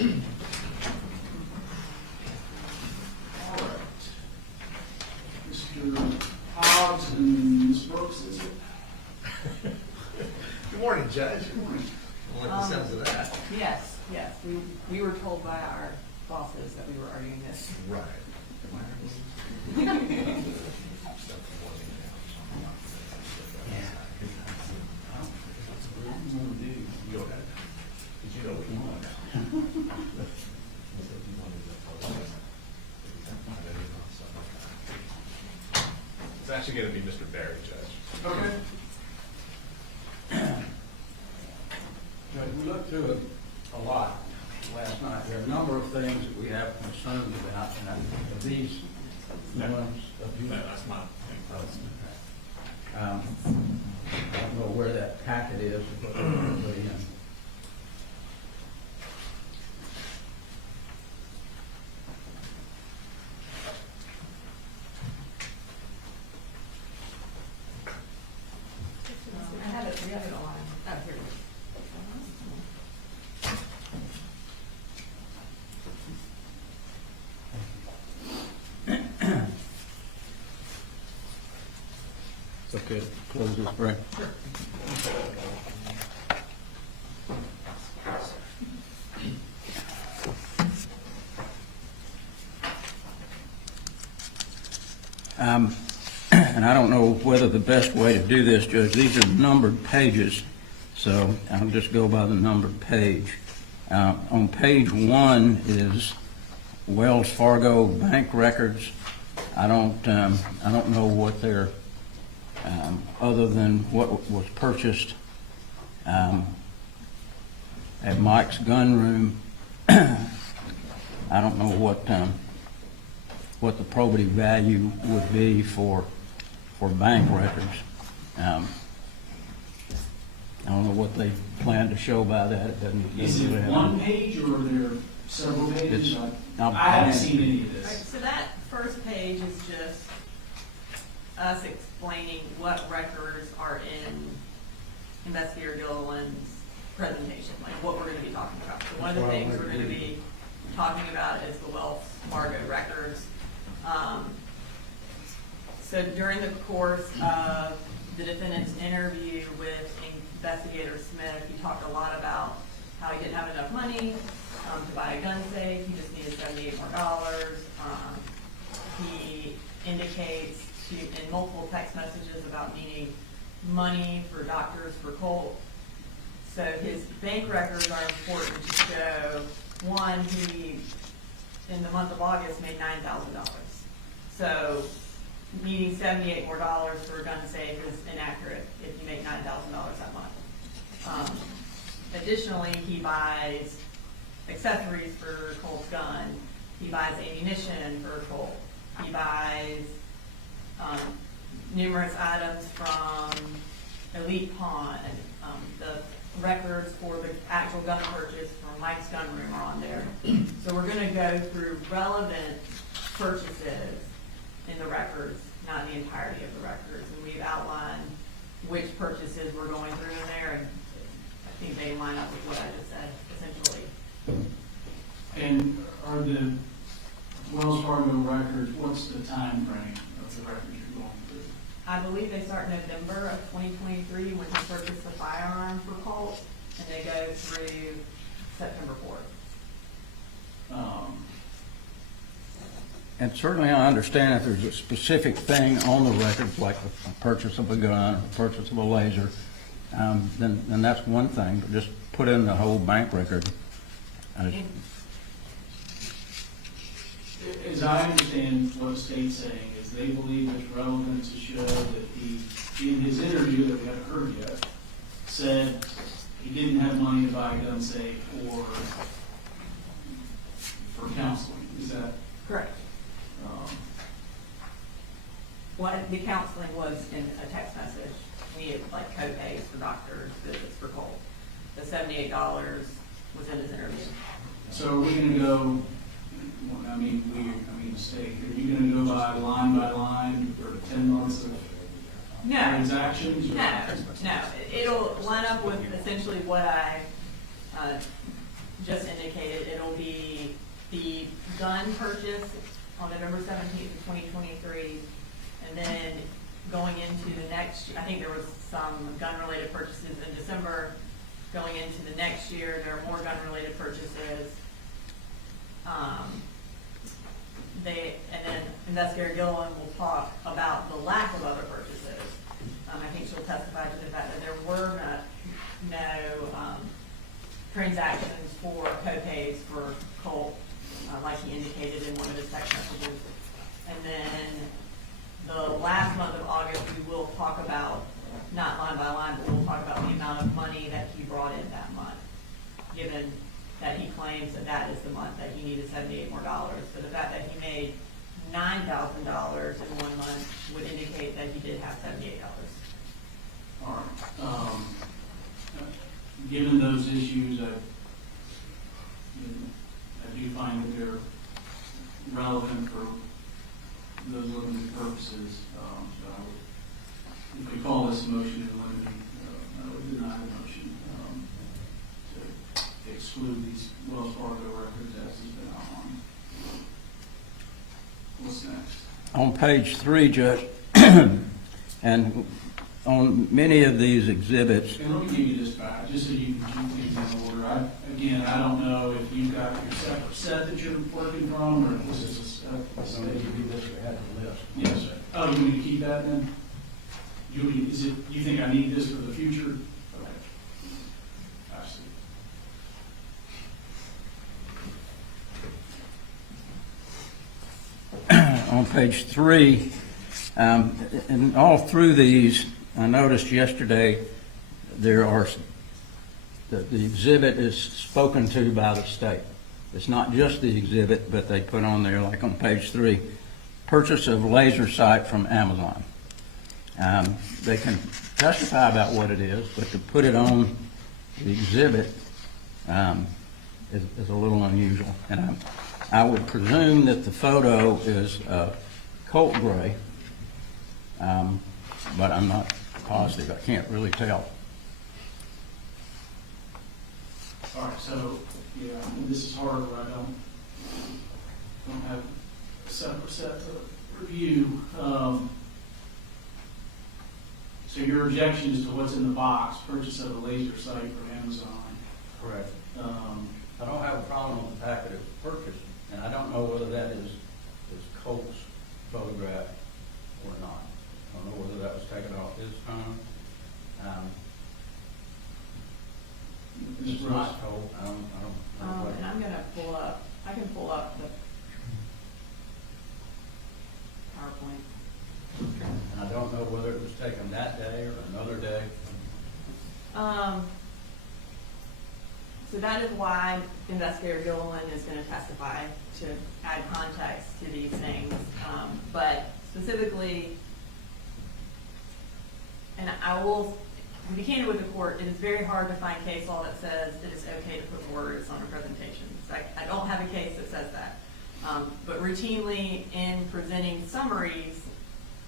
All right. Mr. Hobbs and Ms. Brooks, is it? Good morning, Judge. Good morning. I like the sounds of that. Yes, yes. We were told by our bosses that we were arguing this. Right. Go ahead. Did you know what you want? It's actually going to be Mr. Barry, Judge. Okay. We looked through it a lot last night. There are a number of things that we have concerns about, and are these the ones of you? That's my I don't know where that packet is, but we'll put it in. I have it, we have it on. Oh, here it is. It's okay to close this break. And I don't know whether the best way to do this, Judge, these are numbered pages, so I'll just go by the numbered page. On page 1 is Wells Fargo bank records. I don't know what they're, other than what was purchased at Mike's gun room. I don't know what the probative value would be for bank records. I don't know what they plan to show by that. It doesn't. Is it really have- one page or are there several pages? It's- I haven't seen any of Right, this. so that first page is just us explaining what records are in Investigator Gilliland's presentation, like what we're gonna be talking about. So one of the things we're gonna be talking about is the Wells Fargo records. So during the course of the defendant's interview with Investigator Smith, he talked a lot about how he didn't have enough money to buy a gun safe. He just needed $78 more. He indicates in multiple text messages about needing money for doctors for Colt. So his bank records are important to show, one, he, in the month of August, made $9,000. So needing $78 more for a gun safe is inaccurate if you make $9,000 that month. Additionally, he buys accessories for Colt's gun. He buys ammunition for Colt. He buys numerous items from Elite Pawn. The records for the actual gun purchase from Mike's gun room are on there. So we're going to go through relevant purchases in the records, not the entirety of the records. And we've outlined which purchases we're going through in there, and I think they line up with what I just said, essentially. And are the Wells Fargo records, what's the time frame of the records you're going through? I believe they start November of 2023 when he purchased the firearm for Colt, and they go through September 4th. And certainly I understand if there's a specific thing on the records, like the purchase of a gun, or purchase of a laser, then that's one thing, but just put in the whole bank record. As I understand what the state's saying, is they believe it's relevant to show that he, in his interview that we haven't heard yet, said he didn't have money to buy a gun safe or for counseling. Is that? Correct. What the counseling was in a text message. We had like co-pays for doctors, visits for Colt. The $78 was in his interview. So are we going to go? I mean, state. Are you going to go by line for 10 months of transactions? No. It'll line up with essentially what I just indicated. It'll gun purchase on November 17th of 2023, and then going into the next, I think there was some gun-related purchases in December. Going into the next year, there are more gun-related purchases. And then Investigator Gilliland will talk about the lack of other purchases. I think she'll testify to the fact that there were no transactions for co-pays for Colt, like he indicated in one of his text messages. And then the last month of August, we will talk about, not line by line, but we'll talk about the amount of money that he brought in that month, given that he claims that that is the month that he needed $78 more. So the fact that he made $9,000 in 1 month would indicate that he did have $78. All right. Given those issues, I do find that they're relevant for those limited purposes. So I would, if we call this a motion in limited, I would deny the motion to exclude these Wells Fargo records as has been outlined. What's next? On page 3, Judge, and on many of these exhibits, And let me give you this back, just so you can keep things in order. I don't know if you've got your separate set that you're working from, or if this is a So if you do this, we had the list. Yes, sir. Oh, you want me to keep that then? You think I need this for the future? Okay. I see. on page 3, and all through these, I noticed yesterday there are, the exhibit is spoken to by the state. It's not just the exhibit, but they put on there, like on page 3, purchase of laser sight from Amazon. They can testify about what it is, but to put it on the exhibit is a little unusual. And I would presume that the photo is Colt gray, but I'm not positive. I can't really tell. All right, so, yeah, and this is hard where I don't have a separate set to review. So your objection is to what's in the box, purchase of a laser sight from Amazon. Correct. I don't have a problem with the fact that it was purchased, and I don't know whether that is Colt's photograph or not. I don't know whether that was taken off his phone. It's not Colt. I don't know what. And I'm gonna pull up, I can pull up the PowerPoint. And I don't know whether it was taken that day or another day. So that is why Investigator Gilliland is going to testify to add context to these things. But specifically, and I will be candid with the court, it is very hard to find case law that says it is okay to put words on a presentation. I don't have a case that says that. But routinely in presenting summaries,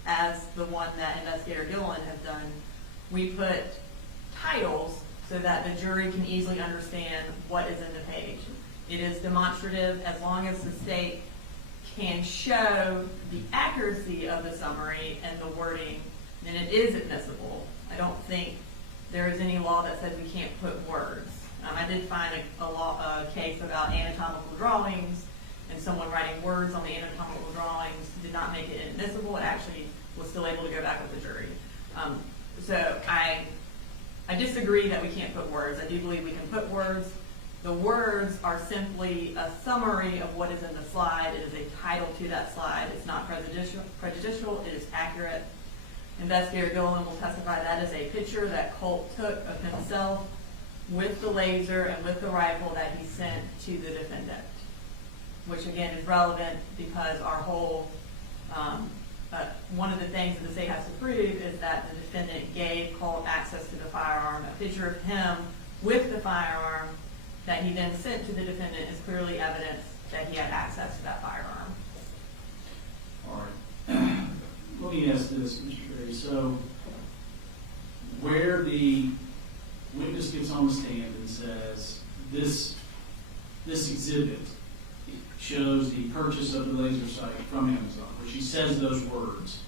as the one that Investigator Gilliland has done, we put titles so that the jury can easily understand what is in the page. It is demonstrative as long as the state can show the accuracy of the summary and the wording, then it is admissible. I don't think there is any law that says we can't put words. I did find a case about anatomical drawings, and someone writing words on the anatomical drawings did not make it admissible. It actually was still able to go back with the jury. So I disagree that we can't put words. I do believe we can put words. The words are simply a summary of what is in the slide. It is a title to that slide. It's not prejudicial. It is accurate. Investigator Gilliland will testify that is a picture that Colt took of himself with the laser and with the rifle that he sent to the defendant, which again is relevant because our whole, one of the things that the state has to prove is that the defendant gave Colt access to the firearm. A picture of him with the firearm that he then sent to the defendant is clearly evidence that he had access to that firearm. All right. Let me ask this, Mr. Gray. So where the witness gets on the stand and says, this exhibit shows the purchase of the laser sight from Amazon, where she says those words.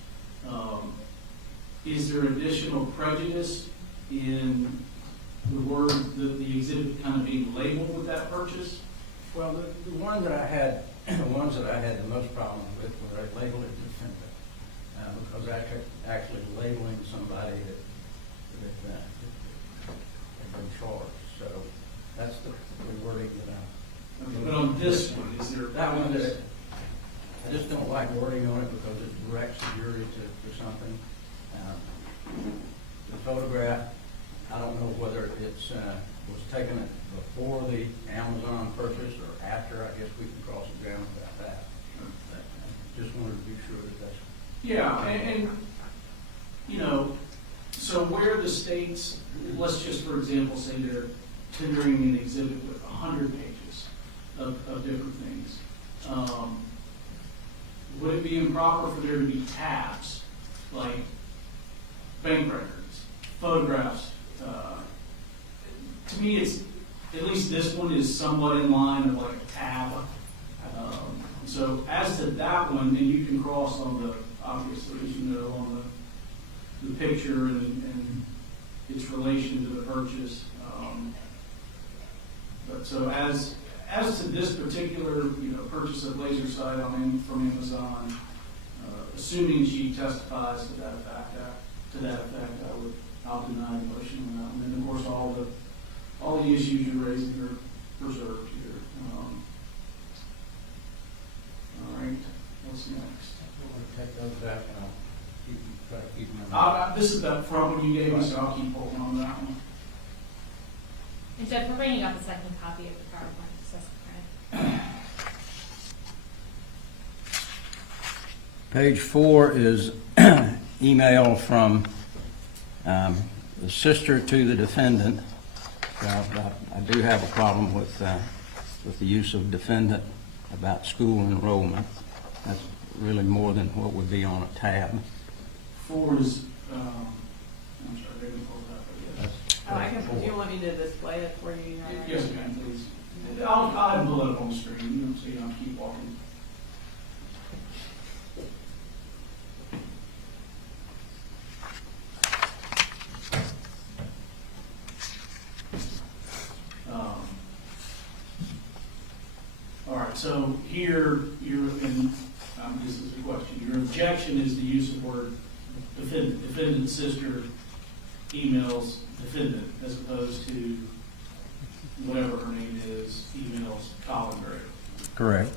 Is there additional prejudice in the word, the exhibit kind of being labeled with that purchase? Well, the one that I had, the ones that I had the most problem with were I labeled it defendant. Because actually labeling somebody that had been charged. So that's the wording that I. Okay, but on this one, is there? That one, I just don't like wording on it because it directs the jury to something. The photograph, I don't know whether it's was taken before the Amazon purchase or after. I guess we can cross examine about that. Just wanted to be sure that that's. Yeah, and you know, so where the states, let's just for example say they're tendering an exhibit with 100 pages of different things. Would it be improper for there to be tabs like bank records, photographs? To me, it's at least this one is somewhat in line of like a tab. So as to that one, and you can cross on the, obviously, as you know, on the picture and its relation to the purchase. But so as to this particular, purchase of laser sight from Amazon, assuming she testifies to that effect, I'll deny the motion on that one. And of course, all the issues you're raising are preserved here. All right, what's next? I'm going to take those back and I'll try to keep them in. This is that front one you gave me, so I'll keep holding on that one. And Jeff, we're bringing up a second copy of the PowerPoint, just as a credit. Page 4 is email from the sister to the defendant. I do have a problem with the use of defendant about school enrollment. That's really more than what would be on a tab. 4 is, I'm sorry, I didn't pull that up. Oh, I can, do you want me to display it for you? Yes, ma'am, please. I'll pull it up on the screen, so you don't keep walking. All right, so here, this is a question. Your objection is the use of word defendant. Defendant's sister emails defendant as opposed to whatever her name is, emails Colin Gray. Correct.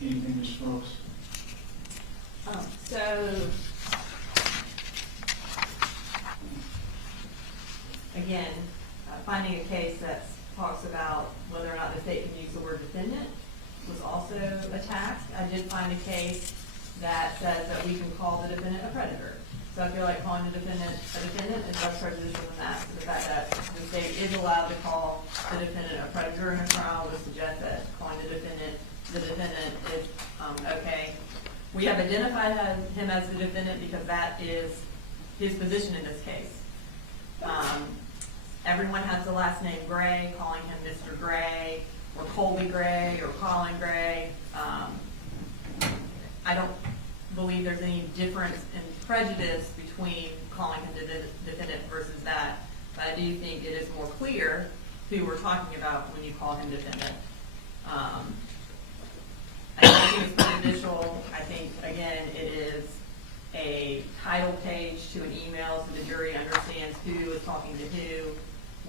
Anything, Ms. Brooks? So, again, finding a case that talks about whether or not the state can use the word defendant was also a task. I did find a case that says that we can call the defendant a predator. So I feel like calling the defendant a defendant is less prejudicial than that. So the fact that the state is allowed to call the defendant a predator in a trial would suggest that calling the defendant is okay. We have identified him as the defendant because that is his position in this case. Everyone has the last name Gray, calling him Mr. Gray, or Colby Gray, or Colin Gray. I don't believe there's any difference in prejudice between calling him defendant versus that, but I do think it is more clear who we're talking about when you call him defendant. I think it's prejudicial. I think, again, it is a title page to an email so the jury understands who is talking to who.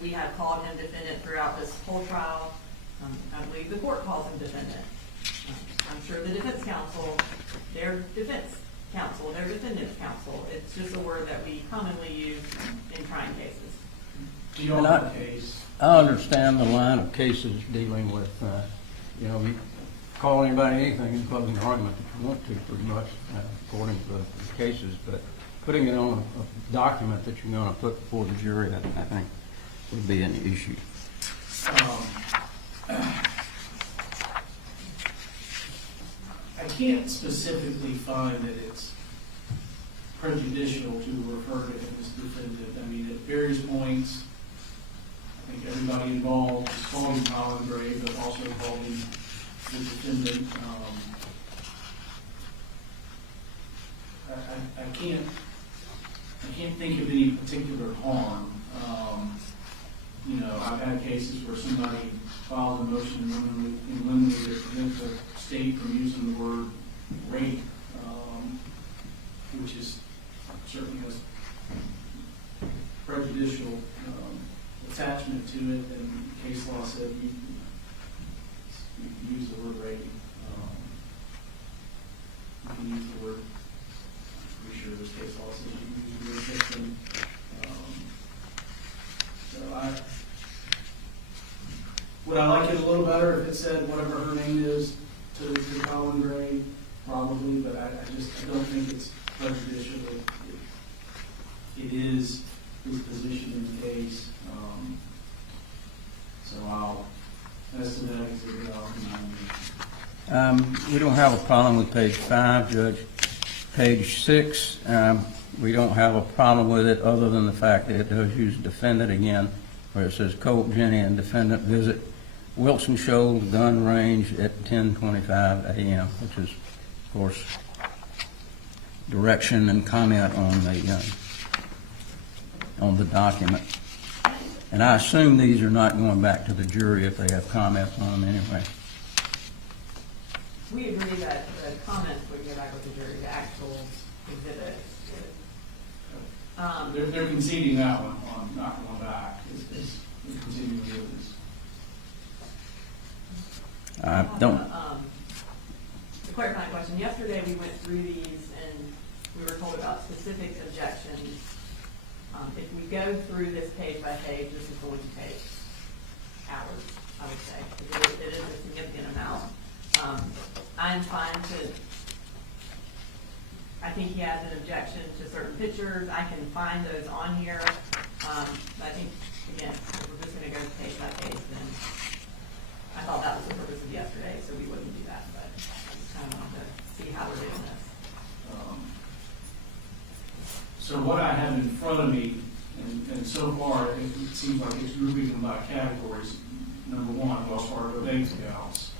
We have called him defendant throughout this whole trial. I believe the court calls him defendant. I'm sure the defense counsel, their defense counsel, their defendant's counsel. It's just a word that we commonly use in crime cases. Do you have a case? I understand the line of cases dealing with, you call anybody anything in closing argument that you want to, pretty much, according to the cases, but putting it on a document that you're going to put before the jury, I think, would be an issue. I can't specifically find that it's prejudicial to refer to him as defendant. I mean, at various points, I think everybody involved is calling Colin Gray, but also calling the defendant. I can't think of any particular harm. You know, I've had cases where somebody filed a motion in limine to prevent the state from using the word rape, which is certainly has prejudicial attachment to it, and case law said you can use the word rape. You can use the word, I'm pretty sure this case law says you can use the word victim. So would I like it a little better if it said whatever her name is to Colin Gray? Probably, but I don't think it's prejudicial. It is his position in the case. So as to that exhibit, I'll remind you. We don't have a problem with page 5, Judge. Page 6, we don't have a problem with it other than the fact that it does use defendant again, where it says Colt, Jenny, and defendant visit Wilson Shoals gun range at 10:25 a.m., which is, of course, direction and comment on the document. And I assume these are not going back to the jury if they have comments on them anyway. We agree that the comments would go back with the jury, the actual exhibit. They're conceding that one on not going back. It's continuing with this. I don't. To clarify my question, yesterday we went through these and we were told about specific objections. If we go through this page by page, this is going to take hours, I would say. It is a significant amount. I'm fine to, I think he has an objection to certain pictures. I can find those on here. I think, again, if we're just going to go page by page, then I thought that was the purpose of yesterday, so we wouldn't do that, but I just kind of wanted to see how we're doing this. So what I have in front of me, and so far it seems like it's grouping them by categories. Number 1, Wells Fargo bank accounts.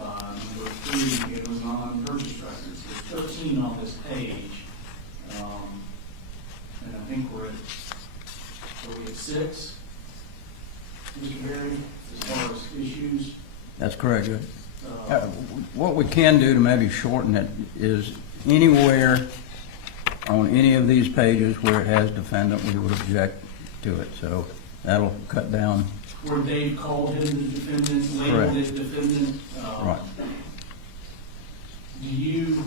Number 3, it was on purchase records. There's 13 on this page. And I think we're at 6, Mr. Berry, as far as issues. That's correct, Judge. What we can do to maybe shorten it is anywhere on any of these pages where it has defendant, we would object to it. So that'll cut down. Where Dave called him the defendant, labeled Correct. it defendant. Right. Do you,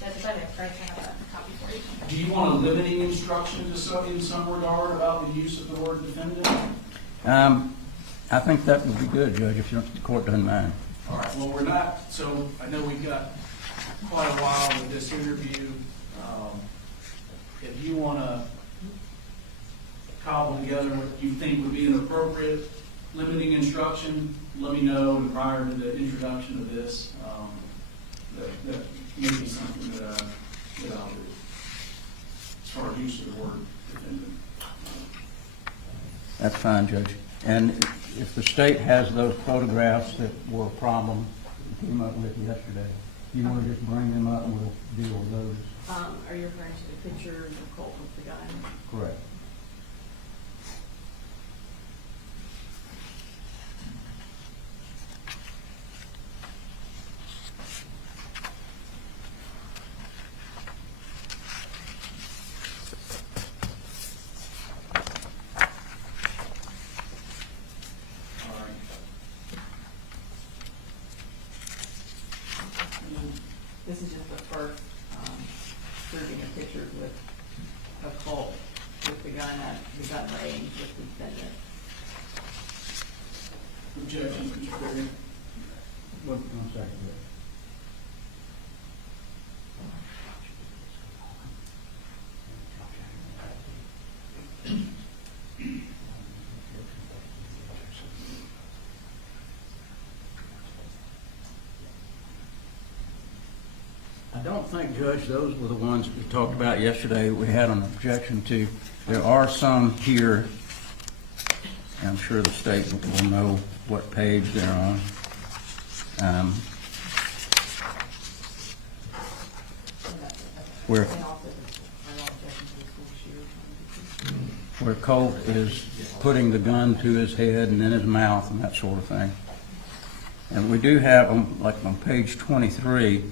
That's better, right, to have a copy for you. do you want a limiting instruction in some regard about the use of the word defendant? I think that would be good, Judge, if the court doesn't mind. All right, well, we're not, so I know we've got quite a while with this interview. If you want to cobble together what you think would be an appropriate limiting instruction, let me know. And prior to the introduction of this, that may be something that I'll do as far as use of the word defendant. That's fine, Judge. And if the state has those photographs that were a problem, we came up with yesterday, you want to just bring them up and we'll deal with those? Are you referring to the pictures of Colt with the gun? Correct. All right. This is just the first grouping of pictures with a Colt with the gun at the gun range with the defendant. Objection, Mr. Berry. One second. I don't think, Judge, those were the ones we talked about yesterday we had an objection to. There are some here I'm sure the state will know what page they're on. Where Colt is putting the gun to his head and in his mouth and that sort of thing. And we do have, like on page 23,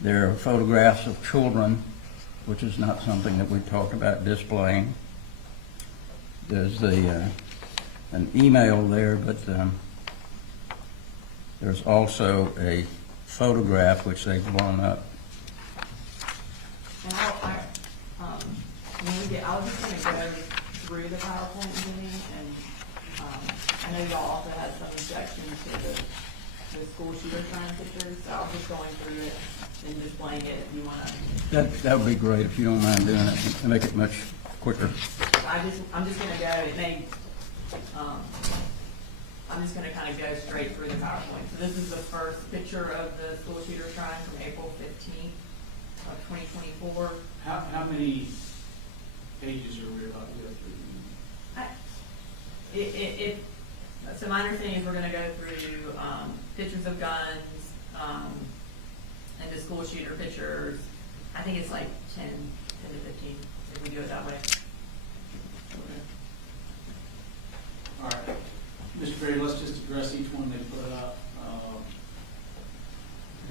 there are photographs of children, which is not something that we talked about displaying. There's an email there, but there's also a photograph which they've blown up. And I was just gonna go through the PowerPoint meeting, and, I know y'all also had some objections to the school shooter sign pictures, so I was just going through it and displaying it if you wanna. That would be great if you don't mind doing it, to make it much quicker. I'm just gonna go, it may, I'm just gonna kind of go straight through the PowerPoint. So this is the first picture of the school shooter shrine from April 15th of 2024. How many pages are we about to go through? So my understanding is we're gonna go through, pictures of guns, and the school shooter pictures. I think it's like 10 to 15, if we do it that way. Okay. All right. Mr. Perry, let's just address each one they put up.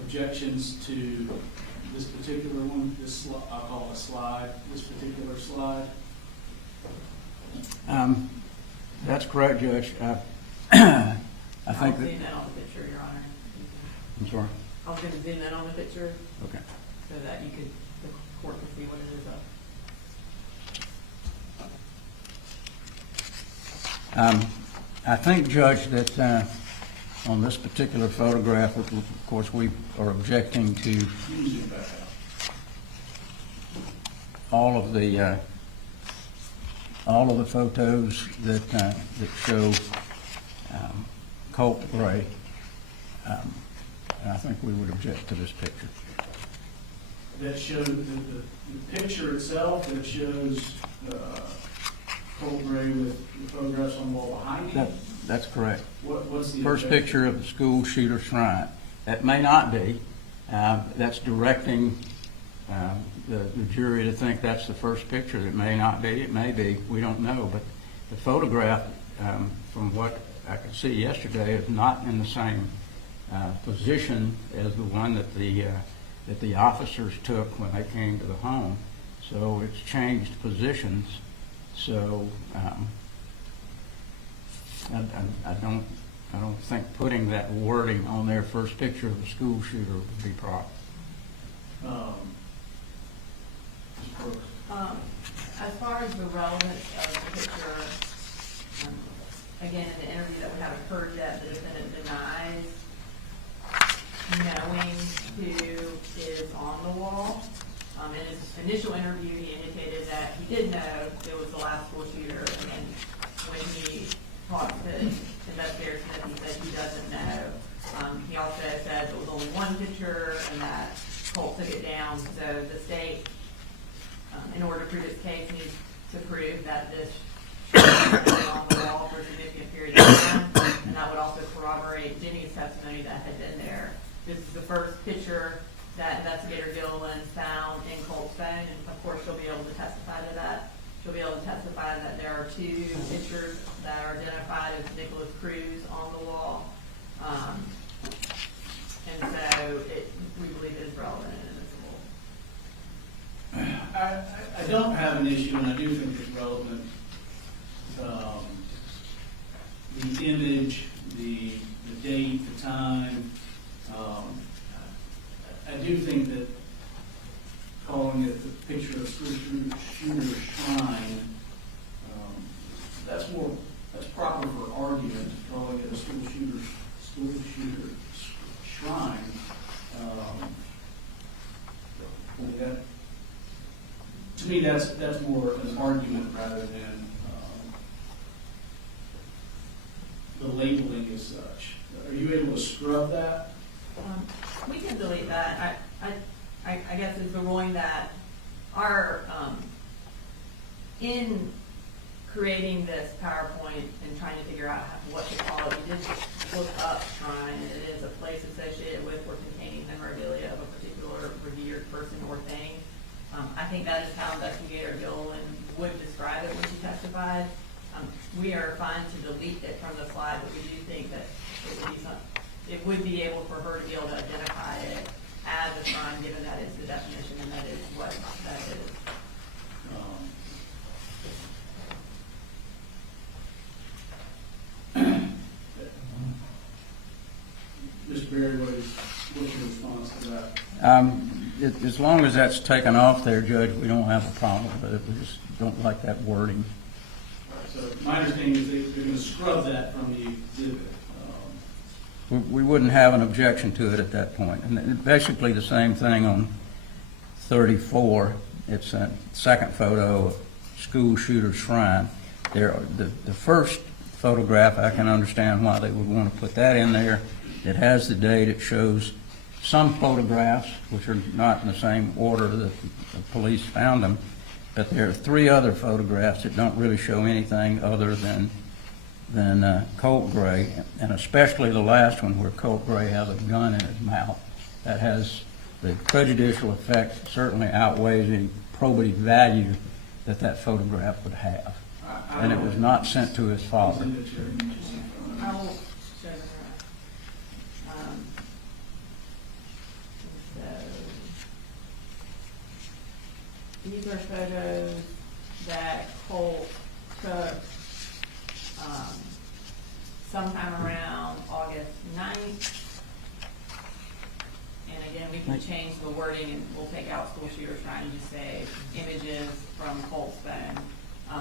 Objections to this particular one, I'll call it a slide, this particular slide. That's correct, Judge. I I'll think zoom that, in on the picture, Your Honor. I'm sorry. I was gonna zoom in on the picture Okay. so that you could, the court could see what it is up. I think, Judge, that on this particular photograph, of course, we are objecting to Zoom back out. all of the photos that show Colt Gray. And I think we would object to this picture. That shows the picture itself that shows Colt Gray with the photographs on the wall behind him. That's correct. What's the First objection? picture of the school shooter shrine. That may not be. That's directing the jury to think that's the first picture. It may not be. It may be. We don't know. But the photograph, from what I could see yesterday, is not in the same position as the one that the officers took when they came to the home. So it's changed positions. So I don't think putting that wording on their first picture of the school shooter would be proper. Ms. Brooks. As far as the relevance of the picture, again, in the interview that we haven't heard yet, the defendant denies knowing who is on the wall. In his initial interview, he indicated that he did know it was the last school shooter, and then when he talked to investigator Smith, he said he doesn't know. He also said it was only one picture and that Colt took it down. So the state, in order to prove its case, needs to prove that this has been on the wall for a significant period of time, and that would also corroborate Jenny's testimony that had been there. This is the first picture that investigator Gilliland found in Colt's phone, and of course she'll be able to testify to that. She'll be able to testify that there are two pictures that are identified as Nicholas Cruz on the wall. And so we believe it is relevant and admissible. I don't have an issue, and I do think it's relevant. The image, the date, the time. I do think that calling it the picture of school shooter shrine, that's proper for argument. Calling it a school shooter shrine. To me, that's more an argument rather than the labeling as such. Are you able to scrub that? We can delete that. I guess is the ruling that our, in creating this PowerPoint and trying to person or thing. I think that is how Investigator Gilliland would describe it when she testified. We are fine to delete it from the slide, but we do think that it would be able for her to be able to identify it as a crime, given that it's the definition and that is what that is. Mr. Berry, what's your response to that? As long as that's taken off there, Judge, we don't have a problem with it. We just don't like that wording. So my understanding is they're going to scrub that from the exhibit. We wouldn't have an objection to it at that point. And basically the same thing on 34. It's a second photo of school shooter shrine. The first photograph, I can understand why they would want to put that in there. It has the date. It shows some photographs, which are not in the same order that the police found them. But there are 3 other photographs that don't really show anything other than Colt Gray, and especially the last one where Colt Gray has a gun in his mouth. That has the prejudicial effect, certainly outweighs any probative value that photograph would have. And it was not sent to his father. I will show them. So these are photos that Colt took sometime around August 9th. And again, we can change the wording and we'll take out school shooter shrine and just say images from Colt's phone.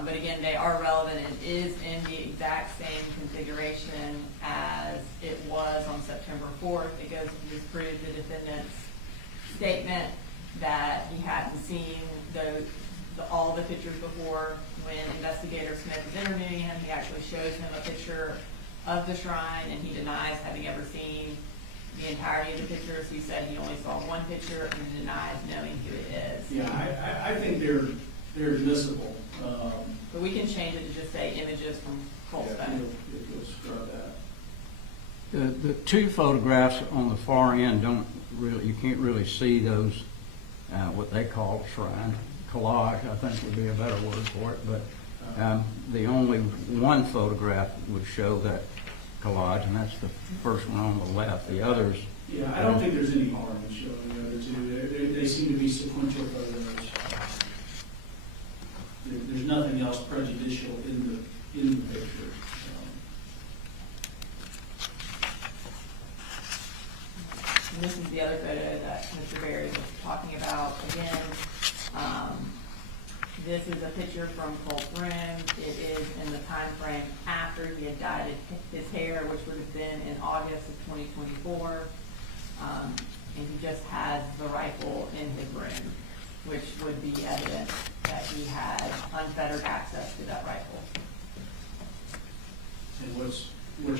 But again, they are relevant. It is in the exact same configuration as it was on September 4th. It goes to disprove the defendant's statement that he hadn't seen all the pictures before. When Investigator Smith is interviewing him, he actually shows him a picture of the shrine, and he denies having ever seen the entirety of the pictures. He said he only saw one picture and denies knowing who it is. Yeah, I think they're admissible. But we can change it to just say images from Colt's phone. If you'll scrub that. The 2 photographs on the far end you can't really see those, what they call shrine. Collage, I think would be a better word for it, but the only one photograph would show that collage, and that's the first one on the left. The others... Yeah, I don't think there's any harm in showing the other 2. They seem to be sequential photos. There's nothing else prejudicial in the picture. And this is the other photo that Mr. Berry was talking about. Again, this is a picture from Colt's room. It is in the time frame after he had dyed his hair, which would have been in August of 2024. And he just has the rifle in his room, which would be evidence that he had unfettered access to that rifle. And what's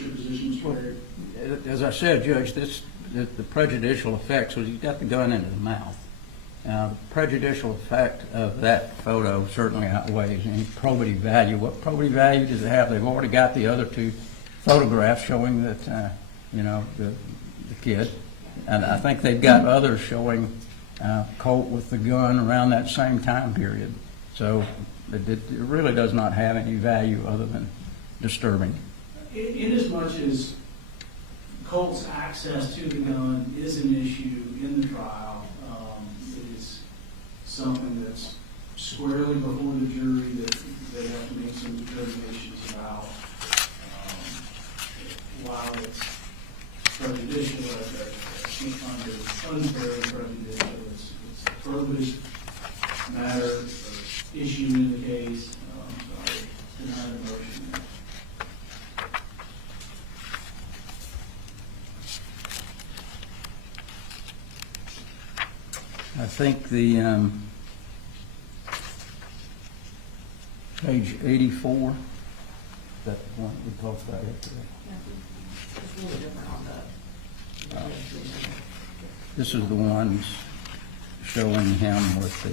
your position, Mr. Berry? As I said, Judge, the prejudicial effects was he got the gun in his mouth. The prejudicial effect of that photo certainly outweighs any probative value. What probative value does it have? They've already got the other 2 photographs showing that, the kid. And I think they've got others showing Colt with the gun around that same time period. So it really does not have any value other than disturbing. In as much as Colt's access to the gun is an issue in the trial, it is something that's squarely before the jury that they have to make some determinations about. While it's prejudicial, I think under unfairly prejudicial, it's a probative matter or issue in the case. So I deny the motion. I think the page 84, that's the one we talked about yesterday. It's a little different on the. This is the ones showing him with the...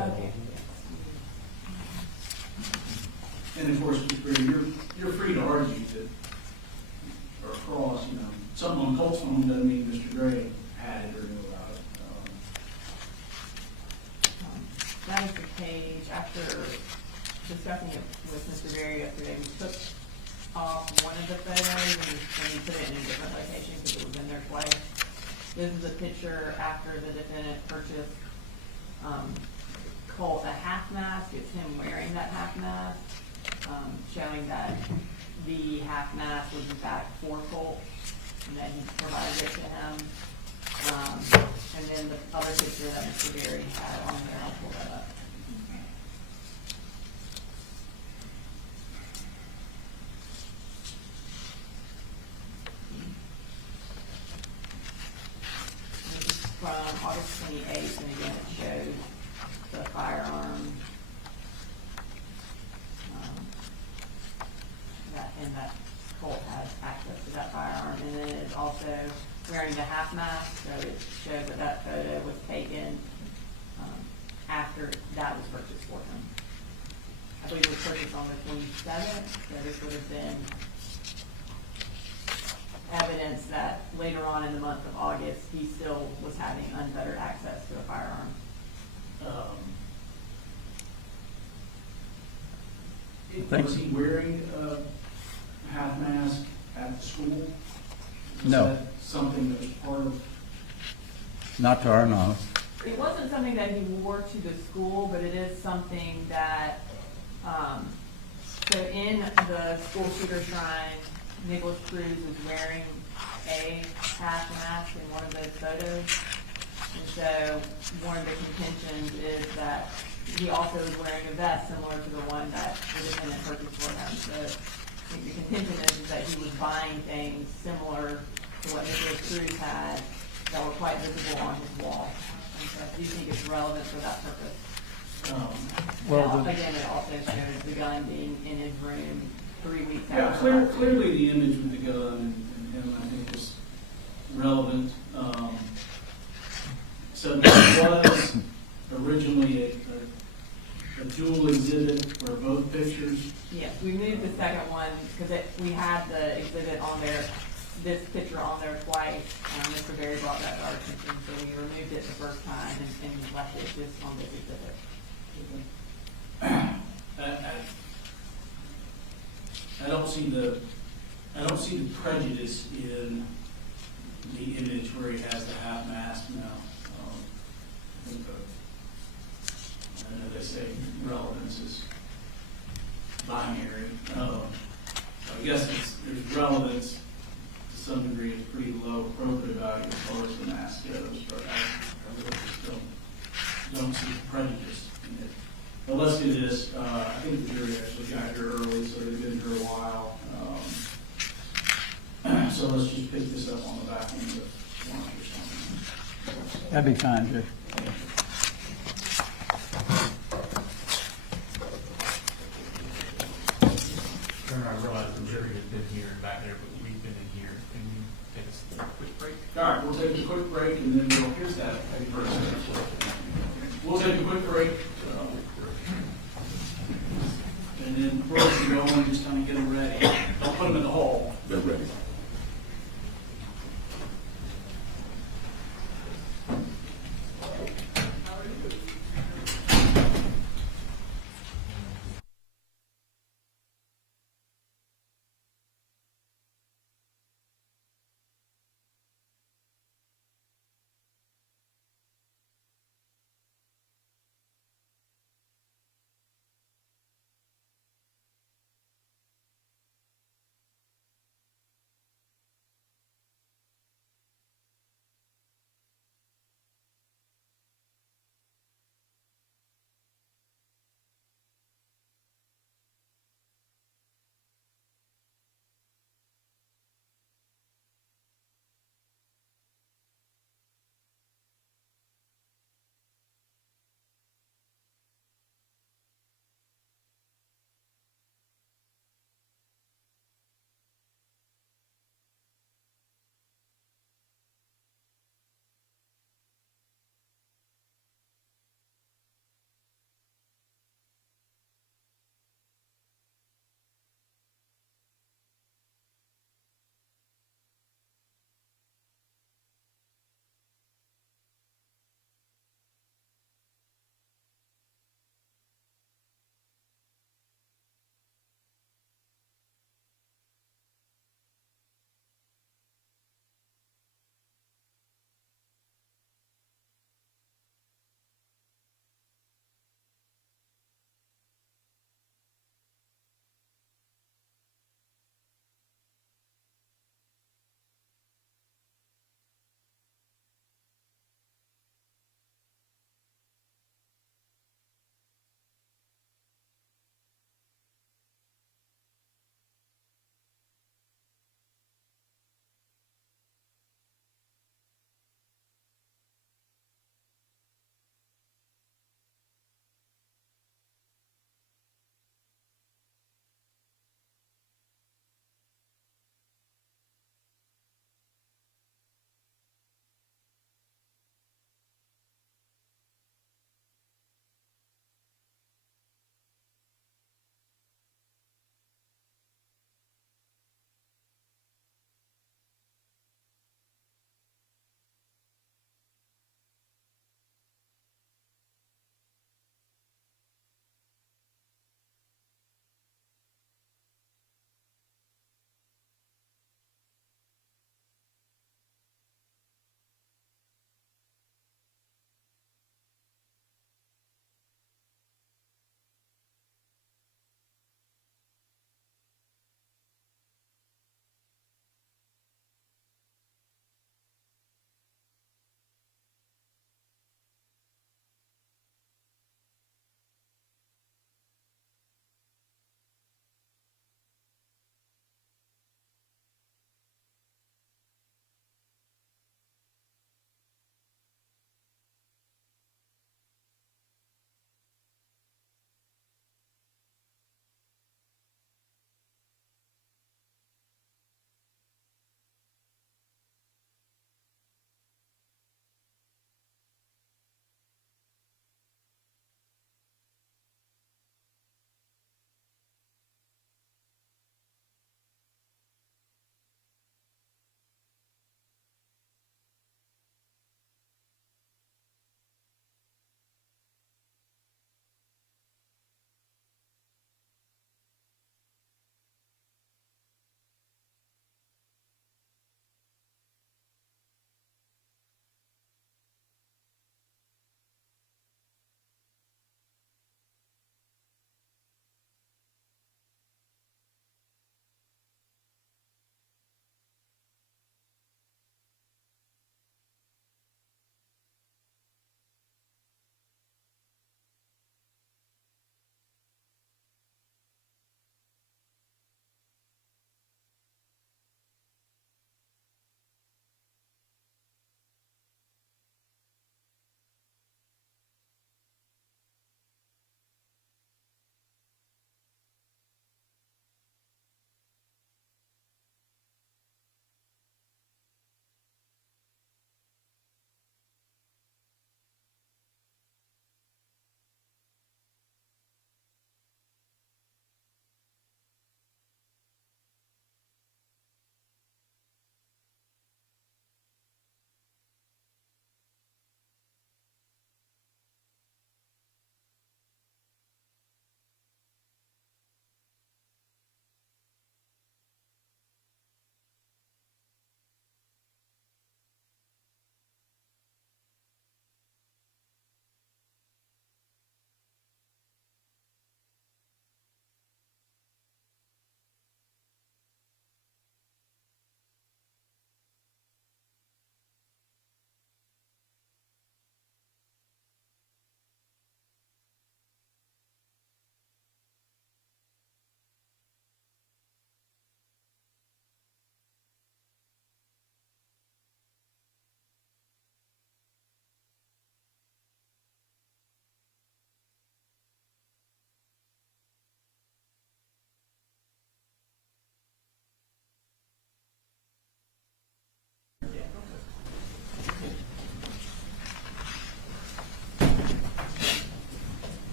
Okay. And of course, Mr. Brady, you're free to argue that, or cross, something on Colt's phone doesn't mean Mr. Gray after discussing it with Mr. Berry yesterday, we took off one of the photos and we put it in a different location because it was in there twice. This is a picture after the defendant purchased, Colt a half mask. It's him wearing that half mask, showing that the half mask was in fact for Colt and that he provided it to him. And then the other picture that Mr. Berry had on there, I'll pull that up. This is from August 28th, and again, it shows the firearm that Colt has access to that firearm. And then it's also wearing the half mask, so it shows that that photo was taken after that was purchased for him. I believe it was purchased on the 27th, so this would have been evidence that later on in the month of August, he still was having unfettered access to a firearm. Was he wearing a half mask at the school? No. Was that something that was part of? Not to our knowledge. It wasn't something that he wore to the school, but it is something that, so in the school shooter shrine, Nicholas Cruz was wearing a half mask in one of those photos. And so one of the contentions is that he also was wearing a vest similar to the one that the defendant purchased for him. So I think the contention is that he was buying things similar to what Nicholas Cruz had that were quite visible on his wall. And so I do think it's relevant for that purpose. Well, Again, it also shows the gun being in his room 3 weeks Yeah, after. clearly the image with the gun and him, I think, was relevant. So there was originally a dual exhibit for both pictures. Yes, we moved the second one because we had the exhibit on there, this picture on there twice. Mr. Berry brought that to our attention, so we removed it the first time and left it just on this exhibit. I don't see the prejudice in the image where he has the half mask now. I think I know they say relevance is binary. I guess there's relevance to some degree. It's pretty low appropriate value as far as the mask goes, but I really just don't see the prejudice in it. But let's do this. I think the jury actually got here early, so they've been here a while. So let's just pick this up on the back end of lunch or something. That'd be fine, Judge. I realize the jury has been here and back there, but we've been in here. Can you take us a quick break? All right, we'll take a quick break and then here's that. We'll take a quick break. And then before we go on, just kind of get them ready. Don't put them in the hole. They're ready.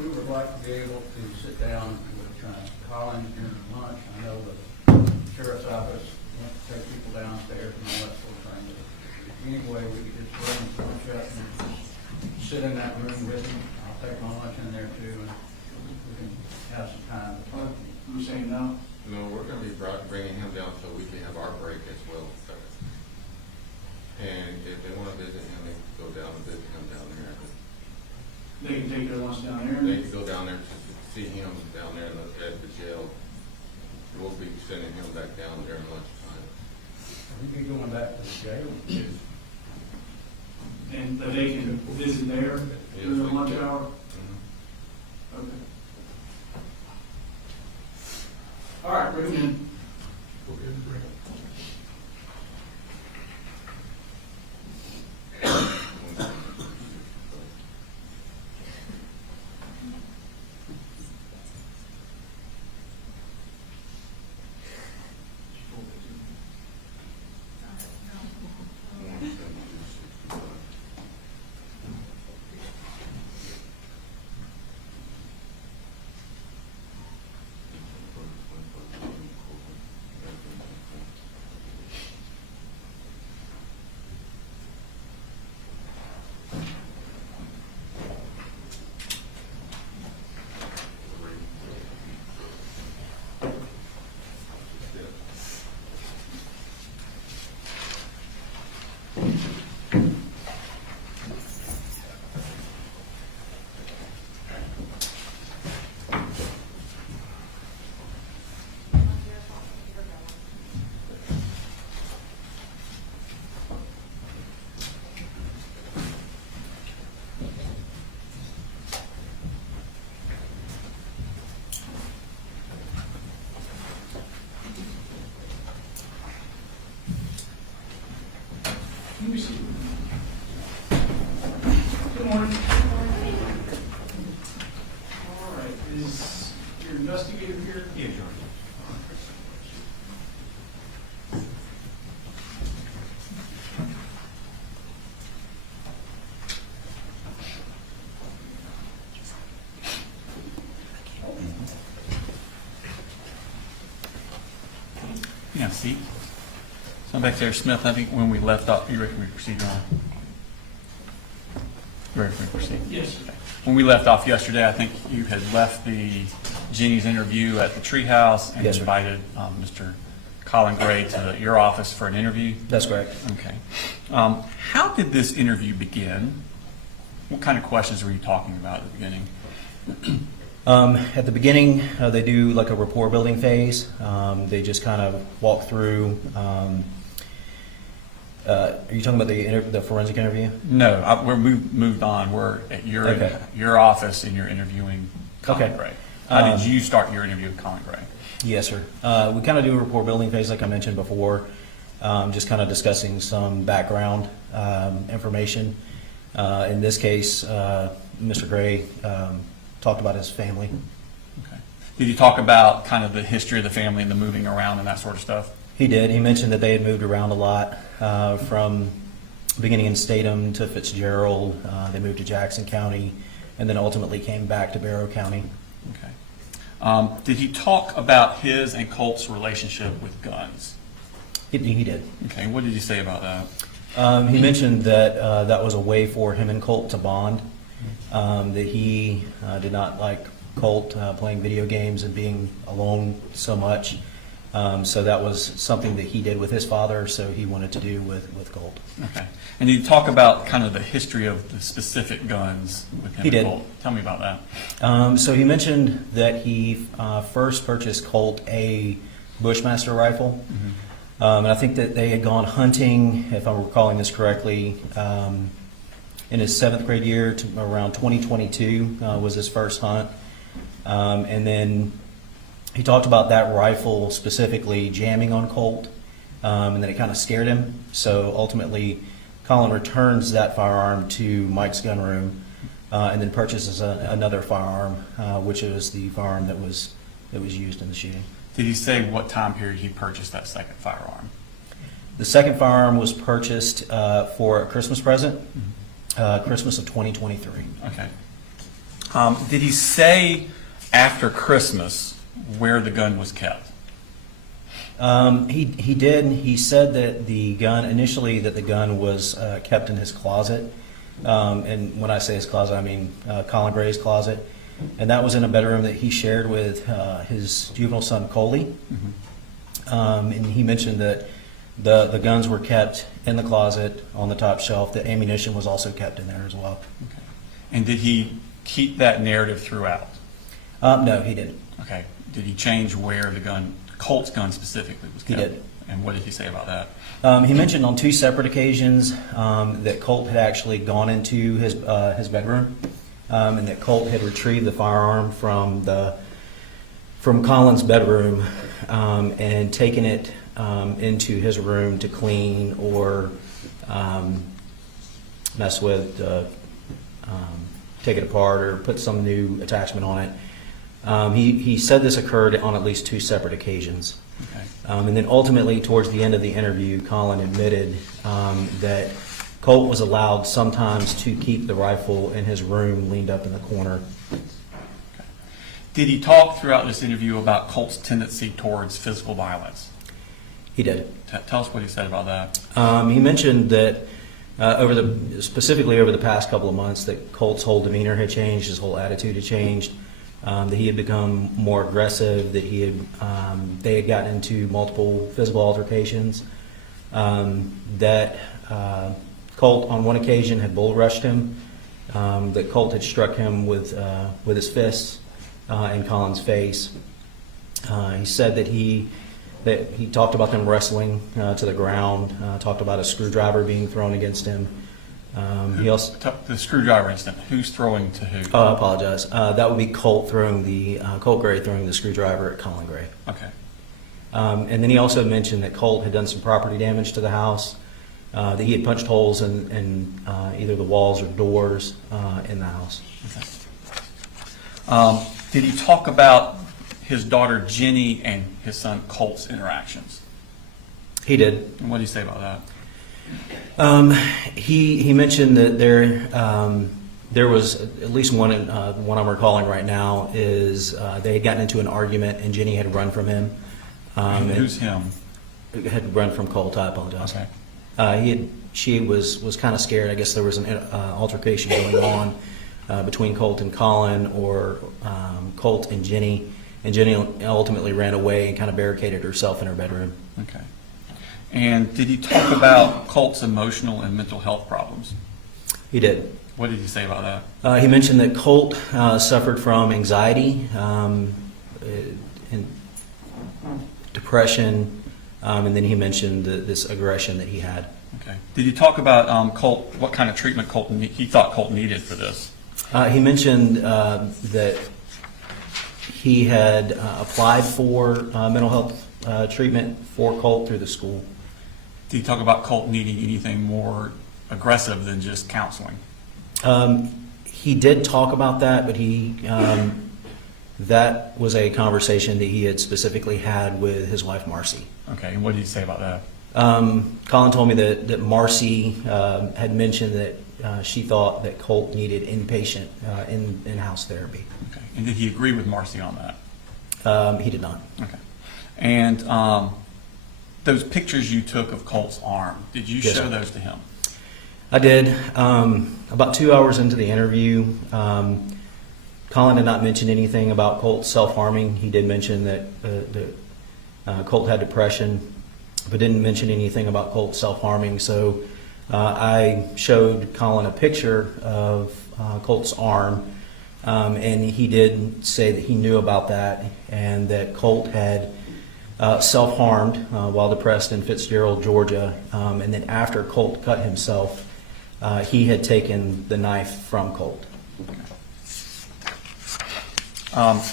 we would like to be able to sit down with Colin during lunch. I know the sheriff's office wants to take people downstairs and all that sort of thing. But anyway, we could just run and shut and sit in that room with him. I'll take my lunch in there too, and we can have some time to talk. You're saying no? No, we're gonna be bringing him down so we can have our break as well. And if they wanna visit him, they can go down and visit him down there. They can take their lunch down there? They can go down there to see him down there at the jail. We'll be sending him back down during lunchtime. We'd be going back to the jail. And that they can visit there during their lunch hour? Mhm. Okay. All right, bring him in. Let me see. Good morning. All right, is your investigator here? Yeah, George. Yeah, see? So back there, Smith, I think when we left off, you reckon we proceed on? You reckon we proceed? Yes, sir. When we left off yesterday, I think you had left the Jeannie's interview at the treehouse and Yes, sir. invited Mr. Colin Gray to your office for an interview. That's correct. Okay. How did this interview begin? What kind of questions were you talking about at the beginning? At the beginning, they do like a rapport building phase. They just kind of walk through. Are you talking about the forensic interview? No, we're moved on. We're at Okay. your office and you're interviewing Colin Okay. Gray. How did you start your interview with Colin Gray? Yes, sir. We kind of do a rapport building phase, like I mentioned before, just kind of discussing some background information. In this case, Mr. Gray talked about his family. Okay. Did you talk about kind of the history of the family and the moving around and that sort of stuff? He did. He mentioned that they had moved around a lot from beginning in Statham to Fitzgerald. They moved to Jackson County and then ultimately came back to Barrow County. Okay. Did he talk about his and Colt's relationship with guns? He did. Okay. What did he say about that? He mentioned that that was a way for him and Colt to bond, that he did not like Colt playing video games and being alone so much. So that was something that he did with his father, so he wanted to do with Colt. Okay. And did you talk about kind of the history of the specific guns with him He and did. Colt? Tell me about that. So he mentioned that he first purchased Colt a Bushmaster rifle. And I think that they had gone hunting, if I'm recalling this correctly, in his 7th grade year, to around 2022 was his first hunt. And then he talked about that rifle specifically jamming on Colt, and then it kind of scared him. So ultimately, Colin returns that firearm to Mike's gun room, and then purchases another firearm, which was the firearm that was used in the shooting. Did he say what time period he purchased that second firearm? The second firearm was purchased for a Christmas present, Christmas of 2023. Okay. Did he say after Christmas where the gun was kept? He did. He said that the gun was kept in his closet. And when I say his closet, I mean Colin Gray's closet. And that was in a bedroom that he shared with his juvenile son, Colin. And he mentioned that the guns were kept in the closet on the top shelf. The ammunition was also kept in there as well. Okay. And did he keep that narrative throughout? No, he didn't. Okay. Did he change where the gun, Colt's gun specifically, was He kept? did. And what did he say about that? He mentioned on 2 separate occasions that Colt had actually gone into his bedroom, and that Colt had retrieved the firearm from Colin's bedroom and taken it into his room to clean or mess with, take it apart or put some new attachment on it. He said this occurred on at least 2 separate occasions. Okay. And then ultimately, towards the end of the interview, Colin admitted that Colt was allowed sometimes to keep the rifle in his room leaned up in the corner. Did he talk throughout this interview about Colt's tendency towards physical violence? He did. Tell us what he said about that. He mentioned that specifically over the past couple of months, that Colt's whole demeanor had changed, his whole attitude had changed, that he had become more aggressive, that they had gotten into multiple physical altercations, that Colt on one occasion had bull rushed him, that Colt had struck him with his fists in Colin's face. He said that he talked about them wrestling to the ground, talked about a screwdriver being thrown against him. He also The screwdriver incident, who's throwing to who? I apologize. That would be Colt Gray throwing the screwdriver at Colin Gray. Okay. And then he also mentioned that Colt had done some property damage to the house, that he had punched holes in either the walls or doors in the house. Okay. Did he talk about his daughter Jenny and his son Colt's interactions? He did. And what did he say about that? He mentioned that there was at least one I'm recalling right now is they had gotten into an argument and Jenny had run from him. And who's him? Had run from Colt. I apologize. Okay. She was kind of scared. I guess there was an altercation going on between Colt and Colin, or Colt and Jenny ultimately ran away and kind of barricaded herself in her bedroom. Okay. And did he talk about Colt's emotional and mental health problems? He did. What did he say about that? He mentioned that Colt suffered from anxiety and depression, and then he mentioned this aggression that he had. Okay. Did he talk about Colt, what kind of treatment he thought Colt needed for this? He mentioned that he had applied for mental health treatment for Colt through the school. Did he talk about Colt needing anything more aggressive than just counseling? He did talk about that, but that was a conversation that he had specifically had with his wife, Marcy. Okay, and what did he say about that? Colin told me that Marcy had mentioned that she thought that Colt needed inpatient in-house therapy. Okay, and did he agree with Marcy on that? He did not. Okay. And those pictures you took of Colt's arm, did you Yes, show sir. those to him? I did. About 2 hours into the interview, Colin did not mention anything about Colt self-harming. He did mention that Colt had depression, but didn't mention anything about Colt self-harming. So I showed Colin a picture of Colt's arm, and he did say that he knew about that and that Colt had self-harmed while depressed in Fitzgerald, Georgia, and then after Colt cut himself, he had taken the knife from Colt.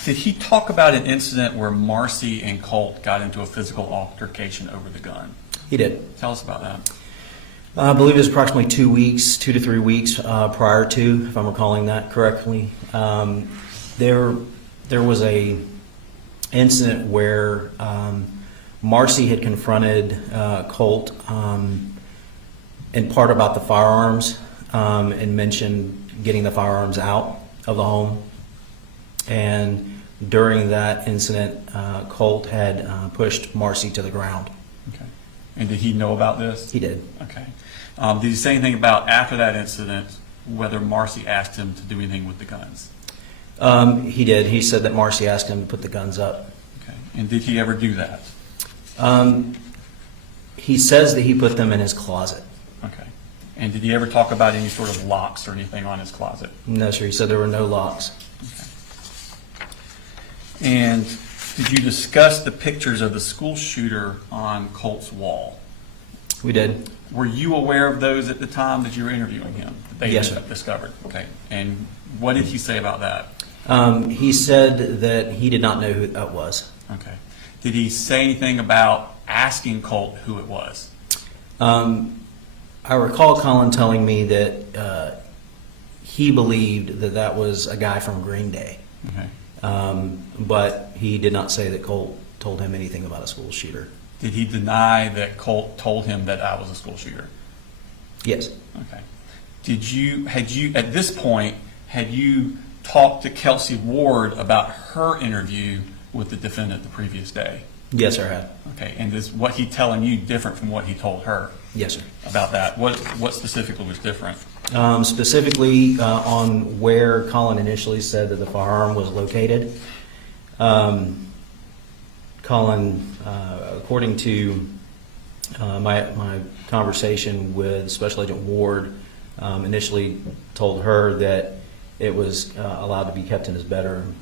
Did he talk about an incident where Marcy and Colt got into a physical altercation over the gun? He did. Tell us about that. I believe it was approximately 2 to 3 weeks prior to, if I'm recalling that correctly. There was a incident where Marcy had confronted Colt in part about the firearms and mentioned getting the firearms out of the home. And during that incident, Colt had pushed Marcy to the ground. Okay. And did he know about this? He did. Okay. Did he say anything about, after that incident, whether Marcy asked him to do anything with the guns? He did. He said that Marcy asked him to put the guns up. Okay. And did he ever do that? He says that he put them in his closet. Okay. And did he ever talk about any sort of locks or anything on his closet? No, sir. He said there were no locks. And did you discuss the pictures of the school shooter on Colt's wall? We did. Were you aware of those at the time that you were interviewing him? That they Yes, sir. discovered. Okay. And what did he say about that? He said that he did not know who that was. Okay. Did he say anything about asking Colt who it was? I recall Colin telling me that he believed that that was a guy from Green Day. Okay. But he did not say that Colt told him anything about a school shooter. Did he deny that Colt told him that I was a school shooter? Yes. Okay. At this point, had you talked to Kelsey Ward about her interview with the defendant the previous day? Yes, sir, I have. Okay. And is what he telling you different from what he told her Yes, sir. about that? What specifically was different? Specifically on where Colin initially said that the firearm was located. Colin, according to my conversation with Special Agent Ward, initially told her that it was allowed to be kept in his bedroom.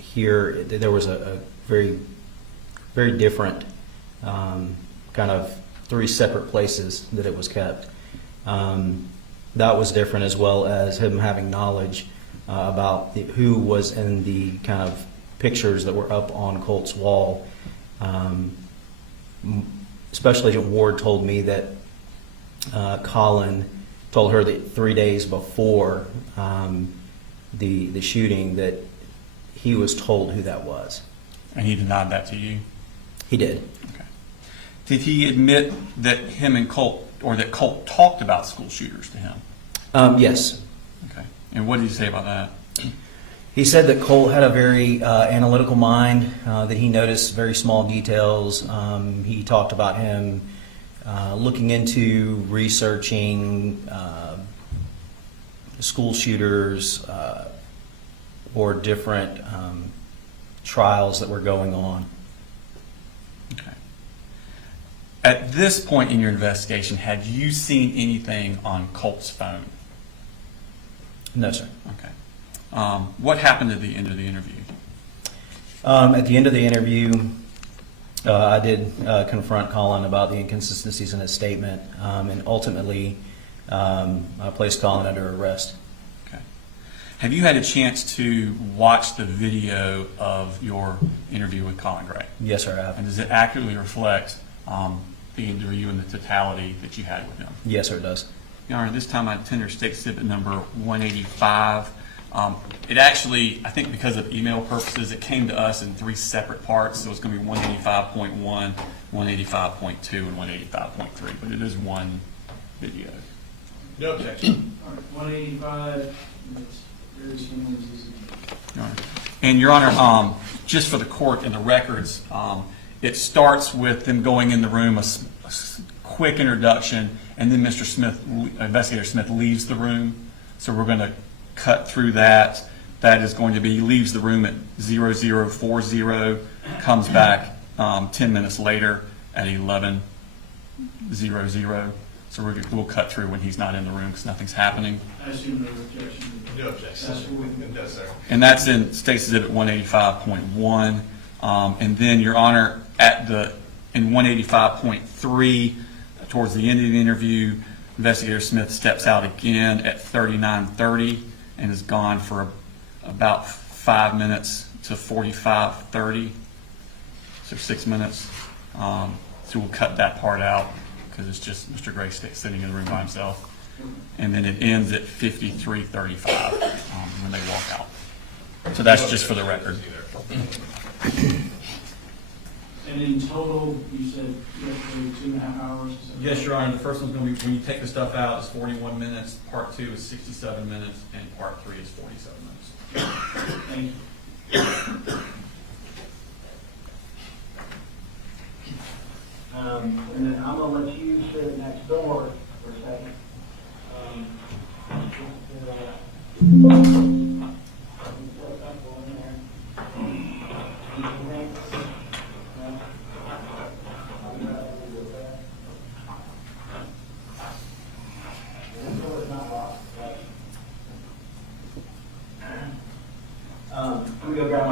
Here, there was a very, very different kind of 3 separate places that it was kept. That was different, as well as him having knowledge about who was in the kind of pictures that were up on Colt's wall. Special Agent Ward told me that Colin told her that 3 days before the shooting that he was told who that was. And he denied that to you? He did. Okay. Did he admit that him and Colt, or that Colt talked about school shooters to him? Yes. Okay. And what did he say about that? He said that Colt had a very analytical mind, that he noticed very small details. He talked about him looking into researching school shooters or different trials that were going on. Okay. At this point in your investigation, had you seen anything on Colt's phone? No, sir. Okay. What happened at the end of the interview? At the end of the interview, I did confront Colin about the inconsistencies in his statement, and ultimately I placed Colin under arrest. Okay. Have you had a chance to watch the video of your interview with Colin Gray? Yes, sir, I have. And does it accurately reflect the interview and the totality that you had with him? Yes, sir, it does. Your Honor, this time I tender state exhibit number 185. It actually, I think because of email purposes, it came to us in 3 separate parts. So it's going to be 185.1, 185.2, and 185.3. But it is one video. No objection. All right, 185, it's very similar to this. Your Honor. And Your Honor, just for the court and the records, it starts with them going in the room, a quick introduction, and then Mr. Smith, Investigator Smith, leaves the room. So we're going to cut through that. That is going to be, he leaves the room at 0040, comes back 10 minutes later at 11:00. So we'll cut through when he's not in the room because nothing's happening. I assume no objection. No objection. That's what we- No, sir. And that's in State's Exhibit 185.1. And then, Your Honor, in 185.3, towards the end of the interview, Investigator Smith steps out again at 39:30 and is gone for about 5 minutes to 45:30, so 6 minutes. So we'll cut that part out because it's just Mr. Gray sitting in the room by himself. And then it ends at 53:35 when they walk out. So that's just for the record. And in total, you said you have to wait 2.5 hours? is that Yes, right? Your Honor. The first one's going to be, when you take the stuff out, is 41 minutes. Part 2 is 67 minutes, and Part 3 is 47 minutes. Thank you.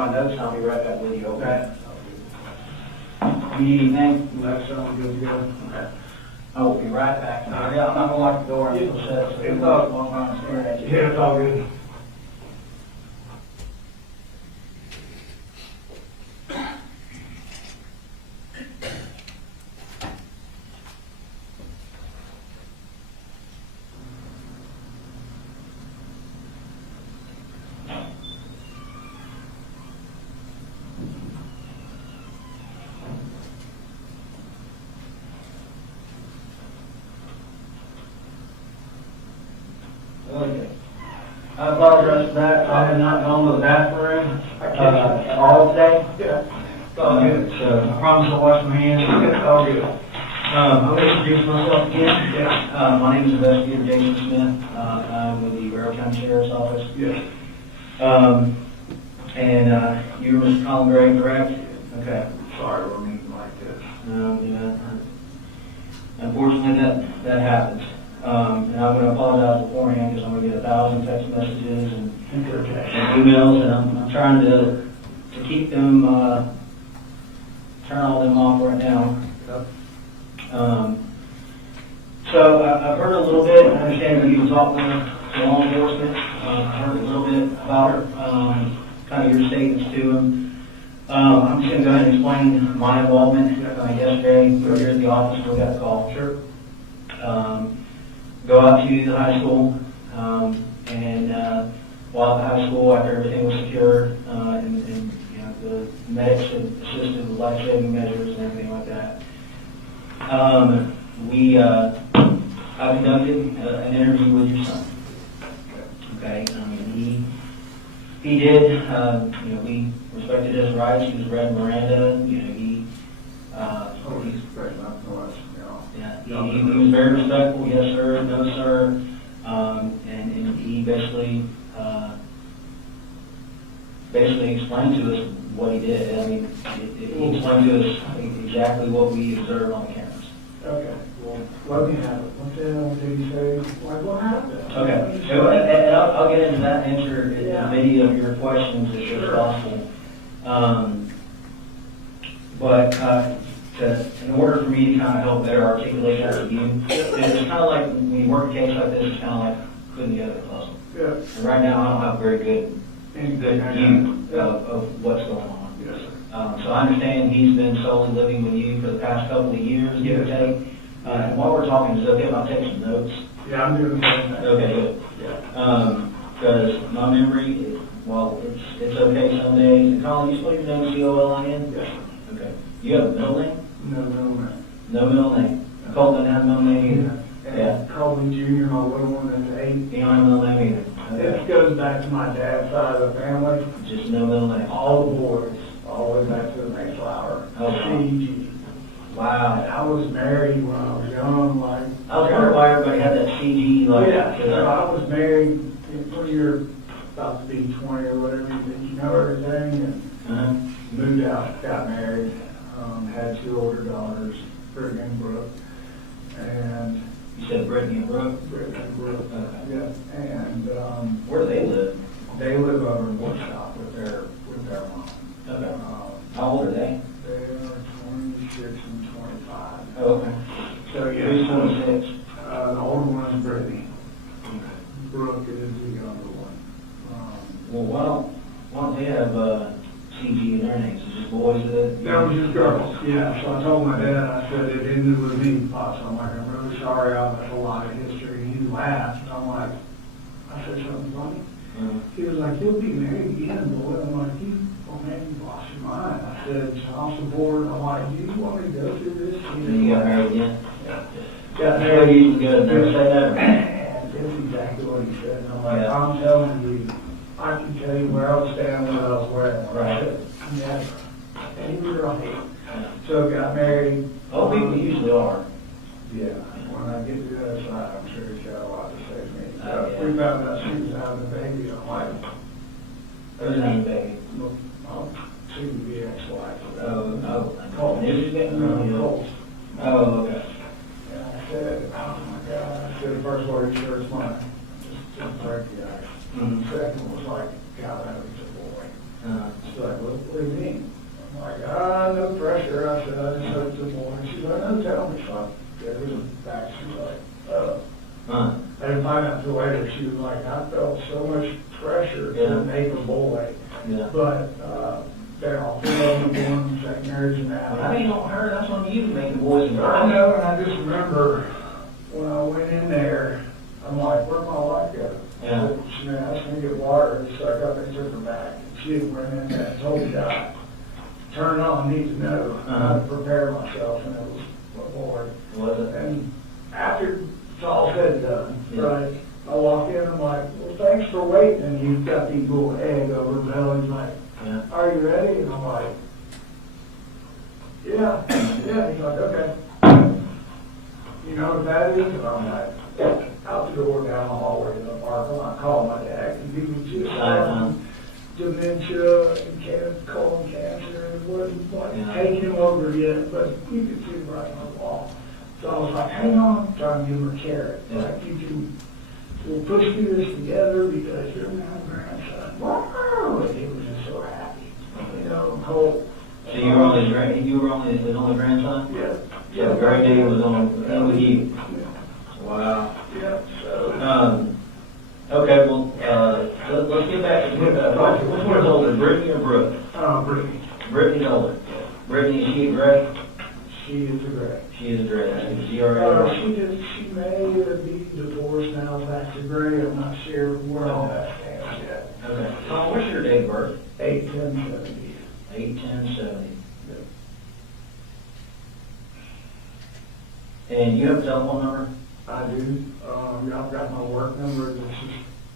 my notes, I'll be right back with you, okay? You need anything? That sounds good to go. Okay. I will be right back. Yeah, I'm not gonna lock the door until it's set, so It's it's all- all around staring at you. Yeah, it's all good. Okay. I apologize for that. I have not gone to the bathroom, all day. Yeah. It's all good. So I promise I'll wash my hands. It's all good. I'm going to introduce myself again. My name is Investigator Jason Smith. I'm with the Barrow County Sheriff's Office. Yeah. And you were Mr. Colin Gray, correct? Okay. Sorry, we're meeting like this. Unfortunately, that happens. And I'm going to apologize beforehand because I'm going to get 1,000 text messages and emails, and I'm trying to keep them, turn all them off right now. So I've heard a little bit, I understand that you talked to law enforcement. I heard a little bit about kind of your statements to them. I'm just going to go ahead and explain my involvement. Yesterday, we were here at the office, we got a call. Sure. Go out to the high school, and while at the high school, after everything was secured, and you know, the medics had assisted with life-saving measures and everything like that, I conducted an interview with your son. Okay, he did, you know, we respected his rights. He was read Miranda. You know, He's straightened up to us, yeah, he was very respectful. Yes, sir. No, sir. And he basically explained to us what he did. I mean, he explained to us exactly what we observed on the cameras. Okay, well, let me have it. What the hell did he say? What happened? Okay, so, and I'll get into that, answer many of your questions if possible. But in order for me to kind of help better articulate that to you, it's kind of like when you work a case like this, it's kind of like putting together a puzzle. Yeah. And right now, I don't have a very good view of what's going on. Yes, sir. So I understand he's been solely living with you for the past couple of years, give or take. And while we're talking, is it okay if I take some notes? Yeah, I'm doing the same thing. Okay, good. Yeah. Because my memory, well, it's okay some days. And Colin, you spell your name C-O-L-I-N? Yes, sir. Okay. You have a middle name? No, man. No middle name. Colt doesn't have a middle name either. Yeah. Colin Jr., my little one, is 8. You don't have a middle name either. This Okay. goes back to my dad's side of the family. Just no middle name. All the boys, all the way back to the Mayflower. Oh, wow. CG. Wow. I was married when I was young, like. I was wondering why everybody had that CG like. Yeah, so I was married when you're about to be 20 or whatever, you know everything, and moved out, got married, had 2 older daughters, Brittany and Brooke, and You said Brittany and Brooke? Brittany and Brooke, Okay. yeah, and Where do they live? they live over in Woodstock with their mom. Okay. How old are they? They are 26 and 25. Oh, okay. So, yeah. Who's 26? The older one is Brittany. Brooke is the younger one. Well, why don't they have CG in their names? Is it boys that? That was just girls, yeah. So I told my dad, I said, it ended with me, Pops. I'm like, I'm really sorry, I have a lot of history. And he laughed. I'm like, I said something funny. He was like, you'll be married again, boy. I'm like, you don't make me lost your mind. I said, child support. I'm like, do you want me to go through this? And you got married again? Got Very married. usually good. Never say that. Man, that's exactly what he said. And I'm like, Yeah. I'm telling you, I can tell you where I was standing when I was wearing one. Right. I said, never. And he was right. So got married. Oh, people usually are. Yeah, when I get to the other side, I'm sure he's got a lot to say to me. Oh, yeah. We found out she was having a baby. I'm like, Who's name, baby? I'll soon to be ex-wife. Oh. Colt. News getting Colt. Oh, okay. And I said, oh my God. I said, the first word, sure is mine. Just break the ice. Mhm. Second was like, God, that was a boy. Uh, She's like, what do you mean? I'm like, no pressure. I said, I just hope some more. And she's like, no, tell me something. It was back. She's like, I didn't find out until later. She was like, I felt so much pressure to make a boy. Yeah. But, they're all born, second marriage and that. That ain't on her, that's on you, making boys and I girls. know, and I just remember when I went in there, I'm like, where'd my wife go? Yeah. She asked me to get water, so I got the took her back. And she had went in there and told me that, turn on, need to know, how to prepare myself, and it was a boy. Was it? And after it's all said and done, Yeah. right, I walk in, I'm like, well, thanks for waiting, and he's got these little egg over the belly, he's like, Yeah. are you ready? And I'm like, yeah. He's like, okay. You know what that is? And I'm like, out the door, down the hallway to the park. I call my dad, and he was just dementia and colon cancer. It wasn't like taking him over yet, but you could see it right on the wall. So I was like, hang on, I'm trying to give him a carrot. Like, we'll push through this together because you're my grandson. Wow! And he was just so happy. You know, Colt. So you were only his only grandson? Yeah. So Greg Day was on with you? Wow. Yeah, so. Okay, well, let's get back to which one's older, Brittany or Brooke? Brittany. Brittany's older. Brittany, is she a Greg? She is a Greg. She is a Greg. Is she already? She may be divorced now back to Gray. I'm not sure where all that stands yet. Okay. Tom, what's your date of birth? 8/10/70. 8/10/70. And you have a telephone number? I do. Y'all got my work number. This is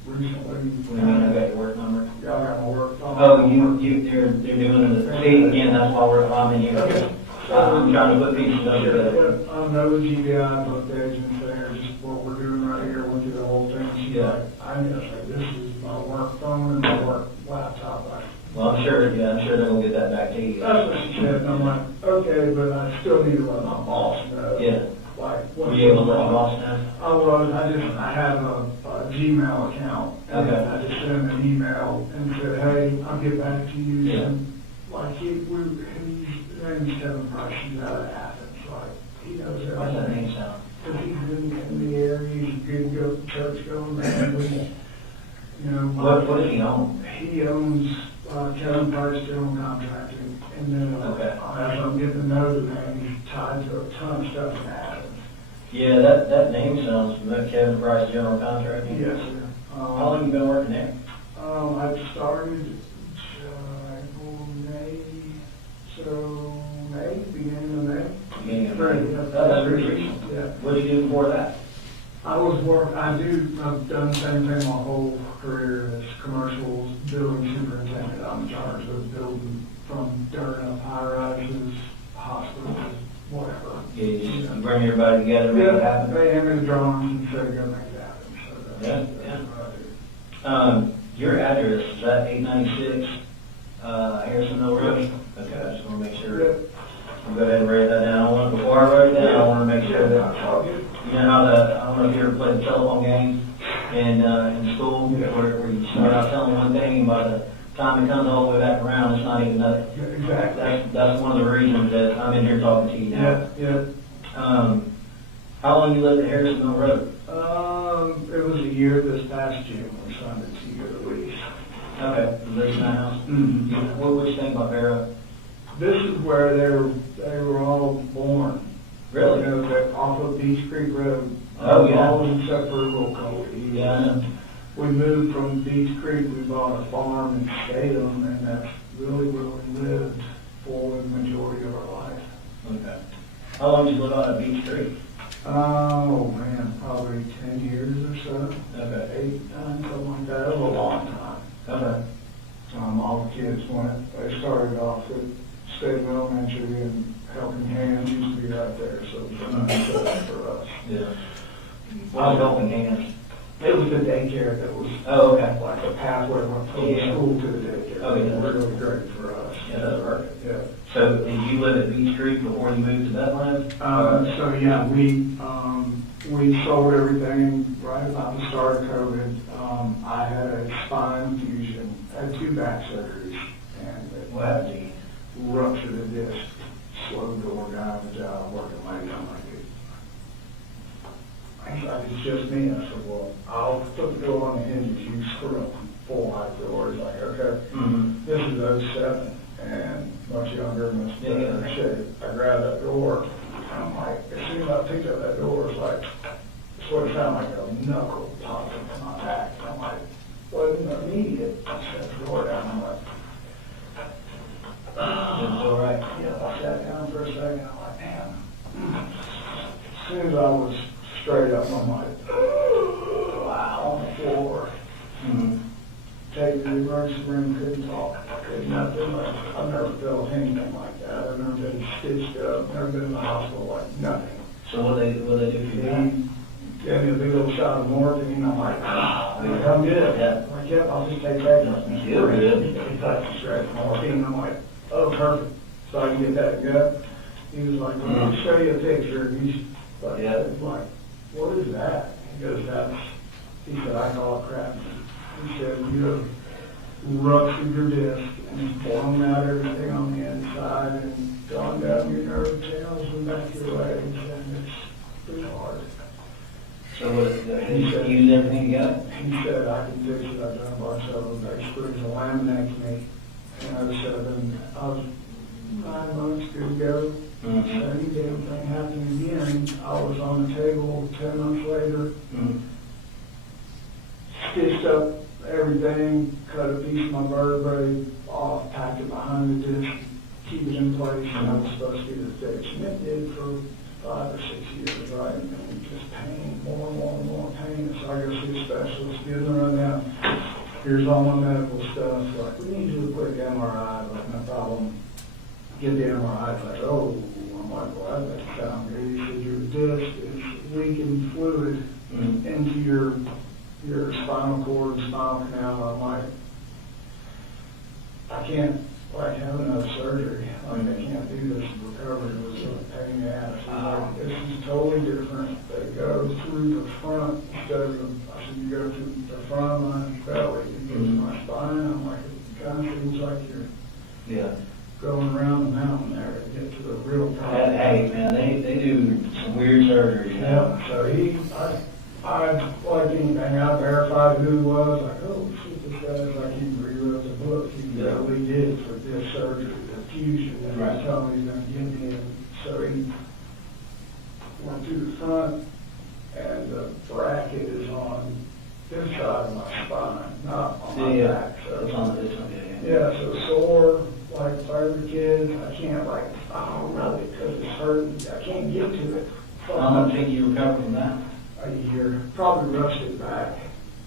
recently. What do you mean I got your work number? Y'all got my work phone. Oh, they're doing the, see, again, that's why I'm in you. Okay. I'm trying to put pieces together. I know the GBI book agent there, just what we're doing right here, went through the whole thing. She's like, I know, like, this is my work phone and my work laptop. Well, I'm sure they're gonna get that back to you. That's what she said, and I'm like, okay, but I still need to let my boss know. Yeah. Like, Were you able to let your boss know? I was, I have a Gmail account. And Okay. I just sent him an email and said, hey, I'll get back to you. Yeah. And like, his name's Kevin Price, he's out of Athens, like, he knows everything. What's that name sound? Because he's in the area, he's a good go church going man. You know. What does he own? He owns Kevin Price General Contracting. And then, Okay. as I'm getting to know the man, he's tied to a ton of stuff in Athens. Yeah, that name sounds familiar, Kevin Price General Contracting. Yes, sir. How long have you been working there? I started April, May, so May, beginning of May. Beginning of Right, May? yeah. That's pretty recent. Yeah. What did you do before that? I've done the same thing my whole career as commercial building superintendent. I'm in charge of building from dirt up high rises, hospitals, whatever. Yeah, you bring everybody together, make it happen? They hand me the drawings and say, go make it happen. So Yeah, that's what I do. Your address, is that 896 Harrison Mill Road? Okay, I just want to make sure. I'll go ahead and write that down. Before I write it down, I want to make sure that, you know how I don't know if you ever played the telephone game in school, where you start out telling one thing, and by the time it comes all the way back around, it's not even that. Exactly. That's one of the reasons that I'm in here talking to you now. Yeah. How long you lived at Harrison Mill Road? It was a year this past June, we signed a 2-year lease. Okay, leasing that house? Mm-hmm. What you think about Vera? This is where they were all born. Really? You know, they're off of Beach Creek Road. Oh, yeah. All except for little Colt. Yeah, I know. We moved from Beach Creek, we bought a farm in Statham, and that's really where we lived for the majority of our life. Okay. How long did you live out at Beach Creek? Oh, man, probably 10 years or so. Okay. 8, 9, something like that. It was a long time. Okay. All the kids they started off at State Elementary, and Helping Hands used to be right there, so it was nice for us. Yeah. What was Helping Hands? It was the daycare that was Oh, okay. like a pathway from the Yeah. school to the daycare. Oh, yeah. It was really great for us. Yeah, that's perfect. Yeah. So did you live at Beach Creek before you moved to Bethlehem? So yeah, we sold everything right about the start of COVID. I had a spine fusion, had 2 back surgeries, and What happened to you? ruptured the disc, slowed door guy on the job, working late. I'm like, he's like, it's just me. I said, well, I'll put the door on the hinges, you screw up full height door. He's like, okay. Mm-hmm. This is '07, and much younger, much Yeah, yeah. better shape. I grabbed that door, and I'm like, as soon as I picked up that door, it's like, it's what it sounded like, a knuckle popping in my back. I'm like, wasn't immediate. I set the door down, I'm like, It's all right. yeah, I sat down for a second, I'm like, man. As soon as I was straight up, I'm like, wow, on the floor. Mm-hmm. Take the emergency room, couldn't talk, couldn't nothing. Like, I've never felt anything like that. I've never been stitched up, never been in the hospital, like nothing. So what they do for you? He gave me a big old shot of morphine, and I'm like, I'm good. Yeah. I'm like, yep, I'll just take that. You feel good. He touched the stretch morphine, I'm like, oh, perfect. So I can get that gut. He was like, let me show you a picture. And he's like, Yeah. like, what is that? He goes, he said, I call it crap. He said, you have ruptured your disc and blown out everything on the inside and gone down your nerve channels and back your legs, and it's pretty hard. So what, he used everything you got? He said, I can fix it. I've done a bunch of them. They screwed the laminectomy. And I was 9 months to go. Mm-hmm. Any damn thing happened again. I was on the table 10 months later, Mm-hmm. stitched up everything, cut a piece of my vertebrae off, packed it behind the disc, keep it in place, and I was supposed to get it fixed. And it did for 5 or 6 years, right? And just pain, more and more and more pain. So I go see a specialist, give them a rundown. Here's all my medical stuff. Like, we need to do a quick MRI. Like, no problem. Get the MRI. It's like, oh, I'm like, well, that doesn't sound good. He said, your disc is leaking fluid into your spinal cord and spinal canal. I'm like, I can't, like, have another surgery. Like, I can't do this recovery. It was a pain in the ass. He's like, this is totally different. They go through the front instead of the, I said, you go through the front of my belly. It goes to my spine. I'm like, it kind of feels like you're Yeah. going around the mountain there to get to the real problem. Hey, man, they do some weird surgery. Yeah, so I like anything, I verified who he was, like, oh, shit, this guy's like, he rewrote the book, he really did for this surgery, the fusion that Right. he's telling me he's gonna give me. And so he went through the front, and the bracket is on this side of my spine, not on my back. So It's on this one, yeah, so sore, like if I was a kid, I can't like, I don't rub it because it's hurting, I can't get to it. How long think you recover from that? A year, probably rushed it back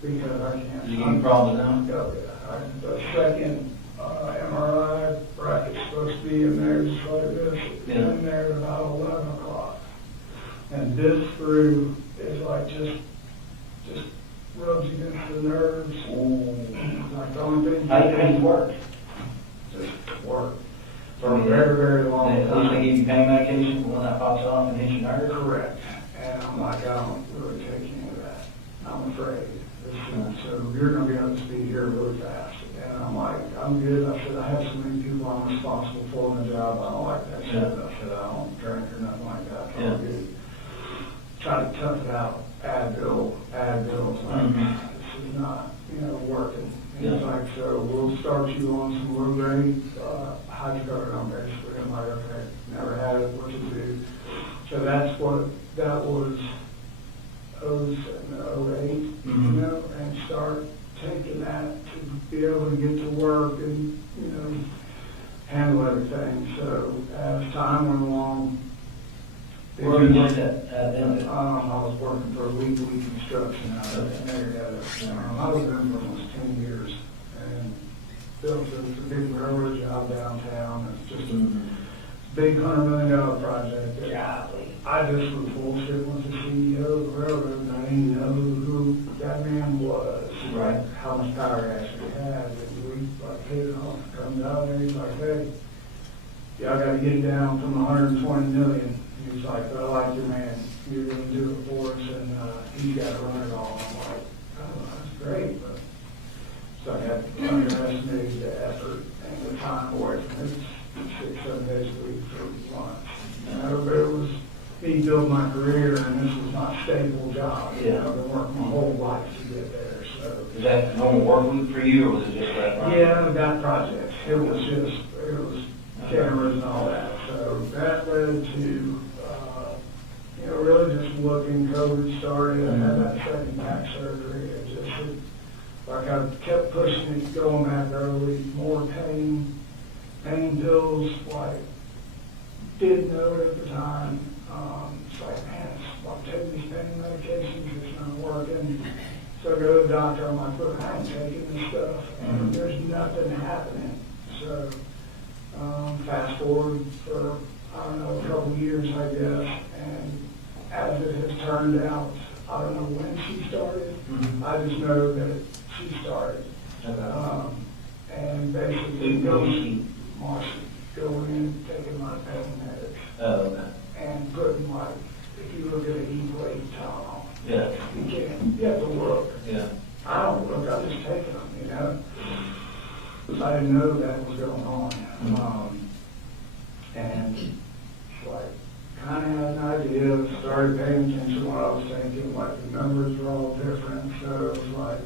because I can't. Did you get any problems now? Oh, yeah. The second MRI bracket's supposed to be in there just like this. It's Yeah. in there at about 11 o'clock. And this screw is like just rubs against the nerves. Like the only thing. How do you work? Just work. For a very, very long At least they time. give you pain medication for when that pops off and hits your nerve? Correct. And I'm like, I don't really take any of that. I'm afraid. So you're gonna be up to speed here really fast. And I'm like, I'm good. I said, I have so many people I'm responsible for in the job. I don't like that shit. I said, I don't drink or nothing like that. It's all good. Try to tough it out. Advil. Like, this is not, working. And he's like, so we'll start you on some low grade hydrocodone basically. I'm like, okay, never had it. What to do? So that was 07, 08, and start taking that to be able to get to work and, handle everything. So as time went along, Where were you working at then? I was working for Weekly Construction out of Marietta. I was there for almost 10 years and built a big railroad job downtown. It's just a big $100 million project. I just was bullshit with the CEO of the railroad, and I didn't know who that man was. Right. How much power he actually had. And we hit it off. Come down there, he's like, hey, y'all gotta get it down from 120 million. He was like, I like your man. You're gonna do it for us, and he's gotta run it all. I'm like, oh, that's great, but so I had underestimated the effort. and the time away from it, 6-7 days a week for months. You know, but it was me building my career, and this was my stable job. You know, I've been working my whole life to get there, so. Is that normal work week for you, or was it just that? Yeah, that project, it was cameras and all that, so that led to, you know, really just looking, COVID started, I had that second back surgery, like I kept pushing it, going back early, more pain pills, like, didn't know it at the time, it's like, man, I'm taking these pain medications, it's not working. So I go to the doctor, I'm like, look, I ain't taking this stuff, and there's nothing happening. So, fast forward for, I don't know, a couple years, I guess, and as it has turned out, I don't know when she started, I just know that she started. And basically going in, taking my pain meds, and putting like, if you look at a heat wave Tylenol, Yeah. you can't, you have to look. Yeah. I don't look, I just take them, you know? Because I didn't know that was going on. And like, kind of had an idea, started paying attention to what I was thinking, like the numbers were all different, so it was like,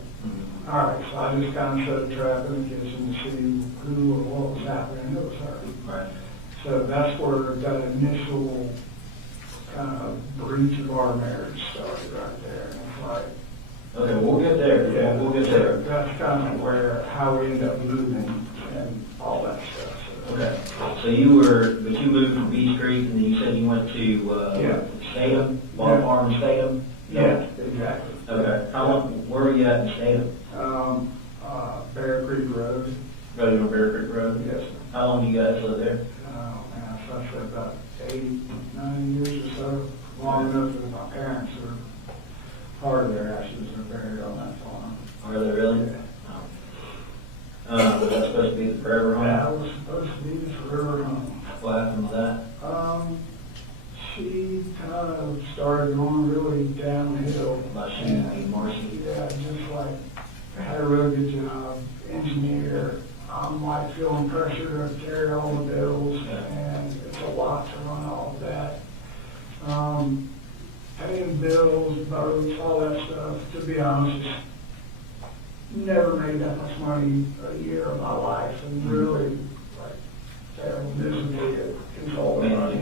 all right, so I just kind of set a trap in the kitchen to see who or what was happening, it was her. Right. So that's where that initial kind of breach of our marriage started right there. And it's like, Okay, we'll get there. yeah, We'll get there. That's kind of where, how we end up moving and all that stuff. So, Okay. So you moved from Beach Creek, and then you said you went to, Statham, Ball Yeah. Farm, Statham? yeah, exactly. Okay. How long, where were you at in Statham? Bear Creek Road. Right on Bear Creek Road? Yes, sir. How long do you guys live there? Oh, man, so I said about 8, 9 years or so, long enough that my parents are, part of their ashes are buried on that farm. Are they really? Was that supposed to be the forever home? That was supposed to be the forever home. What happened to that? She kind of started going really downhill. About shooting Marcy? Yeah, just like, had a really good job, engineer. I'm like feeling pressure to carry all the bills, and it's a lot to run all of that. Paying bills, boats, all that stuff, to be honest, just never made that much money a year of my life, and really, like, terrible miserably at controlling money.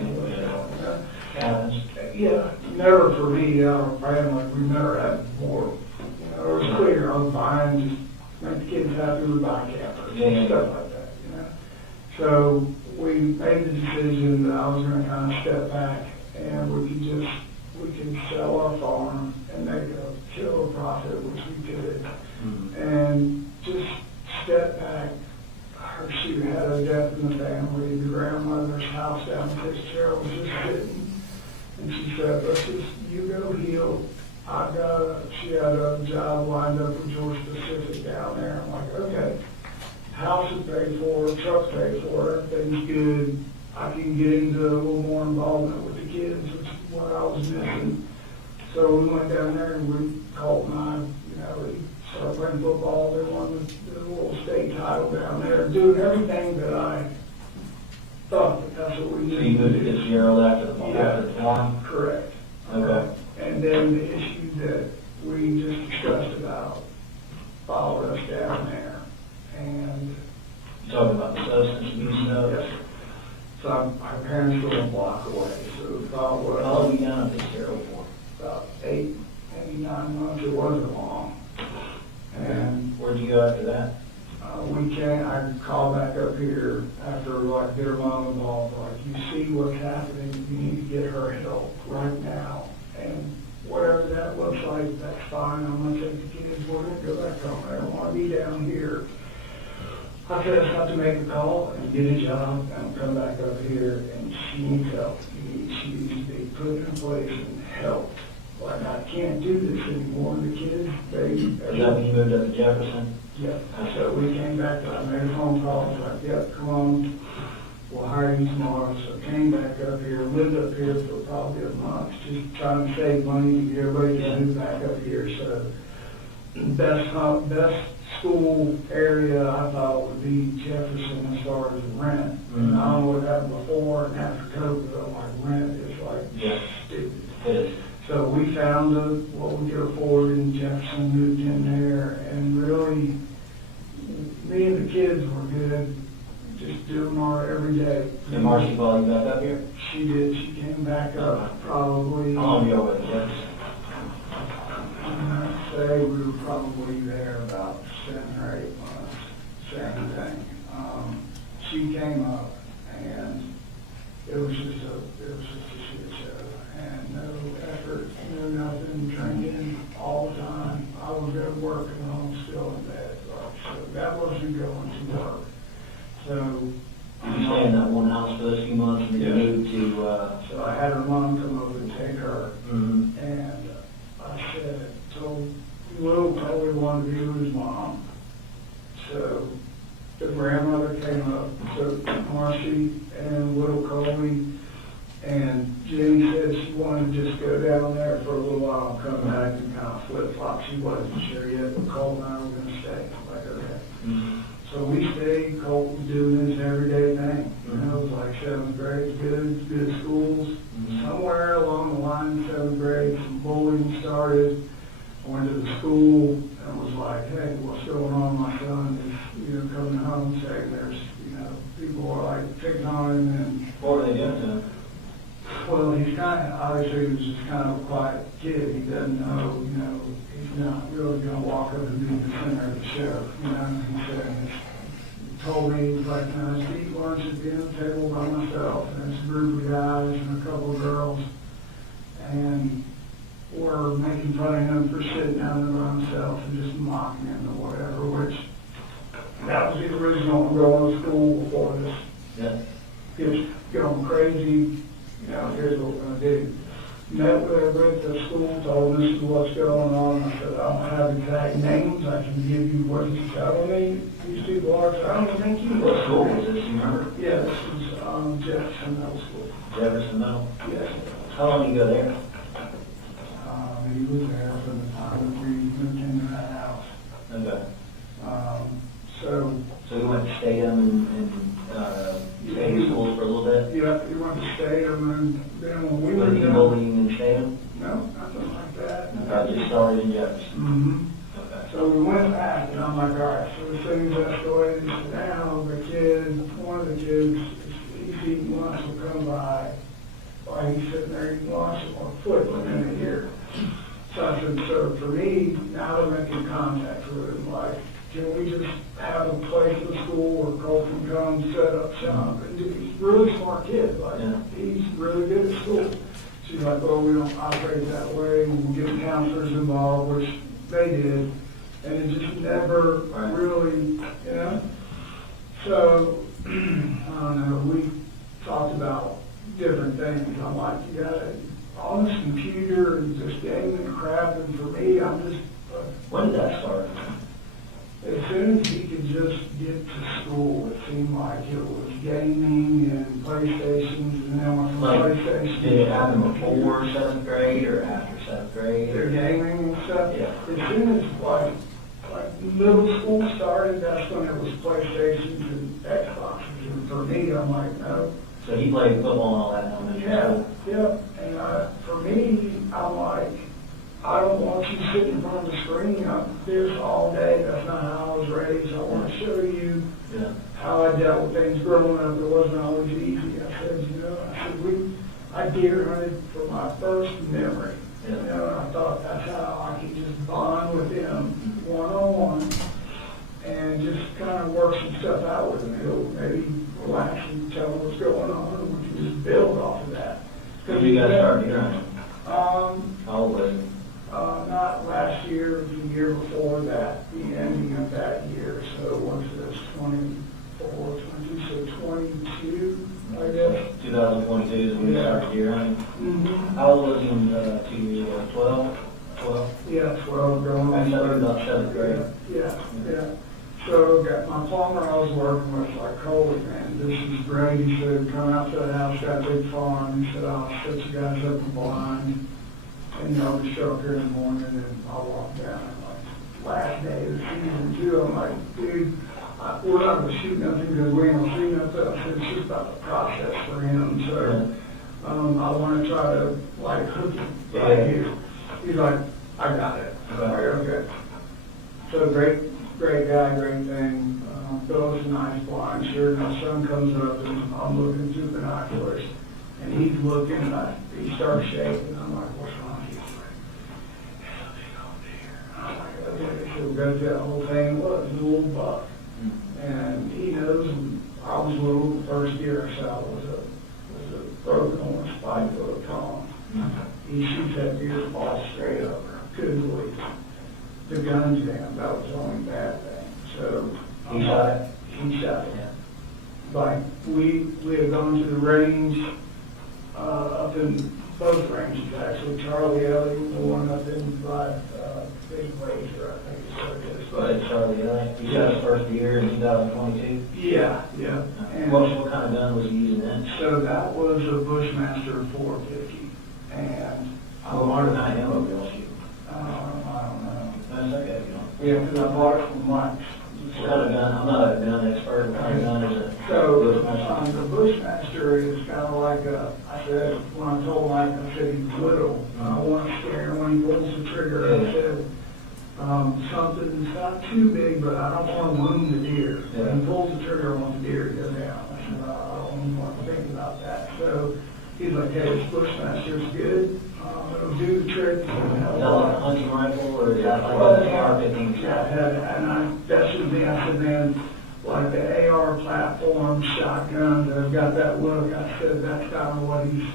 Yeah, never for me, our family, we never had more. You know, it was clear, I was buying, just make the kids happy, we buy campers, and stuff like that, you know. So we made the decision that I was gonna kind of step back, and we could sell our farm and make a killer profit, which we did. And just step back. She had a death in the family. The grandmother's house down in Fitzgerald was just hidden. And she said, let's just, you go heal. She had a job lined up with Georgia Pacific down there. I'm like, okay, house is paid for, truck's paid for, everything's good. I can get into a little more involvement with the kids, which is what I was missing. So we went down there and Colt and I, we started playing football. They won the little state title down there, doing everything that I thought that's what we So needed. you moved to Fitzgerald after the farm? Correct. Okay. And then the issue that we just discussed about followed us down there. And You talking about the substance abuse stuff? yes, so my parents were a block away, so we followed How us long have you done in Fitzgerald for? about 8, maybe 9 months. It wasn't long. And Where'd you go after that? I called back up here after like their mom involved, like, you see what's happening, you need to get her help right now. And whatever that looks like, that's fine, I'm gonna take the kids, we're gonna go back home, I don't wanna be down here. I just have to make a call and get a job and come back up here, and she needs help. She needs to be put in place and helped. Like, I can't do this anymore, the kids, Is that when you moved up to Jefferson? yeah, so we came back, I made a phone call, like, yep, come on, we'll hire you tomorrow. So came back up here, lived up here for probably a month, just trying to save money to get everybody to move back up here. So best school area I thought would be Jefferson as far as rent. And I don't know what happened before and after COVID, I'm like, rent is like stupid. So we found what we could afford in Jefferson, moved in there, and really, me and the kids were good, just doing our every day. And Marcy brought you back up here? She did, she came back up probably. How long ago was it? I'd say we were probably there about 7 or 8 months, same thing. She came up and it was just a shit show. And no effort, no nothing, drinking all the time. I was at work and home still in bed. So that wasn't going to work. So. Did you stay in that one house for those few months and then you moved to, So I had her mom come over and take her. mhm. And I told Will probably wanted to be with his mom. So the grandmother came up, took Marcy and little Colin, and Jenny said she wanted to just go down there for a little while and come back and kind of flip-flop. She wasn't sure yet, but Colt and I were going to stay. Like, okay. Mhm. So we stayed. Colt was doing his everyday thing. You know, it was like 7th grade, good schools. Somewhere along the line, 7th grade, some bullying started. I went to the school and was like, hey, what's going on? My son is, coming home saying there's, people are like picking on him. And What were they doing to him? well, he's obviously he was just kind of a quiet kid. He doesn't know, he's not really going to walk up and be the center of the show. He said, he told me, he was like, I just eat lunch at the end of the table by myself, and it's a group of guys and a couple of girls, and we're making fun of him for sitting down there by himself and just mocking him or whatever, which that was the original going to school before this. Yeah. Just going crazy, here's what we're going to do. Met with the school, told this is what's going on. I said, I don't have exact names. I can give you what he's telling me. These people are, so I don't think you. What school was this, you remember? Yeah, this is Jefferson Middle School. Jefferson Middle? Yes. How long you go there? He was there from the time that we moved into that house. Okay. So you went to Statham and Statham schools for a little bit? yeah, he went to Statham, and then when we Was moved he down. bullying in Statham? No, nothing like that. I just started in Jefferson. Mm-hmm. Okay. So we went back, and I'm like, all right, so the things escalated. Now one of the kids, he's eating lunch, will come by while he's sitting there eating lunch, or flipping in the ear. So I said, so for me, now they're making contact with him, like, can we just have a place in the school where Colt can come set up shop? And he's a really smart kid, like, Yeah. he's really good at school. She's like, well, we don't operate that way, we'll get counselors involved, which they did, and it just never really, So, I don't know, we talked about different things. I'm like, you gotta, on this computer and just gaming and crap, and for me, I'm just, When did that start? as soon as he could just get to school, it seemed like it was gaming and PlayStations, and then when Like, PlayStation. did it happen before 7th grade or after 7th grade? Their gaming and stuff. Yeah. As soon as like middle school started, that's when it was PlayStations and Xboxes. And for me, I'm like, no. So he played football and all that in elementary Yeah, school? yeah. And for me, I'm like, I don't want you sitting in front of the screen up this all day. That's not how I was raised. I want to show you Yeah. how I dealt with things growing up. It wasn't always easy. I said, I deer hunted for my first memory. Yeah. And I thought that's how I could just bond with him one-on-one and just kind of work some stuff out with him. He'll maybe relax and tell him what's going on, and we can just build off of that. When did you guys start deer hunting? How old was you? Not last year, the year before that, the ending of that year. So what's this, 24, 22, so 22, I guess. 2022 is when you started deer hunting? Mm-hmm. How old was you in 2 years ago? 12? 12? Yeah, 12 going I on. started about 7th grade. Yeah. So got my plumber I was working with, like, Colin, man, this is great. He said, come out to the house, got a big farm. He said, I'll set you guys up a blind. And, we show up here in the morning and I'll walk down. I'm like, last day of the season too. I'm like, dude, we're not gonna shoot nothing because we ain't gonna see nothing. I said, it's just about the process for him, so, I wanna try to, like, hook him right here. He's like, I got it. I'm like, okay. So great guy, great thing. Built us a nice blind. Sure enough, sun comes up and I'm looking through binoculars and he's looking and he starts shaking. I'm like, what's wrong? He's like, it's a big old deer. I'm like, okay. So we go through that whole thing. Well, it was a little buck. And he knows I was little. The first deer I shot was a broken horn spike of a Tom. He shoots that deer's ball straight over. Couldn't believe it. The gun's down. That was the only bad thing. So He shot it? He shot it. Like we had gone to the range up in both ranges actually. Charlie Elliott, the one up in by Big Laser, I think it's what it is. But Charlie Elliott, he shot his first deer in 2022? Yeah. And What kind of gun was he using then? so that was a Bushmaster 450, and What modern ammo did y'all shoot? I don't know. That's okay, if you don't. Yeah, because I bought it from Mike's. What kind of gun, I'm not a gun expert, what kind of gun is it? So, Bushmaster? the Bushmaster is kind of like I said, when I told Mike, I said he's little. I want to scare him when he pulls the trigger. I said, something that's not too big, but I don't want to wound the deer. When he pulls the trigger, I want the deer to go down. I said, I don't even want to think about that. So, he's like, hey, this Bushmaster's good. It'll do the trick. Is that like a hunting rifle, or is that like an AR-15? That's the thing I said, man, like the AR platform, shotgun, they've got that look. I said, that's kind of what he's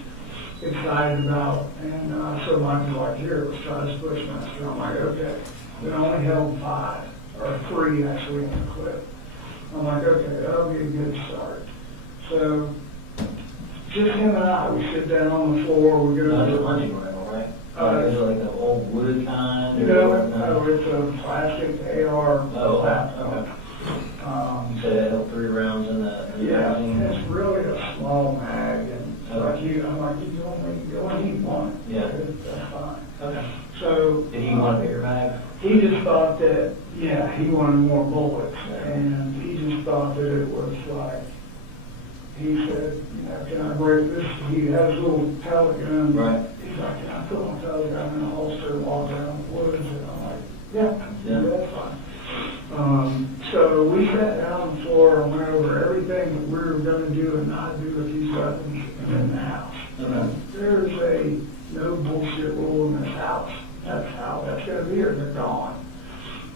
excited about. And so Mike was like, here, let's try this Bushmaster. I'm like, okay. We only held 5, or 3 actually in the clip. I'm like, okay, that'll be a good start. So, just him and I, we sit down on the floor, we go Not to a the hunting rifle, right? Is it like the old wood kind? No, it's a plastic AR platform. Okay. You said it held 3 rounds in the Yeah, magazine? it's really a small mag, and I'm like, you only need one. Yeah. That's fine. Okay. So. Did he want a bigger mag? He just thought that, he wanted more bullets, and he just thought that it was like, he said, can I break this? He has a little pellet gun. Right. He's like, can I put my pellet gun in a holster and walk down the woods? And I'm like, yeah, that's fine. So we sat down on the floor and went over everything that we were going to do and not do with these weapons in the house. Okay. There's a no bullshit rule in this house. That's how that's going to be, or they're gone.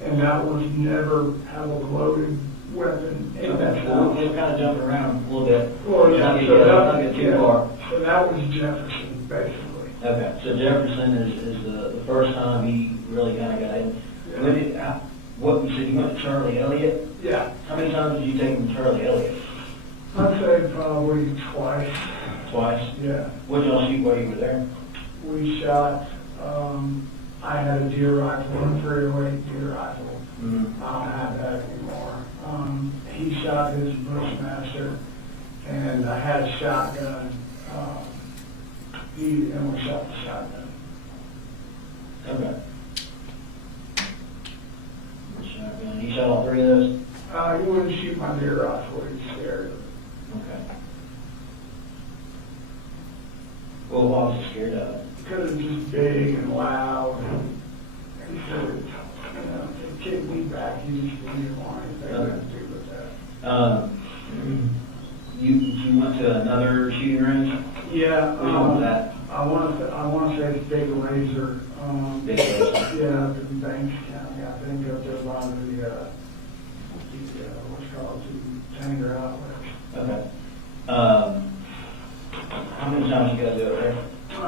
And that was never have a loaded weapon in that house. We're kind of jumping around a little bit. Well, Not yeah, get too far. so that was Jefferson, basically. Okay, so Jefferson is the first time he really kind of got in. Yeah. When did, what, you said you went to Charlie Elliott? Yeah, How many times did you take him to Charlie Elliott? I'd say probably twice. Twice? Yeah, What did y'all shoot while you were there? we shot. I had a deer rifle, a 308 deer rifle. Mm-hmm. I don't have that anymore. He shot his Bushmaster, and I had a shotgun. And we shot the shotgun. Okay. Shotgun. He shot all 3 of those? He wouldn't shoot my deer rifle, he was scared of it. Okay. Well, why was he scared of it? Because it's just big and loud, and he said, it kicked me back, he just didn't want anything to do with that. You went to another shooting range? Yeah, Which one was that? I want to say it's Big Laser. Big Laser. Yeah, up in Banks County, I think up there by the what's called the Tanger outlets. Okay. How many times you guys go there? I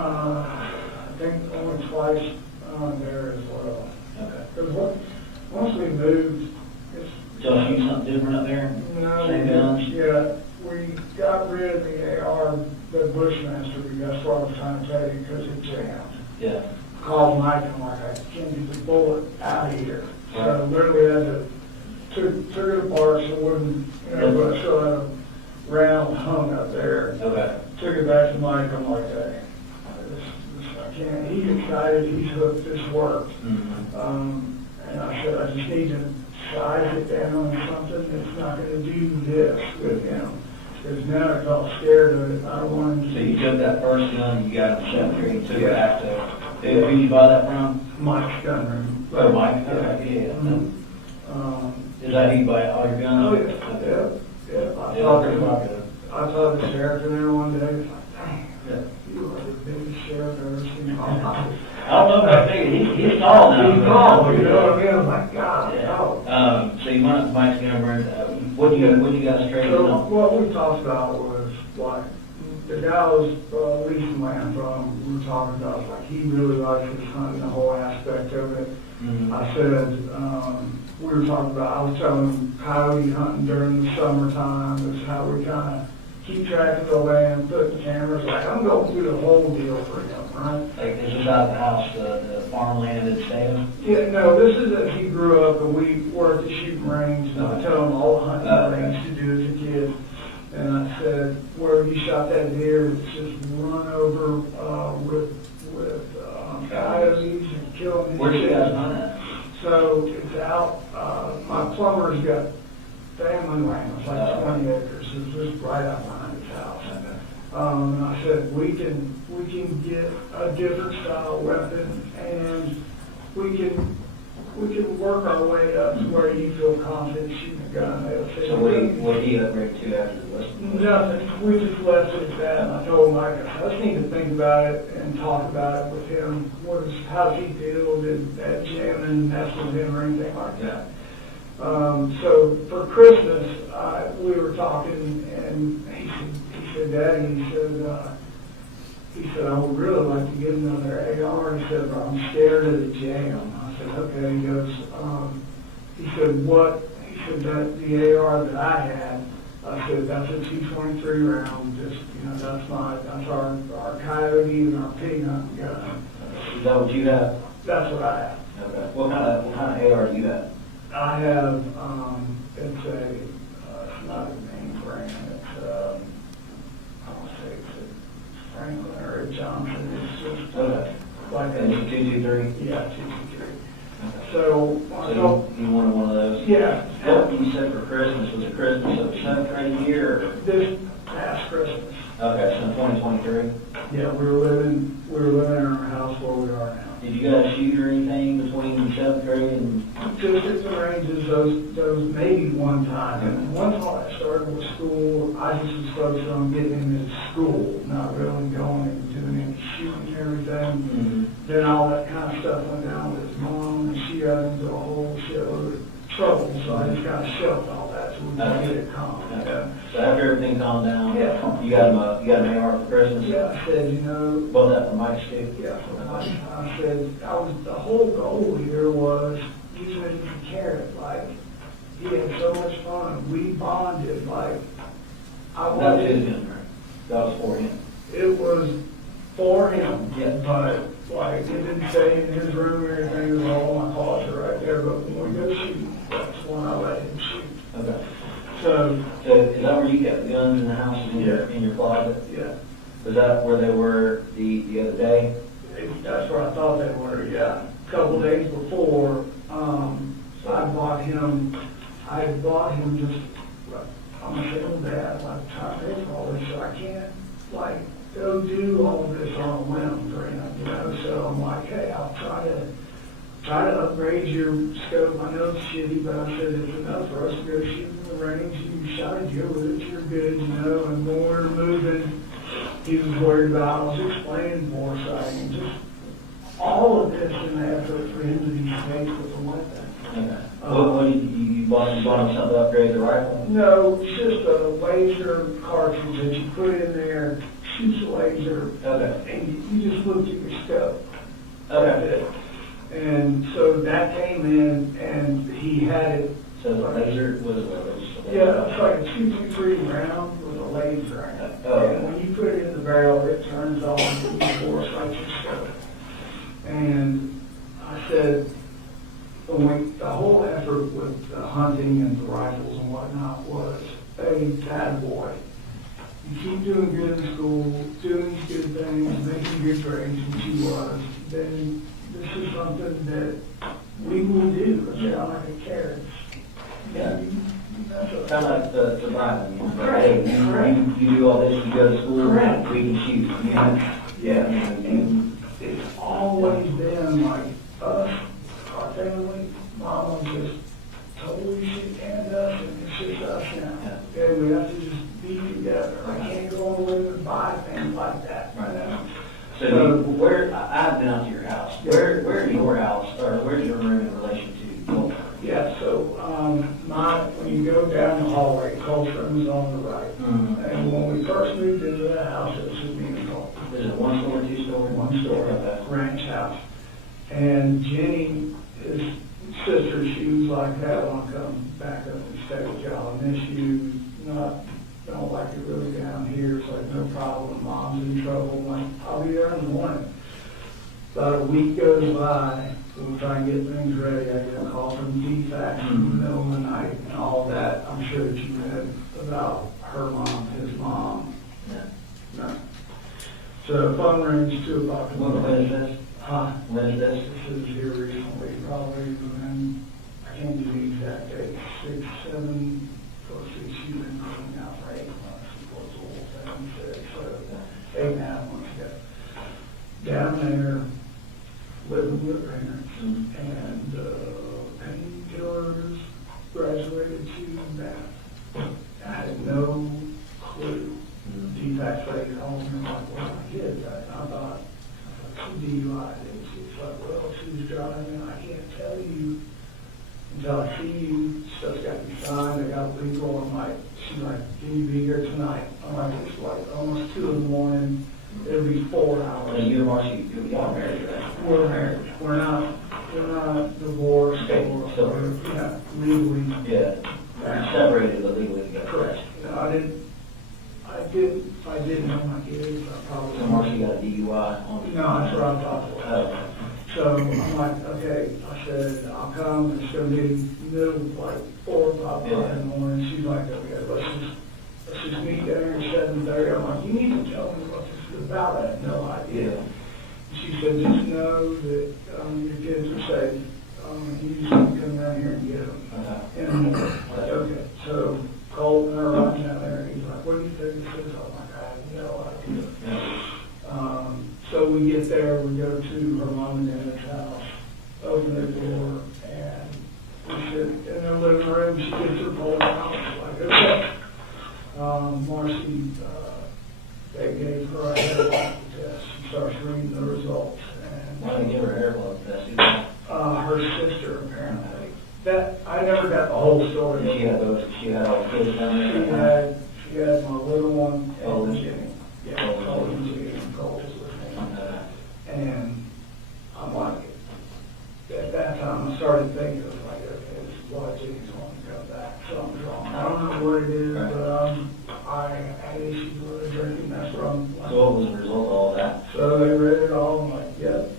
think only twice there as well. Okay. Because once we moved, it's Did y'all shoot something different up there? no, Same guns? yeah, we got rid of the AR, the Bushmaster, because that's what I was trying to tell you, because it jammed. Yeah. Called Mike, I'm like, I can't get the bullet out of here. So literally had to took it apart so it wouldn't, but I still had a round hung up there. Okay. Took it back to Mike, I'm like, hey, this I can't. He's excited, he's hooked, this worked. Mm-hmm. And I said, I just need to size it down or something that's not gonna do this with him. Because now he's all scared of it. I don't want him So to you see took that first gun, you got it in seventh grade, took it back to, who did you buy that from? Mike's gun room. Oh, Mike, okay, yeah. Is that who you buy all your guns? Oh, yeah. I Yeah, talked pretty to popular. the sheriff in there one day. It's like, dang, you are the biggest sheriff I've ever seen in my life. I don't know if I figured, he's tall now. He's tall, you know what I mean? I'm like, God, Yeah. no. So you went to Mike's gun room, what do you guys trade So on? what we talked about was like, the guy was leasing land from, we were talking about, like, he really likes his hunting, the whole aspect of it. Mhm. I said, we were talking about, I was telling him coyote hunting during the summertime is how we kind of keep track of the land, putting cameras, like, I'm going through the whole deal for him, right? Like, this is out of the house, the farmland in Salem? Yeah, no, this is as he grew up, and we worked at shooting range, and I tell him all the hunting I used to do as a kid. And I said, where you shot that deer, it's just run over with coyotes and killing his Where do you guys kids. hunt at? So it's out, my plumber's got family land, it's like 20 acres, it's just right out behind his house. And I said, we can get a different style weapon, and we can work our way up to where you feel confident shooting a gun. They'll say, So what did he upgrade to after the list? nothing, we just left it at that, and I told Mike, I just need to think about it and talk about it with him. How does he feel, did that jamming mess with him or anything like that? So for Christmas, we were talking, and he said, Daddy, he said, I would really like to get another AR. He said, but I'm scared of the jam. I said, okay. He goes, he said, what? He said, that the AR that I had, I said, that's a 223 round. Just, that's our coyote and our pig hunting gun. Is that what you have? That's what I have. Okay. What kind of AR do you have? I have, it's not a name brand, it's, I don't say it's a Franklin or a Johnson, it's just, Okay. like And a, it's 223? yeah, 223. Okay. So, So you wanted one of those? yeah, What you said for Christmas, was it Christmas of seventh grade year? Or? this past Christmas, Okay, so 2023. yeah, we were living in our house where we are now. Did you guys shoot or anything between seventh grade and? Just at the ranges, those maybe one time. And once I started with school, I just was focused on getting into school, not really going and doing any shooting and everything. Then all that kind of stuff went down with his mom, and she got into a whole shitload of trouble, so I just kind of shelved all that, so we could get it calm. Okay. So after everything calmed down, Yeah. you got an AR for Christmas? Yeah, I said, Bought that from Mike's too? yeah, I said, the whole goal here was using it as a carrot, like, he had so much fun, we bonded, like, I That was his wanted, gun, right? That was for him? it was for him, Yeah. but, like, it didn't say in his room or anything, it was all in my closet right there, but when we go shoot, that's when I let him shoot. Okay. So, So is that where you kept the guns in the house, in your closet? yeah, Was that where they were the other day? that's where I thought they were, yeah. A couple days before, I bought him just, I'm a single dad, like, trying to pay for all this, so I can't, like, go do all of this on a whim for him, so I'm like, hey, I'll try to upgrade your scope. I know it's shitty, but I said it's enough for us to go shoot in the range. You shot a deer with it, you're good, and when we were moving, he was worried about, I was explaining foresight, and just all of this in the effort for him to be safe with a weapon. Okay. What did you bought him something to upgrade the rifle? No, it's just a laser cartridge that you put in there, shoots a laser, Okay. and you just look at your scope. Okay. And so that came in, and he had it. So the laser was what? Yeah, it's like a 223 round with a laser in it. Oh. And when you put it in the barrel, it turns on the force like your scope. And I said, the whole effort with the hunting and the rifles and whatnot was, hey, bad boy, you keep doing good in school, doing these good things, making good grades, which he was, then this is something that we will do. I said, I'm not gonna care. Yeah. That's a- Kind of like the Brian, you know, Correct, hey, correct. you do all this, you go to school, Correct. we can shoot, you know? Yeah, and it's always been like us, our family, mama just totally shit canned us, and it's just us now. And we have to just be together. I can't go on with and buy things like that, you know? So where, I've been out to your house, where's your house, or where's your room in relation to Colt? Yeah, so, when you go down the hallway, Colt's room is on the right. And when we first moved into the house, it was just me and Colt. Is it one story, two story? One story, Okay. ranch house. And Jenny, his sister, she was like, hey, I want to come back up and stay with y'all. I miss you, don't like it really down here. It's like, no problem, mom's in trouble. I'm like, I'll be there in the morning. About a week goes by, we'll try and get things ready. I get a call from DFAX in the middle of the night and all that. I'm sure that you read about her mom, his mom. Yeah. No. So the phone rings 2 o'clock in the When morning. is this? Huh? When is this? This is here recently, probably when, I can't give the exact date, 6, 7, or 6, you've been going out for 8 months, before it's all 7, 6, so 8.5 months ago. Down there, living with parents, and painkillers, graduated to that. I had no clue. DFAX lady called me, like, where are my kids at? And I thought, DUI. She's like, well, she was driving, I can't tell you until I see you. Stuff's got to be signed, I got legal. I'm like, she's like, can you be here tonight? I'm like, it's like almost 2 in the morning, every 4 hours. And you and Marcy, y'all married, right? We're married. We're not divorced Okay, or, so- legally. Yeah. You're separated, but legally together. Correct. You know, if I didn't know my kids, I probably. So Marcy got a DUI on. No, that's what I thought it was. Oh, So I'm like, okay, I said, I'll come, it's gonna be middle, like 4 or 5 o'clock in the morning. She's like, okay, let's just meet there at 7:30. I'm like, you need to tell me what this is about. I had no idea. She said, just know that, your kids are safe. You just need to come down here and get them. And I'm like, okay, so Colt and I are riding down there, and he's like, what do you think this is? I'm like, I have no idea. So we get there, we go to her mom and dad's house, open the door, and we sit in the living room. She gets her phone out, like, okay. Marcy, they gave her a hair block test. She starts reading the results. why didn't you give her a hair blood test? Her sister, apparently. That, I never got the whole story. She had all the kids down there? She had my little one Colin. and Jimmy. Yeah, Colin and Jimmy, and Colt was with me. And I'm like, at that time, I started thinking, I was like, okay, this is why Jimmy's wanting to come back. Something's wrong. I don't know what it is, but I had issues with the drinking, that's where I'm. So what was the result of all that? So they read it all, I'm like, yep.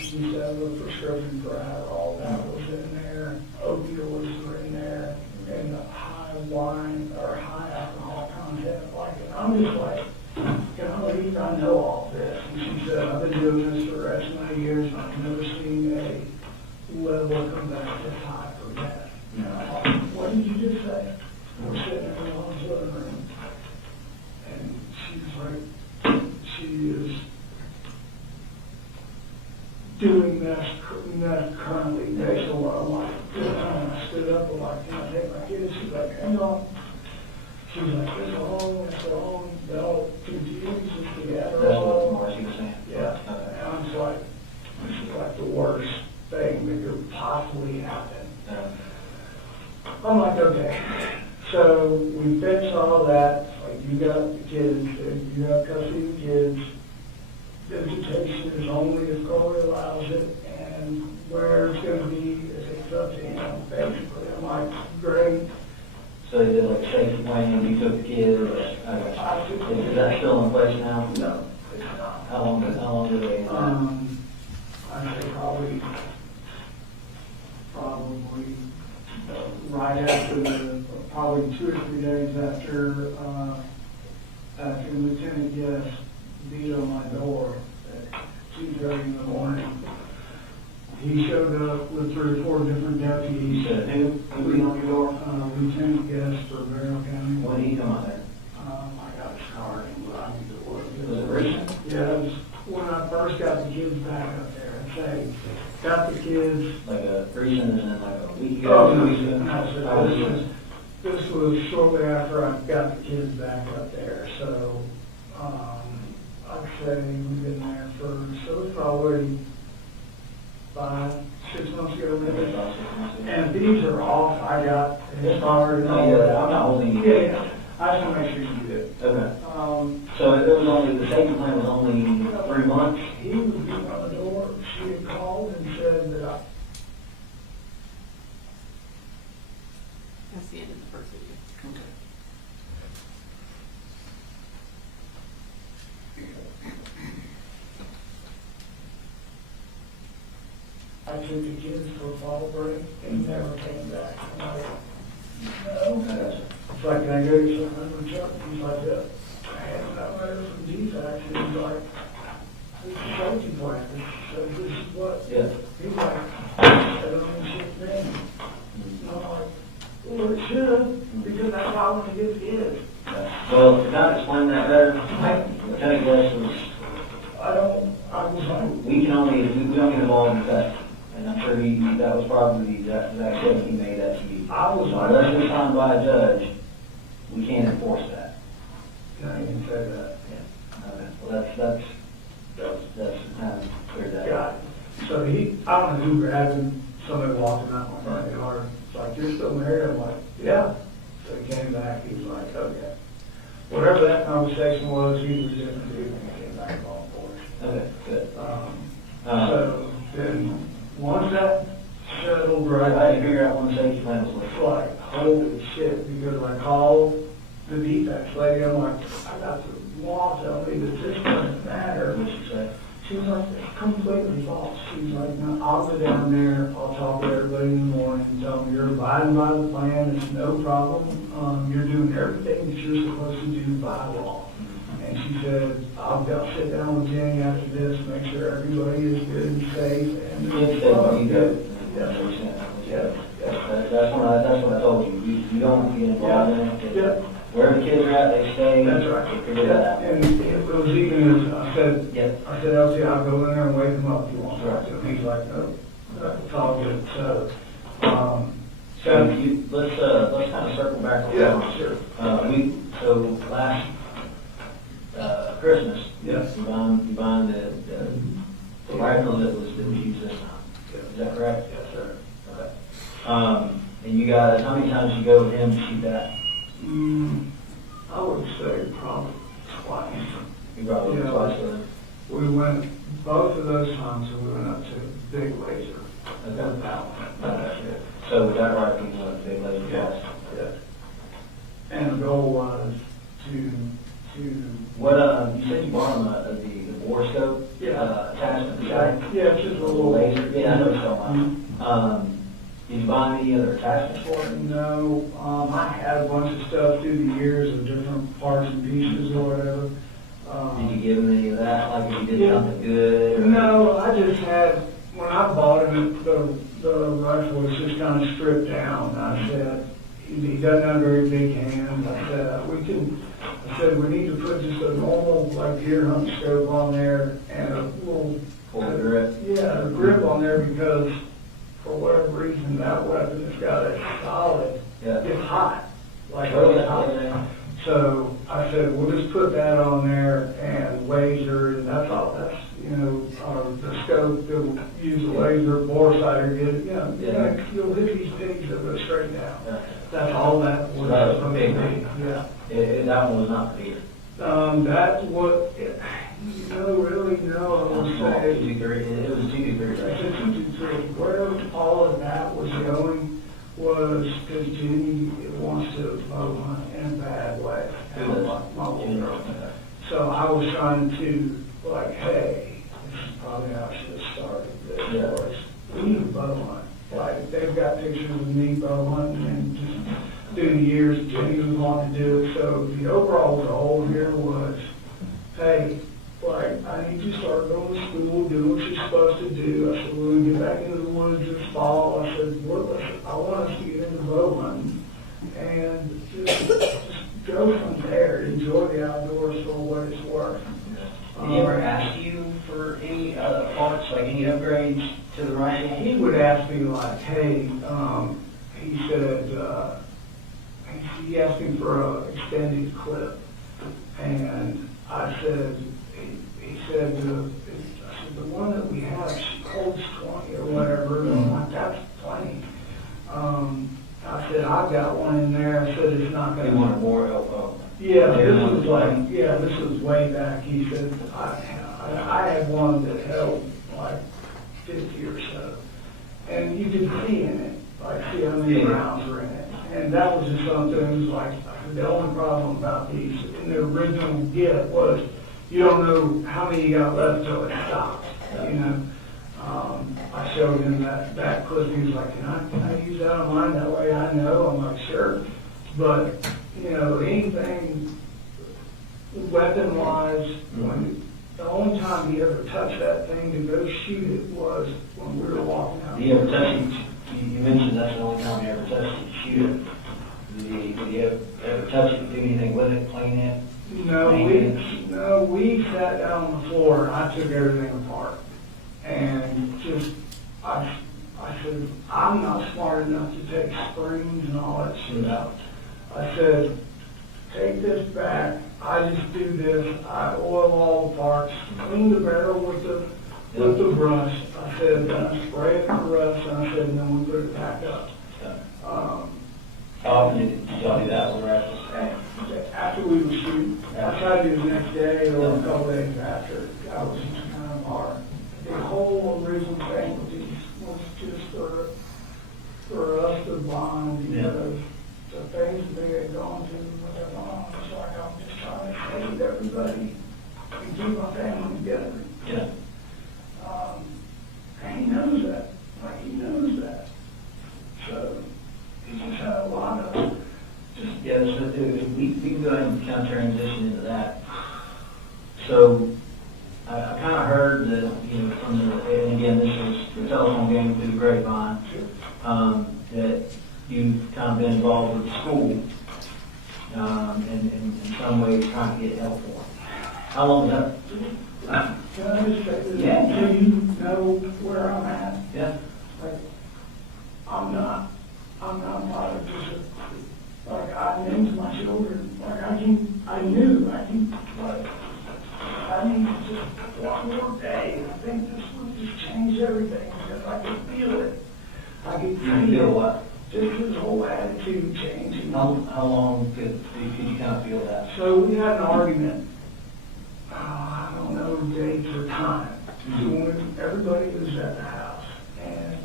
She used to have a prescription for Adderall, that was in there, opioids were in there, and the high wine, or high alcohol content, like, and I'm just like, can I believe I know all this? And she said, I've been doing this for the rest of my years, and I've never seen a level come back this high for that. And I'm like, what did you just say? We're sitting in the mom's living room, and she's like, she is doing that currently based on what I'm like. And I stood up, I'm like, can I take my kids? She's like, hang on. She's like, it's wrong, they'll confuse us together. That's what Marcy was saying? Yeah, Okay. and I'm just like, this is like the worst thing that could possibly happen. Yeah. I'm like, okay. So we fixed all that, like, you got the kids, and you have custody of the kids. Visitation is only if Colin allows it, and where it's gonna be, it's up to him, basically. I'm like, great. So they did like a safety plan, you took the kids, is that still in place now? No, it's not. How long did they? I'd say probably right after probably 2 or 3 days after Lieutenant Guest beat on my door at 2:30 in the morning. He showed up with 3 or 4 different You deputies. said who be on your door? Lieutenant Guest for Barrow County. When did he come out there? I got his card, but I need to look. Was it recent? Yeah, it was when I first got the kids back up there. I say, got the kids. Like a recent, and then like a week ago? Oh, 2 no, weeks ago? no, this was shortly after I got the kids back up there, so, I'd say we've been there so it's probably 5, 6 months ago, maybe. And if these are off, I got his card and all Oh, yeah, that. I'm not holding you. Yeah, yeah, I just want to make sure you do it. Okay. Um, So it was only, the safety plan was only 3 months? he was beating on the door, she had called and said that I That's the end of the first video. took the kids for a fall break and never came back. I'm like, no. It's like, can I go to some other truck? He's like, yeah. I had that letter from DFAX, and he's like, this is safety plan. So this is what? Yeah. He's like, I don't know shit thing. And I'm like, well, it should, because that's how I want to get the kids. Well, to kind of explain that better, Lieutenant West was, I was like, we don't get involved in that. And I'm sure that was probably the exact statement he made that to you. I was like, Unless we're signed by a judge, we can't enforce that. can I even say that? Yeah. Okay. Well, that's kind of clear that. Got it. So I don't know who grabbed him, somebody walked him out my front yard. It's like, you're still married? I'm like, yeah. So he came back, he was like, okay. Whatever that conversation was, he was different dude when he came back on board. Okay, good. So then, once that settled I right, had to figure out when the safety plan was it's lifted. like, holy shit, because I called the defense lady, I'm like, I got the law telling me that this doesn't matter. What you say? She was like, it's completely false. She was like, no, I'll go down there, I'll talk to everybody in the morning and tell them you're abiding by the plan, it's no problem. You're doing everything that you're supposed to do by law. And she said, I'll sit down with Jenny after this, make sure everybody is good and safe. And Kids say what you do. Yeah. That's what you're saying. Yeah. That's what I told you. You don't get involved in it. Yeah. Wherever the kids are at, they stay. That's right. They figure that out. And it was even as I said, Yep. LT, I'll go in there and wake him up if you want. Right. So he's like, no, it's all good. So, So let's kind of circle back on yeah, that. sure. So last Christmas, Yes. you buying the rifle that was used this time. Is that correct? Yes, sir. Okay. And you guys, how many times you go with him to shoot that? I would say probably twice. You brought him Yeah. twice with him? We went, both of those times, we went up to Big Laser. Okay. With that one. Okay. So with that rifle, you went to Big Laser Yes, twice? yes. And the goal was to, What, you said you bought him the bore scope? Yeah. Attachment, is that? yeah, it's just a little Laser? Yeah, I know it's so did you buy any other attachments for it? No, I had a bunch of stuff through the years of different parts and pieces or whatever. Did you give him any of that, like if you did Yeah. something good? Or? No, I just had, when I bought him, the rifle was just kind of stripped down. I said, he doesn't have very big hands. I said, we need to put just a normal, like deer hunt scope on there and a little. For the grip? Yeah, a grip on there because for whatever reason, that weapon has got a solid, Yeah. it's hot. Like, Oh, it's yeah, hot. yeah. So I said, we'll just put that on there and laser, and that's all, that's, the scope, they'll use a laser, bore sighter, Yeah. you'll hit these pigs, they'll go straight down. Yeah. That's all that was So that was supposed big. to be, yeah. That one was not big. That's what, really, no, I would say. It was 223, right? Where all of that was going was because Jenny wants to mow hunt in a bad way. Who does? My little girl. So I was trying to, like, hey, this is probably how I should have started this. Yeah. Was, we need to bow hunt. Like, they've got pictures of me bow hunting and just through the years, Jenny was wanting to do it. So the overall goal here was, hey, like, I need you to start going to school, doing what you're supposed to do. I said, we're going to get back into the woods this fall. and just go from there, enjoy the outdoors for what it's worth. Did he ever ask you for any parts, like any upgrades to the rifle? He would ask me like, hey, he said, he asked me for an extended clip, and I said, he said, I said, the one that we have holds 20 or whatever, and I'm like, that's plenty. I said, I've got one in there. I said, it's not He gonna. wanted more, Yeah, this was like, this was way back. He said, I had one that held like 50 or so. And you could see in it, like see how many rounds were in it. And that was just something, it was like, the only problem about these in the original get was you don't know how many you got left till it stops, you know. I showed him that clip. He was like, can I use that on mine? That way I know. I'm like, sure. But, you know, anything weapon-wise, when the only time he ever touched that thing to go shoot it was when we were walking out. Did he ever touch it? You mentioned that's the only time he ever touched it, shoot it. Did he ever touch it, do anything with it, clean it? No, we sat down on the floor and I took everything apart. And just, I said, I'm not smart enough to take springs and all that shit out. I said, take this back. I just do this. I oil all the parts, clean the barrel with the brush. I said, spray it with the rust. And I said, and then we put it back up. How often did y'all do that with rifles? After we were shooting, I tried to do the next day or a couple days after. I was kind of hard. The whole original thing with these was just for us to bond, because the things that they had gone through with their mom, it's like I'm just trying to save everybody and keep my family together. Yeah. And he knows that. Like, he knows that. So, he just had a lot of just. Yeah, so we can go ahead and kind of transition into that. So, I kind of heard that, you know, from the, and again, this is the telephone game through the grapevine, that you've kind of been involved with the school, in some ways trying to get help for it. How long is that? Can I just say this? Yeah. Do you know where I'm at? Yeah. Like, I'm not bothered to, like, I named my children, like, I knew, like, I need just one more day. I think this would just change everything, because I could feel it. I could Feel what? just his whole attitude changing. How long could you kind of feel that? So we had an argument, I don't know dates or time, so when everybody was at the house, and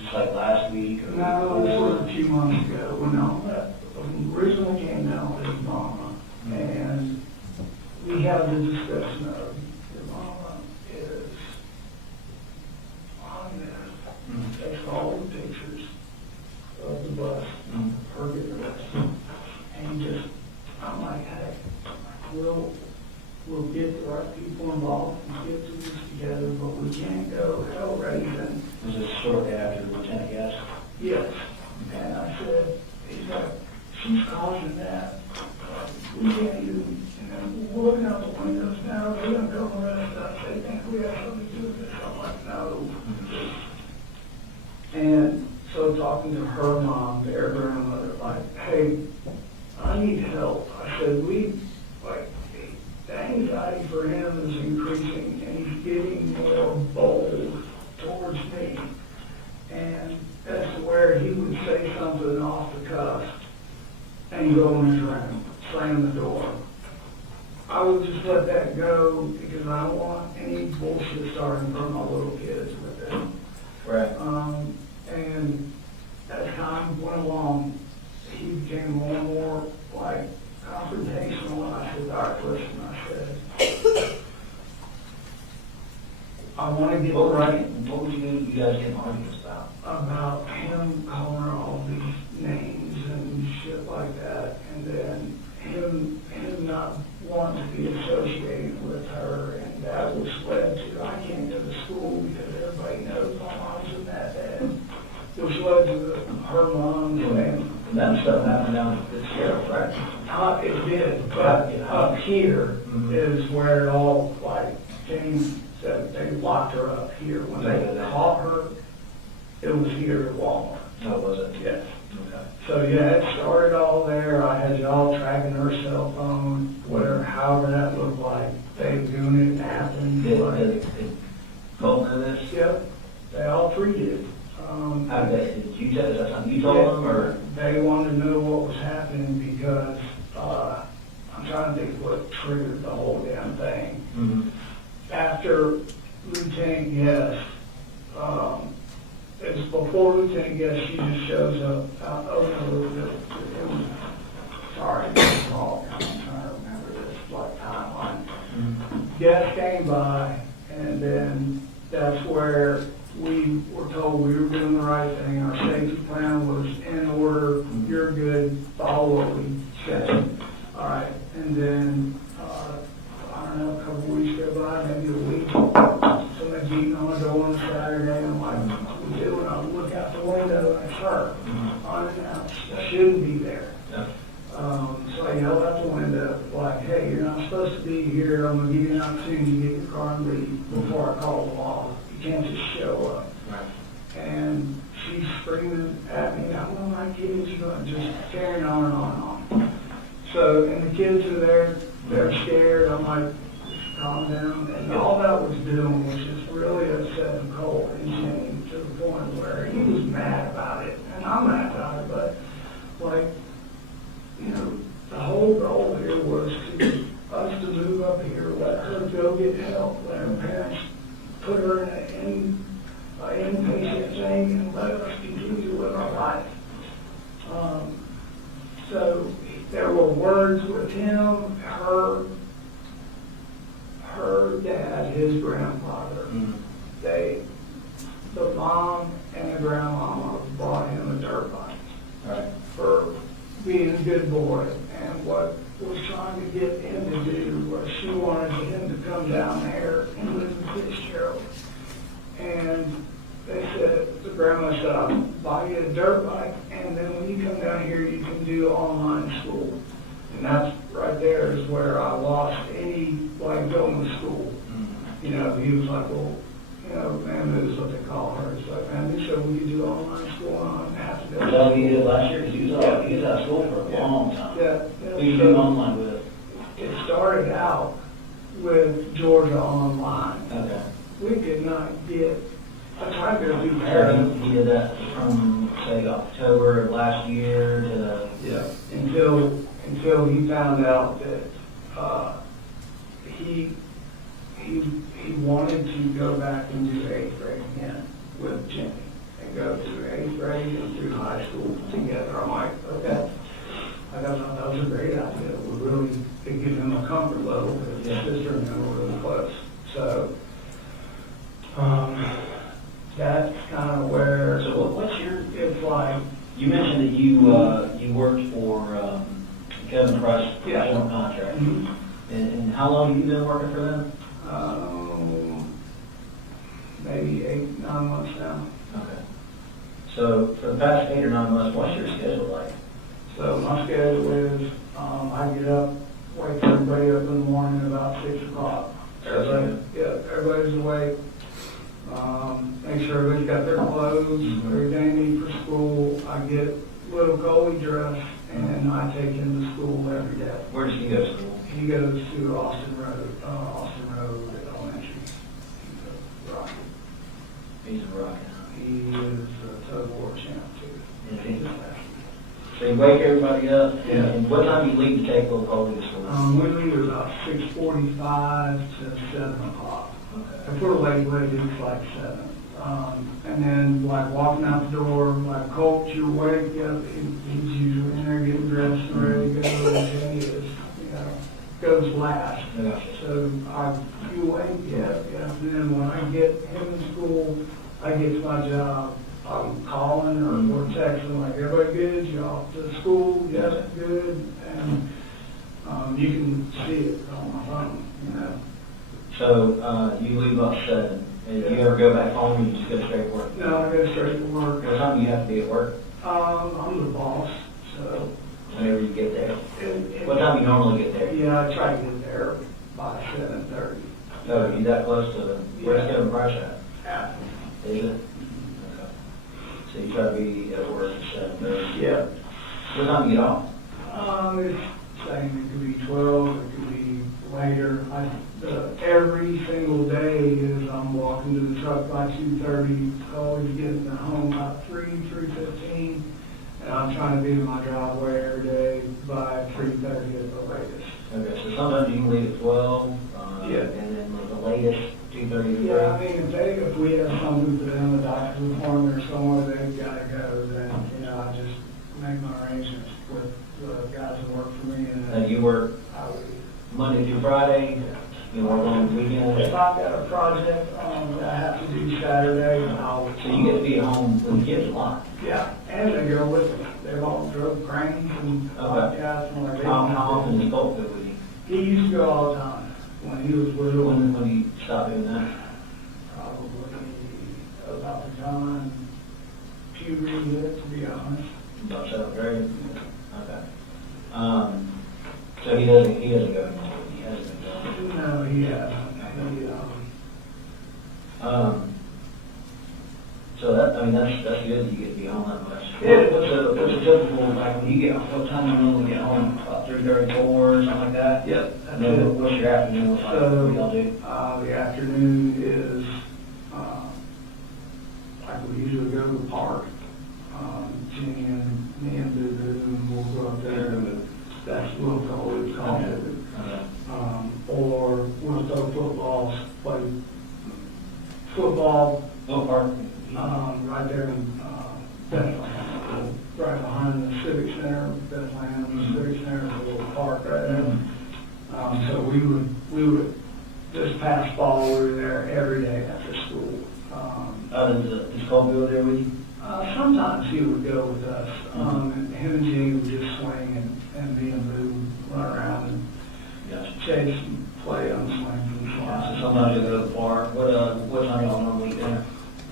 Just like last week or? no, this was a few months ago, when I originally came down with his mama, and we had the discussion of your mama is on there, takes all the pictures of the bus, her getting arrested, and just, I'm like, hey, we'll get the right people involved and get through this together, but we can't go hell raising. Was it shortly after the lieutenant guest? Yes. And I said, he's like, she's causing that. We can't even, we're looking out the windows now, they're gonna go arrest us, they think we have something to do with this. I'm like, no. And so talking to her mom, their grandmother, like, hey, I need help. I said, the anxiety for him is increasing, and he's getting more bold towards me. And that's where he would say something off the cuff and go in his room, slam the door. I would just let that go because I don't want any bullshit starting from my little kids with it. Right. And as time went along, he became more and more like confrontational. And I said, all right, listen, I said, I want to get right What would you guys get in arguments about? about him calling her all these names and shit like that, and then him not wanting to be associated with her, and that was led to, I can't go to school because everybody knows my mom's in that bed. Which led to her mom saying, From that stuff happened down at Fitzgerald, right? It did, but up here is where it all, like, James said, they locked her up here. When they caught her, it was here at Walmart. Oh, was it? Yes. Okay. So, yeah, it started all there. I had y'all tracking her cell phone, whatever, however that looked like. They were doing it, napping. Did Colt know this? Yep, they all three did. How did you tell, is that something you told them, or? They wanted to know what was happening because, I'm trying to think what triggered the whole damn thing. Mm-hmm. After Lieutenant Guest, it was before Lieutenant Guest, she just shows up out over sorry, it's wrong. I'm trying to remember this like timeline. Guest came by, and then that's where we were told we were doing the right thing. Our safety plan was in order. You're good. Follow what we said. All right. And then, I don't know, a couple weeks go by, maybe a week. Somebody beating on the door on a Saturday. I'm like, what we do? And I look out the window and it's her. Unannounced. Shouldn't be there. So I yelled out the window, like, hey, you're not supposed to be here. I'm going to give you an opportunity to get your car and leave before I call the law. You can't just show up. Right. And she's screaming at me, I want my kids, you know, just carrying on and on and on. So, and the kids are there, they're scared. I'm like, calm down. And all that was doing was just really upsetting Colt and Shane to the point where he was mad about it. And I'm mad about it, but like, you know, the whole goal here was to us to move up here, let her go get help, let her parents put her in an inpatient thing, and let us continue to live our life. So there were words with him, her dad, his grandfather. The mom and the grandmama bought him a dirt bike. Right. For being a good boy, and what was trying to get him to do was she wanted him to come down there and live in Fitzgerald. And they said, the grandma said, I'll buy you a dirt bike, and then when you come down here, you can do online school. And that's right there is where I lost any, like, going to school. You know, he was like, well, you know, man, this is what they call her. It's like, man, they said we could do online school, and I don't have to go. Is that what you did last year? Because he was out of school for a long time. Yeah. Who you do online with? It started out with Georgia Online. Okay. We could not get, I tried to do So parent. he did that from, say, October of last year to... Yeah. Until he found out that, he wanted to go back and do 8th grade again with Jimmy and go through 8th grade and through high school together. I'm like, okay. I thought that was a great idea. It would really give him a comfort level because his sister and him were really close. So, that's kind of where. So what's your... It's like. You mentioned that you worked for Kevin Price, Yeah. former contract. Mhm. And how long have you been working for them? Maybe 8, 9 months now. Okay. So for the past 8 or 9 months, what's your schedule like? So my schedule is, I get up, wake everybody up in the morning about 6 o'clock. Everybody's awake. Make sure everybody's got their clothes, everything they need for school. I get little Coley dressed, and I take him to school every day. Where does he go to school? He goes to Austin Road Elementary. Rocky. He's a rocket. He is a tug of war champ too. Is he? So you wake everybody up, Yeah. and what time do you leave to take little Colby to school? We leave at about 6:45 to 7 o'clock. Okay. If we're late, it's like 7. And then like walking out the door, like Colt, you're awake, he's usually in there getting dressed and ready to go, and he is, goes last. Yeah. So you awake? Yeah. And then when I get him in school, I get to my job. I'm calling or texting like, everybody good? You off to school? Yes, good. And you can see it on my phone, So you leave about 7. And do you ever go back home or you just go straight to work? No, I go straight to work. What time do you have to be at work? I'm the boss, So, whenever you get there. And- What time you normally get there? Yeah, I try to get there by 7:30. Oh, you that close to the, where's Yeah. Kevin Price at? Yeah. Is it? Okay. So you try to be at work at 7:30? Yeah. What time you get off? It's saying it could be 12, it could be later. Every single day is I'm walking to the truck by 2:30, always getting home about 3:15. And I'm trying to be in my driveway every day by 3:30 at the latest. Okay, so sometimes you can leave at 12, Yeah. and then the latest, 2:30 to 3? Yeah, I mean, if we have something for them, a doctor's appointment or somewhere they've got to go, then, I just make my arrangements with the guys that work for me. And you work I would, Monday through Friday, you work on the weekends? if I've got a project that I have to do Saturday, I'll. So you get to be at home with the kids a lot? Yeah, and they go with me. They've all drove cranes and Okay. guys from like. How often does Colt go with you? He used to go all the time when he was little. When you stop doing that? Probably about the time puberty hit, to be honest. About 7th grade? Okay. So he doesn't go anymore? He hasn't been going? No, he hasn't. So that's good, you get to be home that much. Yeah. What's a typical, like, when you get, what time you normally get home, about 3:34 or something like that? Yep. And then what's your afternoon look like, what do y'all do? The afternoon is, like we usually go to the park. Jenny and me and Boo Boo, and we'll go up there and that's what we'll call it. Okay. Or we'll throw footballs, play football, What park? right there in, Bethlehem, right behind the Civic Center, Bethlehem, the Civic Center, a little park right there. So we would, this past fall, we were there every day after school. Does Colt go there with you? Sometimes he would go with us, and him and Jenny would just swing, and me and Boo would run around and Gotcha. chase and play on swings and So slides. sometimes you go to the park, what time y'all normally eat dinner?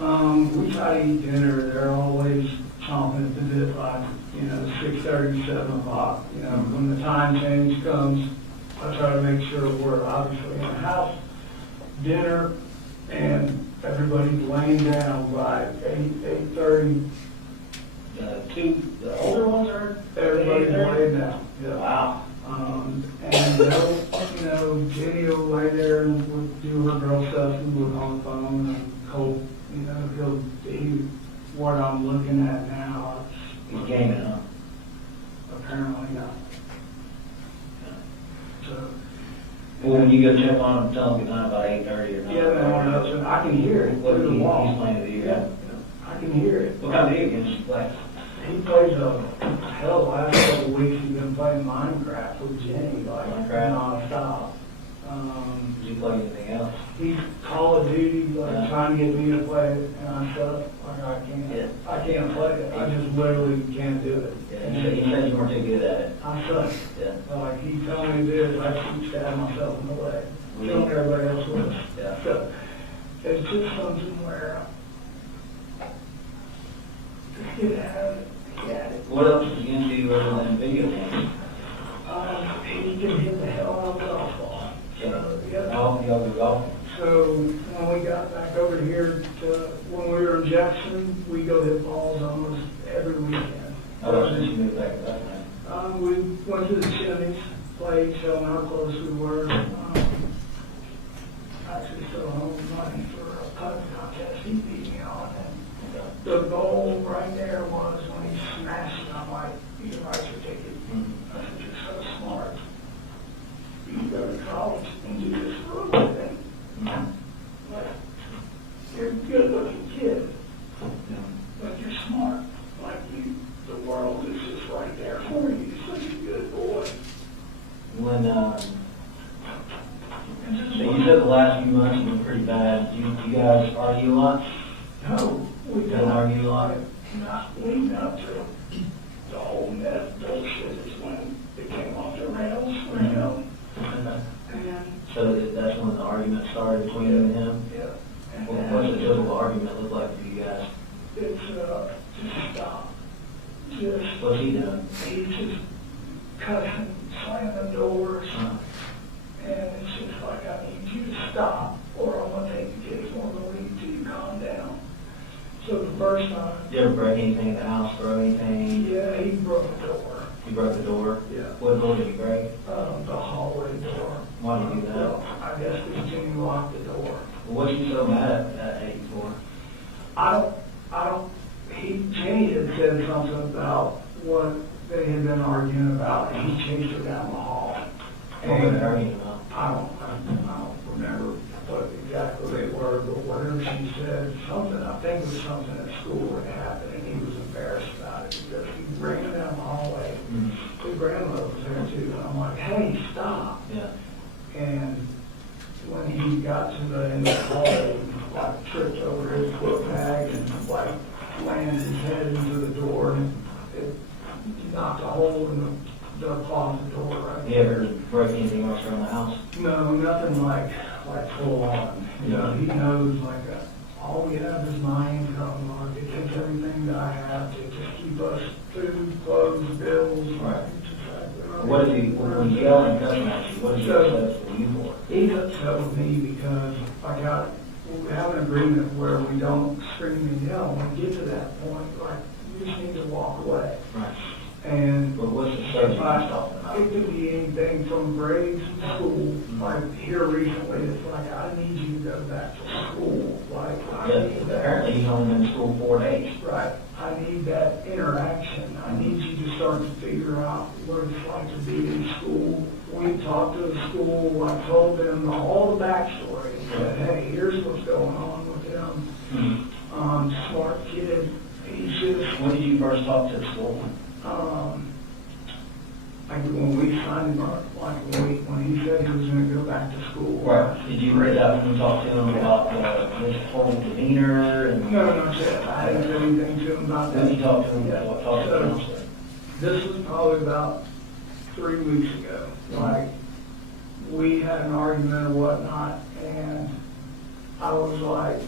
We try to eat dinner, they're always chomping at the bit like, 6:30, 7 o'clock. When the time change comes, I try to make sure we're obviously in the house, dinner, and everybody's laying down by 8:30. The older ones are? Everybody's laying down. Yeah. Wow. And they'll, Jenny will lay there and would do her girl stuff and look on the phone, and Colt, he, what I'm looking at now, He's gaming, huh? apparently not. So, Well, when you go check on him, tell him good night about 8:30 or 9. yeah, man, I can hear it What through the he's wall. playing with you? Yeah, I can hear it. What kind of video games you play? He plays hell, last couple of weeks he's been playing Minecraft with Jenny, like Minecraft? nonstop. Did you play anything else? He's Call of Duty, like Yeah. trying to get me to play it, and I said, Yeah. I can't play it. I just literally can't do it. Yeah, you said you weren't too good at it. I suck. Yeah. Like he told me to do it, I keep stabbing myself in the leg, killing everybody else with it. Yeah. So it's just something where just get out of it. Get it. What else is you into other than video games? He can hit the hell out of the golf ball. So, yeah. How often y'all go golfing? So when we got back over here when we were in Jackson, we go hit balls almost every weekend. How long since you moved back to that, man? We went to the Chimneys, played, showing how close we were. Actually, still home money for a putting contest he beat me on. And the goal right there was when he smashed it, I'm like, you can write your ticket. I said, you're so smart. You can go to college and do this for a living. Like, you're a good-looking kid, but you're smart. Like the world is just right there for you. You're such a good boy. When, so you said the last few months have been pretty bad. You guys argue a lot? No, we You don't argue a lot? not leading up to the whole meth bullshit is when it came off the rails, And, So that's when the argument started between you and him? yeah. And What's a typical argument look like for you guys? it's, just stop. just, What's he done? he just cut and slammed the doors. And it's just like, I need you to stop, or I'm gonna take the kids on the lead till you calm down. So the first time, Did you ever break anything in the house, throw anything? yeah, he broke the door. You broke the door? Yeah. What door did you break? The hallway door. Why did you do that? Well, I guess because Jimmy locked the door. What are you so mad at Eddie for? Jenny had said something about what they had been arguing about, and he chased her down the hall. What were they arguing about? I don't remember what exactly they were, but whatever she said, something, I think it was something at school that happened, and he was embarrassed about it, because he ran down the hallway. His grandmother was there too, and I'm like, hey, stop. Yeah. And when he got to the end of the hallway, he like tripped over his book bag and like landed his head into the door, and it knocked a hole in the closet door right You ever break anything else around the house? No, nothing like full on. You know, he knows all we have is my income. Like, it takes everything that I have to just keep us food, clothes, bills. Right. What is he, when he's yelling and cussing at you, what is he upset with you for? He's upset with me because we have an agreement where we don't scream and yell. When we get to that point, we just need to walk away. Right. And But what's the subject he's talking about? it could be anything from grades in school, like here recently, it's like, I need you to go back to school, I Yeah, need that. apparently he's only been in school 4 days. Right, I need that interaction, I need you to start to figure out what it's like to be in school. We talked to the school, I told them all the backstory, said, hey, here's what's going on with him. Smart kid, he's just, When did you first talk to the school? when we signed him up, when he said he was gonna go back to school. Did you read that when you talked to him about his whole demeanor and? No, not yet. I hadn't said anything to him about that. When you talked to him, Yeah. what talked to him? This was probably about 3 weeks ago. We had an argument or whatnot, and I was like,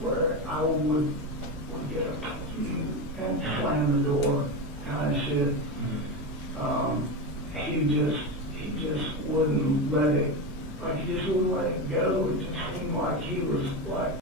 where I would get up and slam the door, kind of shit. He just wouldn't let it, he just wouldn't let it go. It just seemed like he was like,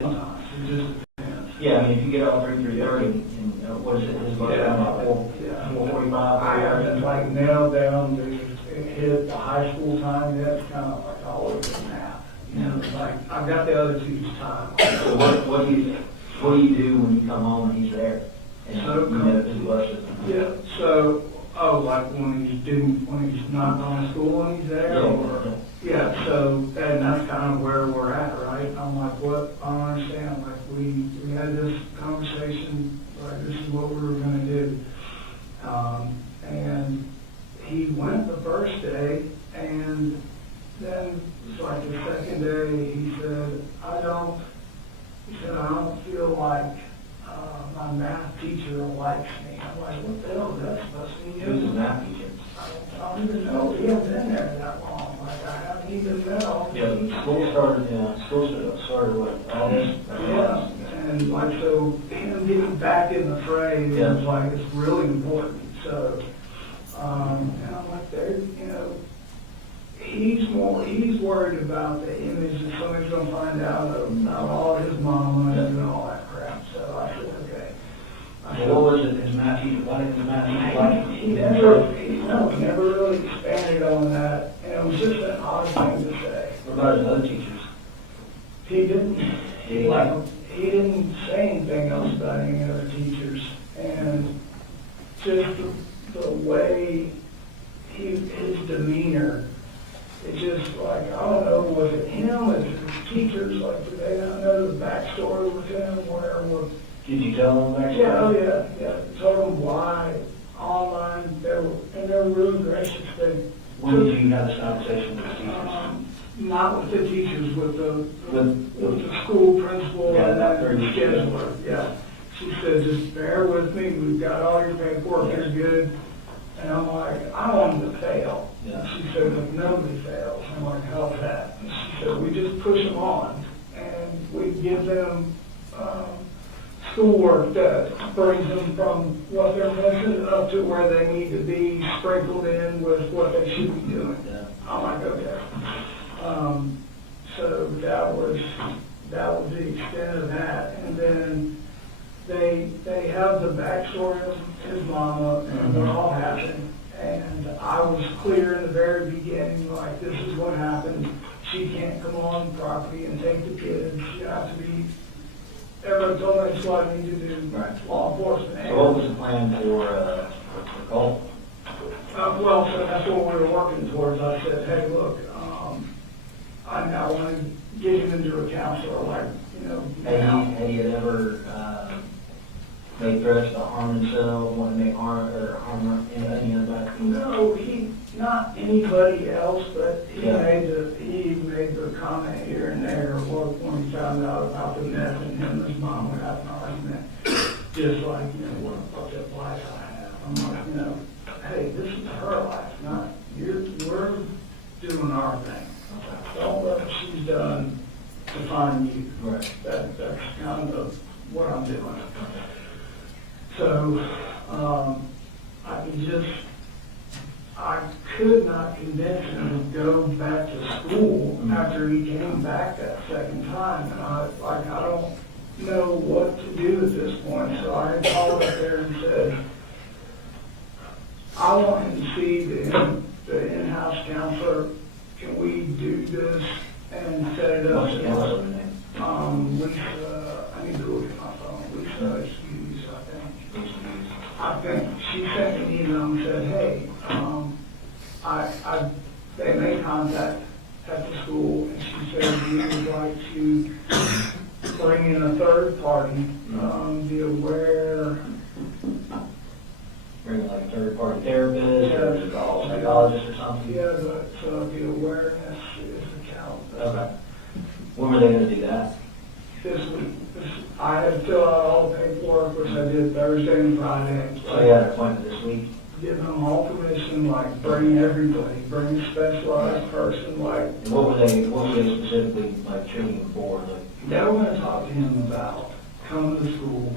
it just depends. Yeah, I mean, if you get out 3:30 and what is it, his vote down about 4:45? I haven't nailed down hit the high school time yet. It's kind of all over the map. You know, I've got the other two's time. So what do you do when you come home and he's there? And So, you know, his busted? Yeah, so, when he's not going to school and he's there, or? Yeah, so, and that's kind of where we're at, right? I'm like, what, I don't understand, he went the first day, and then, it's like the second day, he said, I don't feel like, my math teacher likes me. I'm like, what the hell is that supposed to mean? Who's the math teacher? I don't even know, he hasn't been there that long, like, I haven't even met him. Yeah, school started what, August? Yeah, and like, so, him getting back in the fray, it was like, it's really important, so, and I'm like, there, you know, he's worried about the image that somebody's gonna find out about all his mama and all that crap, so I said, okay. What was it, his math teacher, why did his math teacher like him? He never really expanded on that, and it was just an odd thing to say. What about his other teachers? He didn't, Did he like them? he didn't say anything else about any other teachers, and just the way his demeanor, it's just like, I don't know, was it him, was it his teachers, like, did they not know the backstory with him, where was? Did you tell them back? Yeah, oh yeah, told them why, online, they were really gracious, When did you have this conversation with the teachers? not with the teachers, with the With school principal Yeah, and that that very scheduler, yeah. She said, just bear with me, we've got all your paperwork, you're good. And I'm like, I want him to fail. Yeah. She said, but nobody fails. I'm like, how's that? And she said, we just push them on, and we give them schoolwork that brings them from what they're missing up to where they need to be, sprinkled in with what they should be doing. Yeah. I'm like, okay. So that was the extent of that. And then they have the backstory of his mama and what all happened. And I was clear in the very beginning, like, this is what happened. She can't come on property and take the kids. She has to be, everyone told me that's what I need to do. Right. Law enforcement. So what was the plan for Colt? Well, so that's what we were working towards. I said, hey, look, I now want to get him into a counselor, like, you know. Had he ever made threats to harm himself, want to make harm any other? No, not anybody else, but he Yeah. made the comment here and there, when he found out about the meth and him and his mom would have an argument. Just like, you know, what a fucked up life I have. I'm like, you know, hey, this is her life, not we're doing our thing. Don't let what she's done define you. Right. That's kind of what I'm doing. So, I could not convince him to go back to school after he came back that second time. And I don't know what to do at this point. So I called up there and said, I want him to see the in-house counselor. Can we do this and set it up? What's the counselor's name? Lisa, I need to look at my phone. Lisa, excuse, I think she sent me an email and said, hey, they made contact at the school, and she said we would like to bring in a third party, be aware. Bring like a third-party therapist or psychologist or something? Yeah, but the awareness is the count. Okay. When were they going to do that? This week. I had to fill out all the paperwork, which I did Thursday and Friday. So you had an appointment this week? Give them all permission, like, bring everybody, bring a specialized person, like. And what were they specifically like treating him for? Like, They were gonna talk to him about coming to school,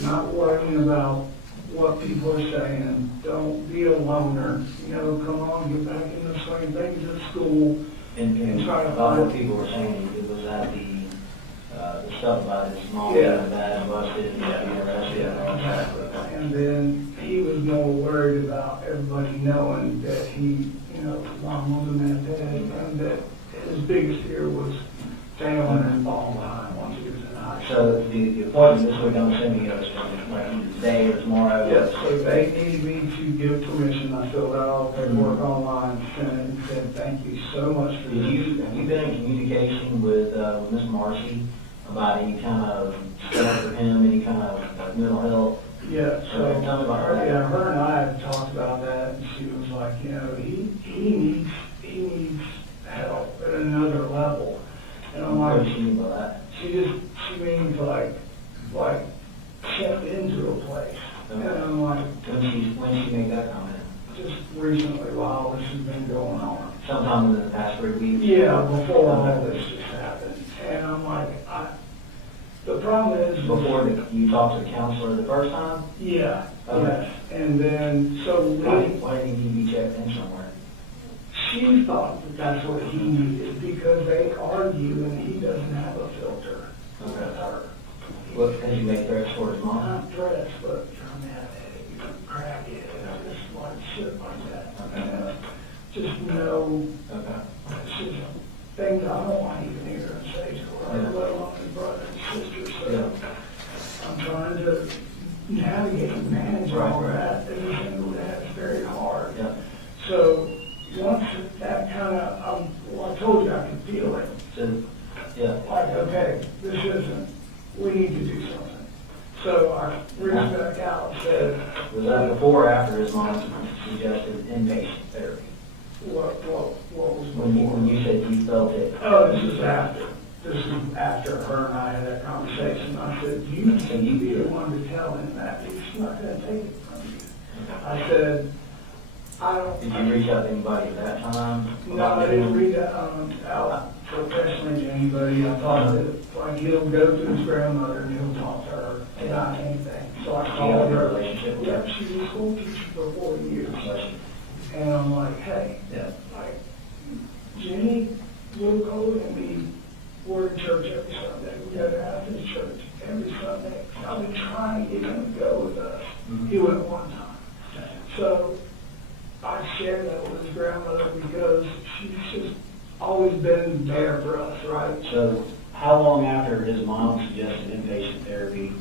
not worrying about what people are saying, don't be a loner, you know, come on, get back in the swing of things at school. and try to about find. what people were saying, it was that the stuff about his mom Yeah. being bad and busted and being arrested and all that. And then he was more worried about everybody knowing that he, you know, mom was a meth head, and that his biggest fear was failing and falling behind once he was in high school. So the appointment this week, I'm assuming it was like either today or tomorrow? Yes, so they needed me to give permission. I filled out all the paperwork online, sent it, and said, thank you so much for Have you this. been in communication with Ms. Marcy about any kind of stuff for him, any kind of mental health? Yeah, so, Tell me about her. yeah, her and I had talked about that, and she was like, you know, he needs help at another level. And I'm What like, does she mean by that? she means like stepped into a place. And I'm like, When she made that comment? just recently while this has been going on. Sometime in the past 3 weeks? Yeah, before all this just happened. And I'm like, the problem is. Before you talked to the counselor the first time? Yeah, Okay. yes. And then, so Why didn't he be checked in somewhere? she thought that that's what he needed because they argue and he doesn't have a filter with her. What, did you make threats for his mom? Not threats, but crack it, just like shit like that. Just no, Okay. it's just things I don't want to even hear him say to her, let alone his brother and sister. So I'm trying to navigate and manage all that. And that's very hard. Yeah. So once that kind of, well, I told you I could feel it. So, yeah. Like, okay, this isn't, we need to do something. So I reached back out and said, Was that before or after his mom suggested inpatient therapy? what was When you said you felt it? Oh, this is after. This is after her and I had that conversation. I said, you be the one to tell him that. He's not going to take it from you. I said, I don't. Did you reach out to anybody at that time? No, I didn't read that out professionally to anybody. I thought that, like, he'll go to his grandmother and he'll talk to her about anything. So I Do you have called a her. relationship with Yep, her? she was a school teacher for 4 years. Bless you. And I'm like, hey, Yeah. like, Jenny, we'll go and we're in church every Sunday. We go to Athens church every Sunday. I've been trying to get him to go with us. He went one time. So I share that with his grandmother because she's just always been there for us, right? So how long after his mom suggested inpatient therapy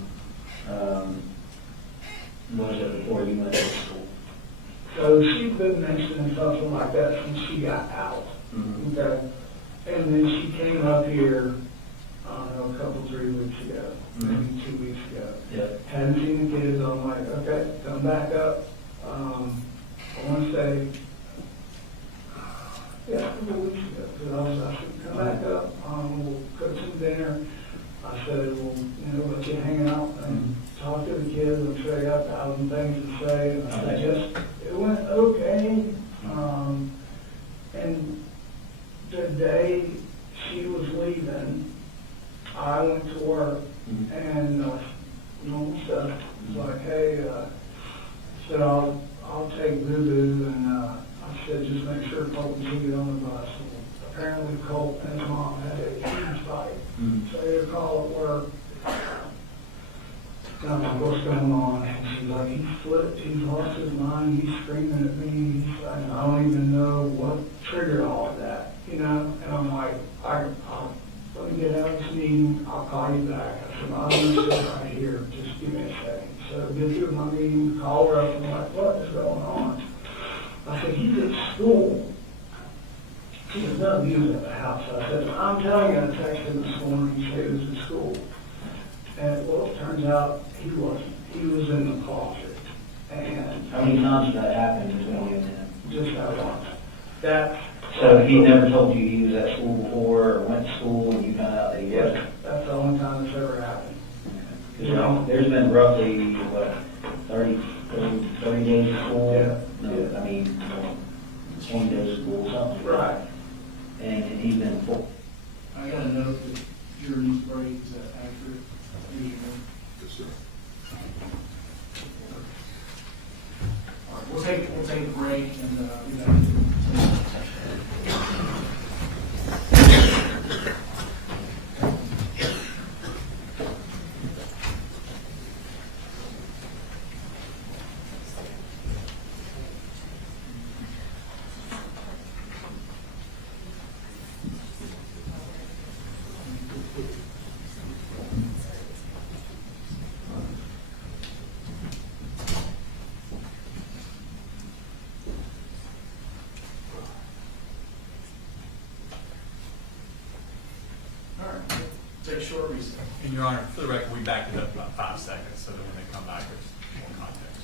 was it before you went to school? So she's been mentioning something like that since she got out. Mm-hmm. Okay. And then she came up here, I don't know, a couple, 3 weeks ago, maybe 2 weeks ago. Yep. Hadn't seen the kids. I'm like, okay, come back up. I want to say, yeah, a couple weeks ago. So I said, come back up. We'll cook some dinner. I said, we'll let you hang out and talk to the kids. I'm sure I got 1,000 things to say. And I said, it went okay. And the day she was leaving, I went to work and normal stuff. It was like, hey, I said, I'll take Boo-Boo, and I said, just make sure Colt can get on the bus. And apparently Colt and his mom had a huge fight. So they had a call at work. And I'm like, what's going on? And she's like, he flipped, he's lost his mind, he's screaming at me, he's like, I don't even know what triggered all of that, you know? And I'm like, let me get out of this meeting, I'll call you back. I said, I'm going to sit right here, just give me a second. So get through my meeting, call her up, and I'm like, what is going on? I said, he's at school. She said, no, he was at the house. I said, I'm telling you, I texted him this morning, he said he was at school. And well, it turns out he wasn't. He was in the closet. And How many times did that happen between you and him? just that once. That. So he never told you he was at school before or went to school and you found out that he Yes, wasn't? that's the only time it's ever happened. Because there's been roughly, 30 days of school? Yeah. No, I mean, 20 days of school, something. Right. And he's been full. I got a note that Journey's break, is that accurate? Yes, sir. All right, we'll take a break and be back. All right, take a short recess. And Your Honor, for the record, we backed it up about 5 seconds, so that when they come back, there's more context.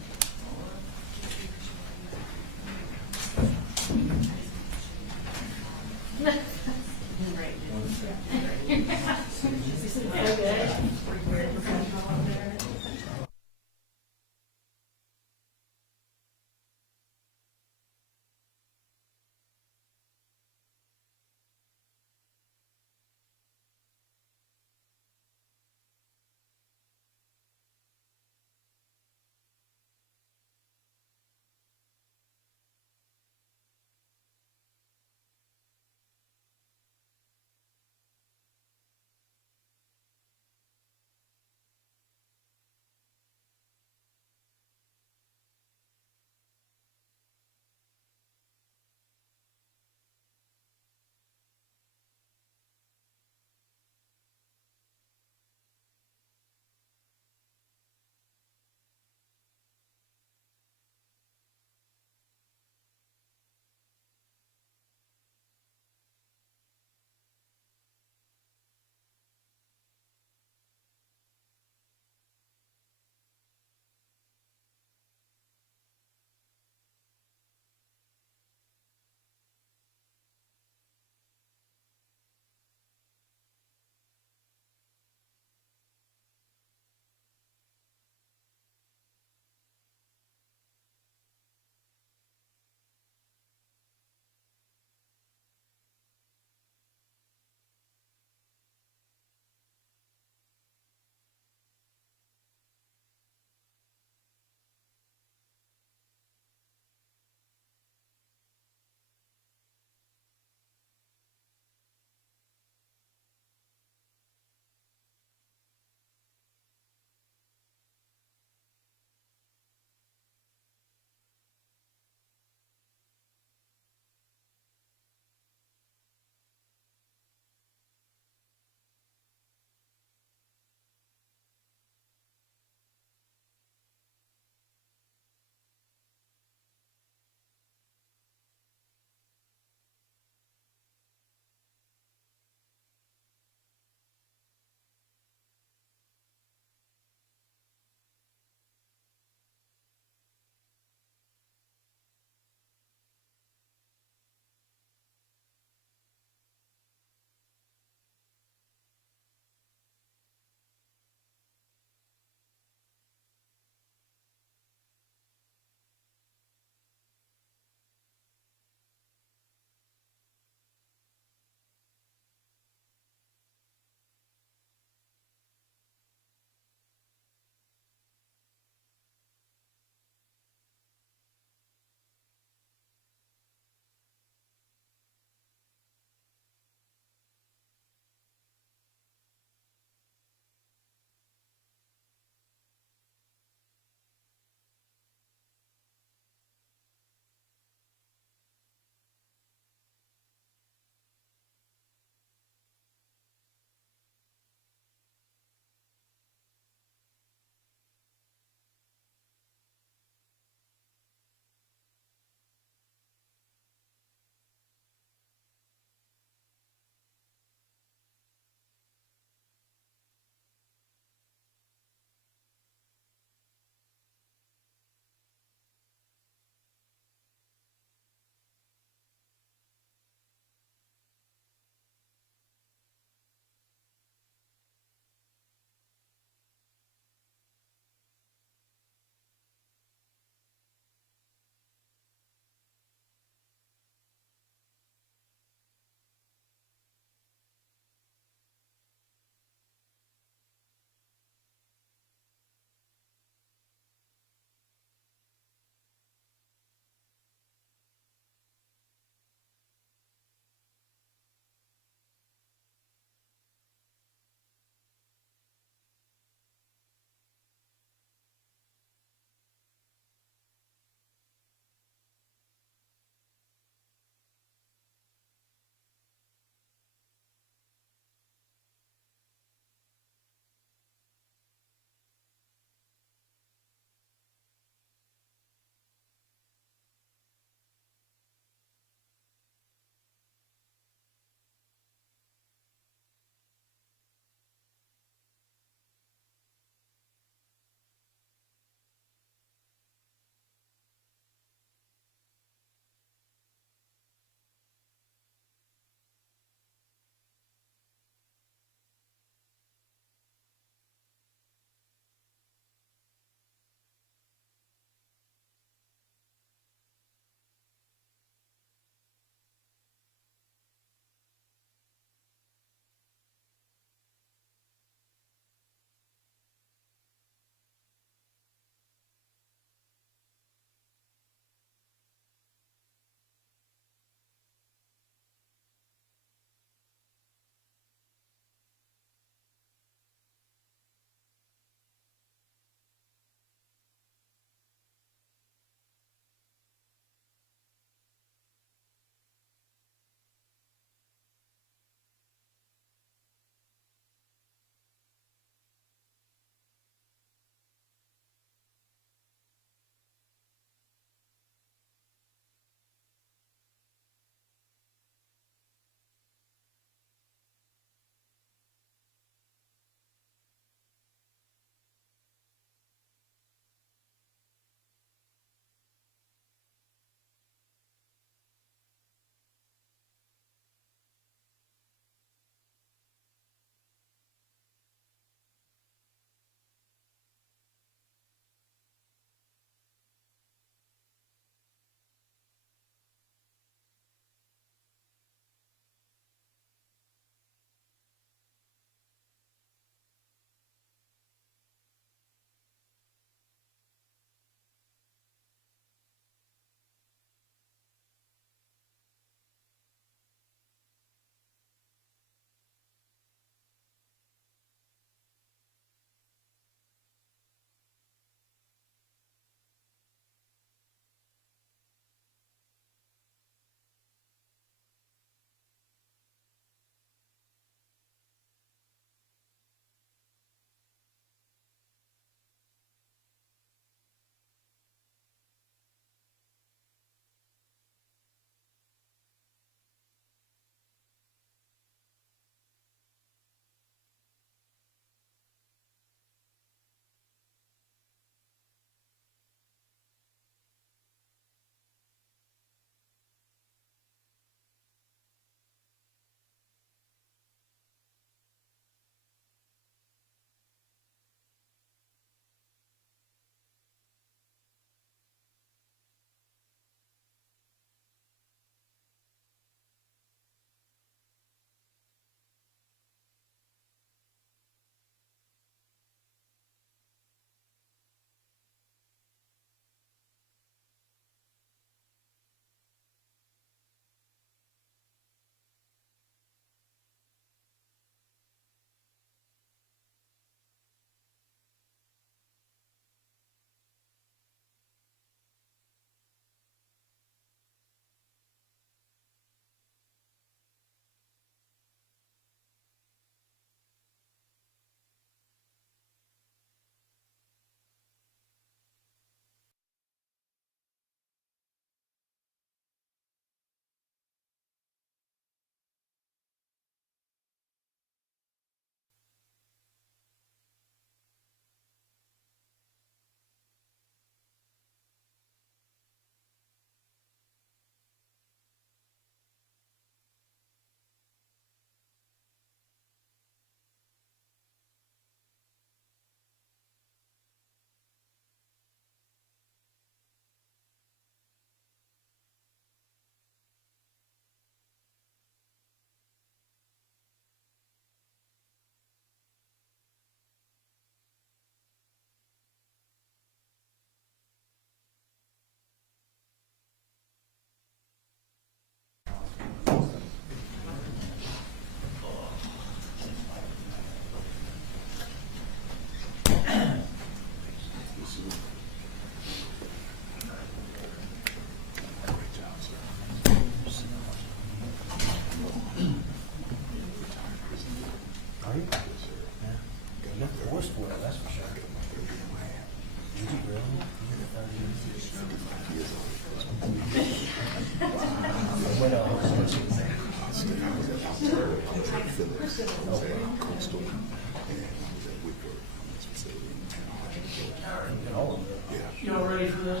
Y'all ready for the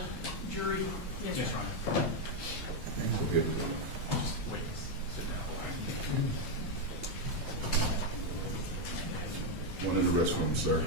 jury? Yes, Yes, sir. One in the restroom, sir.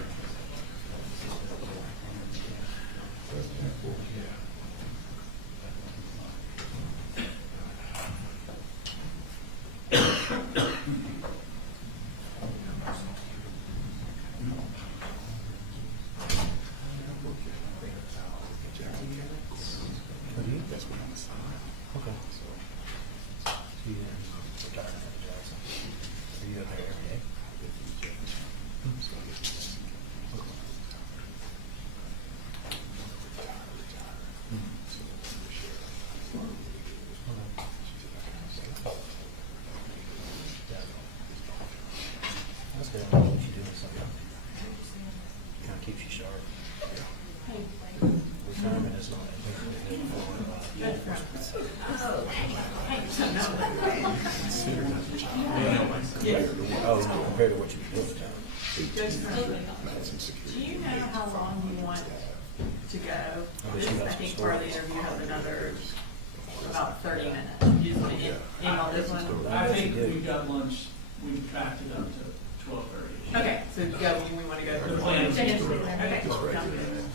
That's good. What you doing something? Kind of keeps you sharp. Retirement is not anything Oh, no, compared to what you were doing. Do you know how long you want to go? bet you got I some think part of the stories. interview has another, about 30 minutes. You just want to end on this one? I think we've got lunch, we've backed it up to 12:30. Okay, so go, we want to go. The plan is Okay, to do it. okay, sounds good.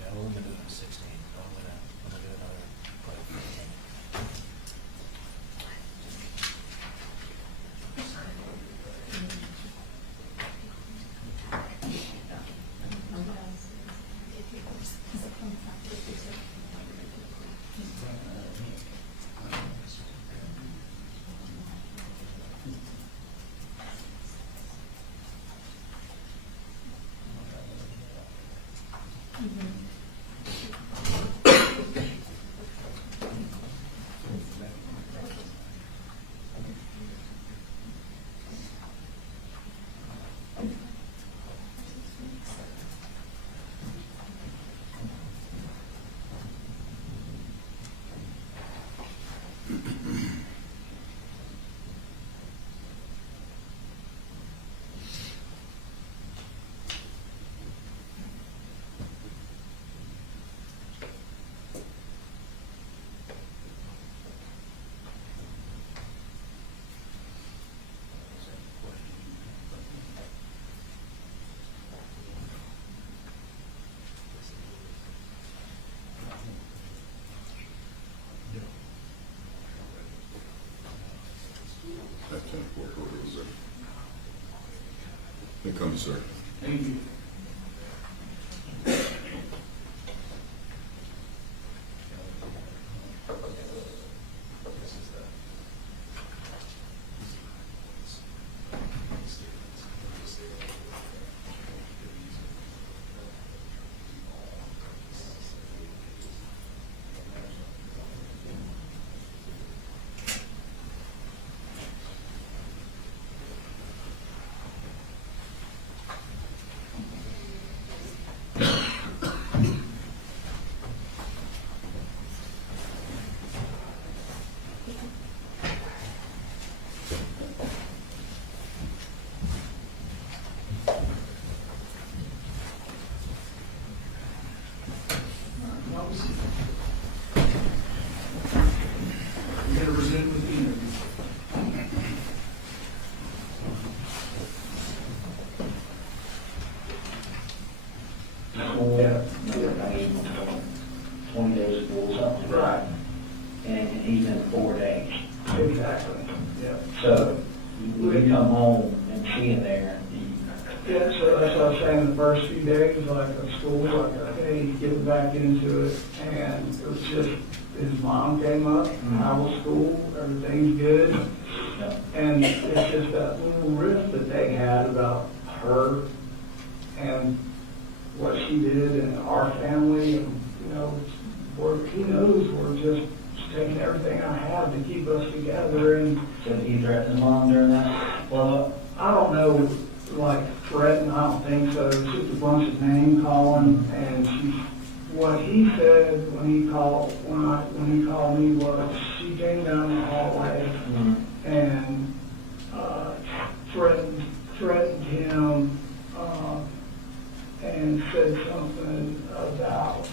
Yeah, we're only doing 16. I'm gonna do another probably 15. That 10-4 quarter is ready. Here comes, sir. Thank you. We're going to resume with the interview. School, I mean, 20 days of school, something. Right, And he's in 4 days. exactly, yeah. So we come home and see him there. Yeah, so that's what I was saying, the first few days, like of school, like, okay, getting back into it, and it was just, his mom came up, how was school, everything's good, Yeah. and it's just that little rift that they had about her and what she did and our family, and, you know, he knows we're just taking everything I have to keep us together, and So he threatened his mom during that? well, I don't know like threatened, I don't think so, it's just a bunch of name calling, and what he said when he called me was, she came down the hallway and, threatened him, and said something about,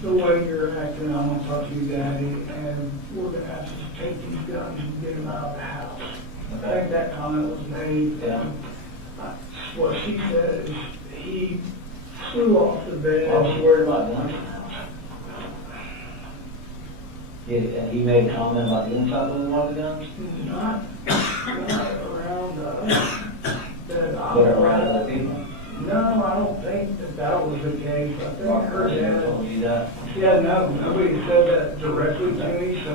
the way you're acting, I'm gonna talk to you, Daddy, and we're gonna have to take these guns and get them out of the house. I think that comment was made. Yeah. What she said is he flew off the bed. I was worried about guns in the house. He made a comment about the inside of one of the guns? Not around us. But around other people? No, I don't think that was the case. I think her dad. Told you that? Yeah, no, nobody said that directly to me, so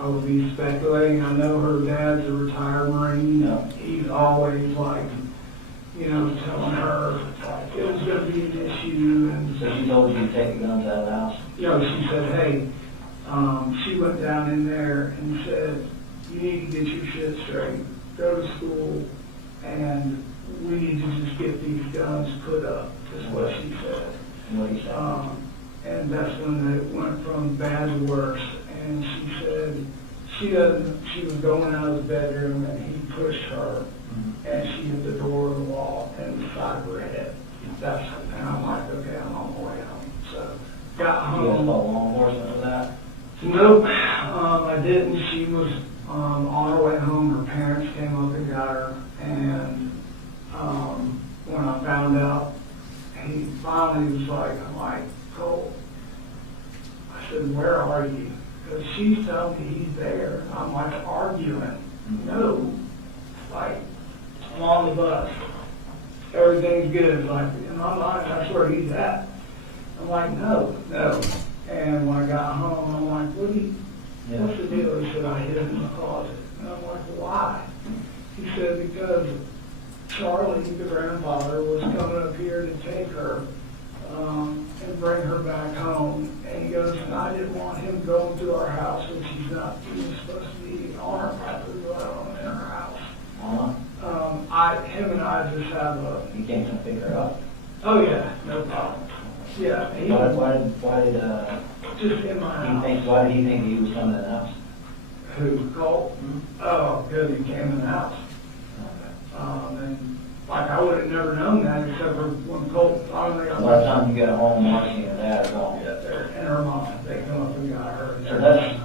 I would be speculating. I know her dad's a retired Marine. No. He's always like, telling her, like, it was gonna be an issue, and So she told you to take the guns out of the house? she said, hey, she went down in there and said, you need to get your shit straight, go to school, and we need to just get these guns put up, is what she said. What did he say? And that's when it went from bad to worse. And she said she was going out of the bedroom and he pushed her and she hit the door of the wall and the side of her head. And I'm like, okay, I'm on my way home. So got You guys home. called law enforcement for that? Nope, I didn't. She was on her way home. Her parents came up and got her. And when I found out, he finally was like, I'm like, Colt. I said, where are you? Because she's telling me he's there. I'm like arguing. No. Like, I'm on the bus. Everything's good. Like, in my mind, that's where he's at. I'm like, no. And when I got home, I'm like, what's the deal? He said, I hid him in the closet. And I'm like, why? He said, because Charlie, the grandfather, was coming up here to take her and bring her back home. And he goes, and I didn't want him going to our house, which he's not even supposed to be on our property, let alone in our house. Him and I just have a... You can't come pick her up? Oh, yeah, no problem. Yeah. Why did Just in my house. why did he think he was coming to the house? Who, Colt? Oh, because he came in the house. And like I would have never known that except for when Colt finally got By the time you got home, Marcy and Dad are gone. Yeah, there, and her mom, they come up and got her. So that's,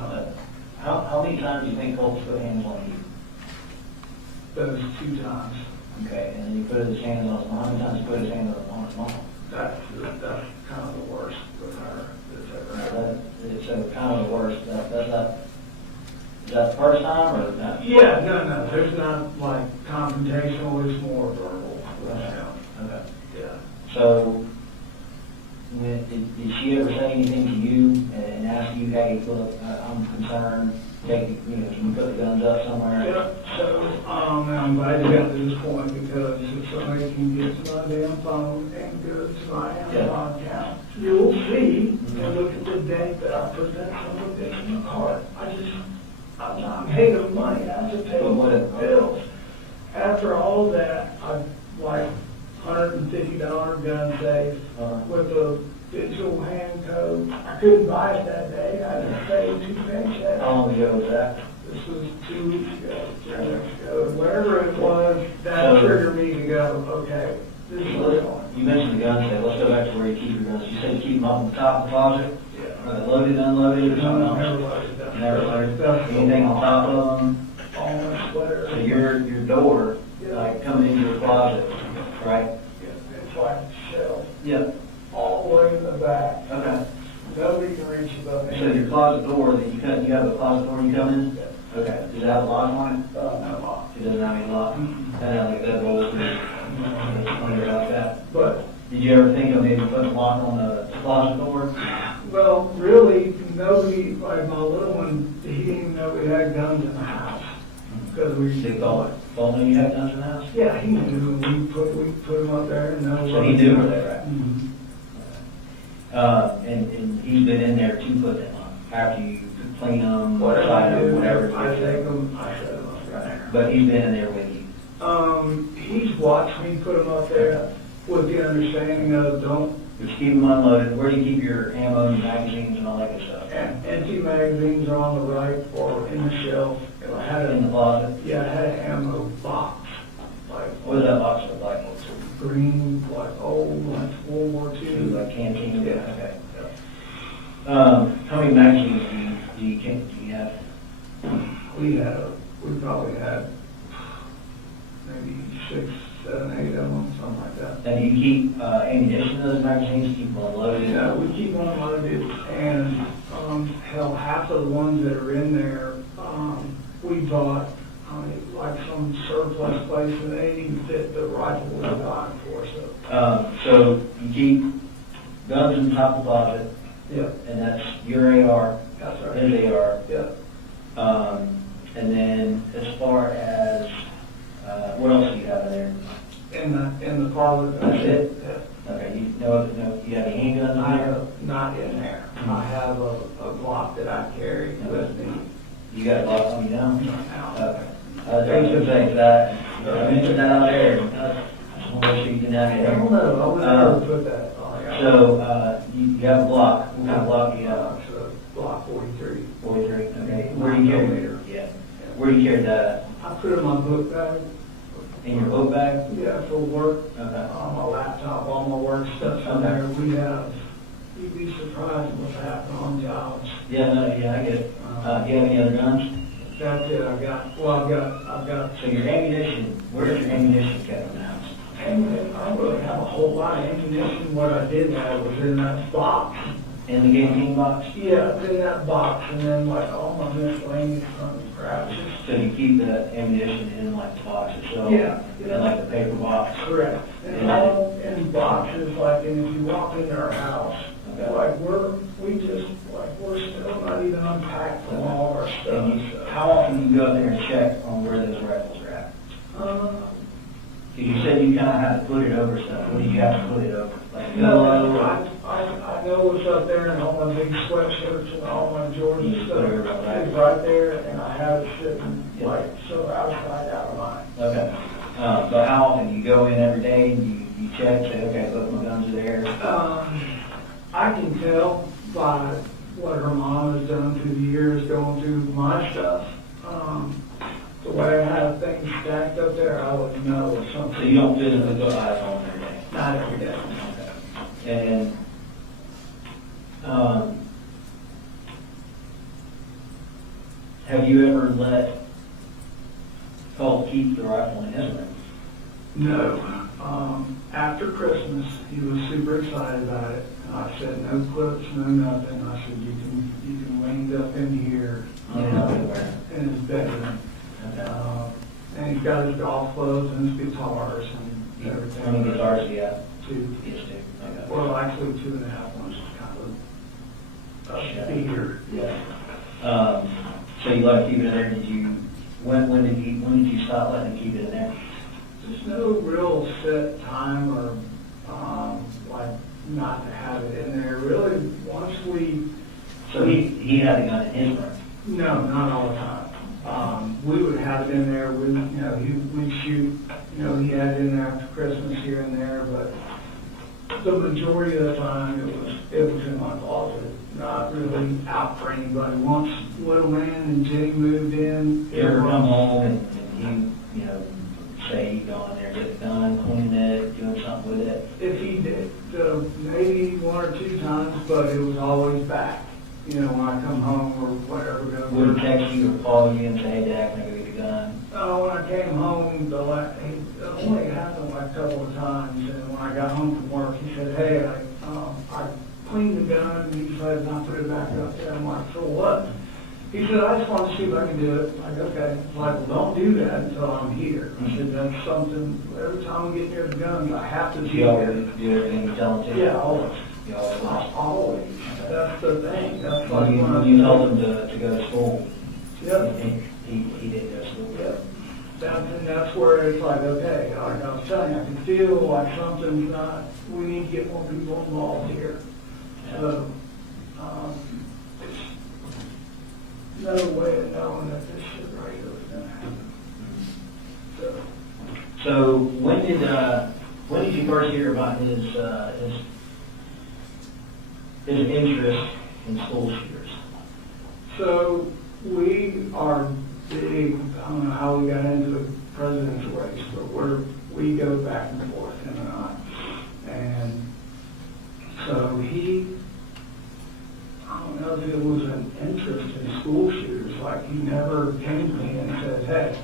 how many times do you think Colt's put hands on you? Those 2 times. Okay, and then you put his hands on his mom, how many times you put his hands on his mom? That's kind of the worst with her that's ever happened. It's kind of the worst, is that the first time or not? Yeah, no, there's not like confrontational, it's more verbal. Okay. Yeah. So, did she ever say anything to you and ask you, hey, look, I'm concerned, can you put the guns up somewhere? Yeah, so, and I'm glad you got to this point because if somebody can get to my damn phone and go to my Amazon account, you'll see and look at the date that I put that son of a bitch in the cart. I'm paid of money, I have to pay bills. After all that, I like $150 gun safe with a digital hand code. I couldn't buy it that day, I had to pay 2 paychecks. How long ago was that? This was 2 weeks ago, 3 weeks ago, whatever it was, that triggered me to go, okay, this is what's going. You mentioned the gun safe. Let's go back to where you keep your guns. You said you keep them up on the top of the closet? Yeah. Loaded, unloaded, or something else? Never loaded them. Never loaded? Anything on top of them? All my sweater. So your door, like coming into your closet, right? Yeah, it's like shelf, Yeah. all the way in the back. Okay. Nobody can reach above me. So your closet door that you have a closet door you come in? Okay. Does it have a lock on it? No lock. It doesn't have any lock? Kind of like that old, under like that. But, Did you ever think of maybe putting a lock on the closet door? well, really, nobody, like my little one, he didn't even know we had guns in the house. Because we... They told him you had guns in the house? Yeah, he knew, we put them up there and no. So he knew where they were at? Mhm. And he's been in there to put them up, after you clean them, Whatever dry I them, do, whatever. I take them, I set them up right there. But he's been in there with you? He's watched me put them up there with the understanding of don't, Just keep them unloaded. Where do you keep your ammo and magazines and all that good stuff? empty magazines are on the right or in the shelf. If I had In the a, closet? yeah, I had an ammo box, like What does that box look like? green, like old, like World War Two, II. like canteen? Yeah. Okay. How many magazines do you have? We probably had maybe 6, 7, 8 of them, something like that. And do you keep ammunition in those magazines, keep them unloaded? Yeah, we keep them unloaded, and, hell, half of the ones that are in there, we bought, like some surplus place, and they didn't even fit the rifle we were buying for, so. So you keep guns in the top closet, Yeah, and that's your AR, that's right. his AR. Yeah, And then as far as, what else do you have in there? in the parlor. That's it? Yeah. Okay, you have any handguns in I there? have, not in there. I have a Glock that I carry with me You got a lock on you now? now. Okay. I was going to say that, I mentioned that out there, I just want to make sure you can have I it don't here. know, I would never put that on there. So, you have a block, what kind of block do you have? It's a Glock 43. 43, okay. Where do you carry it? Yeah. Where do you carry that? I put it in my book bag, In your book bag? yeah, for work, Okay. on my laptop, all my work stuff's in there. We have, you'd be surprised what's happening on jobs. Yeah, no, yeah, I get it. Do you have any other guns? That's it, I've got, So your ammunition, where's your ammunition kept in the house? and I don't really have a whole lot of ammunition. What I did have was in that box. In the canteen box? Yeah, it's in that box, and then like all my miscellaneous crap. So you keep the ammunition in like the box itself? Yeah. In like the paper box? Correct. And all in boxes, like, and if you walk into our house, Okay. like, we're still not even unpacked from all our stuff. And you, how often do you go up there and check on where those rifles are at? Uh, Because you said you kind of had to put it over stuff. What do you have to put it over? Like a No, pillow? I know what's up there, and all my big sweatshirts and all my Jordan You stuff put it right is right there, and I have it sitting, like, so outside out of mine. Okay. But how often? You go in every day and you check, say, okay, look, my guns are there? I can tell by what her mom has done through the years going through my stuff. The way I have things stacked up there, I would know if something. So you don't physically put eyes on them every day? Not every day. And, have you ever let Colt keep the rifle in his room? No. After Christmas, he was super excited about it. And I said, no clips, no nothing. I said, you can wind up in here. In his bedroom. Okay. And he's got his golf clubs and his guitars and everything. How many guitars do you have? 2. Yes, two. Okay. Well, actually 2.5 ones, kind of a speeder. Yeah. So you let him keep it in there, when did you stop letting him keep it in there? There's no real set time or, like, not to have it in there. Really, once we, So he had a gun in his room? no, not all the time. We would have it in there, we'd shoot, he had it in there after Christmas here and there, but the majority of the time, it was in my closet, not really out for anybody. Once Little Man and Jenny moved in. You ever come home and you say you go in there, get it done, clean it, doing something with it? If he did, maybe 1 or 2 times, but it was always back. When I come home or whatever. Would he text you or call you and say, hey, Dad, can I go get the gun? When I came home, it only happened like a couple of times, and when I got home from work, he said, hey, I cleaned the gun, and he decided not to put it back up there. I'm like, for what? He said, I just want to see if I can do it. I'm like, okay. He's like, well, don't do that until I'm here. I said, that's something, every time we get near the guns, I have to Do do you always it. do everything you tell him to? Yeah, always. You always? Always. That's the thing. That's like When you told him to go to school, Yep. he didn't go to school? Yeah. That's where it's like, okay, like I was telling you, I can feel like something's not, we need to get more people involved here. So, it's no way of knowing that this shit right here was gonna happen. So, So when did you first hear about his interest in school shooters? So we are big, I don't know how we got into the presidential race, but we go back and forth, him and I. And so I don't know if it was an interest in school shooters, like he never came to me and said, hey,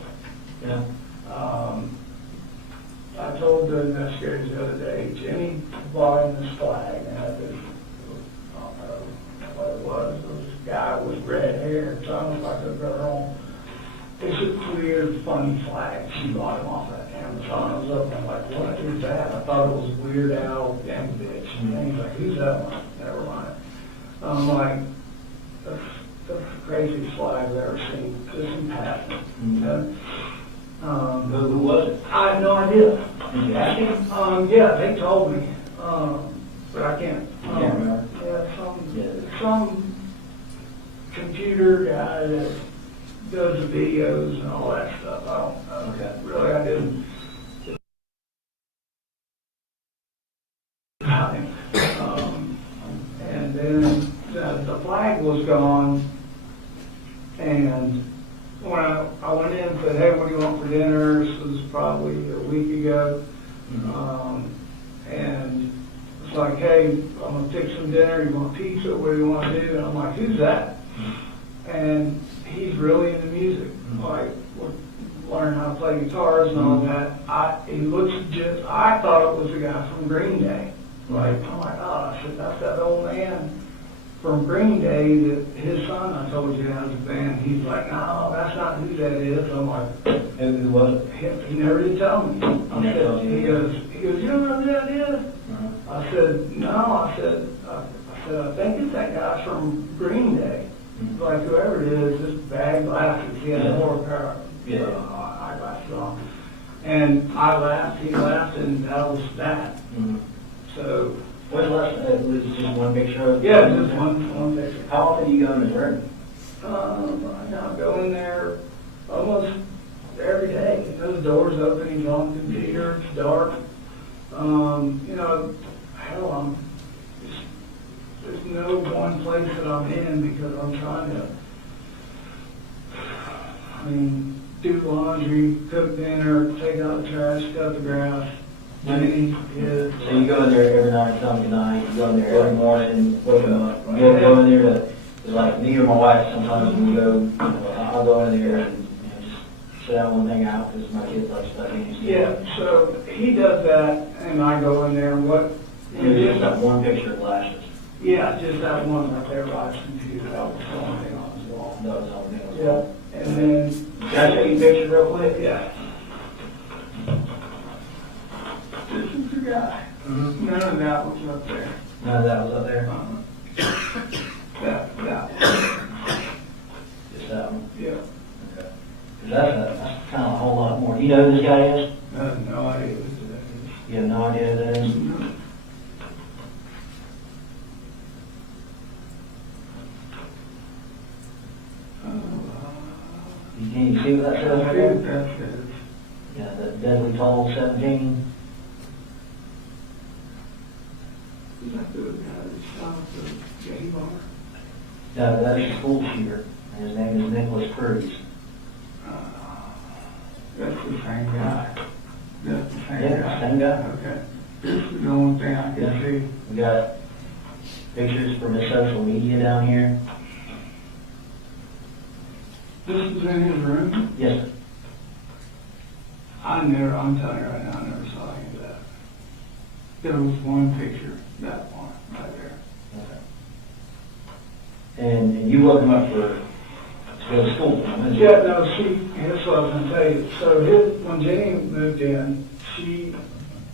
Yeah. I told the investigators the other day, Jimmy bought him this flag, and I don't know what it was. It was a guy with red hair, it's almost like a girl. It's a weird, funny flag. She bought him off that Amazon. I was up and I'm like, what is that? I thought it was Weird Al Yankovic. And he's like, who's that? I'm like, never mind. I'm like, that's the craziest flag I've ever seen. Just in passing. You know? Who was it? I have no idea. Did you ask him? Yeah, they told me, but I can't. Can't remember? Yeah, some computer guy that does the videos and all that stuff. I don't know. Okay. Really, I didn't. And then the flag was gone, and when I went in and said, hey, what do you want for dinner? This was probably a week ago. And it's like, hey, I'm going to fix some dinner. You want pizza? What do you want to do? And I'm like, who's that? And he's really into music. Like, we're learning how to play guitars and all that. He looks just, I thought it was the guy from Green Day. Like, I'm like, oh, I said, that's that old man from Green Day that his son, I told you, has a band. He's like, no, that's not who that is. I'm like, Who was it? he never did tell me. He never told you? He goes, you don't know who that is? I said, no. I said, I think it's that guy from Green Day. Like whoever it is, just bad glasses. He had more pair of eyeglasses on. And I laughed, he laughed, and that was that. So, When's the last, was it just one picture of? yeah, just one picture. How often do you go in his room? I now go in there almost every day. Those doors open, he's on the computer, it's dark. You know, hell, there's no one place that I'm in because I'm trying to, do laundry, cook dinner, take out the trash, cut the grass. So you go in there every night, tell me good night, you go in there every morning, wake up, you go in there to, like me or my wife, sometimes we go, I'll go in there and just sit down and hang out because my kids like studying. Yeah, so he does that and I go in there and Just that one picture of glasses. yeah, just that one right there by his computer, that was the only thing on his wall. That was all. Yeah, and then. Can I show you a picture real quick? Yeah. This is the guy. None of that was up there. None of that was up there? That. Just that one? Yeah. Okay. 'Cause that's kind of a whole lot more. Do you know who this guy is? I have no idea who that is. You have no idea who that is? Can you see what that says right there? That says, Yeah, the deadly toll 17. is that the guy that shot the gay bar? No, that is a school shooter, and his name is Nicholas Cruz. That's the same guy. That's the same Yeah, guy. same guy. Okay. This is the only thing I can see. We got pictures from his social media down here. This is in his room? Yes, sir. I'm telling you right now, I never saw any of that. There was one picture, that one, right there. And you woke him up to go to school for him, didn't you? Yeah, no, that's what I was gonna tell you. So when Jenny moved in,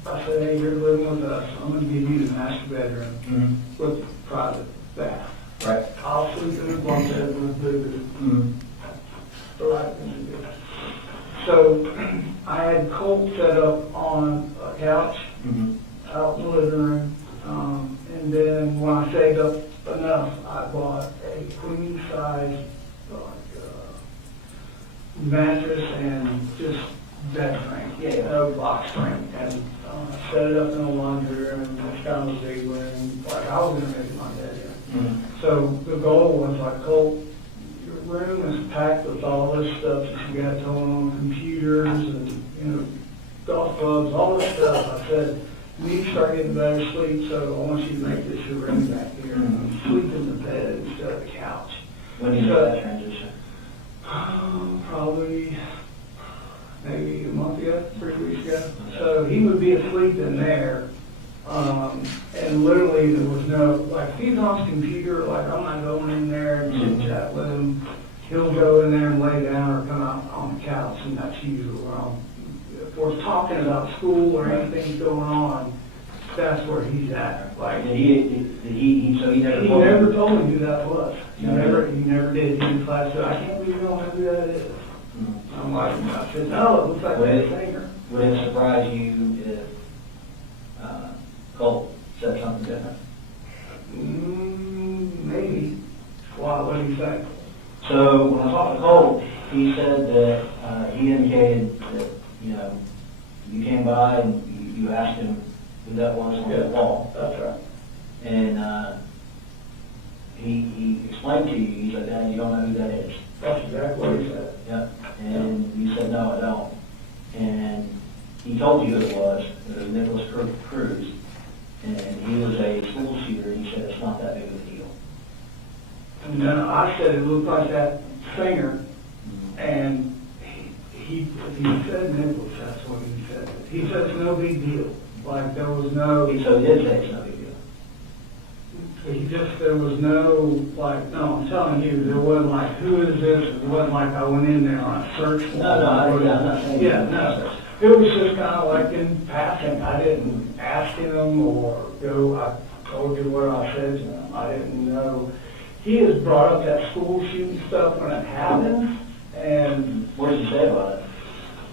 I said, hey, you're living with us, I'm gonna give you the master bedroom Mm-hmm. with private bath. Right. I'll sleep in the bunk bed with the Mm-hmm. the right thing to do. So I had Colt set up on a couch Mm-hmm. out in the living room. And then when I saved up enough, I bought a queen size mattress and just bed frame. Yeah. No box frame. And set it up in a laundry room, which kind of a big room, like I was gonna make it my bedroom. Mm-hmm. So the goal was like, Colt, your room is packed with all this stuff that you got going on, computers and, you know, golf clubs, all this stuff. I said, you need to start getting better sleep, so I want you to make this your room back here. And sleep in the bed instead of the couch. When did you make that transition? Probably maybe a month ago, 3 weeks ago. So he would be asleep in there, and literally there was no, like, if he's on his computer, like, I'm not going in there and chit chat with him. He'll go in there and lay down or come out on the couch, and that's usually where if we're talking about school or anything going on, that's where he's at. Like, So he never he told never you? told me who that was. He No. never did. He in class said, I can't believe you don't know who that is. Mhm. I'm like, I said, no, it looks like that singer. Would it surprise you if Colt said something different? Maybe. Why, what do you think? So when I talked to Colt, he said that he indicated that, you know, you came by and you asked him who that was on the wall. That's right. And he explained to you, he said, Dad, you don't know who that is. That's exactly what he said. Yeah. And you said, no, I don't. And he told you who it was Nicholas Cruz. And he was a school shooter. He said it's not that big of a deal. And then I said it looked like that singer, and he said Nicholas, that's what he said. He said it's no big deal. Like, there was no, So he did say it's no big deal. there was no, like, no, I'm telling you, there wasn't like, who is this? It wasn't like I went in there on a search warrant. I'm not saying. Yeah, no. It was just kind of like in passing. I didn't ask him or go, I told you what I said to him. I didn't know. He has brought up that school shooting stuff when it happens, and What did you say about it?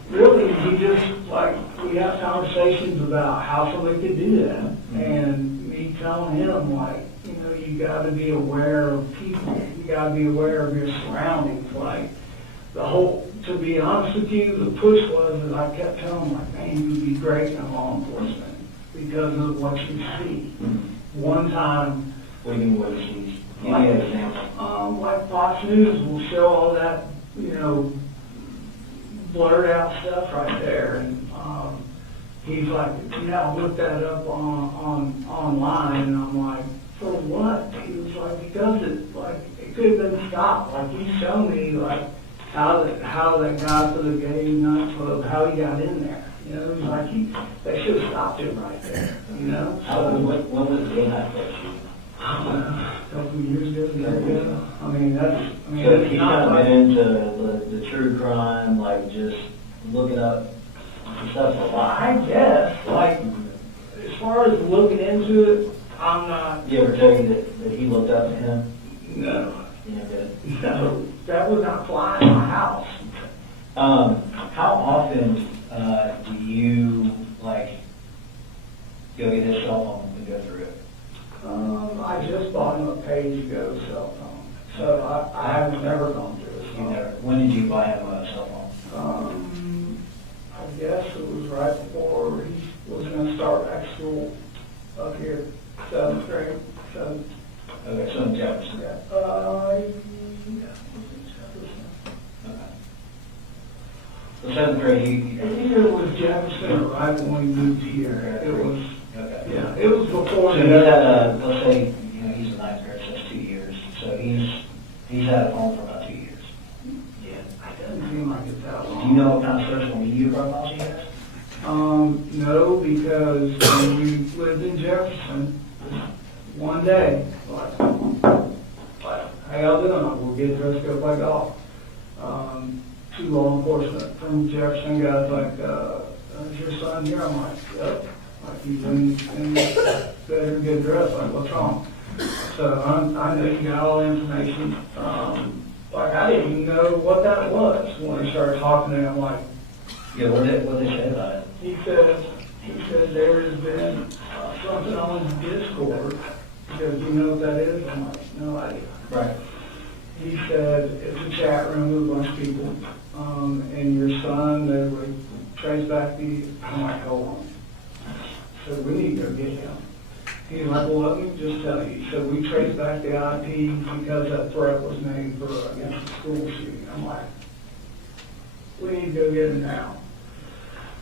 really, he just, like, we have conversations about how somebody could do that, and me telling him, like, you know, you gotta be aware of people, you gotta be aware of your surroundings, like, the whole, to be honest with you, the push was that I kept telling him, like, man, you'd be great in law enforcement, because of what you see. One time, What do you mean, what did you see? Give me an example. like Fox News will show all that, you know, blurred out stuff right there, and he's like, yeah, look that up online, and I'm like, for what? He was like, because it could have been stopped. Like, he showed me like how that guy for the gay nightclub, how he got in there. You know, he's like, they should have stopped him right there. You know, When was the gay nightclub shooting? a couple of years ago. I mean, So it's he's not kind of like, been into the true crime, like just looking up stuff a lot. I guess, like, as far as looking into it, I'm not, Did he ever tell you that he looked up to him? no, Yeah, that would not fly in my house. How often do you like go get his cell phone and go through it? I just bought him a pay-as-you-go cell phone, so I haven't never gone through his You phone. never. When did you buy him a cell phone? I guess it was right before he was gonna start back school up here, 7th grade, 7th. Okay, so in Jefferson. Yeah. Okay. So 7th grade, he. It was Jefferson right when we moved here. It was, Okay. yeah, it was before. So he's had let's say, you know, he's in 9th grade, so that's 2 years. So he's had a phone for about 2 years. Yeah, it doesn't seem like it's that long. Do you know what kind of social media profiles he has? No, because when we lived in Jefferson, one day, like, how y'all doing? We'll get dressed, go play golf. Two law enforcement from Jefferson guys like, is your son here? I'm like, yep. Like, he's in better get dressed. Like, what's wrong? So I know you got all the information. Like, I didn't even know what that was when I started talking to him. Like, Yeah, what they say about it? he said there has been something on Discord. Because you know what that is? I'm like, no idea. Right. He said it's a chat room with a bunch of people. And your son, they were back I'm like, hold on. So we need to go get him. He's like, well, let me just tell you. So we traced back the IP because that threat was made against the school shooting. I'm like, we need to go get him now.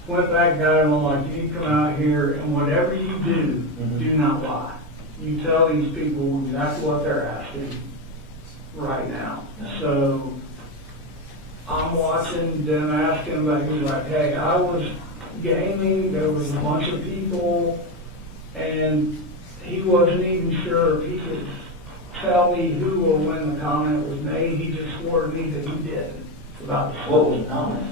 Went back, got him, I'm like, you need to come out here, and whatever you do, do not lie. You tell these people exactly what they're asking right now. So I'm watching them ask him about, he's like, hey, I was gaming, there was a bunch of people, and he wasn't even sure if he could tell me who or when the comment was made. He just swore to me that he didn't. About the What was the comment?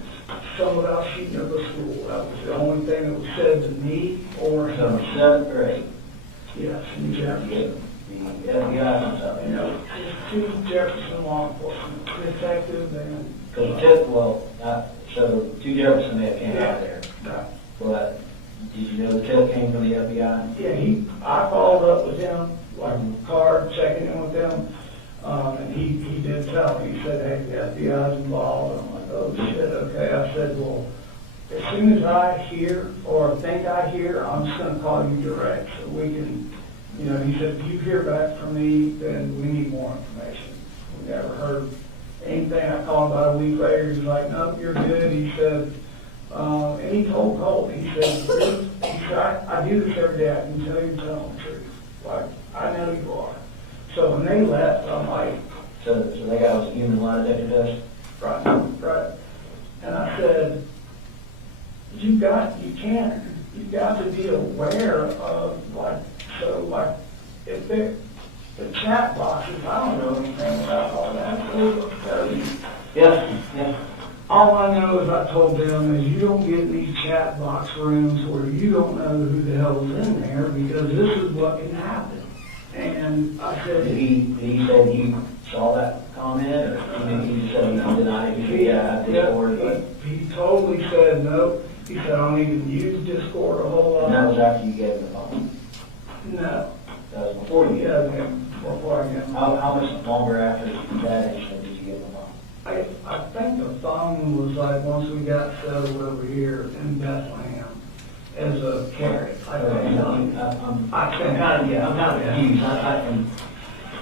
something about shooting up a school. That was the only thing that was said to me or So him. 7th grade, Yes, in Jefferson. the FBI comes up, You know, just two Jefferson law enforcement, detective and. because the tip, so 2 Jefferson may have came out there, Right. but did you know the tip came from the FBI? Yeah, I followed up with him, like car, checking in with them, and he did tell me, he said, hey, the FBI's involved. I'm like, oh shit, okay. I said, well, as soon as I hear or think I hear, I'm just gonna call you direct so we can, you know, he said, if you hear back from me, then we need more information. We never heard anything. I called him about a week later, he was like, no, you're good. He said, and he told Colt, he said, I do this every day, I can tell you the truth. Like, I know you are. So when they left, I'm like, So they got us a human lie detector test? right. And I said, you've got to be aware of, like, if the chat boxes, I don't know anything about all that. Those will tell you. Yeah. All I know is I told them is you don't get in these chat box rooms where you don't know who the hell's in there because this is what can happen. And I said, Did he say he saw that comment, or he just said he denied it? Yeah, Discord. but he totally said no. He said I don't even use Discord a whole lot. And that was after you gave him the phone? No. That was before you gave him the phone? Before I get How much longer after that incident did you give him the phone? I think the phone was like once we got settled over here in Bethlehem as a carry. I'm kind of confused.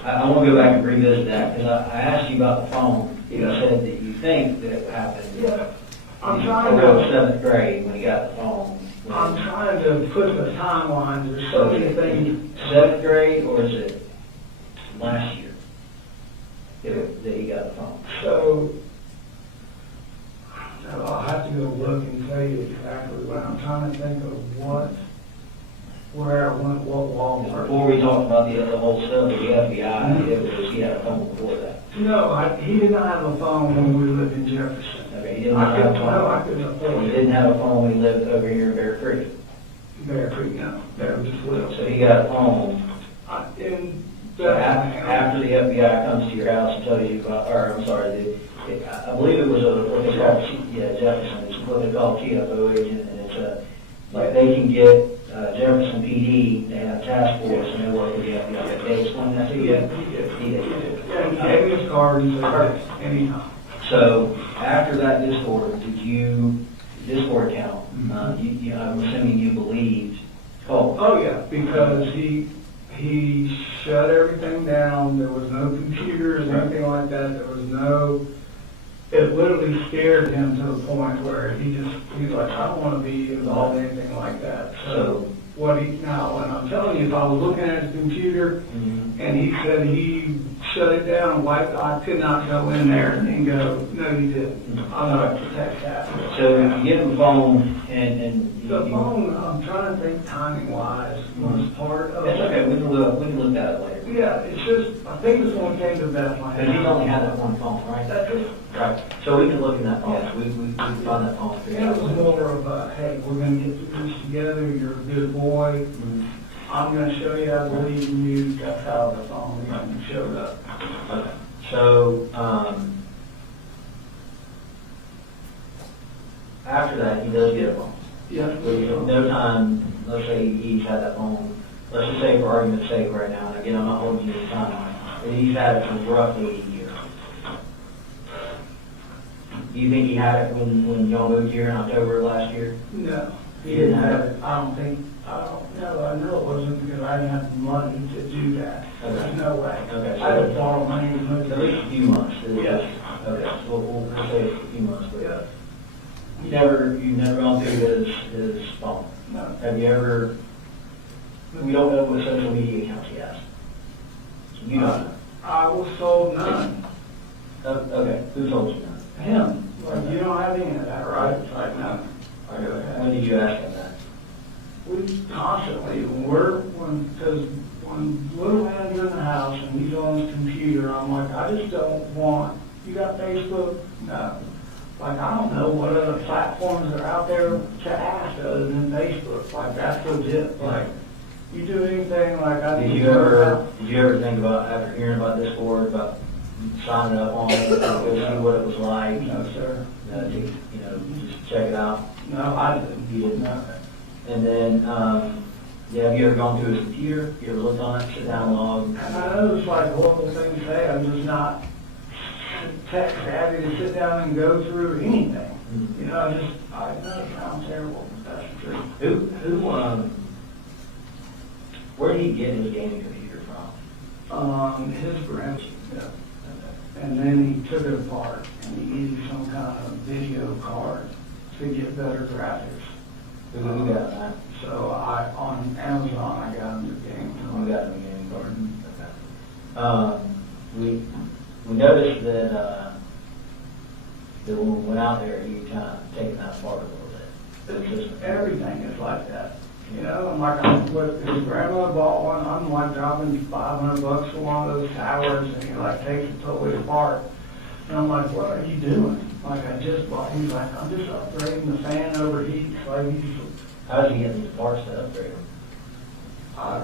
I want to go back and revisit that, because I asked you about the phone. You said that you think that it happened. Yeah. I'm in trying the to. 7th grade when he got the phone. I'm trying to put the timelines. There's so many things. 7th grade, or is it last year that he got the phone? So I'll have to go look and tell you exactly what I'm trying to think of where I went, what Walmart. Before we talked about the whole stuff with the FBI, he had a phone before that. No, he did not have a phone when we lived in Jefferson. Okay, he didn't have a phone. I couldn't afford He it. didn't have a phone when he lived over here in Bear Creek. Bear Creek, no, Bear just little. So he got a phone. In After the FBI comes to your house and tells you about, or I'm sorry, I believe it was what they call, Jefferson, it's what they call TFO agent, and it's like they can get Jefferson PD, they have a task force, and they work with the FBI. They explain that to you? He gave me his card and said, anytime. So after that Discord account, I'm assuming you believed Colt. Oh, yeah, because he shut everything down. There was no computers or anything like that. There was no, it literally scared him to the point where he's like, I don't want to be involved in anything like that. So now, and I'm telling you, if I was looking at his computer and he said he shut it down, I could not go in there and go, no, you didn't. I'm not to protect that. So you give him the phone, and The phone, I'm trying to think timing wise, was part of. It's okay, we can look at it later. Yeah, it's just, I think this one came to Bethlehem. Because he's only had that one phone, right? That's it. Right. So we can look in that phone. We can find that phone. Yeah, it was more of a, hey, we're gonna get through this together, you're a good boy. I'm gonna show you I believe in you. That's how the phone showed up. Okay. So, after that, he does get a phone. Yeah. No time, let's say he's had that phone, let's just say for argument's sake right now, and again, I'm not holding you to time, but he's had it for roughly a year. Do you think he had it when y'all moved here in October of last year? No, he didn't have it. I don't know, I know it wasn't because I didn't have the money to do that. There's no way. Okay. I had to borrow money to move At least a few months. Yes. Okay, so we'll say a few months, but Yeah, you've never gone through his phone? no. Have you ever, we don't know what social media accounts he has. So you don't know. I was told none. Okay, who told you that? Him, like, you don't have any of that, right? It's like, no. I go When ahead. did you ask him that? We constantly, because when little man's in the house and he's on his computer, I'm like, I just don't want, you got Facebook? No. Like, I don't know what other platforms are out there to ask other than Facebook. Like, that's legit. Like, you do anything like I Did need you to learn ever, did you ever think about, after hearing about this board, about signing up on it, go see what it was like? No, sir. Just check it out? No, I didn't. You didn't? No. And then, have you ever gone through his computer? You ever looked on it, sit down, log? And I know it's like horrible thing to say, I'm just not tech savvy to sit down and go through anything. You know, I know it sounds terrible, but that's the truth. Where did he get his gaming computer from? His grandson, yeah. And then he took it apart and he needed some kind of video card to get better graphics. Who got that? So on Amazon, I got him the game. We got him a gaming card. Okay. We noticed that when we went out there, you kind of taken that apart a little bit. It's just, everything is like that. You know, and like his grandmother bought one, I'm like dropping $500 for one of those towers, and he like takes it totally apart. And I'm like, what are you doing? Like, I just bought, he's like, I'm just upgrading the fan overheats. Like, How did you get these parts to upgrade them?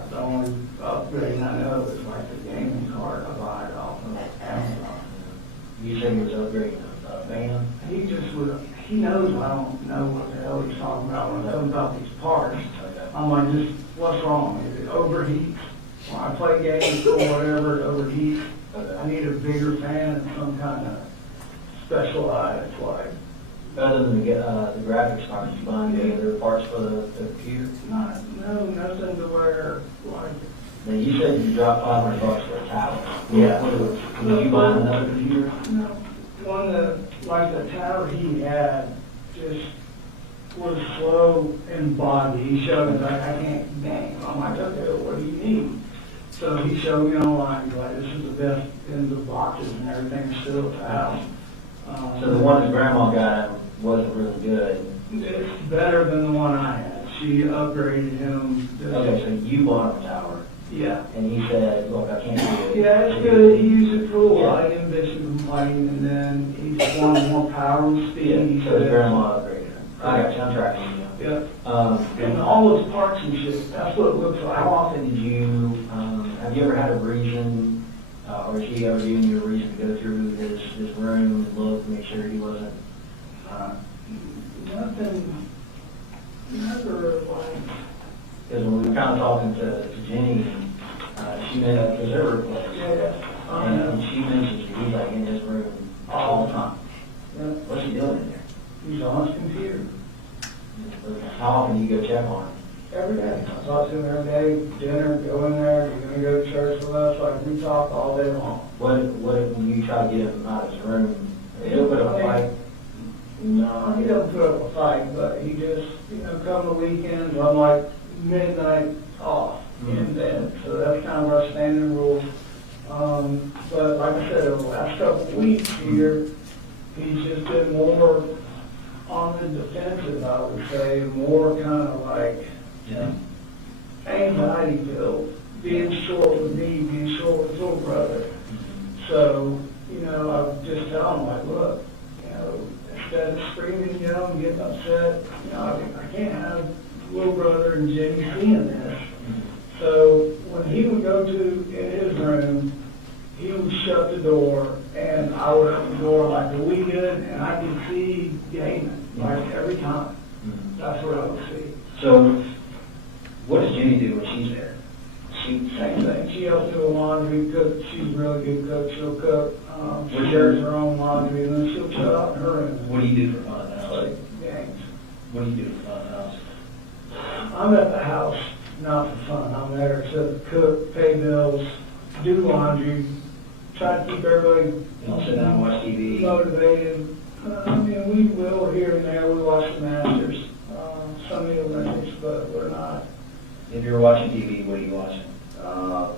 The only upgrade I know is like the gaming card I buy it off of Amazon. You said he was upgrading a fan? He just would, he knows I don't know what the hell he's talking about when I tell him about these parts. I'm like, just, what's wrong? Is it overheats? When I play games or whatever, it overheats. I need a bigger fan and some kind of specialized, like, Other than the graphics cards, you buy any other parts for the computer? nothing to where, like, Now, you said you dropped $500 for a tower. Yeah. Was you buying another computer? no, one that, like the tower he had, just was slow and boggy. He showed me, like, I can't game. I'm like, okay, what do you need? So he showed me online, he's like, this is the best in the boxes and everything still at the house. So the one that grandma got wasn't really good. It's better than the one I had. She upgraded him. Okay, so you bought him a tower, Yeah. and he said, look, I can't do it. Yeah, it's good. He used it for a while. He didn't bitch and complain, and then he just wanted more power and speed. He So his said, grandma upgraded him. I got you, I'm tracking you. yeah. And all those parts and shit, that's what it looks like. How often did you, have you ever had a reason, or has he ever given you a reason to go through his room and look, make sure he wasn't? Nothing, never like, Because when we were kind of talking to Jenny, she mentioned, because they're replaced. yeah, And she mentioned that he's like in his room all the time. yeah. What's he doing in there? He's on his computer How often do you go check on him? every day. I talk to him every day, dinner, go in there, you're gonna go to church with us, like, we talk all day long. What when you try to get him out of his room? He'll put up a fight. No, he doesn't put up a fight, but he just, come the weekends, I'm like midnight off in bed. So that's kind of our standing rule. But like I said, over the last couple of weeks here, he's just been more on the defensive, I would say, more kind of like anxiety filled, being short with me, being short with his little brother. So, I just tell him, like, look, instead of screaming, and getting upset, I can't have little brother and Jenny seeing this. So when he would go to in his room, he would shut the door, and I would open the door like a weekend, and I could see gaming, like every time. That's what I would see. So, what does Jenny do when she's there? Same thing. She helps do the laundry, cook. She's a really good cook. She'll cook. She does her own laundry, and then she'll chill out in her room What do you do for fun? I'm at the house, not for fun. I'm there to cook, pay bills, do laundry, try to keep everybody You don't sit down and watch TV? motivated. I mean, we will here and there, we watch the Masters, some of the Olympics, but we're not, If you're watching TV, what are you watching?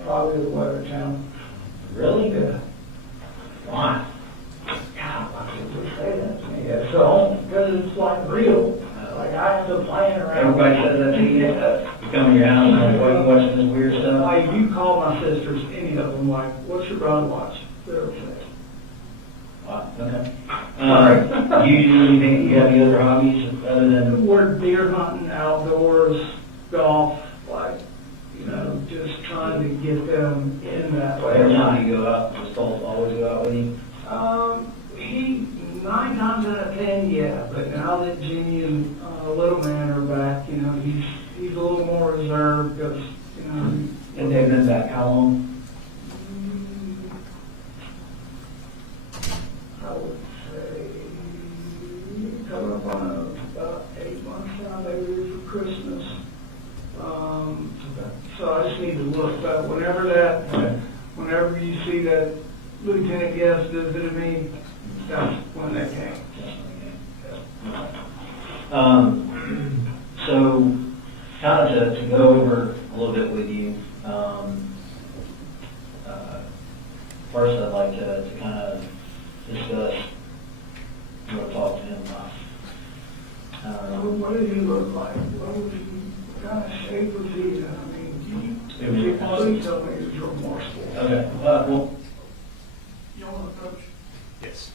probably the Weather Channel. Really? Yeah. Why? God, why would you say that to me? Yeah, so, because it's like real. Like, I have to plan around. Everybody says that to you? You come in your house and like, what are you watching this weird stuff? Like, you call my sisters, any of them, like, what's your brother watch? They'll say, Wow, okay. Do you do anything, do you have any other hobbies other than, we're deer hunting, outdoors, golf, like, you know, just trying to get them in that way. every time you go out, does Colt always go out with you? He, 9 times out of 10, yeah, but now that Jimmy and Little Man are back, you know, he's a little more reserved because, you know, And they've been back how long? I would say, coming up on about 8 months now, maybe for Christmas. So I just need to look, but whenever you see that Lieutenant Guest visited me, that's when they came. So, kind of to go over a little bit with you, first I'd like to kind of discuss what talk to him about. What did he look like? What kind of shape was he in? I mean, please tell me he was remorseful. Okay, well, You want to coach? Yes.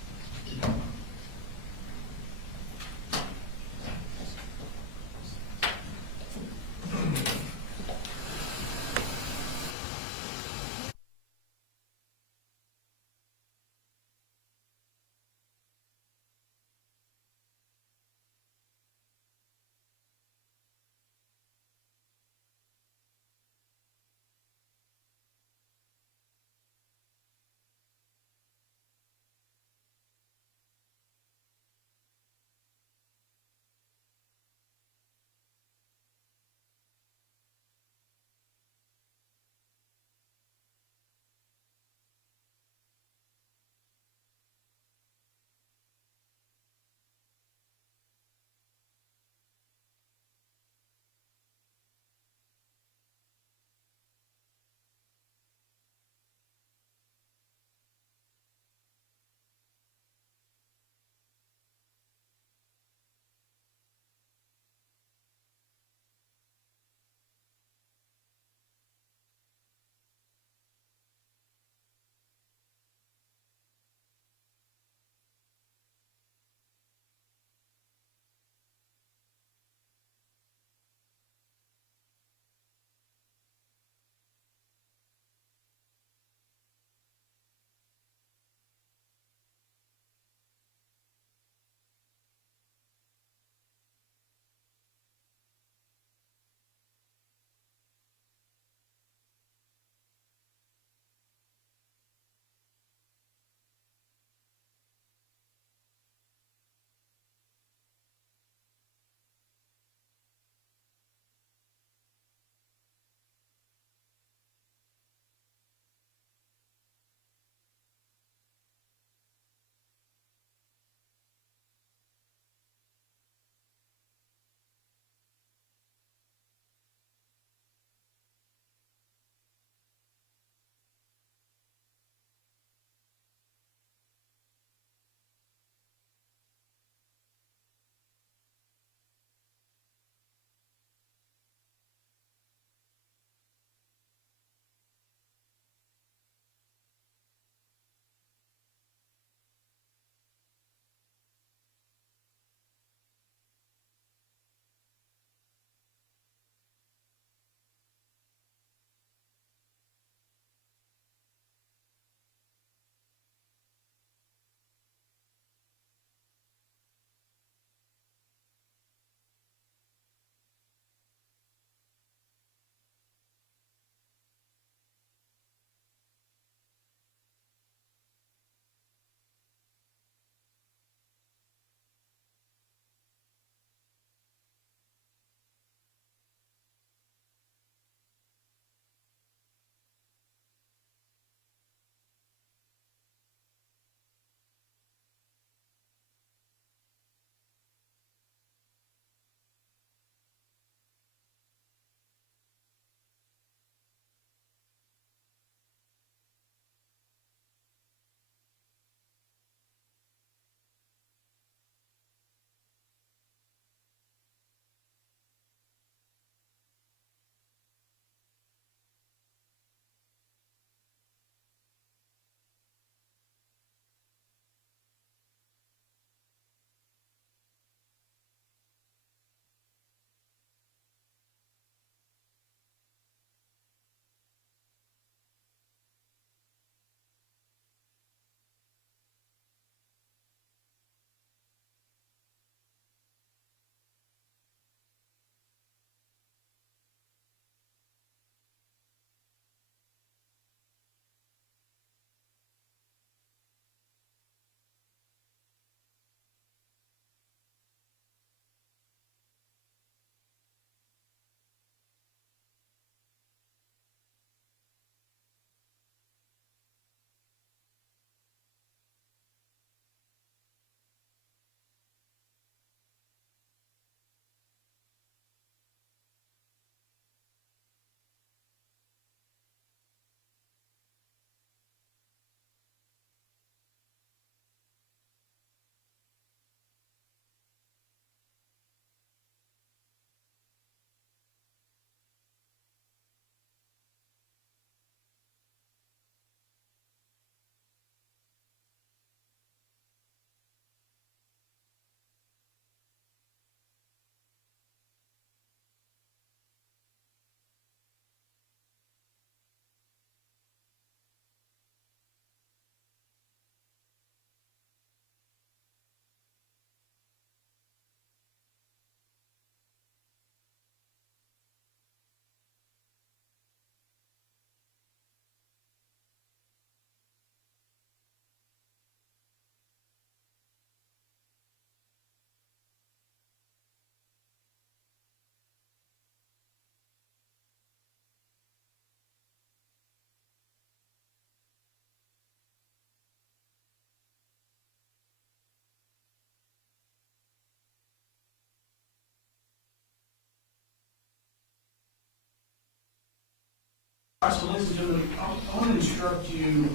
All right, so ladies and gentlemen, I want to instruct you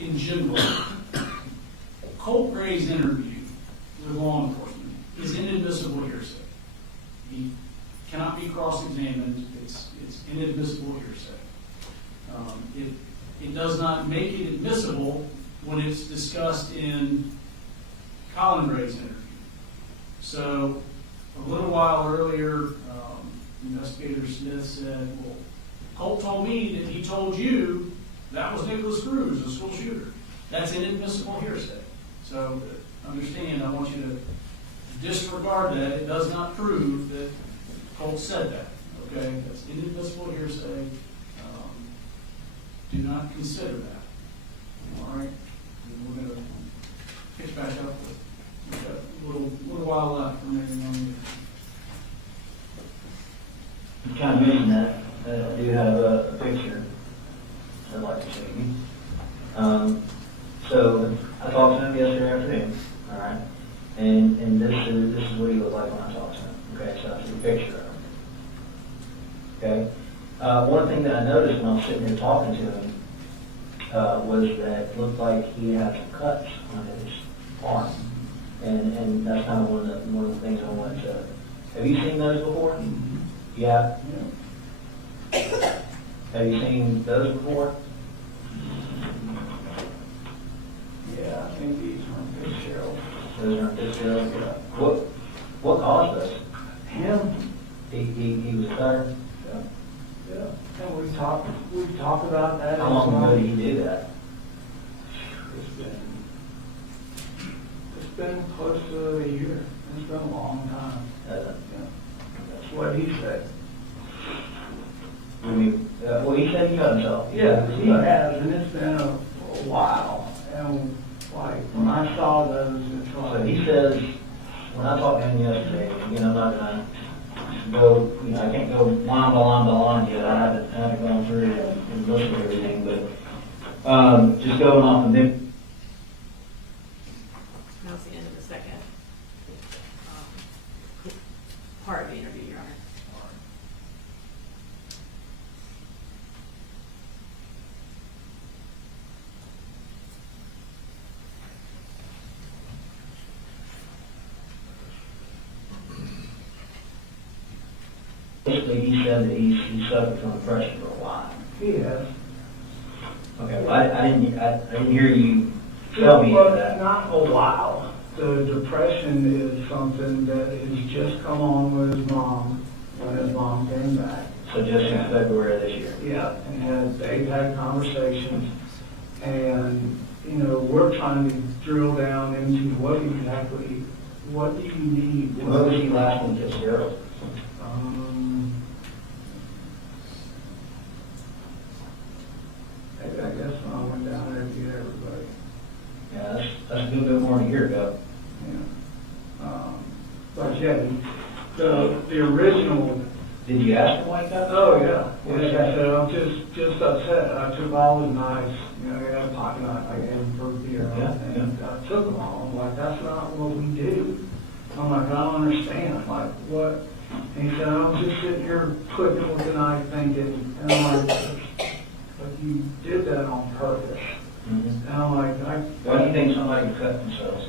in general. Colt Gray's interview with law enforcement is inadmissible hearsay. He cannot be cross-examined. It's inadmissible hearsay. It does not make it admissible when it's discussed in Colin Gray's interview. So a little while earlier, Investigator Smith said, well, Colt told me that he told you that was Nicholas Cruz, the school shooter. That's inadmissible hearsay. So understand, I want you to disregard that. It does not prove that Colt said that. Okay? That's inadmissible hearsay. Do not consider that. All right? And we're going to pitch back up. We've got a little while left remaining on the. You kind of mentioned that. I do have a picture I'd like to show you. So I talked to him yesterday afternoon, all right? And this is what he looked like when I talked to him. Okay, so that's a picture of him. Okay? One thing that I noticed when I was sitting here talking to him was that it looked like he had some cuts on his arm. And that's kind of one of the things I wanted to. Have you seen those before? Mm-hmm. Yeah. Have you seen those before? Yeah, I think these are Fitzgerald. Those aren't Fitzgerald? Yeah. What caused those? Him? He was a cutter? Yeah. Yeah. And we talked about that. How long ago did he do that? It's been close to a year. It's been a long time. Yeah. That's what he said. I mean, well, he said he cut himself. Yeah, he has, and it's been a while. And like, when I saw those, it's So like. he says, when I talked to him yesterday, again, I'm not gonna go, I can't go line by line by line yet. I haven't gone through and listened to everything, but, just going off of Nick. That was the end of the second part of the interview, Your Honor. Basically, he said that he suffered from depression for a while. He has. Okay, well, I didn't hear you tell me Well, that. not a while. The depression is something that has just come on with his mom, when his mom came back. So just in February of this year. Yeah, and they've had conversations, and, you know, we're trying to drill down into what do you need? What was he last one to Gerald? I guess when I went down there to get everybody, Yeah, that's a good bit more than a year ago. yeah. But yeah, the original. Did you ask him why he got that? Oh, yeah. Like I said, I'm just upset. I took all his knives, you know, he had a pocket knife I gave him for beer. Yeah, And I took them all. I'm like, that's not what we do. I'm like, I don't understand. I'm like, what? And he said, I'm just sitting here clicking with the knife thinking, and I'm like, but you did that on purpose. Mhm. And I'm like, Why do you think somebody would cut themselves?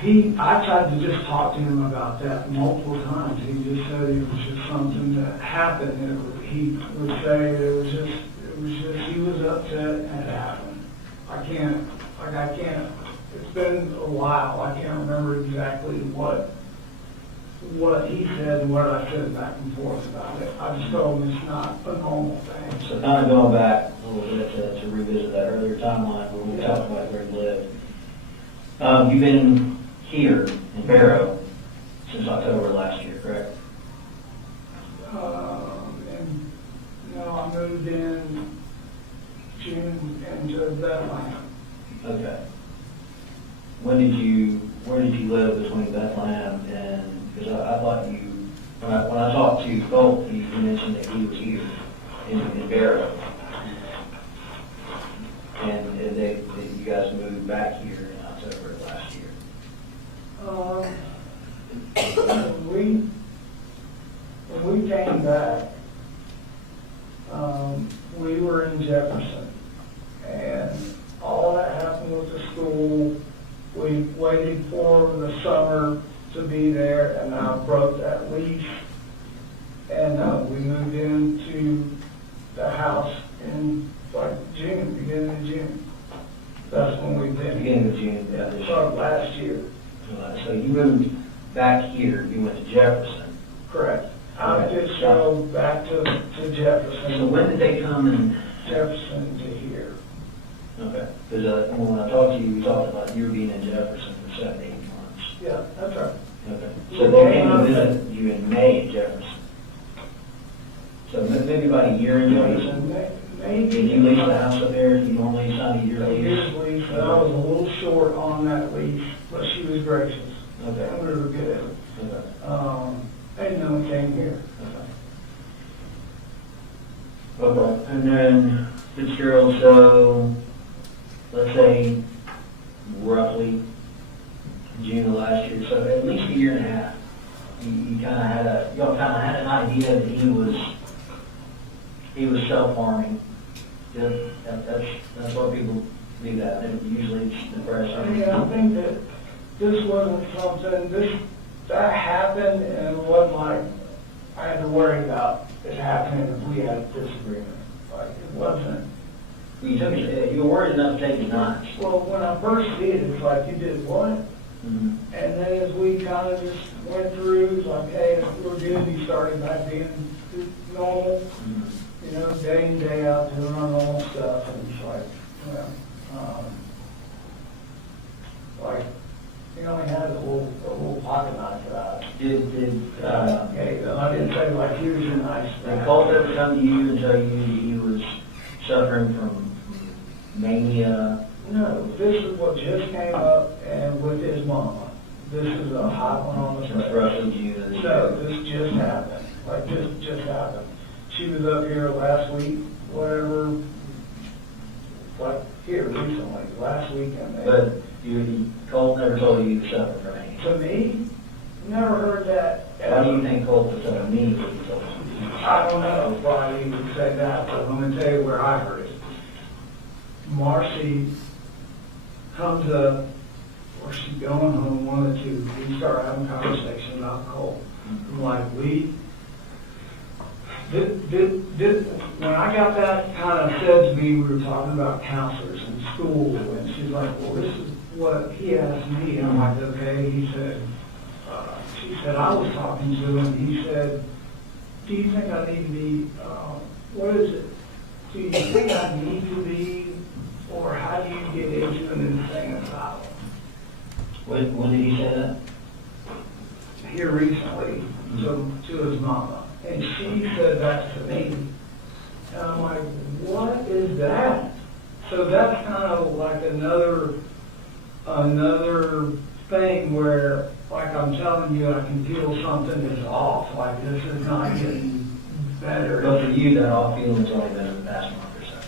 I tried to just talk to him about that multiple times. He just said it was just something that happened. He would say it was just, he was upset and it happened. I can't, it's been a while. I can't remember exactly what he said and what I said back and forth about it. I just told him it's not a normal thing. So kind of going back a little bit to revisit that earlier timeline where we talked about where he lived. You've been here in Barrow since October last year, correct? And, you know, I moved in June into Bethlehem. Okay. Where did you live between Bethlehem and, because I thought when I talked to Colt, you mentioned that he was here in Barrow. And that you guys moved back here in October of last year. When we came back, there, and I broke that lease. And we moved into the house in like June, beginning of June. That's when we've been. Beginning of June, yeah, this year. So last year, So you moved back here, you went to Jefferson. correct. I just go back to So Jefferson. when did they come and, Jefferson to here. okay, because when I talked to you, we talked about you being in Jefferson for 7 to 8 months. Yeah, that's right. Okay. So they came to visit you in May in Jefferson. So maybe about a year in Jefferson. Maybe. Did you lease the house up there? You normally sign a year A lease? year's lease, and I was a little short on that lease, but she was gracious. Okay. And we were good. Okay. And then we came here. Okay. And then Fitzgerald, so let's say roughly June of last year, so at least a year and a half. You kind of had y'all kind of had an idea that he was self-harming. Yeah, that's what people do that. And usually it's I depression. mean, I think that this wasn't something, that happened and it wasn't like I had to worry about it happening if we had a disagreement. Like, it wasn't. You were worried enough to take his knives. Well, when I first did it, it's like, you did what? Mm-hmm. And then as we kind of just went through, it's like, hey, we're good, he started back being normal, you know, day in, day out, doing our normal stuff, and it's like, like, he only had a little pocket knife for that. I didn't say like, here's your knife. Did Colt ever come to you and tell you that he was suffering from mania? No, this is what just came up, and with his mama. This is a hot one on the Since face. roughly June? No, this just happened, like, this just happened. She was up here last week, whatever, like, here recently, last weekend. But Colt never told you he suffered from mania. To me, never heard that. Why do you think Colt was telling me what he told you? I don't know why he would say that, but I'm gonna tell you where I heard it. Marcy comes up, or she's going home, one of the two. We start having a conversation about Colt. I'm like, when I got that kind of said to me, we were talking about counselors in school, and she's like, well, this is what he asked me. And I'm like, okay. He said, she said, I was talking to him. He said, do you think I need to be, what is it? Do you think I need to be, or how do you get into an insane asylum? When did he say that? Here recently, to his mama. And she said that to me. And I'm like, what is that? So that's kind of like another thing where, like I'm telling you, I can feel something is off. Like this is not getting better. But for you, that all feeling's only been in the past month or so.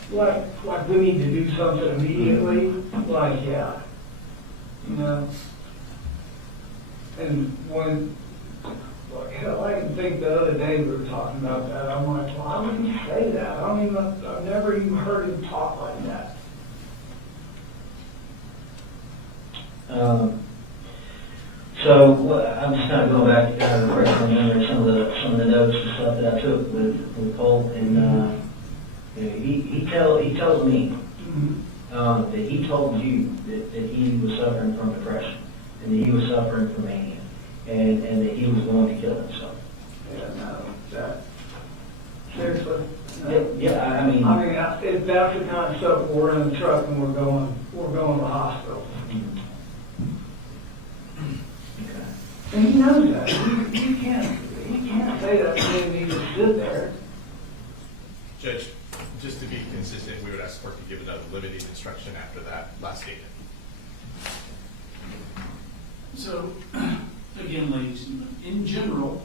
Like we need to do something immediately. Like, yeah. You know? And when, like, hell, I can think the other day we were talking about that. I'm like, why would he say that? I've never even heard him talk like that. So I'm just kind of going back to refresh my memory, some of the notes and stuff that I took with Colt, and he tells me that he told you that he was suffering from depression and that he was suffering from mania and that he was going to kill himself. Yeah, no, that, seriously. No. Yeah, I mean, if that's the kind of stuff, we're in the truck and we're going to the hospital. okay. And he knows that. He can't say that to me and he just sit there. Judge, just to be consistent, we would ask the court to give another limited instruction after that last statement. So, again, ladies and gentlemen, in general,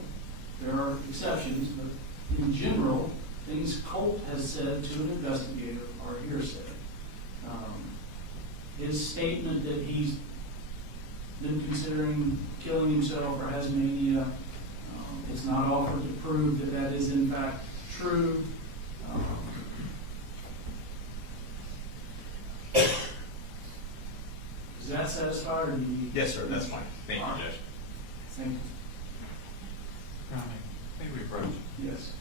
there are exceptions, but in general, things Colt has said to an investigator are hearsay. His statement that he's been considering killing himself or has mania is not offered to prove that that is in fact true. Does that satisfy or do you? Yes, sir, that's fine. Thank you, Judge. Thank you. Maybe we approach. Yes.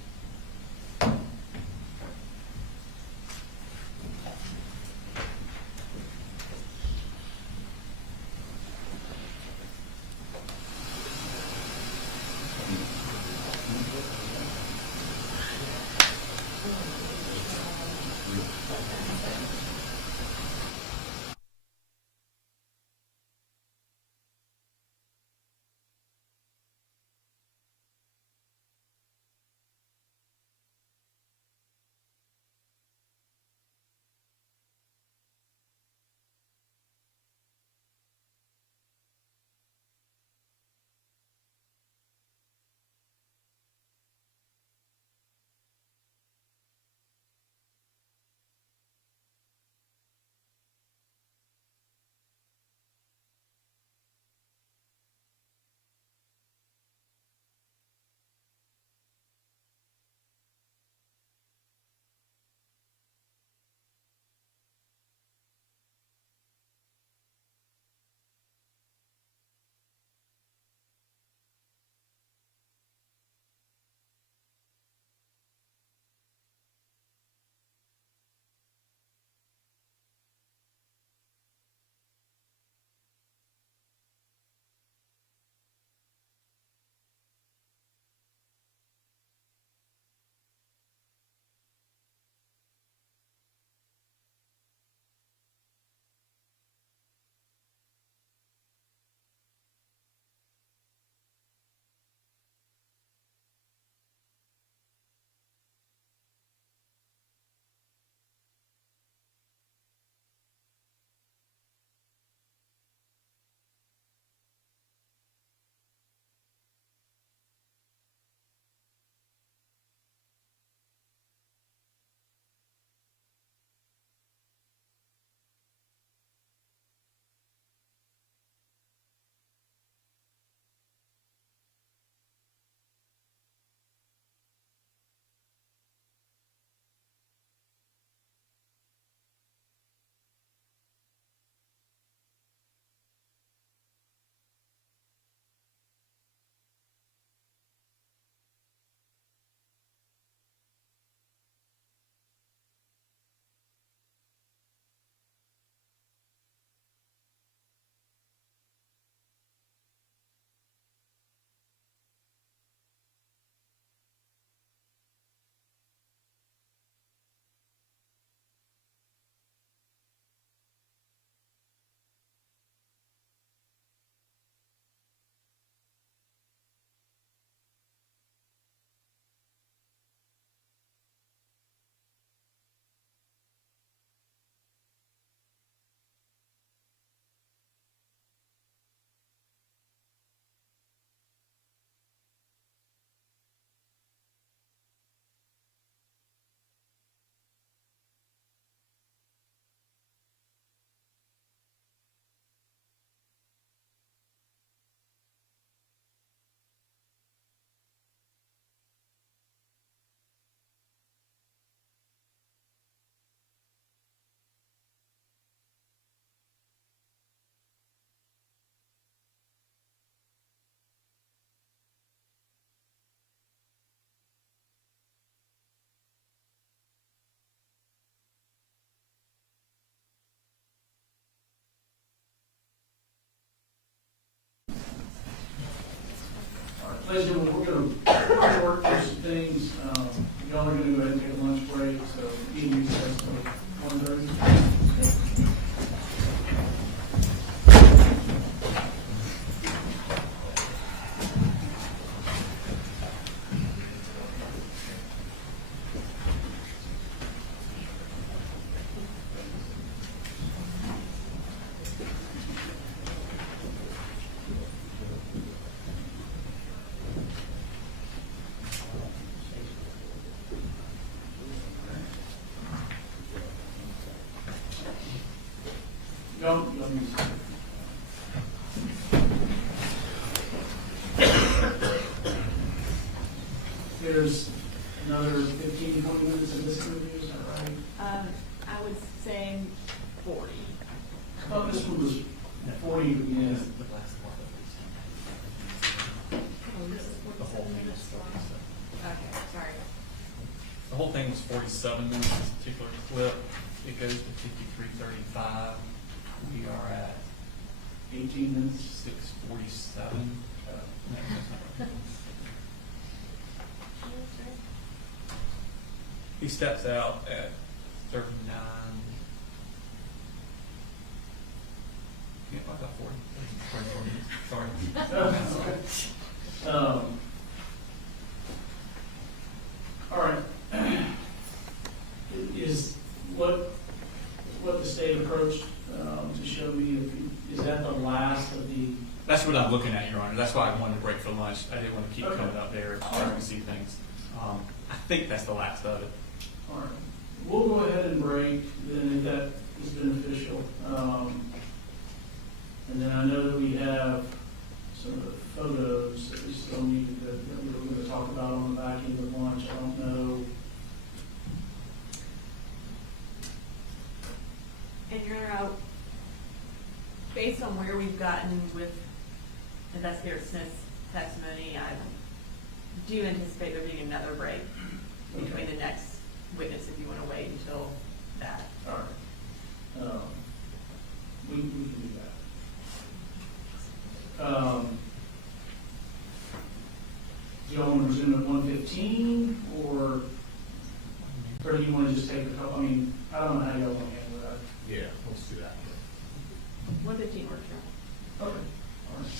Ladies and gentlemen, we're gonna work through some things. Y'all are gonna go ahead and take a lunch break, so meeting recess till 1:30. Y'all need to- There's another 15, 20 minutes of this interview, is that right? I would say 40. Oh, this one was 40, yeah. Oh, this is 47 minutes. The whole thing was 47 minutes, this particular clip. It goes to 53:35. We are at 18 minutes. 6:47. No, that's not right. He steps out at 39. Yeah, I got 40. 44 minutes. Sorry. All right. Is what the state approached to show me, is that the last of the? That's what I'm looking at, Your Honor. That's why I wanted to break for lunch. I didn't want to keep coming up there trying to see things. I think that's the last of it. All right. We'll go ahead and break, then if that is beneficial. And then I know that we have some of the photos that we still need that we were going to talk about on the back end of lunch. I don't know. And you're based on where we've gotten with Investigator Smith's testimony, I do anticipate there being another break between the next witness if you want to wait until that. All right. We can do that. Do y'all want to resume at 1:15 or do you want to just take a couple? I mean, I don't know how y'all want to handle that. Yeah, let's do that. 1:15 works for me. Okay. All right.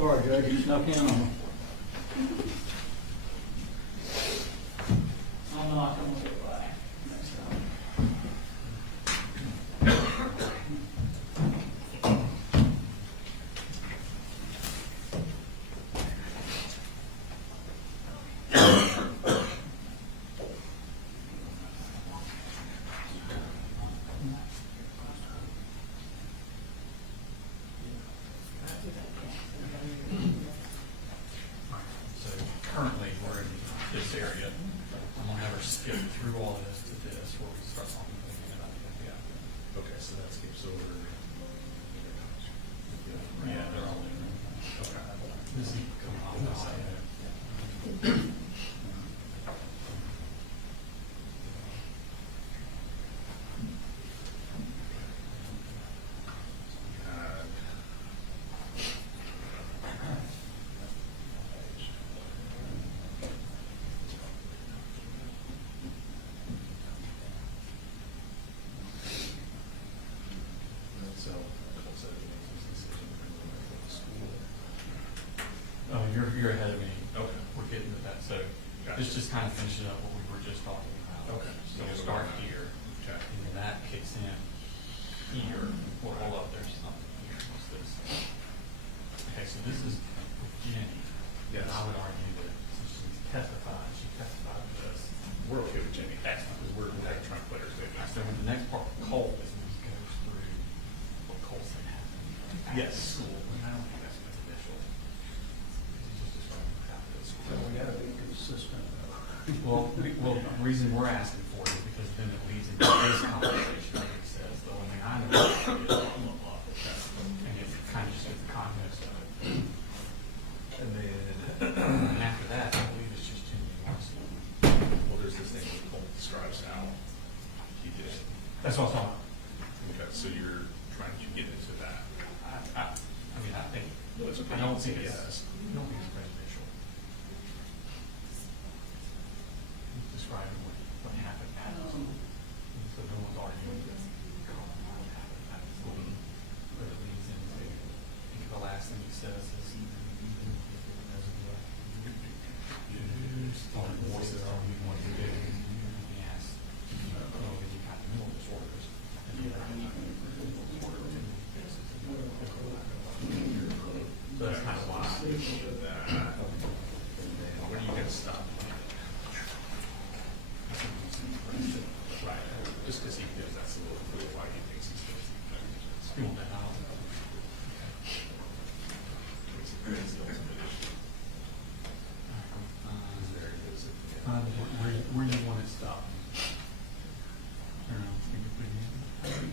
Sorry, Judge, you snuck in on me. I'm not going to get by next time. So currently, we're in this area. I'm gonna have her skip through all of this to this, where we start talking about the Okay, so that skips over. Yeah, they're all in. Okay. This is coming off the side. So, Colt said he makes his decision for the school. Oh, you're ahead of me. Okay. We're getting to that, so Gotcha. this just kind of finishes up what we were just talking about. Okay. So we'll start here, Okay. and then that kicks in here. Well, hold up, there's something here. What's this? Okay, so this is with Jenny. Yes. I would argue that since she testified to this. We're okay with Jenny. Excellent, because we're trying to put her safe. So the next part, Colt, is when he goes through what Colt said happened at Yes. the school. And I don't think that's beneficial. Because he's just describing what happened at school. We gotta be consistent. Well, the reason we're asking for it is because then it leads into this conversation, like it says, the only thing I know is and it kind of just gives the context of it. And then, And after that, I believe it's just Jimmy Marcy. well, there's this thing where Colt describes how he did it. That's what I'm talking Okay, so you're trying to get into that. about. I mean, I think, No, it's okay. I don't think it's, Yes. I don't think it's prejudicial. He's describing what happened at the school. So no one's arguing with what happened at the school. But it leads into, I think the last thing he says is, voices told me what to do. He asked, oh, did you have mental disorders? And he had mental disorder too. So that's kind of why. When are you gonna stop? Right, just because he gives that's a little clue why he thinks he's supposed to be prejudiced. You want that out? It's still some issue. There it is. Where you want it stopped? Turn around, so you can put it in.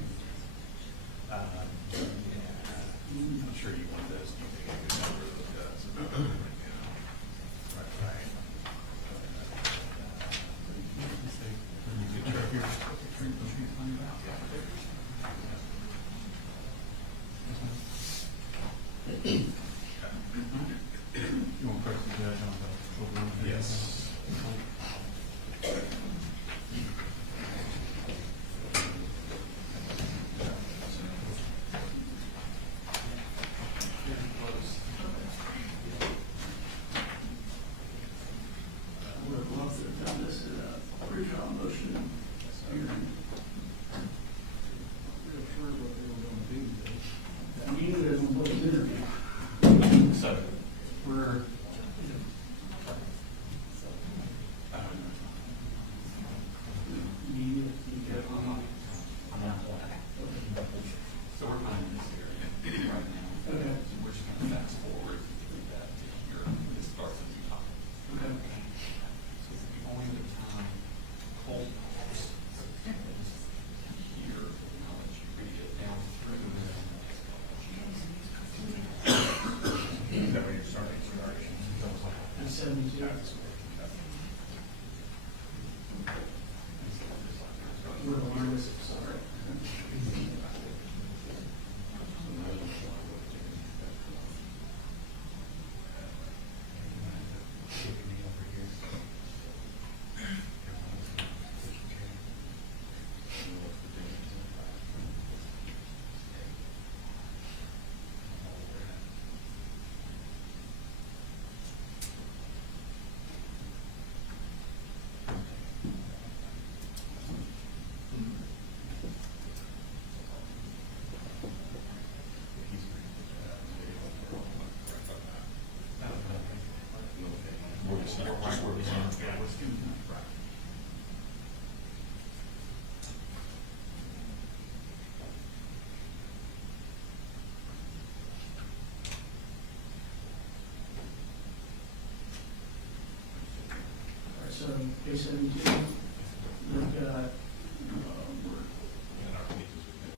I'm sure you want those, you think a good number of those guys about right now. Right. You can check here. Find out. You want to press the judge on the overrule? Yes. Would have loved to have done this at a pre-trial motion hearing. Real sure what they were gonna do. That meeting doesn't look interview. So, we're. So we're finding this area right now. Okay. So we're just gonna fast forward through that to here. This starts at the top. Okay. So the only time Colt it's going to be. Right. All right, so case 17, we've got, And our committees would make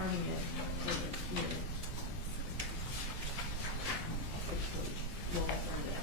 confirming it, you know. We'll affirm it.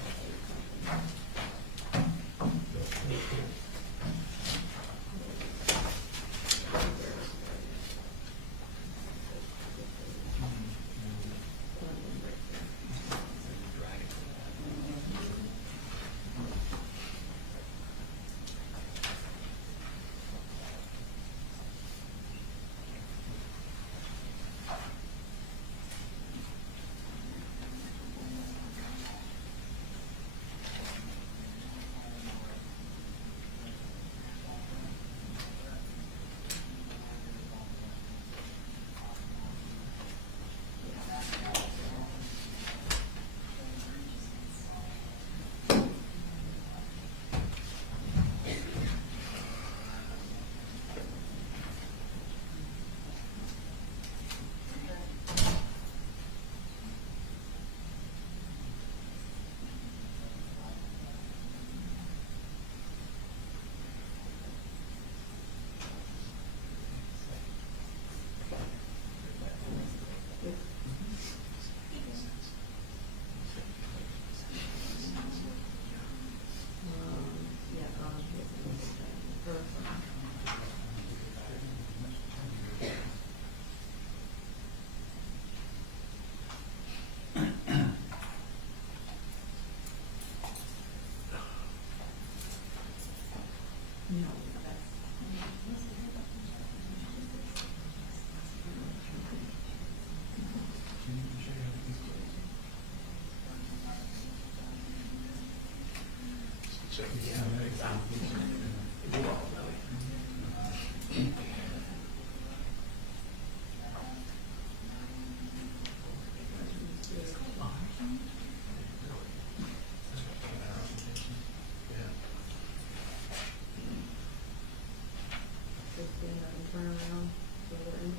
Turn around, so we're in.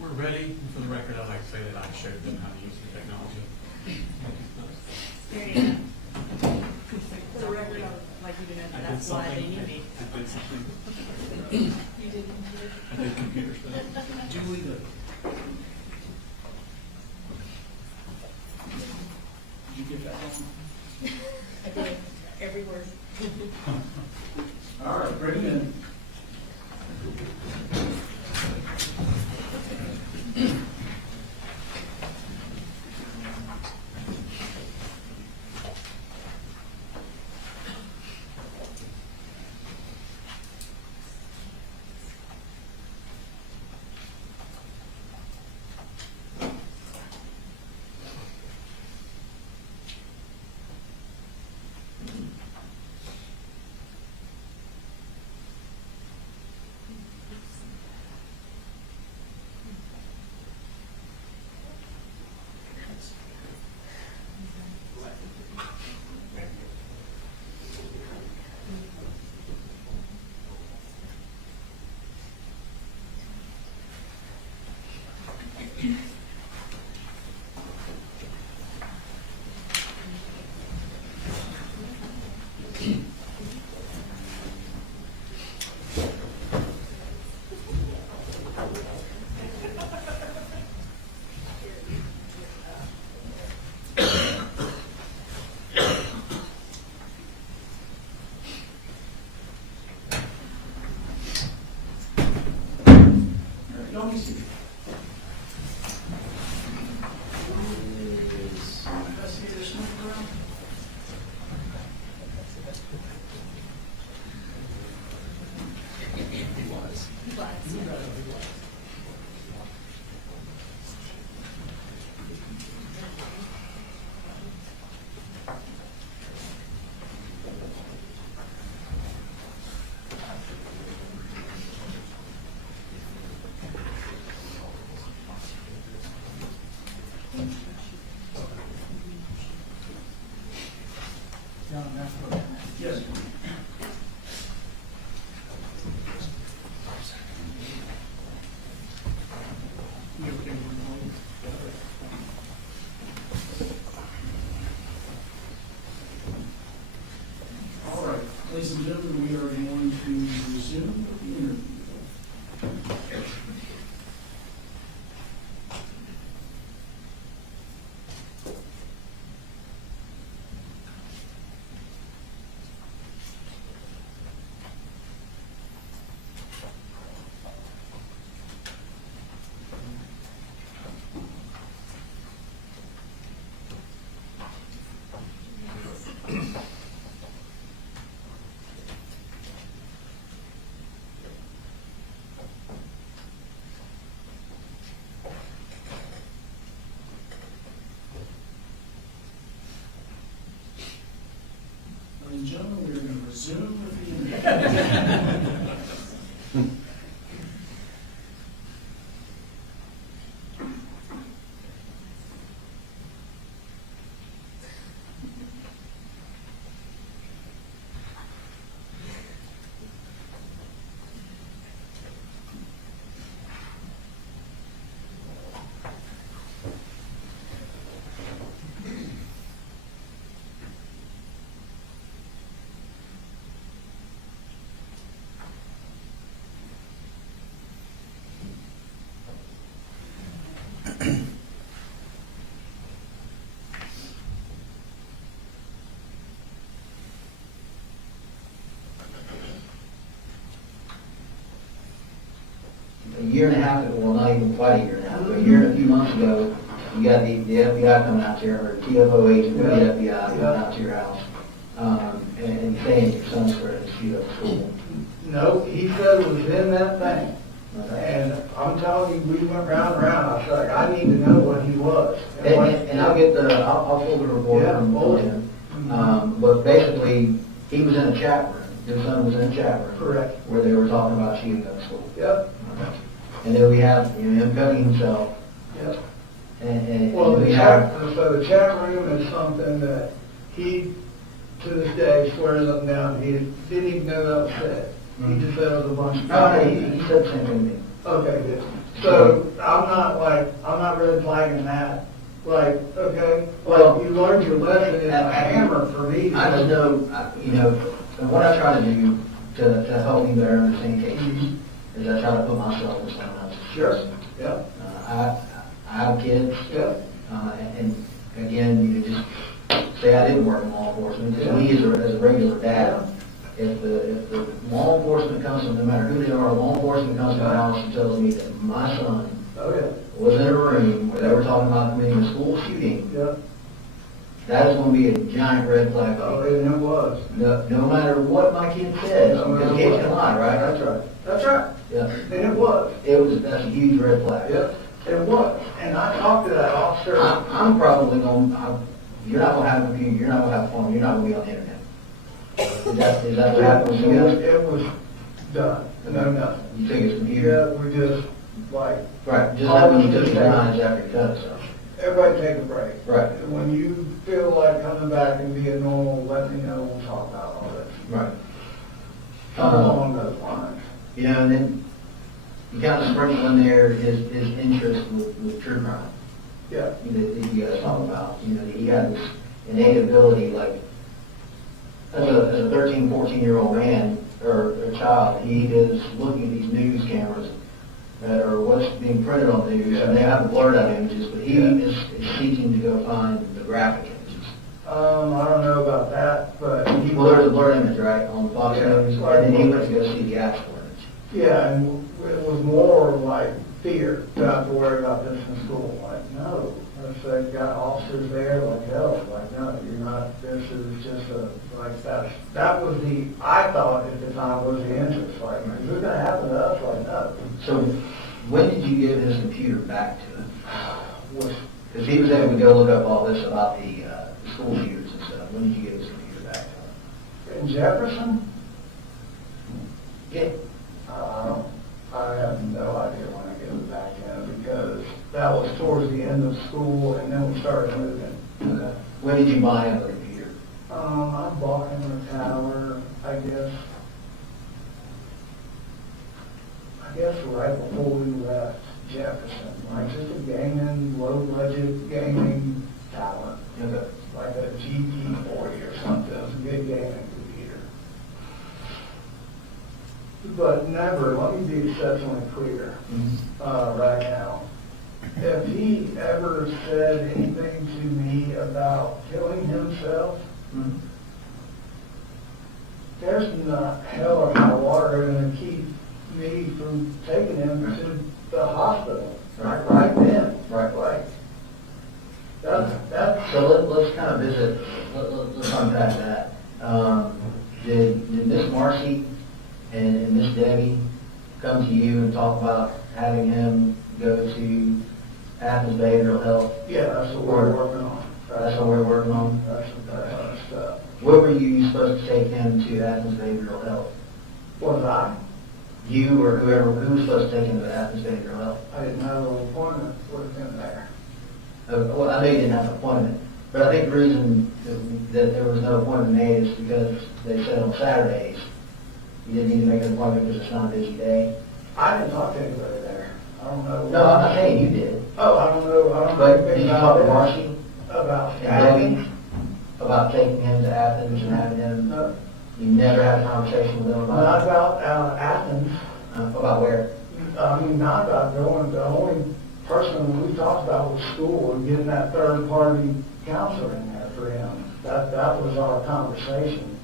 We're ready. For the record, I'd like to say that I showed them how to use the technology. There you go. For the record, like you didn't, that's why they need me. I did something. You did computer? I did computer stuff. Julie, did you get that one? I did, every word. All right, bring it in. twice here. Is Investigator Smith around? Yes. All right, ladies and gentlemen, we are going to resume with the interview. Ladies and gentlemen, we are going to resume with the interview. A year and a half ago, well, not even quite a year and a half, but a year and a few months ago, you got the FBI coming out to your, or TFO agent from the FBI coming out to your house, and saying your son's started to shoot up school. No, he said it was in that thing. Okay. And I'm telling you, we went round and round. I said, I need to know what he was. And I'll get I'll pull the report Yeah, from pull it. him. But basically, he was in a chat room. Your son was in a chat room. Correct. Where they were talking about shooting up school. Yep, And then we have, him cutting himself, yep. and Well, we the have, the chat room is something that he, to this day, swears up and down, he didn't even know that was said. He just said it was a bunch of. no, he said the same thing to me. Okay, good. So, I'm not red flagging that, like, okay, Well, well, you learned your lesson, it's a hammer for me. I just know, and what I try to do to help me better understand cases is I try to put myself in someone else's shoes. Sure, yeah, I have kids, yeah, and again, you just say I didn't work in law enforcement, just me as a regular dad. If the law enforcement comes, no matter who they are, law enforcement comes to my house and tells me that my son oh, yeah, was in a room where they were talking about committing a school shooting, yeah, that is going to be a giant red flag oh, for me. and it was. No matter what my kid says, because kids can lie, right? That's right, that's right, Yeah. and it was, That's a huge red flag. yeah, it was, and I talked to that officer. I'm probably going, you're not going to have a computer, you're not going to have a phone, you're not going to be on the internet. Is that what happened with you guys? It was done, no, nothing. You took his computer? Yeah, we just, like, Right, just like when you took your lines after you cut it, so. everybody take a break. Right. When you feel like coming back and being normal, let me know, we'll talk about all this. Right. Along those lines. And then you kind of sprinkle in there his interest with true crime Yeah, that you guys talk about. He had this innate ability, like, as a 13, 14-year-old man or child, he is looking at these news cameras or what's being printed on the news, and they have the blurred out images, but he is seeking to go find the graphic images. I don't know about that, but. Well, there's a blurred image, right, on the Fox Yeah. News, and then he went to go see the actual image. Yeah, and it was more like fear to have to worry about this in school. Like, no, they've got officers there, like, hell, like, no, you're not, this is just like, that was I thought at the time was the interest, like, is this gonna happen to us? Like, no. So when did you give his computer back to him? Was- Because he was able to go look up all this about the school shooters and stuff. When did you give his computer back to him? In Jefferson, Yeah. I have no idea when I gave it back to him, because that was towards the end of school, and then we started moving. Okay. When did you buy him the computer? I bought him a tower, I guess right before we left Jefferson, like just a gaming, low budget gaming tower, Okay. like a GT40 or something, it was a good gaming computer. But never, let me be exceptionally clear, right now. If he ever said anything to me about killing himself, Mhm. there's not hell or high water going to keep me from taking him to the hospital. Right then. Right. Like, that's, So let's kind of visit, let's unpack that. Did Miss Marcy and Miss Debbie come to you and talk about having him go to Athens Behavioral Health? yeah, that's what we're working on. That's what we're working on? That's stuff. What were you supposed to take him to Athens Behavioral Health? Was I? You or whoever, who was supposed to take him to Athens Behavioral Health? I didn't have an appointment with him there. Well, I know you didn't have an appointment, but I think the reason that there was no appointment made is because they said on Saturdays, you didn't need to make an appointment because it's not a busy day. I didn't talk to anybody there. I don't know. No, I'm not saying you did, Oh, I don't know. but did you talk to Marcy About and Debbie about taking him to Athens and having him, No, you never had a conversation with them not about, about Athens. about where? I mean, not about going, the only person we talked about was school and getting that third-party counselor in there for him. That was our conversation.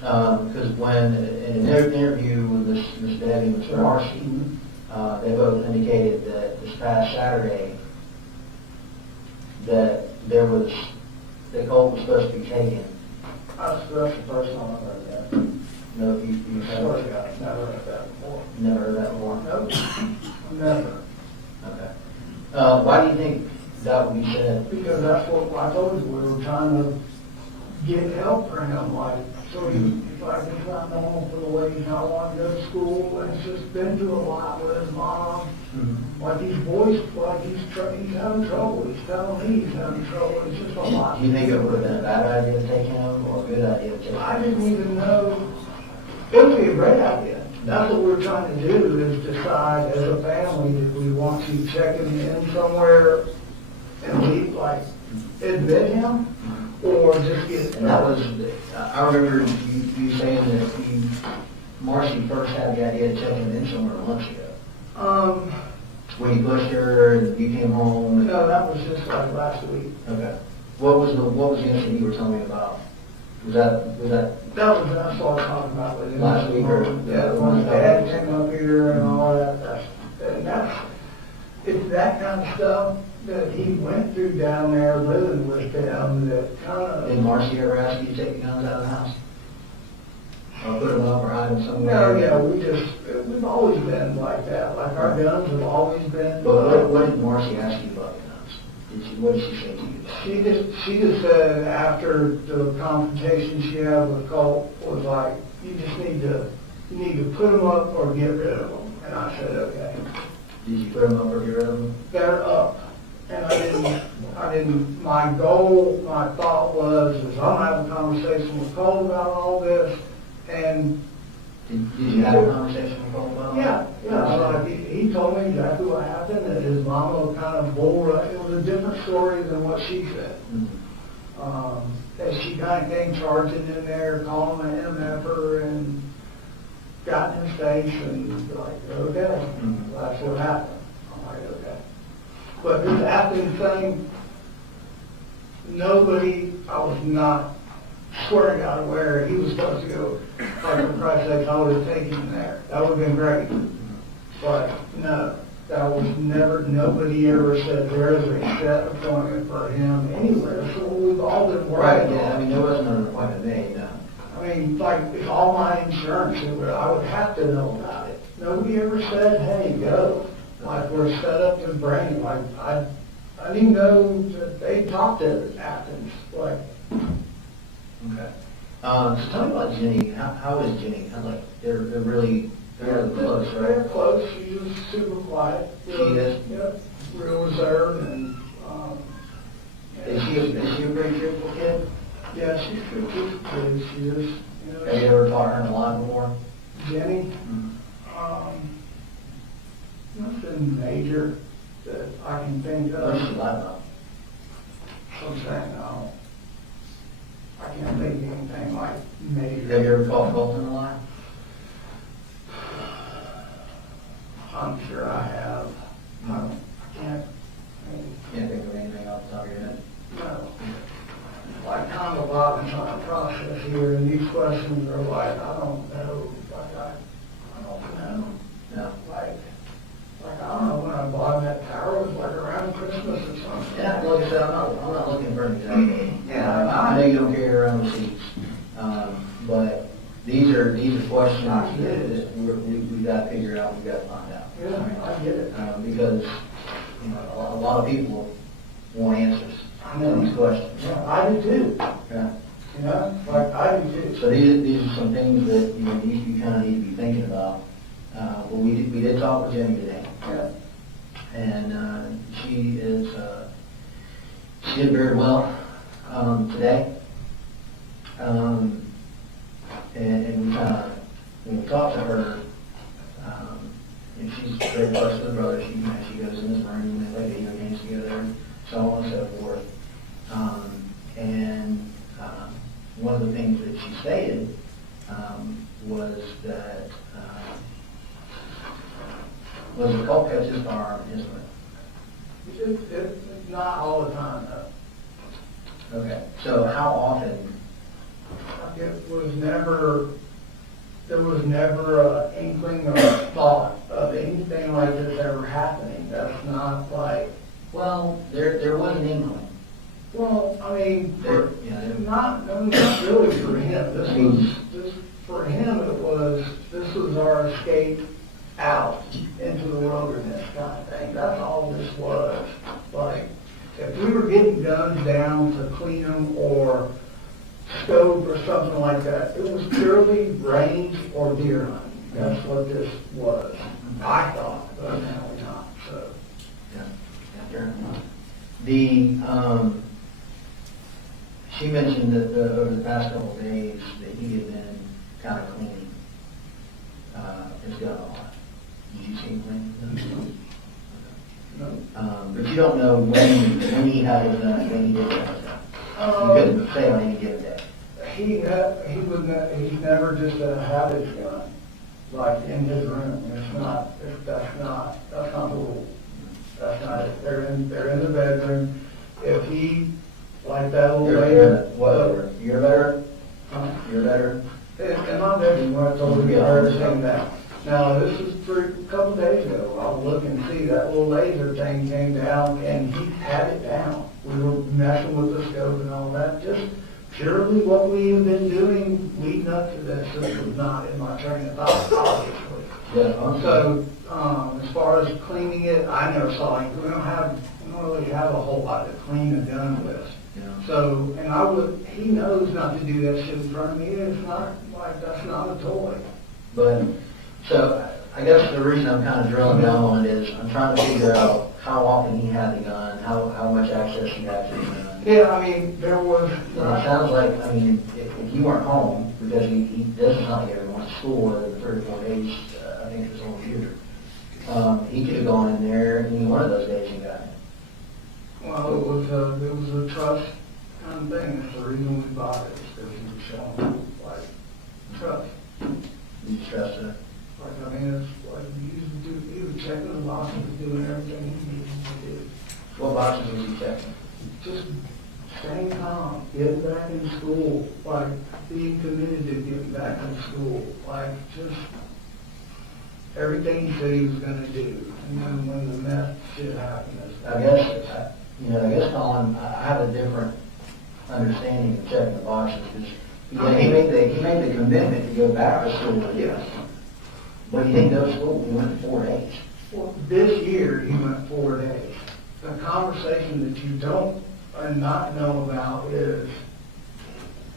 Because when, in their interview with Miss Debbie and Miss Marcy, they both indicated that this past Saturday, that that Colt was supposed to be taken. That's the first time I've heard that. No, you Swear to God, never heard that before. never heard that before? Nope, never. Okay. Why do you think that would be said? Because that's what I told you, we were trying to get help for him, like, so he, like, he's not normal for the way he's not wanting to go to school, and he's just been through a lot with his mom. Like, he's voiced, like, he's having trouble, he's telling me he's having trouble, it's just a lot. Do you think it would have been a bad idea to take him or a good idea to take him? I didn't even know, it would be a great idea. That's what we're trying to do, is decide as a family if we want to check him in somewhere and we, like, admit him, or just get. And that was, I remember you saying that Marcy first had the idea of checking him in somewhere months ago. When you pushed her and you came home? No, that was just like last week. Okay. What was the incident you were telling me about? Was that? That was, that's what I was talking about with him. Last week or- Yeah, when his dad came up here and all that, it's that kind of stuff that he went through down there living with them that kind Did of. Marcy ever ask you to take the guns out of the house? Or put them up or hide them No, somewhere? yeah, we've always been like that, like our guns have always been. But what did Marcy ask you about the guns? What did she say to you? She just said after the confrontation she had with Colt was like, you need to put them up or get rid of them. And I said, okay. Did you put them up or get rid of them? They're up. And I didn't, my goal, my thought was, is I'm having a conversation with Colt about all this, and Did you have a conversation with Colt about it? yeah, like, he told me exactly what happened, that his mama kind of it was a different story than what she said. That she kind of came charging in there, calling an MFer, and got in his face, and like, okay, that's what happened. I'm like, okay. But this Athens thing, I was not swearing out where he was supposed to go. Like, for Christ's sake, I would have taken him there. That would have been great. But, no. That was never, nobody ever said there is a set appointment for him anywhere, so we've all been Right, working yeah, I on mean, it. there wasn't an appointment made, no. I mean, like, it's all my insurance, I would have to know about it. Nobody ever said, hey, go. Like, we're set up to bring, like, I didn't even know that they talked to Athens, like, Okay. So tell me about Jenny. How is Jenny? Like, they're really close, they're right? close, she was super quiet. She is? Yep, real reserved and, Is she a pretty cheerful kid? yeah, she's good, she is, you know. Have you ever taught her a lot before? Jenny, nothing major that I can think What does she of. lie about? I'm saying, no. I can't think of anything like major. Have you ever called Colton a lot? I'm sure I have. I can't, Can't think of anything off the top of your head. no. Like, kind of a lot in trying to process here, and these questions are like, I don't know, like, I don't know. No. Like, I don't know, when I bought that tower, it was like around Christmas or something. Yeah, like I said, I'm not looking for an example. Yeah, I know you don't carry around receipts, but these are questions that we've got to figure out, we've got to find out. Yeah, I get it. Because, you know, a lot of people want answers I know. to these questions. Yeah, I do too, Yeah. you know, like, I do too. So these are some things that, you know, you kind of need to be thinking about. But we did talk with Jenny today, Yeah. and she did very well today. And we kind of, when we talked to her, and she's very close to the brother. She goes in his room and they play video games together, so on and so forth. One of the things that she stated was that was a Colt cuts his arm, isn't it? It's not all the time, though. Okay. So how often? There was never an inkling or a thought of anything like this ever happening. That's not like, Well, there was an inkling. well, I mean, not really for him. For him, this was our escape out into the wilderness kind of thing. That's all this was. Like, if we were getting guns down to clean them or scope or something like that, it was purely range or deer hunting. That's what this was. I thought, but apparently not, so. She mentioned that over the past couple of days that he had been kind of cleaning his gun a lot. Did you see him clean? No. But you don't know when he had it done, when he did it. You couldn't say on any given day. He's never just had his gun, like in his room. That's not the rule. That's not it. They're in the bedroom. If he, like that little lady. Whatever. You're better? You're better? In my bedroom, where I told you everything down. Now, this is a couple of days ago. I was looking to see that little laser thing came down, and he had it down. We were messing with the scope and all that, just purely what we have been doing leading up to this. This was not in my train of thought, obviously. Yeah. So, as far as cleaning it, I never saw it. We don't really have a whole lot to clean a gun with. Yeah. So, and he knows not to do that shit in front of me. It's not like, that's not a toy. But, so, I guess the reason I'm kind of drilling down on it is I'm trying to figure out how often he had the gun, how much access he had to the gun. Yeah, I mean, there was. And it sounds like, I mean, if you weren't home, because he doesn't sound like everyone at school or the 3 or 4 days, I think it was on computer. He could have gone in there any one of those days and got it. Well, it was a trust kind of thing. That's the reason we bought it, because he was showing, like, trust. You trust it? Like, I mean, it's like, he was checking the boxes, doing everything he needed to do. What boxes was he checking? Just staying calm, getting back in school, like, being committed to getting back in school, like, just everything he said he was gonna do. And then when the mess shit happened, I guess, Colin, I have a different understanding of checking the boxes, because he made the commitment to go back to school, but he didn't go to school, he went 4 days. this year, he went 4 days. The conversation that you don't and not know about is,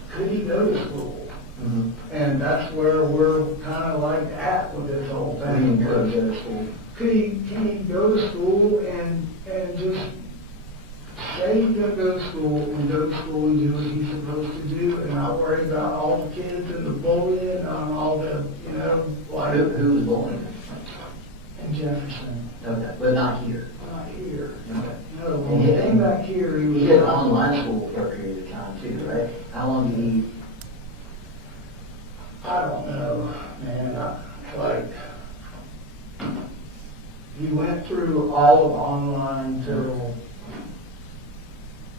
could he go to school? Mm-hmm. And that's where we're kind of like at with this whole thing. He could go to school. Can he go to school and just say he's gonna go to school and do what he's supposed to do and not worry about all the kids and the bullying and all the, like. Who was bullying? In Jefferson, Okay, but not here. not here. Okay. No, when he came back here, he was. He did online school for a period of time too, right? How long did he? I don't know, man, he went through all of online till,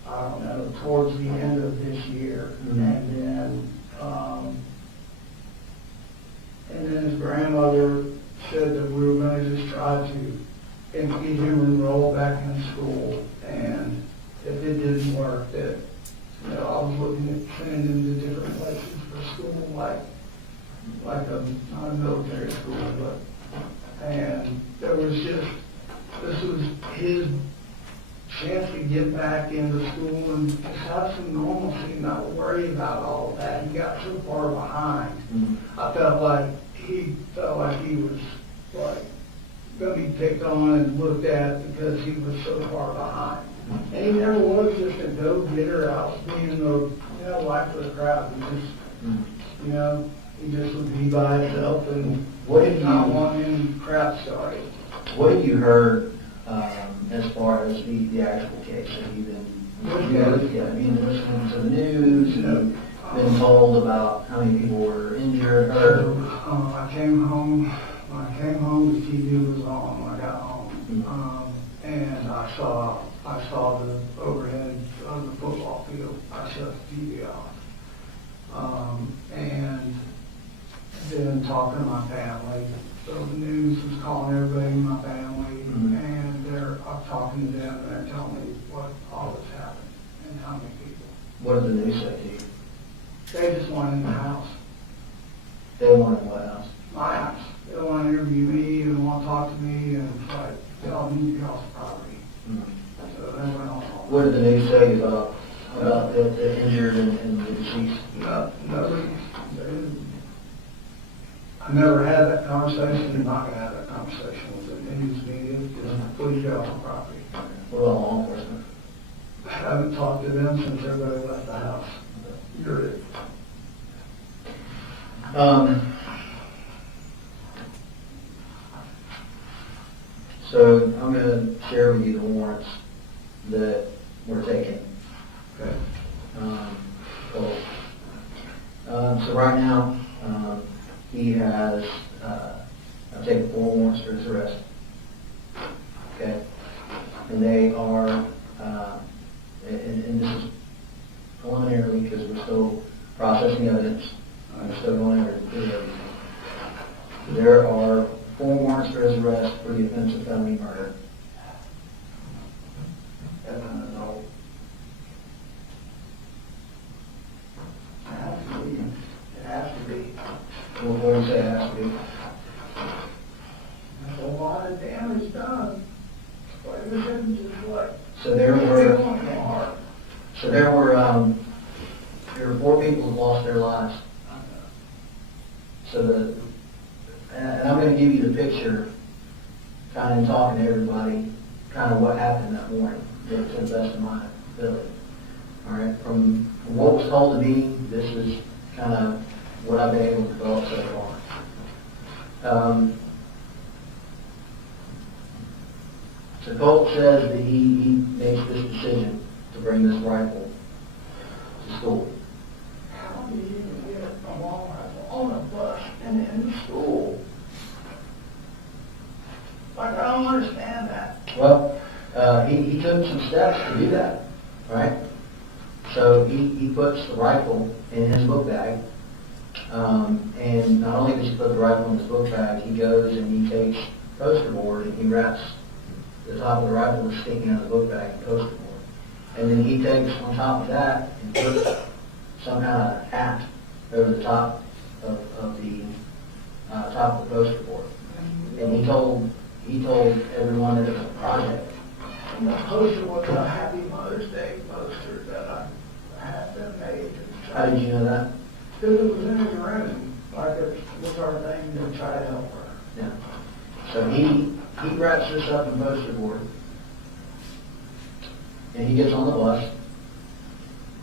I don't know, towards the end of this year. Mm-hmm. And then his grandmother said that we were gonna just try to get him enrolled back in school. And if it didn't work, that, I was looking at sending him to different places for school, like not a military school, and there was just, this was his chance to get back into school and just have some normalcy, not worry about all of that. He got so far behind. Mm-hmm. I felt like he was like gonna be picked on and looked at because he was so far behind. And he never was just a go-getter out being the life of the crowd. He just, he just would be by himself and not want any crap started. What have you heard as far as the actual case? Have you been listening to the news and been told about how many people were injured, hurt? When I came home, the TV was on when I got home. Mm-hmm. And I saw the overhead of the football field. I shut the TV off. And then talking to my family. So the news was calling everybody in my family, and I'm talking to them, and they're telling me what all that's happened and how many people. What did the news say to you? They just want in the house, They wanted what else? my house. They want to interview me and want to talk to me, and it's like, y'all need to get off the property. Mm-hmm. So that went on. What did the news say about the injured and the deceased? Nobody. I never had that conversation, and not gonna have that conversation with the news media, just please get off the property. What about law enforcement? I haven't talked to them since everybody left the house. You're it. So I'm going to share with you the warrants that were taken. Okay. So right now, he has, I've taken 4 warrants for his arrest. Okay. And they are, and this is preliminarily because we're still processing evidence. We're still going over everything. There are 4 warrants for his arrest for the offense of felony murder. No. It has to be. It has to be. What do you say it has to be? There's a lot of damage done. But it isn't just like. So there were 4 people who lost their lives. So and I'm going to give you the picture, kind of in talking to everybody, kind of what happened that morning, to the best of my ability. All right, from what was told to me, this is kind of what I've been able to develop so far. So Colt says that he makes this decision to bring this rifle to school. How do you even get a long rifle on a bus and in school? Like, I don't understand that. Well, he took some steps to do that, right? So he puts the rifle in his book bag, And not only does he put the rifle in his book bag, he goes and he takes poster board and he wraps the top of the rifle that's sticking out of the book bag in poster board. And then he takes on top of that and puts some kind of hat over the top of the top of the poster board. And he told everyone that it was a project. And the poster was a Happy Mother's Day poster that I had them made. How did you know that? Because it was in his room, like it was our thing to try to help her. Yeah. So he wraps this up in poster board, and he gets on the bus,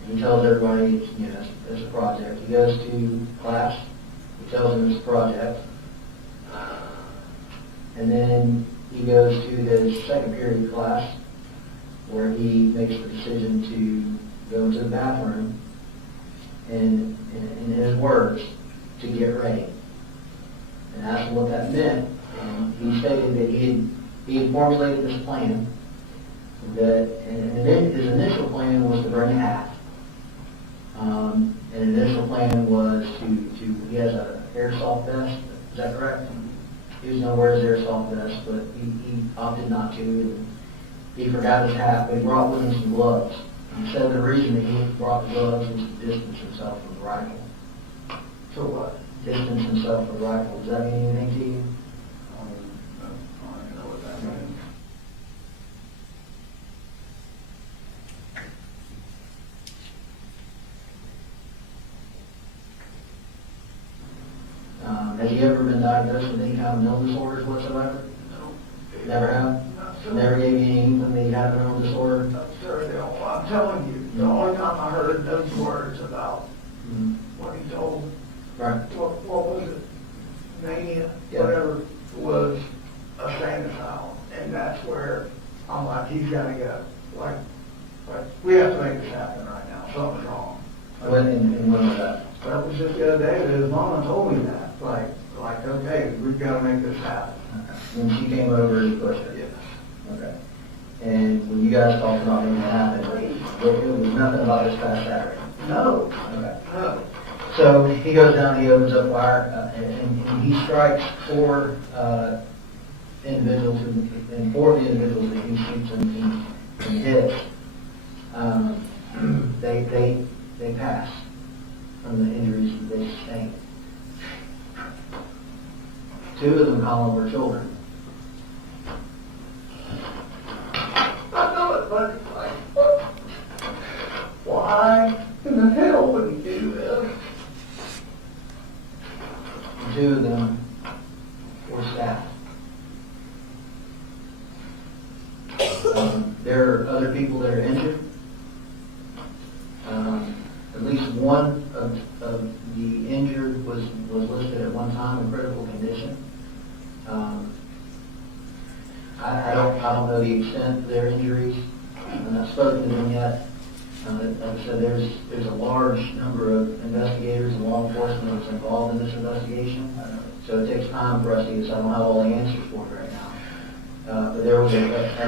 and he tells everybody, you know, it's a project. He goes to class, he tells them it's a project, and then he goes to his second period class, where he makes the decision to go into the bathroom, and in his words, to get ready. And asked him what that meant, and he stated that he had formulated this plan, and then his initial plan was to bring a hat. And his initial plan was he has an airsoft vest, is that correct? He was going to wear his airsoft vest, but he opted not to, and he forgot his hat, but he brought with him some gloves. He said the reason that he brought the gloves was to distance himself from the rifle. So what? Distance himself from the rifle. Does that mean anything to you? I don't know what that means. Has he ever been diagnosed with any kind of mental disorders whatsoever? No. Never have? No, sir. Never gave you any inkling that he had a mental disorder? No, sir, no. I'm telling you, the only time I heard those words about Mhm. what he told, Right. what was it? Mania, Yeah. whatever, was a sane asylum. And that's where I'm like, he's gotta go. Like, we have to make this happen right now. Something's wrong. When was that? That was just the other day that his mama told me that. Like, okay, we've gotta make this happen. When she came over, he pushed her? Yeah. Okay. And when you guys talked about making it happen, it was nothing about this past Saturday? No, Okay. no. So he goes down, he opens up fire, and he strikes four individuals, and four of the individuals that he shoots and hits, they pass from the injuries that they sustained. Two of them, Colin, were children. I know it, but like, what? Why in the hell would he do this? Two of them were staff. There are other people that are injured. At least one of the injured was listed at one time in critical condition. I don't know the extent of their injuries. I've not spoken to them yet. Like I said, there's a large number of investigators and law enforcement that's involved in this investigation. So it takes time for us to get, so I don't have all the answers for it right now. But there was a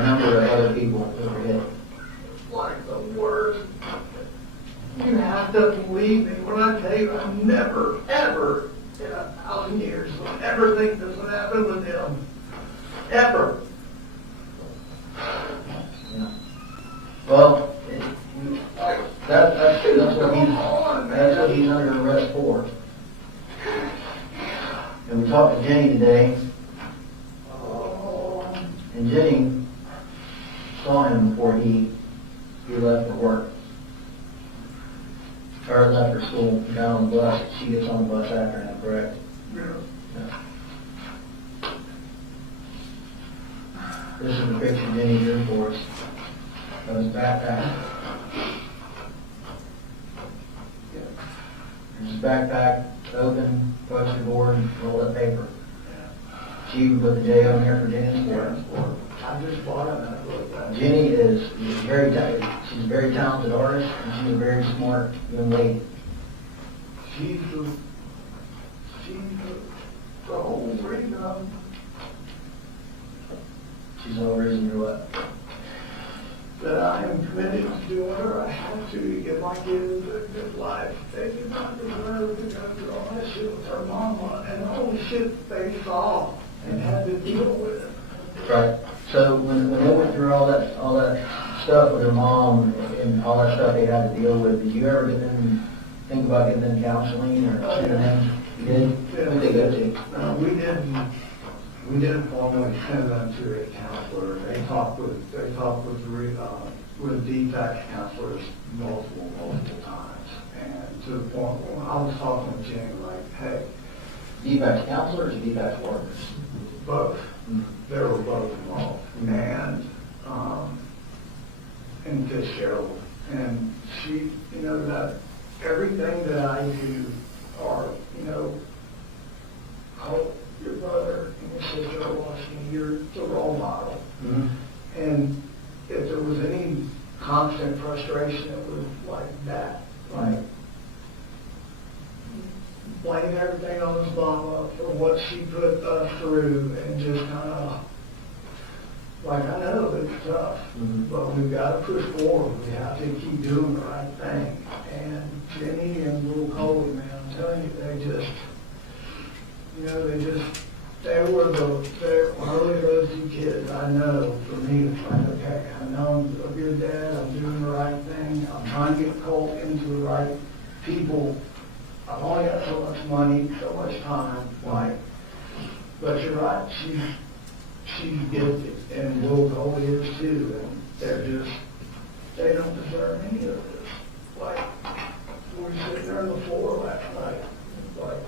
number of other people that were hit. Like the worst. You have to believe me when I tell you I never, ever, in 1,000 years, would ever think this would happen with him. Ever. Yeah. Well, that's what he's under arrest for. And we talked to Jenny today, and Jenny saw him before he left for work. Or left for school, got on the bus. She gets on the bus after him, correct? Yeah. Yeah. This is the picture Jenny drew for us of his backpack. His backpack, open, poster board, rolled up paper. She even put the J on there for Jenny's for. I just bought him and I looked at it. Jenny is very talented. She's a very talented artist, and she's a very smart young lady. She's the whole reason She's the whole reason you're what? that I am committed to doing what I have to get my kids a good life. They did not deserve to go through all that shit with their mama and all the shit they saw and had to deal with. Right. So when they went through all that stuff with their mom and all that stuff they had to deal with, did you ever get them, think about getting them counseling or sending them? You did? Who'd they go to? No, we didn't formally send them to a counselor. They talked with defect counselors multiple times. And to the point when I was talking with Jenny, like, hey, Defects counselors or defects workers? both. They were both involved. And Fitzgerald. And she, you know, that everything that I do, or, you know, Colt, your brother, and your sister are watching, you're the role model. Mm-hmm. And if there was any constant frustration, it was like that. Like, blame everything on his mama for what she put us through, and just kind of, like, I know it's tough, but we've got to push forward. We have to keep doing the right thing. And Jenny and little Colin, man, I'm telling you, they just, you know, they were when I look at those two kids, I know for me, it's like, okay, I know I'm a good dad, I'm doing the right thing, I'm trying to get Colt into the right people. I've only got so much money, so much time, like, but you're right, she's gifted, and little Colt is too, and they don't deserve any of this. Like, we were sitting there on the floor last night, like,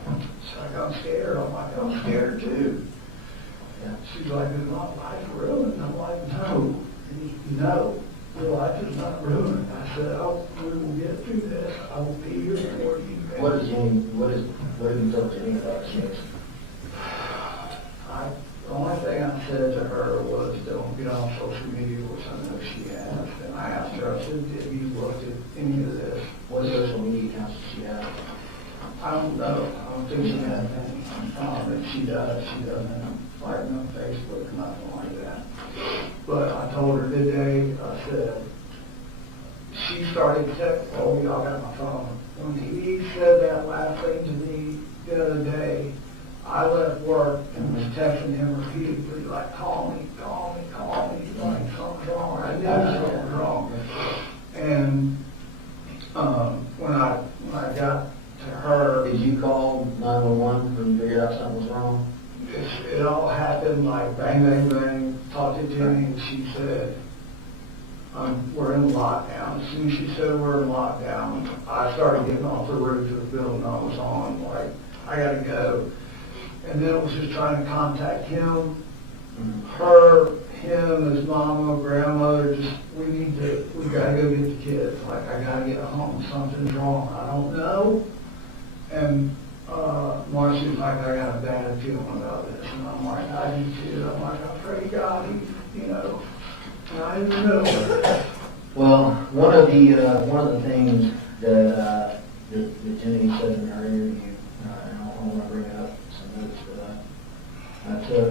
it's like, I'm scared. I'm like, I'm scared too. Yeah. She's like, is my life ruined? I'm like, no, your life is not ruined. I said, oh, we will get through this. I will be here for you. What have you told Jenny about this? The only thing I said to her was, don't get on social media, which I know she has. And I asked her, I said, have you looked at any of this? What social media accounts does she have? I don't know. I don't think she has any. If she does, she doesn't like no Facebook or nothing like that. But I told her today, I said, she started to text, oh, y'all got my phone. When he said that last thing to me the other day, I left work and was texting him repeatedly, like, call me, like, something's wrong. I knew something was wrong. And when I got to her, Did you call 911 when you figured out something was wrong? it all happened like bang, bang, bang. Talked to Jenny, and she said, we're in lockdown. As soon as she said we're in lockdown, I started getting off the roof of the building I was on, like, I gotta go. And then it was just trying to contact him, her, him, his mama, grandmother, just, we gotta go get the kids. Like, I gotta get home, something's wrong, I don't know. And Marcy's like, I got a bad feeling about this. And I'm like, I do too. I'm like, I pray God, you know, not in the middle of it. Well, one of the things that Jenny said in her interview, and I want to bring up some notes that I took.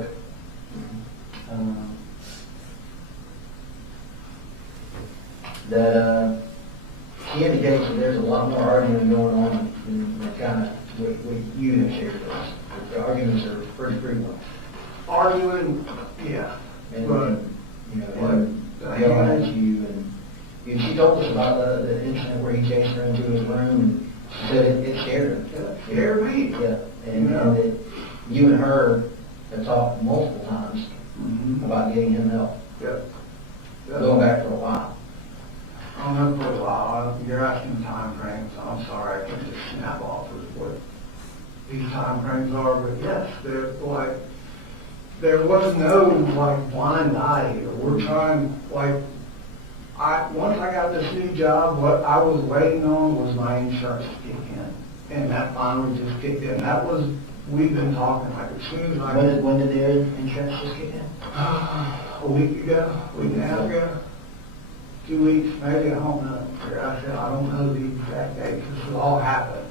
That she indicates that there's a lot more arguing going on than kind of what you have shared with us. The arguments are pretty frequent. Arguing, yeah. And, but, you know, yelling at you, and she told us about the incident where he chased her into his room, and she said it scared her. It scared me. Yeah, and that you and her have talked multiple times about getting him help. Yep. Going back for a while. I don't know for a while. You're asking time frames. I'm sorry, I can't just snap off of what these time frames are. But yes, they're like, there was no like blind eye here. We're trying, like, once I got this new job, what I was waiting on was my insurance to kick in. And that finally just kicked in. That was, we've been talking, like, as soon as I... When did the insurance just kick in? A week and a half ago. 2 weeks, maybe, I don't know. I said, I don't know the exact date, because it all happened.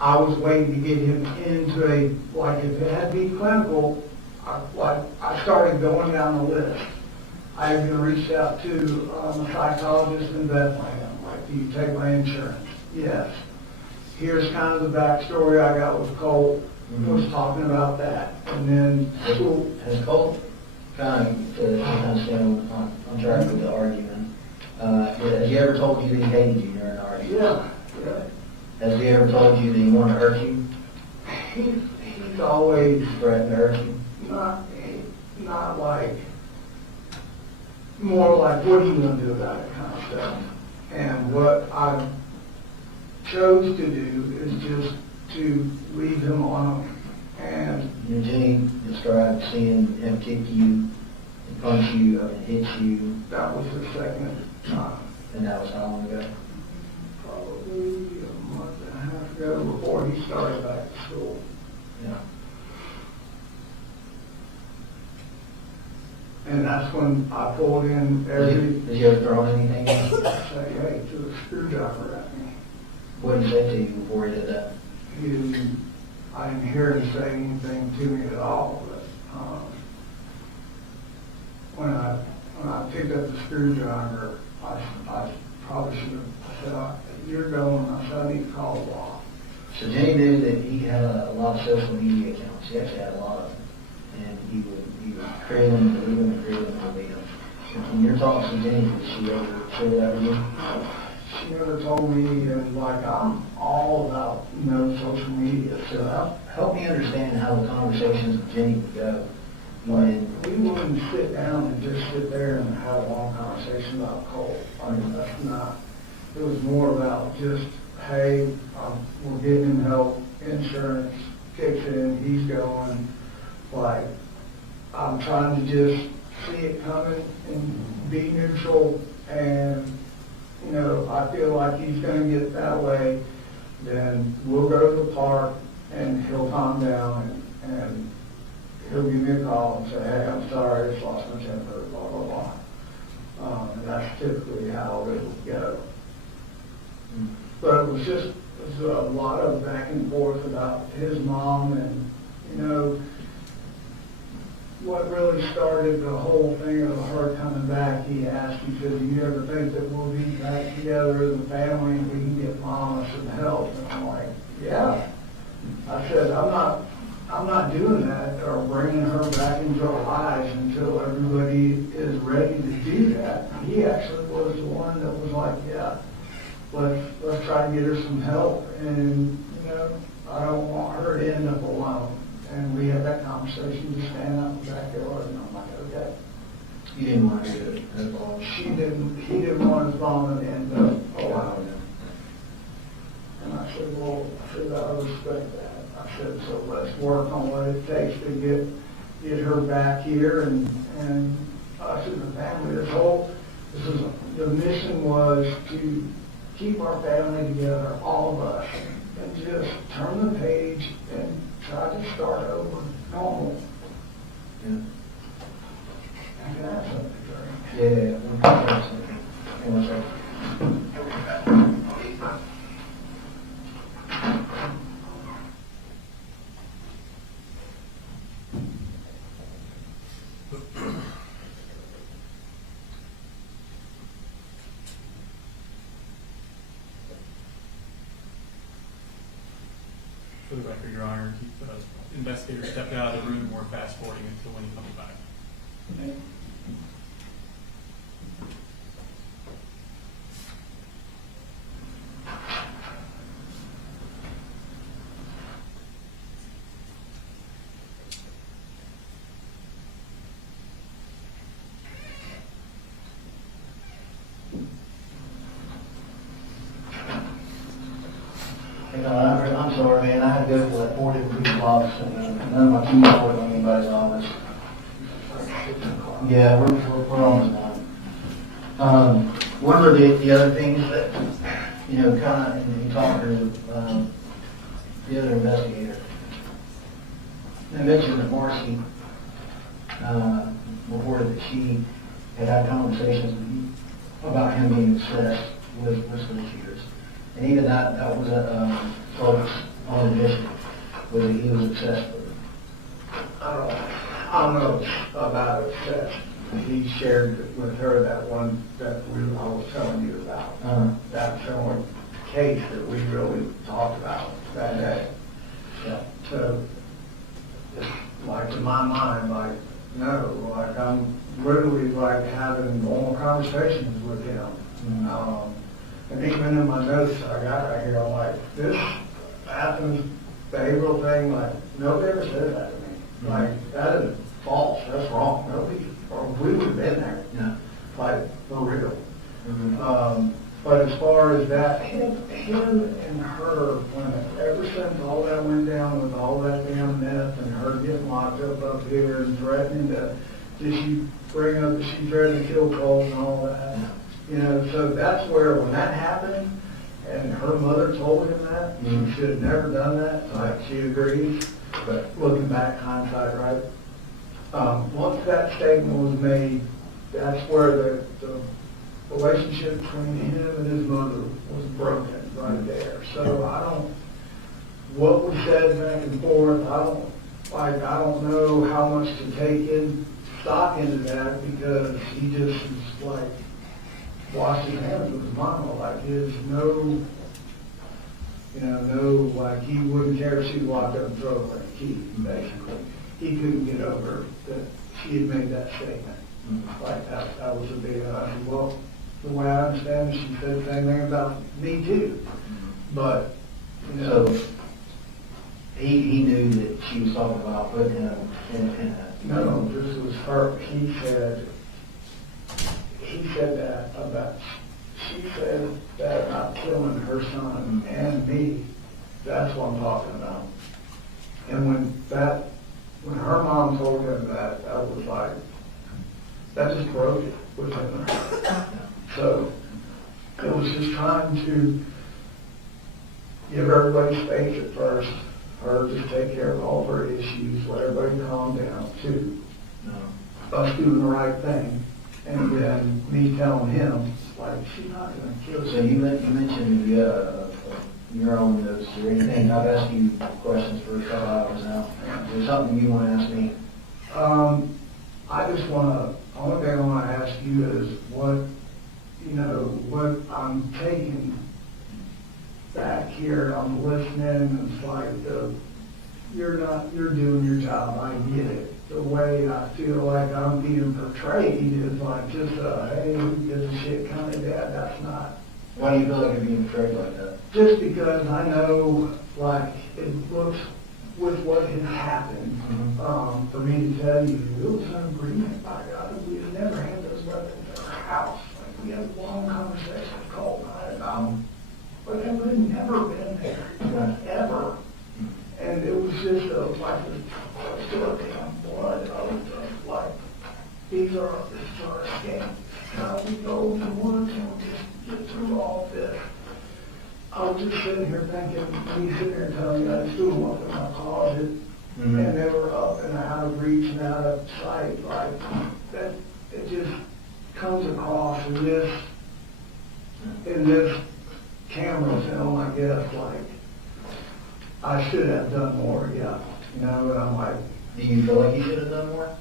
I was waiting to get him into like, if it had to be clinical, I started going down the list. I even reached out to a psychologist in Bethlehem. Like, you take my insurance? Yes. Here's kind of the backstory I got with Colt, was talking about that. And then school, Has Colt kind of, to kind of stay on track with the argument, has he ever told you that he hated you during the argument? yeah. Has he ever told you that he wanted to hurt you? He's always Threatened to hurt you? not like, more like, what are you gonna do about it kind of stuff. And what I chose to do is just to leave him alone. And You know, Jenny described seeing him kick you, and punch you, and hit you, that was the second time, and that was how long ago? probably a month and a half ago, before he started back to school. Yeah. And that's when I pulled in every, Did you ever throw anything at him? say, hey, to a screwdriver at me. What did he say to you before he did that? He didn't, I didn't hear him say anything to me at all, but, when I picked up the screwdriver, I probably should have said, you're going, I said, I need to call the law. So Jenny knew that he had a lot of social media accounts. He actually had a lot of them. And he would create them, delete them, and create them, and delete them. When you're talking to Jenny, did she ever share that with you? She never told me, and like, I'm all about, social media, so Help me understand how the conversations with Jenny would go. When, we wouldn't sit down and just sit there and have a long conversation about Colt. I mean, that's not, it was more about just, hey, we're getting him help, insurance kicks in, he's going, like, I'm trying to just see it coming and be neutral, and, I feel like he's gonna get that way, then we'll go to the park, and he'll calm down, and he'll give me a call and say, hey, I'm sorry, I just lost my temper, blah, blah, blah. And that's typically how it would go. But it was a lot of back and forth about his mom, and, what really started the whole thing of her coming back, he asked, he said, do you ever think that we'll be back together as a family and we can get mama some help? And I'm like, yeah. I said, I'm not doing that or bringing her back into our lives until everybody is ready to do that. He actually was the one that was like, yeah, let's try to get her some help. And, I don't want her to end up alone. And we had that conversation, just stand out in the backyard, and I'm like, okay. you didn't want to do it as long as He didn't want his mom to end up alone. And I said, well, I respect that. I said, so let's work on what it takes to get her back here, and us as a family. The mission was to keep our family together, all of us, and just turn the page and try to start over normal. Yeah. I can have something to drink. Yeah. Hang on a second. For the record, Your Honor, keep the investigator stepped out of the room, and we're fast forwarding until when he comes back. I'm sorry, man. I had to go to like 4 different people's offices, and none of my keys were in anybody's office. Yeah, we're almost done. One of the other things that, kind of, in talking to the other investigator, I mentioned that Marcy reported that she had conversations about him being obsessed with school shooters. And even that was a focus on admission, whether he was obsessed with it. I don't know about obsessed. he shared with her that one that I was telling you about. That's the only case that we really talked about that day. Yeah. So, it's like in my mind, like, no, like I'm literally like having normal conversations with him. And even in my notes I got right here, I'm like, this Athens behavioral thing, like, nobody ever said that to me. Like, that is false, that's wrong. Nobody, or we would have been there. Yeah. Like, for real. But as far as that, him and her, ever since all that went down with all that damn mess and her getting locked up here and threatening to, did she bring up that she threatened to kill Colt and all that? You know, so that's where, when that happened, and her mother told him that, she should have never done that, like she agrees, but looking back, hindsight, right? Once that statement was made, that's where the relationship between him and his mother was broken right there. So I don't, what was said back and forth, I don't know how much to take in stock into that, because he just is like, washed his hands with his mama, like there's no, like he wouldn't care if she walked up and throw away the key, basically. He couldn't get over that she had made that statement. Like that was a big, well, the way I understand it, she said the same thing about me too. But, So he knew that she was talking about putting him in a... No, this was her, he said that about, she said that about killing her son and me. That's what I'm talking about. And when her mom told him that was like, that just broke it within her. So it was just trying to give everybody space at first, her just take care of all of her issues, let everybody calm down too. Us doing the right thing. And then me telling him, like, she's not going to kill So you mentioned your own notes or anything. I've asked you questions for a couple hours now. Is there something you want to ask me? I just want to, only thing I want to ask you is what I'm taking back here, I'm listening, and it's like, you're doing your job, I get it. The way I feel like I'm being portrayed is like just hey, who gives a shit kind of dad. That's not. Why do you feel like you're being portrayed like that? Just because I know, like, it looks with what had happened, for me to tell you, it was an agreement, by God, we had never had those weapons in our house. Like, we had a long conversation with Colt and I about them, but they would have never been there, ever. And it was just like a damn blood of like, this is our escape. How we go in the woods and just get through all this. I was just sitting here thinking, me sitting here telling you I just threw them up in my closet, and they were up and out of reach and out of sight. Like that, it just comes across in this camera film, I guess, like I should have done more, yeah. And I'm like, Do you feel like you should have done more?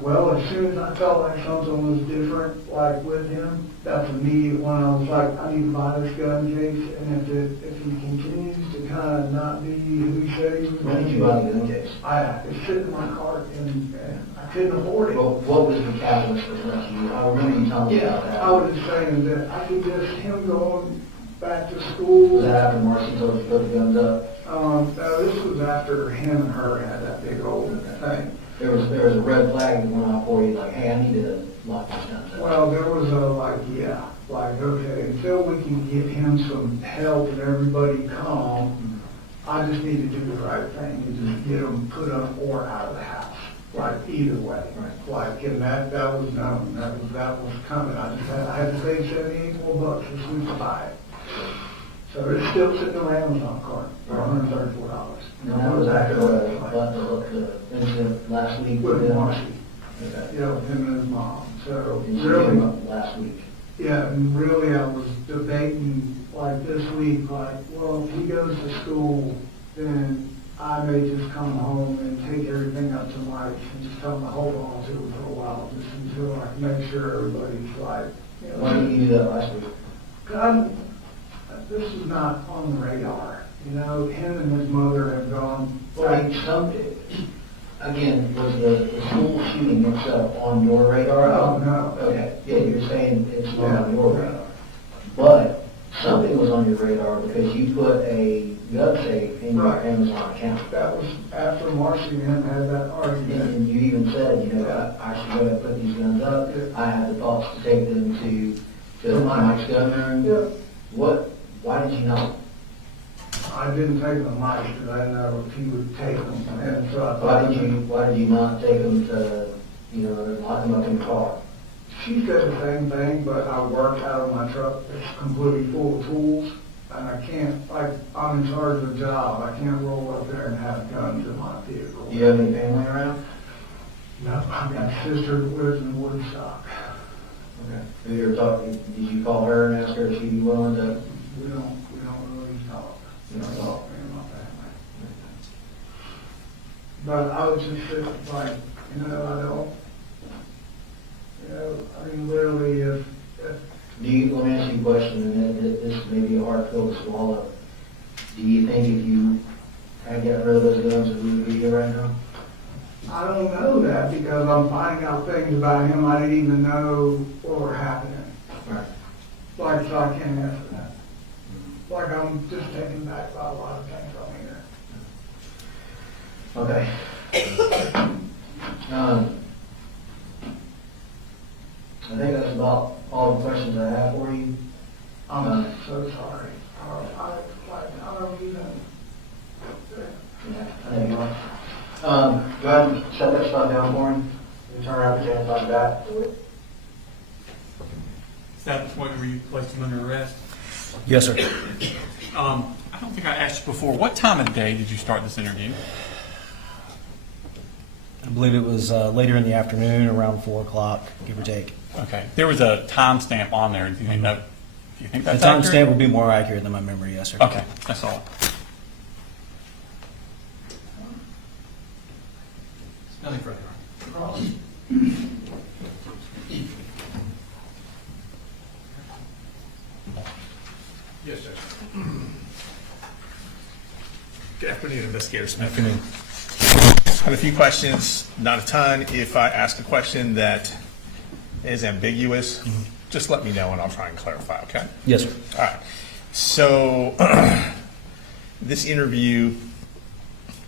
Well, as soon as I felt like something was different, like with him, that's immediate when I was like, I need to buy this gun, Case. And if he continues to kind of not be who he said he was When going did to you buy the gun case? It's sitting in my cart, and I couldn't afford it. Well, what was the catalyst for that? I remember you telling me about that. I was just saying that I could just, him going back to school. Was that after Marcy told you to put the guns up? No, this was after him and her had that big old thing. There was a red flag that went off for you, like, hey, I need to lock this guns up. Well, there was okay, until we can get him some help and everybody calm, I just need to do the right thing and just get them put up or out of the house. Like either way. Right. Like, and that was known, that was coming. I had to pay $78 this week to buy it. So it's still sitting on Amazon cart for $134. And that was after the incident last week With him? Marcy. Okay. With him and his mom. So And she really, came up last week. yeah, and really I was debating like this week, like, well, if he goes to school, then I may just come home and take everything up to Mike and just tell him to hold on to it for a while, just until I can make sure everybody's like, you know. Why didn't you do that last week? God, this is not on the radar. You know, him and his mother have gone. Like again, was the school shooting itself on your radar? Oh, no. Okay, yeah, you're saying it's not on your radar. But something was on your radar because you put a gun safe in your Right. Amazon account. That was after Marcy and him had that argument. And you even said, you know, I should go and put these guns up. I had the thoughts to take them to Mike's gun room. Yeah. Why did you not? I didn't take them to Mike because I didn't know if he would take them. And so I thought. Why did you not take them to, you know, lock them up in the car? She said the same thing, but I work out of my truck. It's completely full of tools. And I can't, like, I'm in charge of the job. I can't roll up there and have guns in my vehicle. Do you have any family around? No, I've got a sister that lives in Woodstock. Okay. Did you talk? Did you call her and ask her if she'd be willing to? We don't really talk. We don't talk in my family. But I was just sitting like, you know, I don't, you know, I mean, literally if Let me ask you a question, and this may be a hard pill to swallow. Do you think if you had gotten rid of those guns, that we would be here right now? I don't know that because I'm finding out things about him I didn't even know what were happening. Right. Like, so I can't answer that. Like, I'm just taken back by a lot of things on here. Okay. I think that's about all the questions I have for you. I'm so sorry. I don't even. Yeah, I think you are. Go ahead and set that stuff down for me. You turn around, put your hands like that. Is that the point where you placed him under arrest? Yes, sir. I don't think I asked you before, what time of the day did you start this interview? I believe it was later in the afternoon, around 4 o'clock, give or take. Okay, there was a timestamp on there. Do you think The that's timestamp accurate? would be more accurate than my memory, yes, sir. Okay, that's all. Nothing further. Yes, Judge. Good afternoon, Investigator Smith. Afternoon. I have a few questions, not a ton. If I ask a question that is ambiguous, just let me know and I'll try and clarify, okay? Yes, sir. All right. So this interview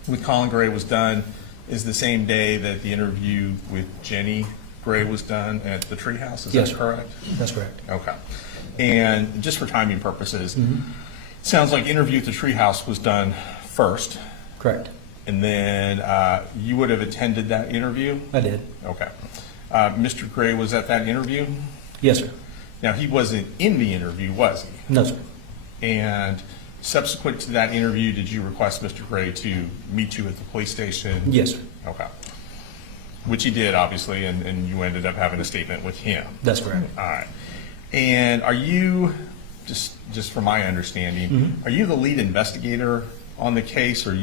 with Colin Gray was done is the same day that the interview with Jenny Gray was done at the treehouse, is Yes, that sir. correct? That's correct. Okay. And just for timing purposes, it sounds like interview at the treehouse was done first, Correct. and then you would have attended that interview? I did. Okay. Mr. Gray was at that interview? Yes, sir. Now, he wasn't in the interview, was he? No, sir. And subsequent to that interview, did you request Mr. Gray to meet you at the police station? Yes, sir. Okay. Which he did, obviously, and you ended up having a statement with him. That's correct. All right. And are you, just from my understanding, are you the lead investigator on the case, or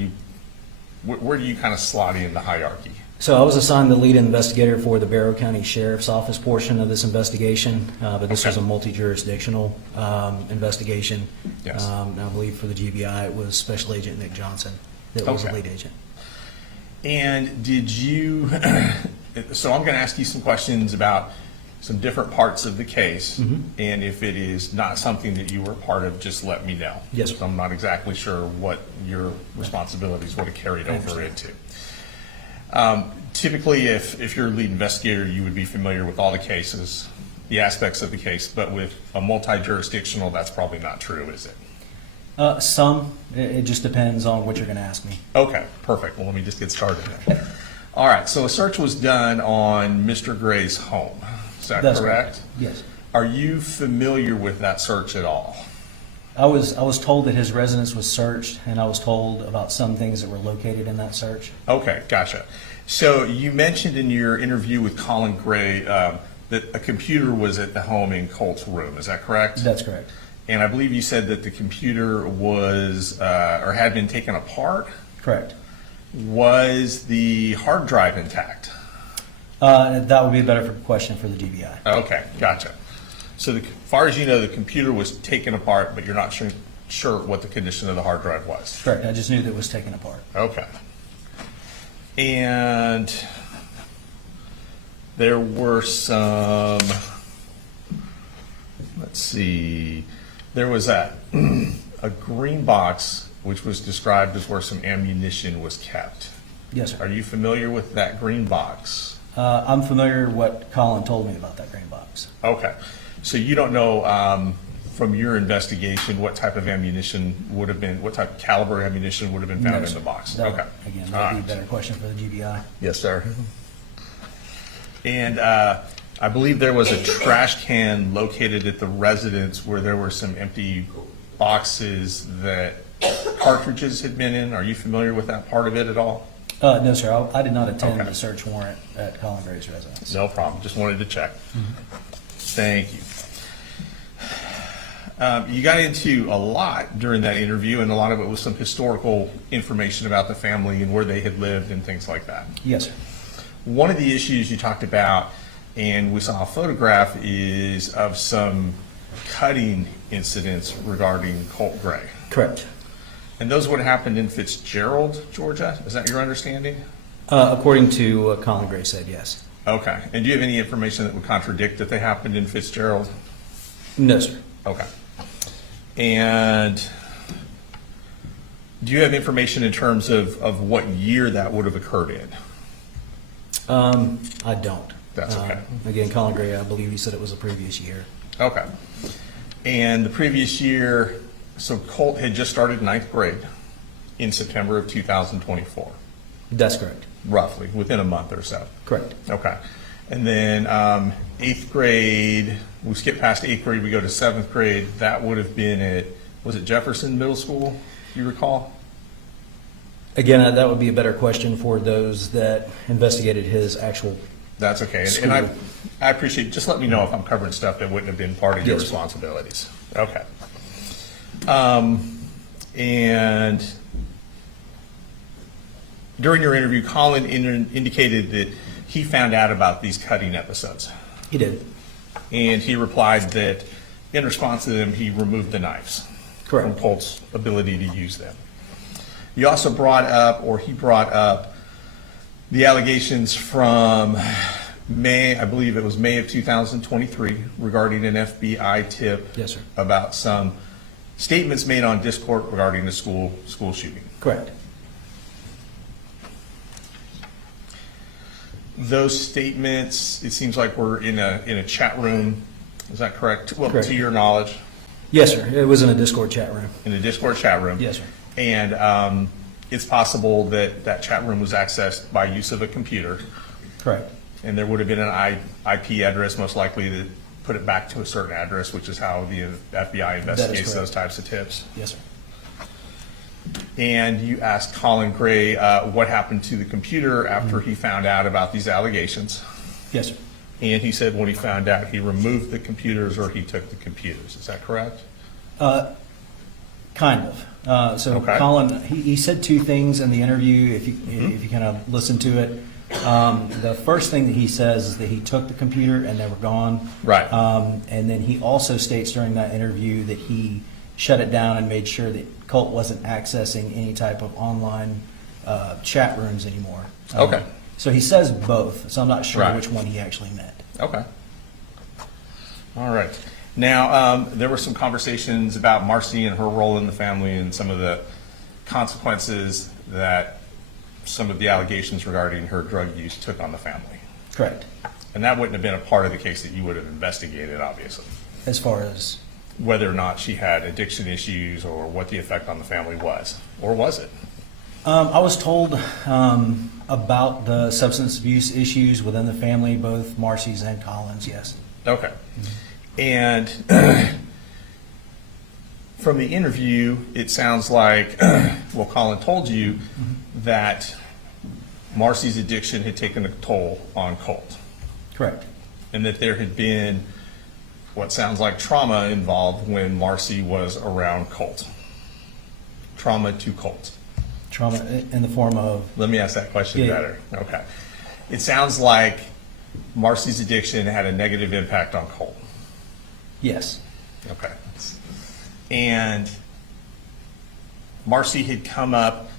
where do you kind of slot in the hierarchy? So I was assigned the lead investigator for the Barrow County Sheriff's Office portion of this investigation, but this was a multi-jurisdictional investigation. Yes. And I believe for the GBI, it was Special Agent Nick Johnson that was the Okay. lead agent. And did you, so I'm going to ask you some questions about some different parts of the case, and if it is not something that you were part of, just let me know. Yes, sir. So I'm not exactly sure what your responsibilities would have carried over into. Typically, if you're a lead investigator, you would be familiar with all the cases, the aspects of the case, but with a multi-jurisdictional, that's probably not true, is it? Some. It just depends on what you're going to ask me. Okay, perfect. Well, let me just get started then. All right, so a search was done on Mr. Gray's home. Is that That's correct? Yes. Are you familiar with that search at all? I was told that his residence was searched, and I was told about some things that were located in that search. Okay, gotcha. So you mentioned in your interview with Colin Gray that a computer was at the home in Colt's room. Is that correct? That's correct. And I believe you said that the computer was or had been taken apart. Correct. Was the hard drive intact? That would be a better question for the GBI. Okay, gotcha. So as far as you know, the computer was taken apart, but you're not sure what the condition of the hard drive was? Correct. I just knew that it was taken apart. Okay. And there were some, let's see, there was a green box which was described as where some ammunition was kept. Yes, sir. Are you familiar with that green box? I'm familiar with what Colin told me about that green box. Okay. So you don't know from your investigation what type of ammunition would have been, what type of caliber ammunition would have been found No, in sir. the box? That- Okay. Again, All that would right. be a better question for the GBI. Yes, sir. And I believe there was a trash can located at the residence where there were some empty boxes that cartridges had been in. Are you familiar with that part of it at all? No, sir. I did not attend Okay. the search warrant at Colin Gray's residence. No problem. Just wanted to check. Thank you. You got into a lot during that interview, and a lot of it was some historical information about the family and where they had lived and things like that. Yes, sir. One of the issues you talked about, and we saw a photograph, is of some cutting incidents regarding Colt Gray. Correct. And those would have happened in Fitzgerald, Georgia? Is that your understanding? According to what Colin Gray said, yes. Okay. And do you have any information that would contradict that they happened in Fitzgerald? No, sir. Okay. And do you have information in terms of what year that would have occurred in? I don't. That's okay. Again, Colin Gray, I believe he said it was a previous year. Okay. And the previous year, so Colt had just started ninth grade in September of 2024, That's correct. roughly, within a month or so. Correct. Okay. And then eighth grade, we skip past eighth grade, we go to seventh grade. That would have been at, was it Jefferson Middle School, do you recall? Again, that would be a better question for those that investigated his actual. That's okay. School. And I appreciate, just let me know if I'm covering stuff that wouldn't have been part of your Yes. responsibilities. Okay. And during your interview, Colin indicated that he found out about these cutting episodes. He did. And he replied that in response to them, he removed the knives from Correct. Colt's ability to use them. You also brought up, or he brought up, the allegations from May, I believe it was May of 2023, regarding an FBI tip Yes, sir. about some statements made on Discord regarding the school shooting. Correct. Those statements, it seems like were in a chat room. Is that correct? Well, Correct. to your knowledge, Yes, sir. It was in a Discord chat room. in a Discord chat room. Yes, sir. And it's possible that that chat room was accessed by use of a computer, Correct. and there would have been an IP address most likely that put it back to a certain address, which is how the FBI investigates correct. those types of tips. Yes, sir. And you asked Colin Gray what happened to the computer after he found out about these allegations. Yes, sir. And he said when he found out, he removed the computers or he took the computers. Is that correct? Kind of. So Okay. Colin, he said two things in the interview, if you kind of listen to it. The first thing that he says is that he took the computer and they were gone. Right. And then he also states during that interview that he shut it down and made sure that Colt wasn't accessing any type of online chat rooms anymore. Okay. So he says both, so I'm not sure Right. which one he actually meant. Okay. All right. Now, there were some conversations about Marcy and her role in the family and some of the consequences that some of the allegations regarding her drug use took on the family. Correct. And that wouldn't have been a part of the case that you would have investigated, obviously, As far as, whether or not she had addiction issues or what the effect on the family was. Or was it? I was told about the substance abuse issues within the family, both Marcy's and Colin's, yes. Okay. And from the interview, it sounds like, well, Colin told you that Marcy's addiction had taken a toll on Colt, Correct. and that there had been what sounds like trauma involved when Marcy was around Colt. Trauma to Colt. Trauma in the form of, Let me ask that question Yeah. better. Okay. It sounds like Marcy's addiction had a negative impact on Colt. yes, Okay. And Marcy had come up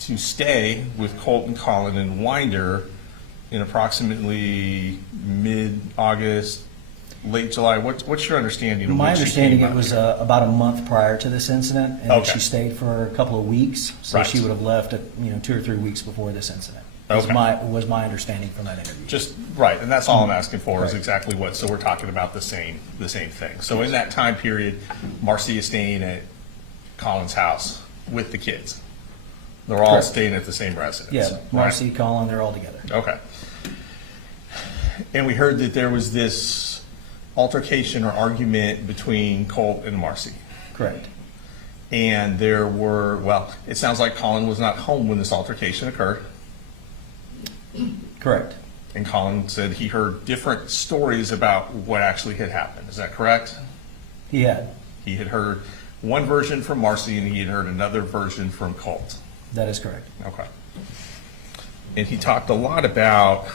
to stay with Colt and Colin and Winder in approximately mid-August, late July. What's your understanding of my when she understanding came it up was here? about a month prior to this incident, and that Okay. she stayed for a couple of weeks, so Right. she would have left, 2 or 3 weeks before this incident. Okay. Was my understanding from that interview. Just, right, and that's all I'm asking for is Right. exactly what, so we're talking about the same thing. So in that time period, Marcy is staying at Colin's house with the kids. They're all Correct. staying at the same residence. Yeah, right? Marcy, Colin, they're all together. Okay. And we heard that there was this altercation or argument between Colt and Marcy. Correct. And there were, well, it sounds like Colin was not home when this altercation occurred. Correct. And Colin said he heard different stories about what actually had happened. Is that correct? He had. He had heard one version from Marcy and he had heard another version from Colt. That is correct. Okay. And he talked a lot about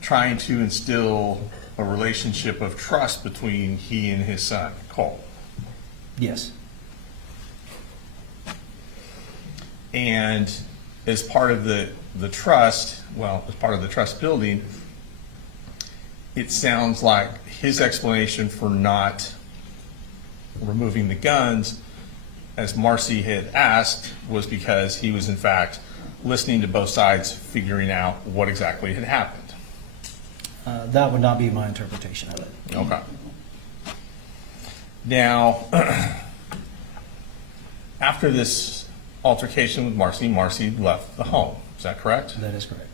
trying to instill a relationship of trust between he and his son, Colt. Yes. And as part of the trust, well, as part of the trust building, it sounds like his explanation for not removing the guns, as Marcy had asked, was because he was in fact listening to both sides, figuring out what exactly had happened. That would not be my interpretation of it. Okay. Now, after this altercation with Marcy, Marcy left the home. Is that correct? That is correct.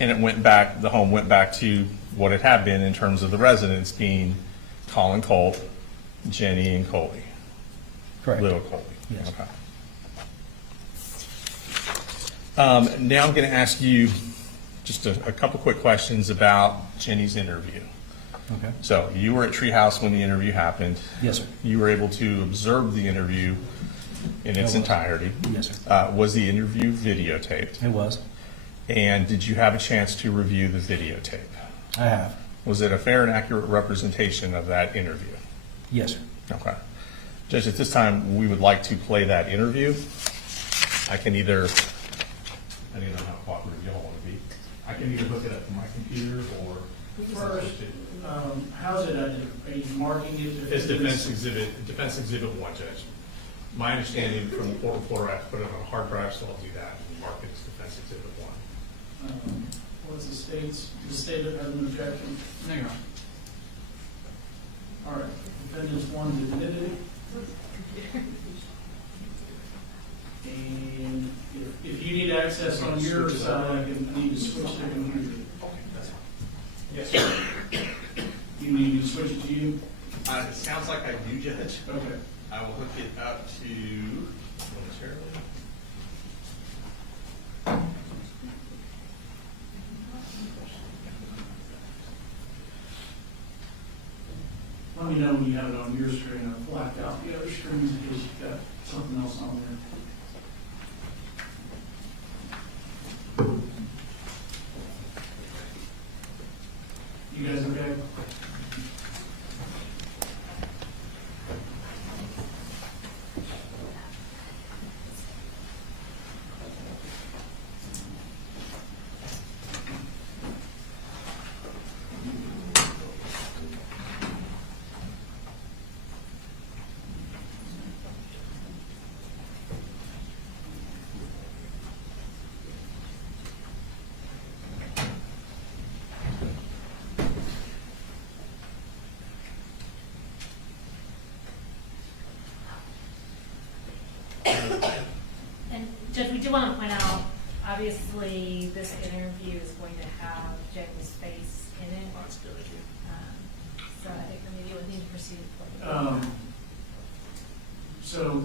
And it went back, the home went back to what it had been in terms of the residents being Colin, Colt, Jenny, and Coley. Correct. Little Coley. Yes. Okay. Now I'm going to ask you just a couple quick questions about Jenny's interview. Okay. So you were at Treehouse when the interview happened. Yes, sir. You were able to observe the interview in its was. entirety. Yes, sir. Was the interview videotaped? It was. And did you have a chance to review the videotape? I have. Was it a fair and accurate representation of that interview? Yes, sir. Okay. Judge, at this time, we would like to play that interview. I can either, depending on how cooperative y'all want to be, I can either hook it up to my computer or. First, how's it, are you marking it? It's Defense Exhibit 1, Judge. My understanding from the court reporter, I have to put it on a hard drive, so I'll do that and mark it as Defense Exhibit 1. What's the state has an objection? Hang on. All right, defendant's one is admitted. And if you need access on your side, I need to switch to computer. Yes, sir. You need me to switch it to you? It sounds like I do, Judge. Okay. I will hook it up to momentarily. Let me know when you have it on your screen. I'll black out the other screens in case you've got something else on there. You guys okay? And Judge, we do want to point out, obviously, this interview is going to have Jenny's face in it. That's good. So I think maybe you would need to proceed. So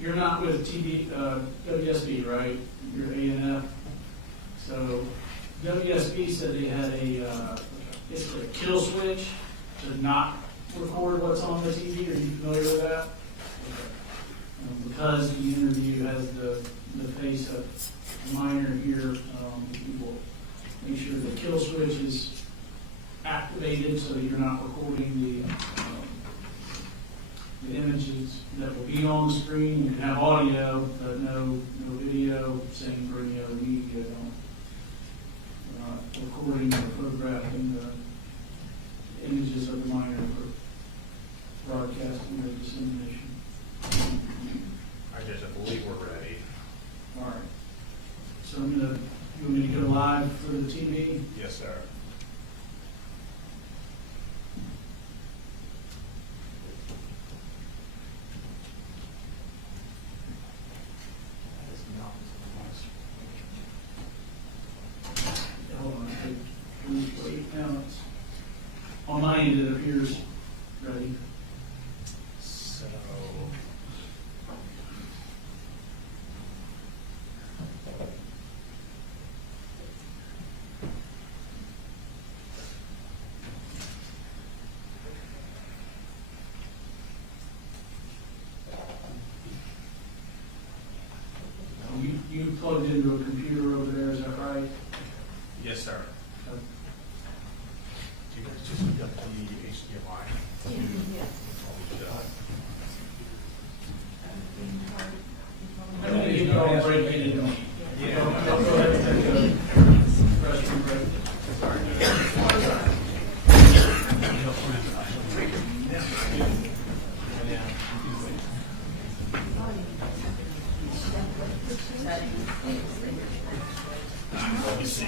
you're not with WSB, right? You're A&F. So WSB said they had basically a kill switch to not record what's on the TV. Are you familiar with that? Okay. because the interview has the face of a minor here, we will make sure the kill switch is activated so that you're not recording the images that will be on the screen. You can have audio, but no video, same for any other media. Recording or photographing the images of the minor for broadcasting or dissemination. I guess I believe we're ready. All right. So you want me to go live for the TV? Yes, sir. Hold on, please wait. Now it's on my end. It appears ready. So. You plugged into a computer over there. Is that right? Yes, sir. Do you guys just hook up the HDMI? I'm going to give you all a break. Don't go ahead and take a restroom break. Let me see.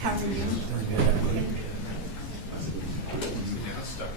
How are you? Yeah, stuff.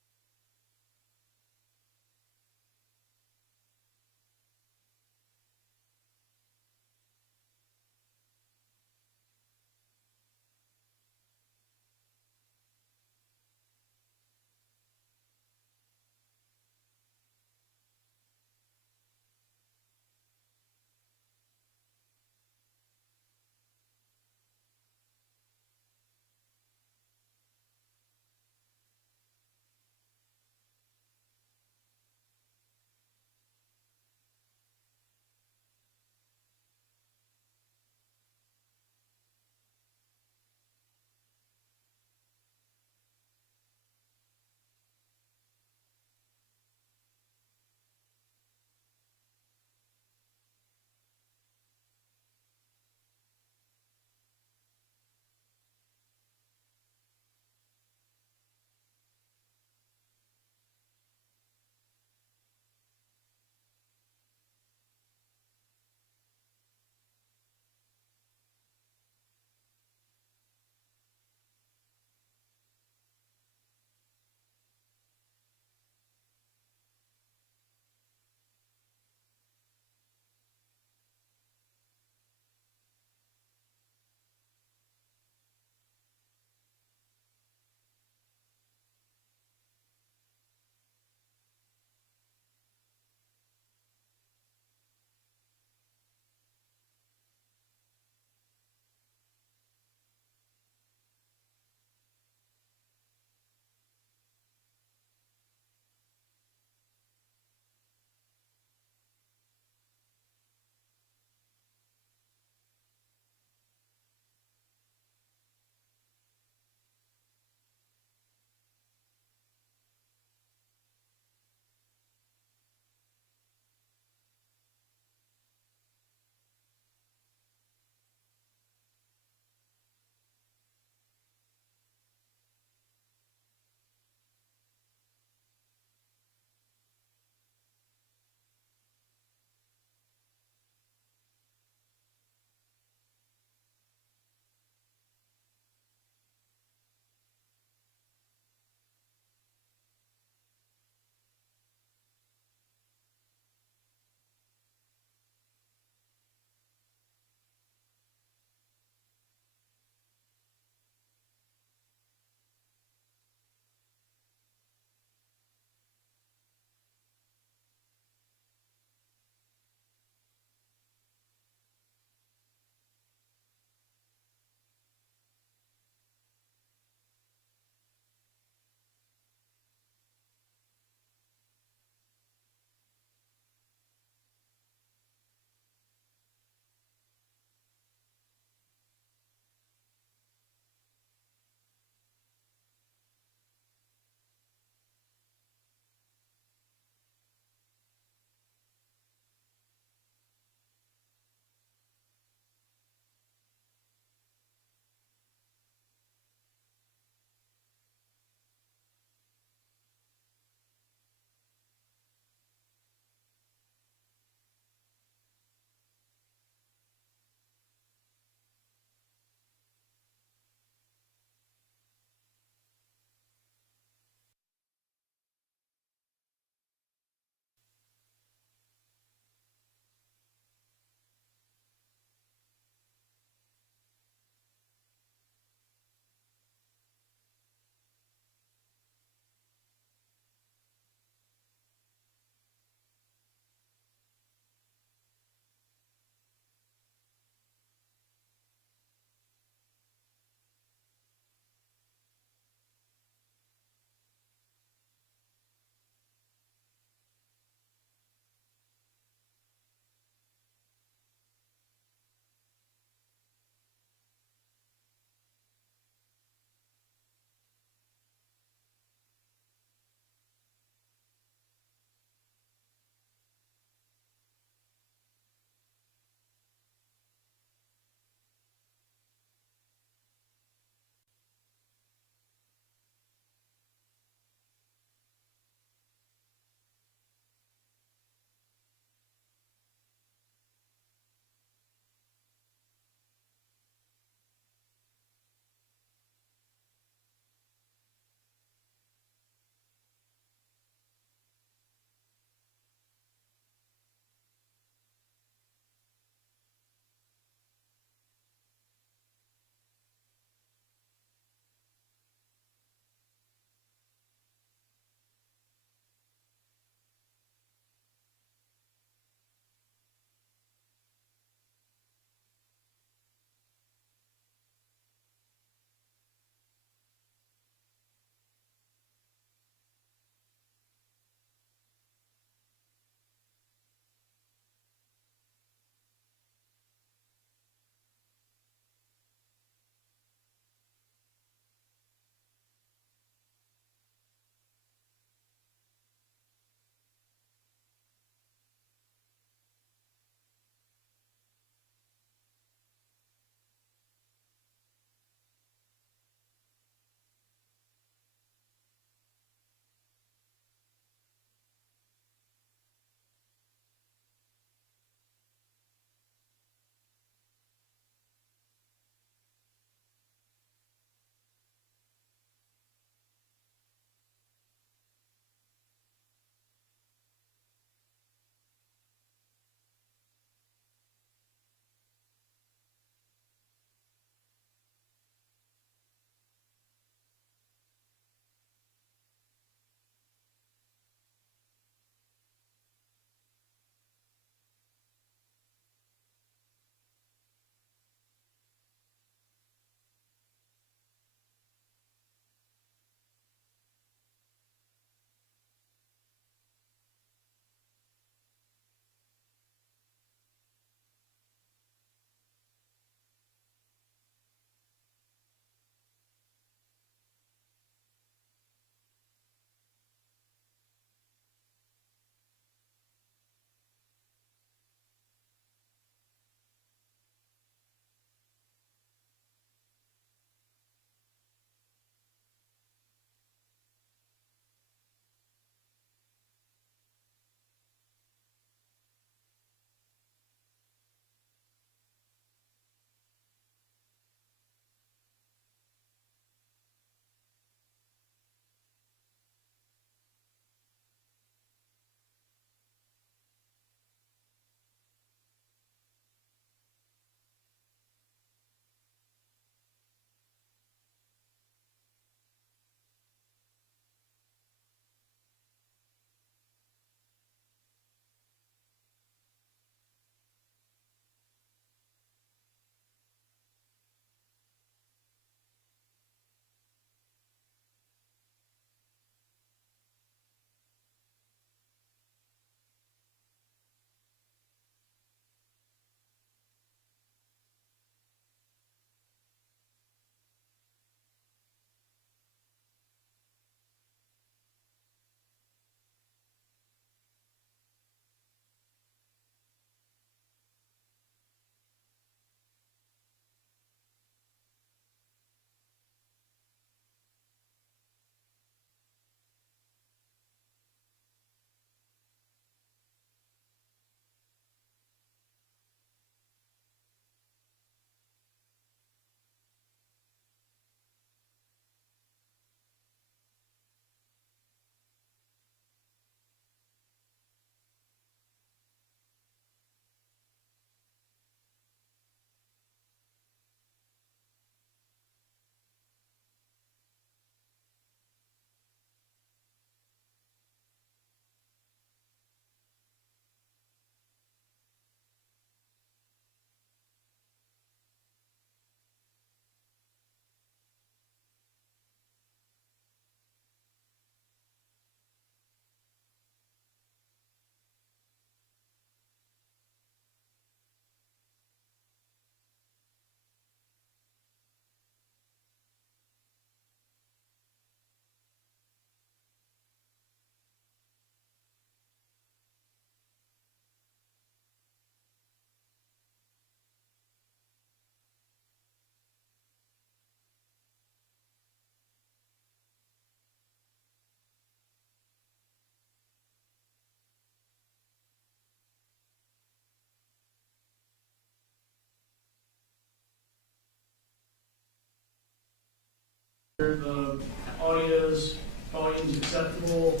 The audio's volume's acceptable.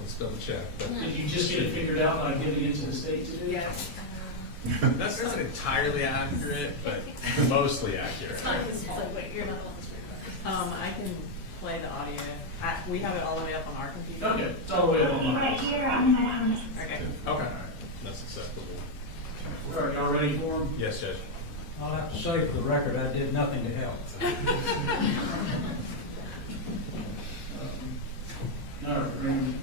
Let's double check. Did you just get it figured out by giving it to the state to do? Yes. That's not entirely accurate, but mostly accurate. It's not his fault, but you're not on the record. I can play the audio. We have it all the way up on our computer. Okay, it's all the way up on Right here, I'm in my house. Okay. Okay. That's acceptable. All right, y'all ready for them? Yes, Judge. I'll have to say for the record, I did nothing to help. All right, ready?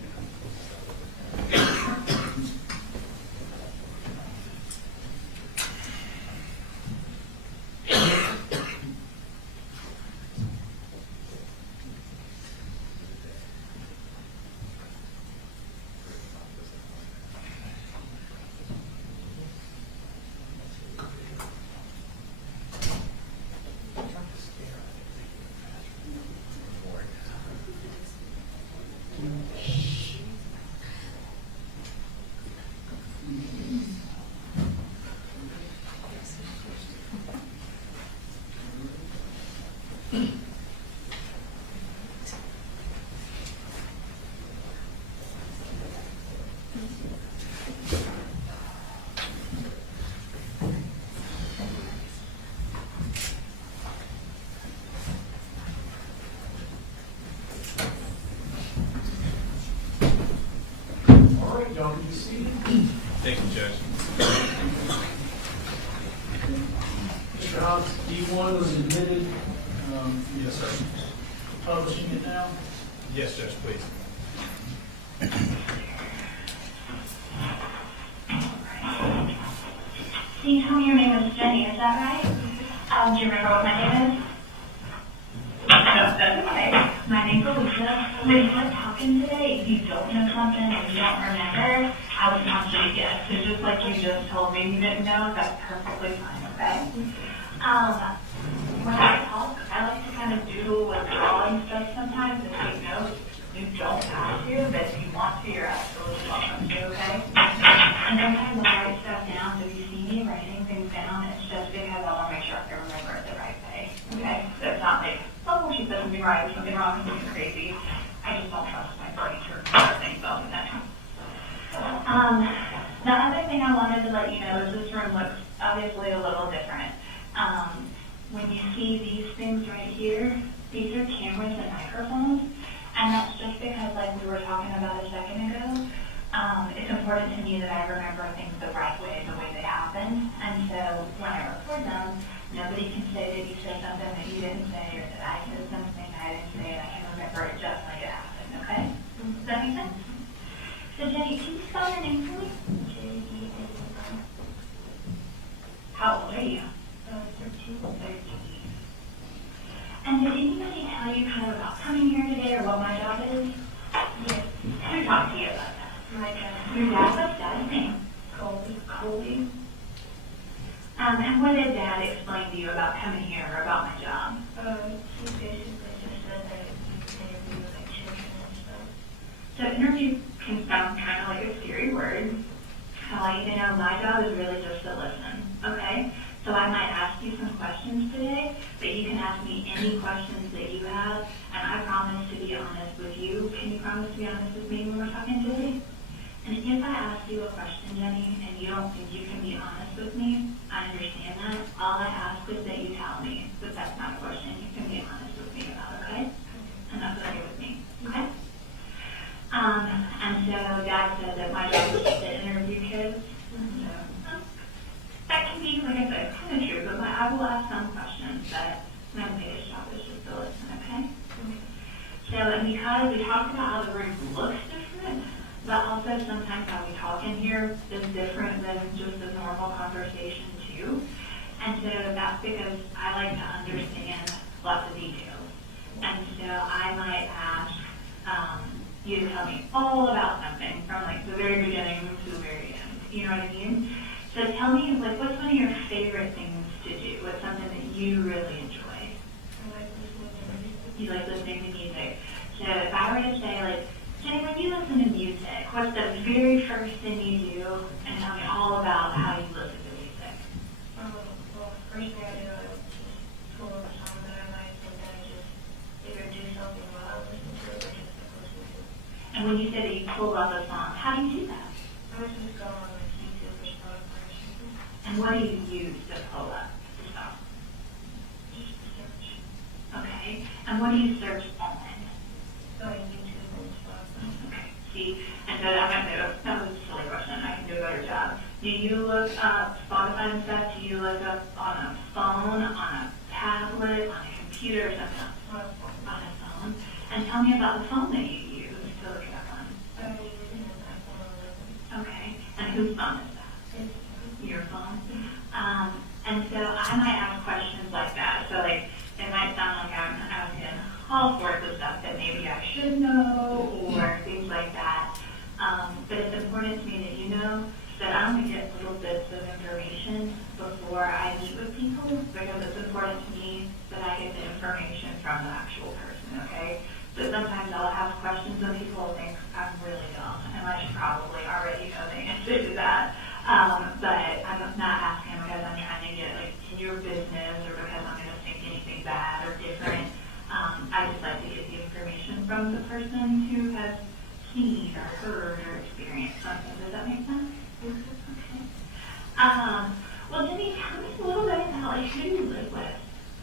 All right, y'all can be seated. Thank you, Judge. Mr. Hobbs, D1 was admitted. Yes, sir. Publishing it now. Yes, Judge, please. Can you tell me your name is Jenny, is that right? Do you remember what my name is? No, that's okay. My name's Alicia. When you were talking today, if you don't know something and you don't remember, I would want you to guess. So just like you just told me you didn't know, that's perfectly fine, okay? When I talk, I like to kind of doodle and draw and stuff sometimes and take notes. You don't have to, but if you want to, you're absolutely welcome to, okay? And sometimes when I write stuff down, if you see me writing things down, it's just because I want to make sure I can remember it the right way, okay? So it's not like, oh, she said something right, something wrong, something crazy. I just don't trust my brain to remember things all the time. The other thing I wanted to let you know is this room looks obviously a little different. When you see these things right here, these are cameras and microphones, and that's just because, like we were talking about a second ago, it's important to me that I remember things the right way, the way they happen, and so when I record them, nobody can say that you said something that you didn't say, or that I said something I didn't say, and I can remember it just like it happened, okay? Does that make sense? So Jenny, can you spell your name for me? J-E-A-N. How old are you? 13. And did anybody tell you kind of about coming here today or what my job is? Yes. Who talked to you about that? My dad. Your dad? What's dad's name? Colby. Colby. And what did Dad explain to you about coming here or about my job? He basically just said that you interview with like children and stuff. So interview can sound kind of like a scary word. I want you to know my job is really just to listen, okay? So I might ask you some questions today, but you can ask me any questions that you have, and I promise to be honest with you. Can you promise to be honest with me when we're talking today? And if I ask you a question, Jenny, and you don't think you can be honest with me, I understand that. All I ask is that you tell me that that's not a question you can be honest with me about, okay? And that's okay with me, okay? And so Dad said that my job is just to interview kids. And so that can be, like I said, kind of true, but I will ask some questions, but my biggest job is just to listen, okay? So, and because we talked about how the room looks different, but also sometimes how we talk in here is different than just a normal conversation too. And so that's because I like to understand lots of details. And so I might ask you to tell me all about something from like the very beginning to the very end. You know what I mean? So tell me, like, what's one of your favorite things to do? What's something that you really enjoy? I like listening to music. You like listening to music. So if I were to say, like, Jenny, when you listen to music, what's the very first thing you do? And tell me all about how you listen to music. Well, first thing I do, I just pull up a song that I like, and And when you said that you pulled up a song, how do you do that? I was just going on like YouTube or Spotify. And what do you use to pull up the song? Just search. Okay. And what do you search on? Go on YouTube and Spotify. Okay. See, and so that was a silly question. I can do a better job. Do you look up Spotify and stuff? Do you look up on a phone, on a tablet, on a computer, or something? On a phone. And tell me about the phone that you use to look it up on. I'm using an iPhone 11. Okay. And whose phone is that? It's Your phone. And so I might ask questions like that. So like, it might sound like I'm asking all sorts of stuff that maybe I should know or things like that. But it's important to me that you know that I only get little bits of information before I meet with people, because it's important to me that I get the information from the actual person, okay? So sometimes I'll have questions and people will think I'm really dumb, and I should probably already know the answer to that. But I'm not asking because I'm trying to get like in your business or because I'm going to think anything bad or different. I just like to get the information from the person who has seen or heard or experienced something. Does that make sense? Okay. Well, Jenny, tell me a little bit about like who you live with.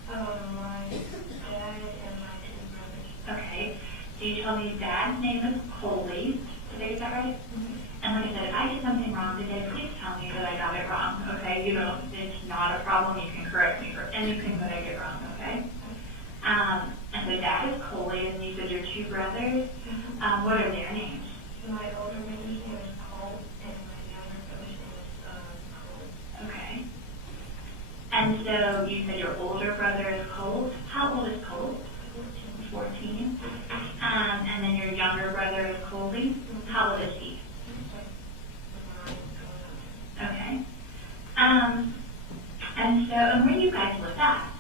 my dad and my two brothers. Okay. So you told me your dad's name is Colin. Today, is that right? And like I said, if I did something wrong today, please tell me that I got it wrong, okay? You know, it's not a problem. You can correct me for anything that I get wrong, okay? And so dad is Colin, and you said your two brothers. What are their names? My older brother's name is Colt, and my younger brother's name is Colt. Okay. And so you said your older brother is Colt. How old is Colt? 14. And then your younger brother is Colby. How old is he? Okay. And so, and where do you guys live at?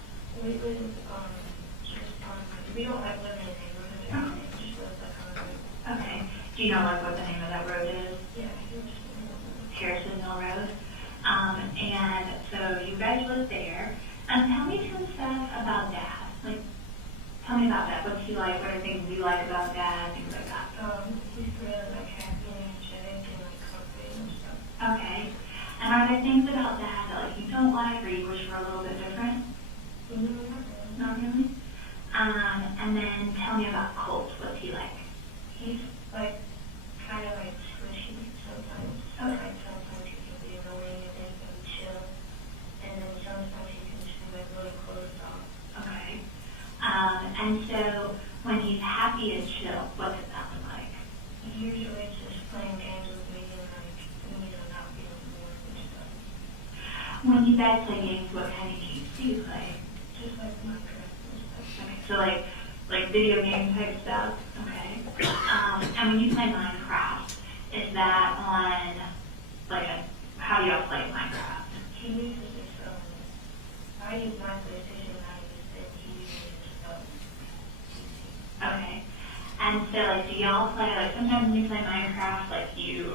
We live just on, we don't like live in a neighborhood, we just live like on a road. Okay. Do you know like what the name of that road is? Yeah, just Harrison Mill Road. And so you guys live there. And tell me some stuff about Dad. Like, tell me about that. What's he like? What are things you like about Dad? Things like that. he's really like happy and energetic and like comfy and stuff. Okay. And are there things about Dad that like you don't like or you wish were a little bit different? Not really. And then tell me about Colt. What's he like? He's like kind of like squishy sometimes. Okay. Like sometimes he can be annoying and then he can chill. And then sometimes he can just be like really closed off. Okay. And so when he's happy and chill, what does that look like? Usually it's just playing games with me and like, not being bored and stuff. When you guys play games, what kind of games do you play? Just like Minecraft and stuff. Okay, so like video game type stuff? Okay. And when you play Minecraft, is that on, like, how do y'all play Minecraft? He uses his phone. I use my PlayStation and I use it. He uses his phone. Okay. And so, like, do y'all play, like, sometimes when you play Minecraft, like, you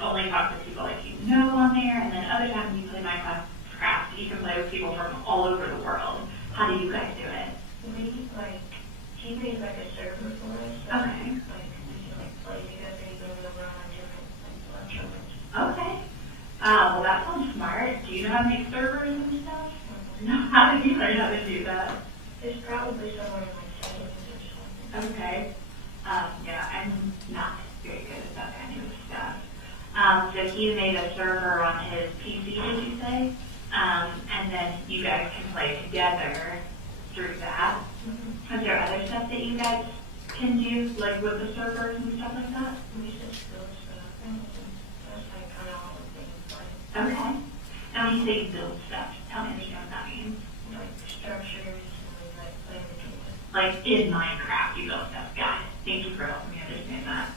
only talk to people, like, you know on there, and then other times when you play Minecraft, you can play with people from all over the world. How do you guys do it? He made like a server for us. So Okay. Like, we can like play together even though we're on different like servers. Okay. Well, that sounds smart. Do you know how to make servers and stuff? No. How did you learn how to do that? It's probably somewhere in like settings or something. Okay. Yeah, I'm not very good at that kind of stuff. So he made a server on his PC, did you say? And then you guys can play together through that. Is there other stuff that you guys can do, like with the servers and stuff like that? We just build stuff and that's like kind of all the things like. Okay. And when you say build stuff, tell me understand what that means. Like structures and like playing the game. Like in Minecraft, you build stuff. Got it. Thank you for helping me understand that.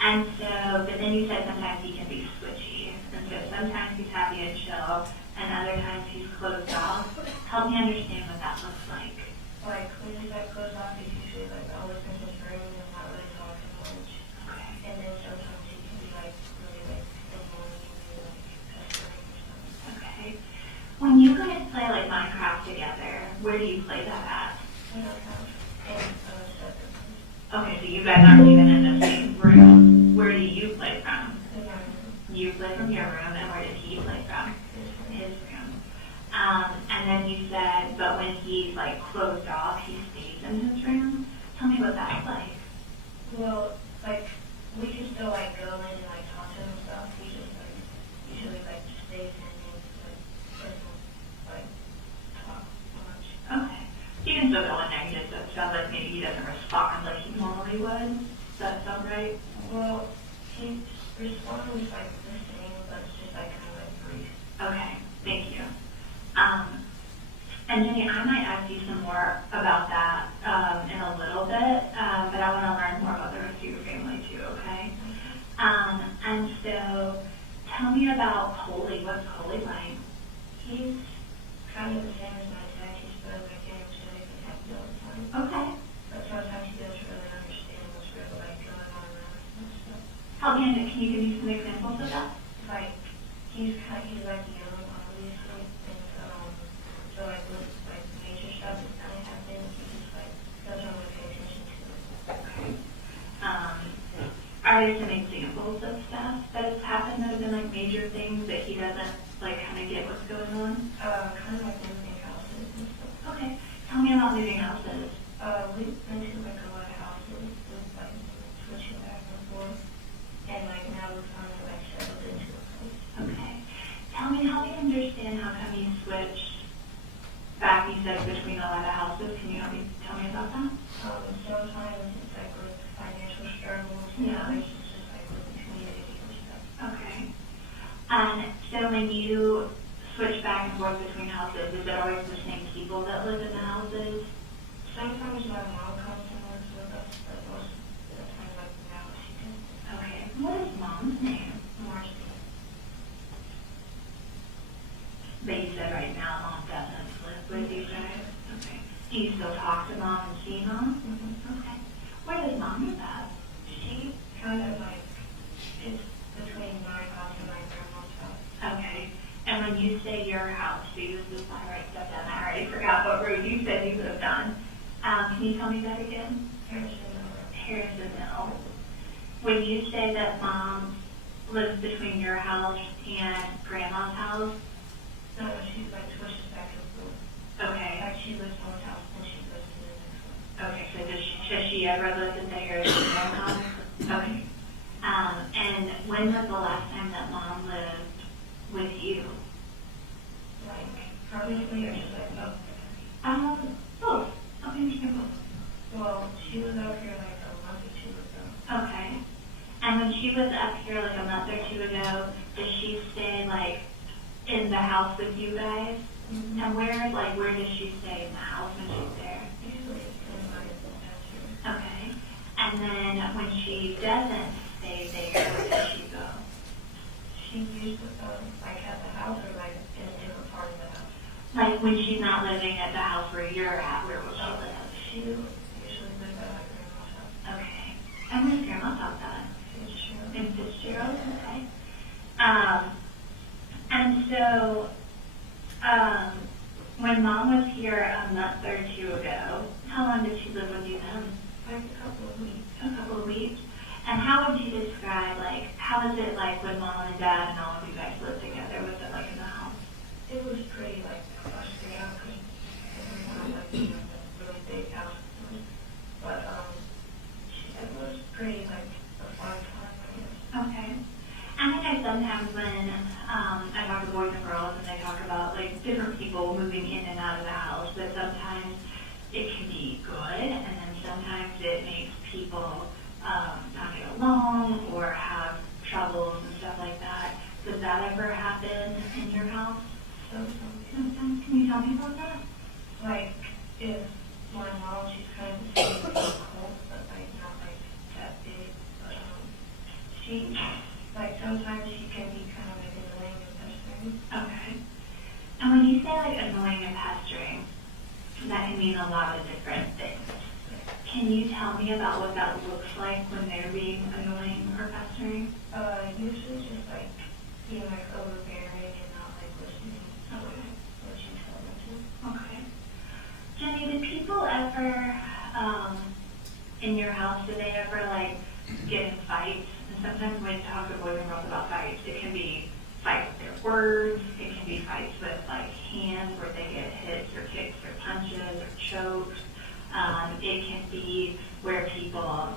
And so, but then you said sometimes he can be switchy. And so sometimes he's happy and chill, and other times he's closed off. Help me understand what that looks like. Like when he's like closed off, he's usually like always in his room and not really talking much. Okay. And then sometimes he can be like really like annoying and be like pestering or something. Okay. When you guys play like Minecraft together, where do you play that at? We don't have any separate rooms. Okay, so you guys play from your room, and where did he play from? His room. And then you said, but when he's like closed off, he stays in his room. Tell me what that's like. Well, like, we can still, like, go in and, like, talk to him and stuff. He just, like, usually, like, stays in and, like, doesn't, like, talk much. Okay. You can still go in there, he just sounds like maybe he doesn't respond like he normally would. Does that sound right? Well, he responds, like, the same, but it's just, like, kind of, like, brief. Okay, thank you. And Jenny, I might ask you some more about that in a little bit, but I want to learn more about the rest of your family too, okay? And so, tell me about Coley. What's Coley like? He's kind of the same as my dad. He's been, like, getting to everything happy all the time. Okay. But sometimes he doesn't really understand what's really, like, going on around him and stuff. Help me, can you give me some examples of that? Like, he's like young, obviously, and so like with like major stuff that's kind of happening, he just like doesn't really pay attention to it. Okay. Are there some examples of stuff that has happened that have been like major things that he doesn't like kind of get what's going on? Kind of like moving houses and stuff. Okay. Tell me about moving houses. We've been to like a lot of houses with like switching back and forth, and like now we're finally like settled into a place. Okay. Help me understand how come you switched back, you said, between a lot of houses. Can you tell me about that? Sometimes it's like with financial struggles, Yeah. it's just like with the community and stuff. Okay. So when you switch back and forth between houses, is it always the same people that live in the houses? Sometimes my mom comes and lives with us, but most of the time, like now, she can. Okay. What is mom's name? Marcy. But you said right now mom doesn't live with you guys? Okay. Do you still talk to mom and see mom? Mm-hmm. Okay. Where does mom live at? She kind of like, it's between my house and my grandma's house. Okay. And when you say your house, so you just want to write stuff down. I already forgot what road you said you lived on. Can you tell me that again? Harrisonville. When you say that mom lives between your house and grandma's house, No, she like switches back and forth. okay. Like she lives in one house and she lives in the next one. Okay, so does she ever live in the Harrisonville house? Okay. And when was the last time that mom lived with you? Like, permanently or just like, Both. Okay, understand both. well, she was out here like a month or two ago. Okay. And when she was up here like a month or two ago, did she stay like in the house with you guys? Mm-hmm. And where does she stay in the house when she's there? Usually it's in my bedroom. Okay. And then when she doesn't stay there, where does she go? She used to like at the house or like in a different part of the house. Like when she's not living at the house where you're at, where will she live? She usually lives at my grandma's house. Okay. And where's grandma's house at? Fitzgerald. In Fitzgerald? Okay. And so, when mom was here a month or two ago, how long did she live with you then? Like a couple of weeks. A couple of weeks. And how would you describe, like, how is it like when mom and dad and all of you guys lived together? Was it like in the house? It was pretty like frustrating because everyone like you know, a really big house. But it was pretty like a fun time, I guess. Okay. I know sometimes when I talk to boys and girls and they talk about like different people moving in and out of the house, that sometimes it can be good and then sometimes it makes people not get along or have troubles and stuff like that. Does that ever happen in your house? Sometimes. Can you tell me about that? Like if my mom, she's kind of the same as Colt, but like not like that big. But she like sometimes she can be kind of like annoying and pestering. Okay. And when you say like annoying and pestering, that can mean a lot of different things. Can you tell me about what that looks like when they're being annoying or pestering? Usually just like being like overbearing and not like listening to what you tell them to. Okay. Jenny, do people ever, in your house, do they ever like get in fights and stuff sometimes when you talk to boys and girls about fights, it can be fights with their words, it can be fights with like hands where they get hits or kicks or punches or chokes. It can be where people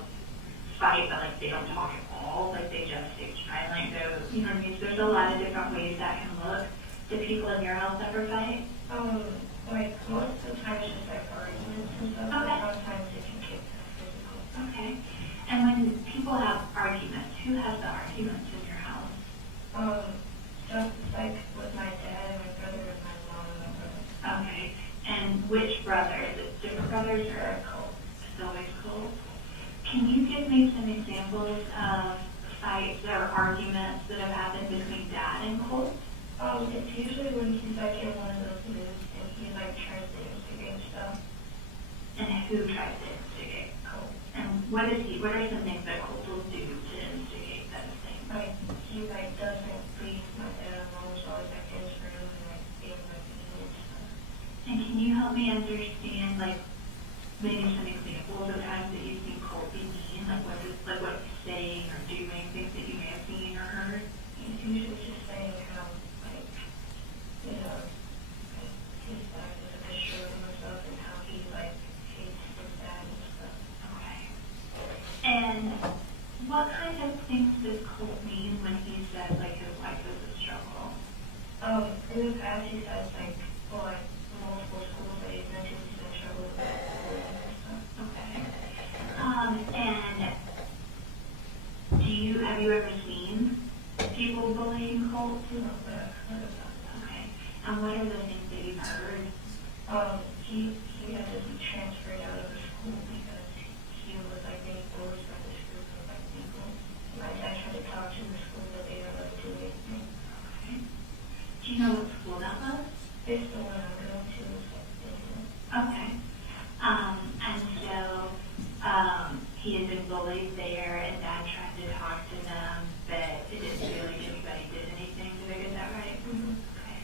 fight but like they don't talk at all, like they just stay silent. You know what I mean? So there's a lot of different ways that can look. Do people in your house ever fight? Like most of the time it's just like arguments and stuff, but Okay. sometimes it can get physical. Okay. And when people have arguments, who has the arguments in your house? Just like with my dad and my brother and my mom and my brother. Okay. And which brother? Is it different brothers or Colt. it's always Colt? Can you give me some examples of fights or arguments that have happened between Dad and Colt? It's usually when he's like in one of those moods and he like tries to instigate stuff. And who tries to instigate Colt? And what are some things that Colt will do to instigate those things? Like he like doesn't leave my dad alone, so always like in his room and like being like mean and stuff. And can you help me understand, like, maybe some examples of times that you've seen Colt be mean, like what he's saying or doing, things that you may have seen or heard? He's usually just saying how like, you know, like, his dad is a bit short of himself and how he like hates his dad and stuff. Okay. And what kind of things does Colt mean when he says, like, his life is a struggle? In the past he says like, well, like multiple schools that he's mentioned he's in trouble with bullying and stuff. Okay. And have you ever seen people bullying Colt? No, but I've heard about that. Okay. And what are the things that you've heard? He had to be transferred out of the school because he was like being bullied by this group of like people. My dad tried to talk to the school, but they don't let him do anything. Okay. Do you know what school that was? It's the one I'm going to. Okay. And so he had been bullied there, and Dad tried to talk to them, but it didn't feel like anybody did anything. Did I get that right? Mm-hmm. Okay.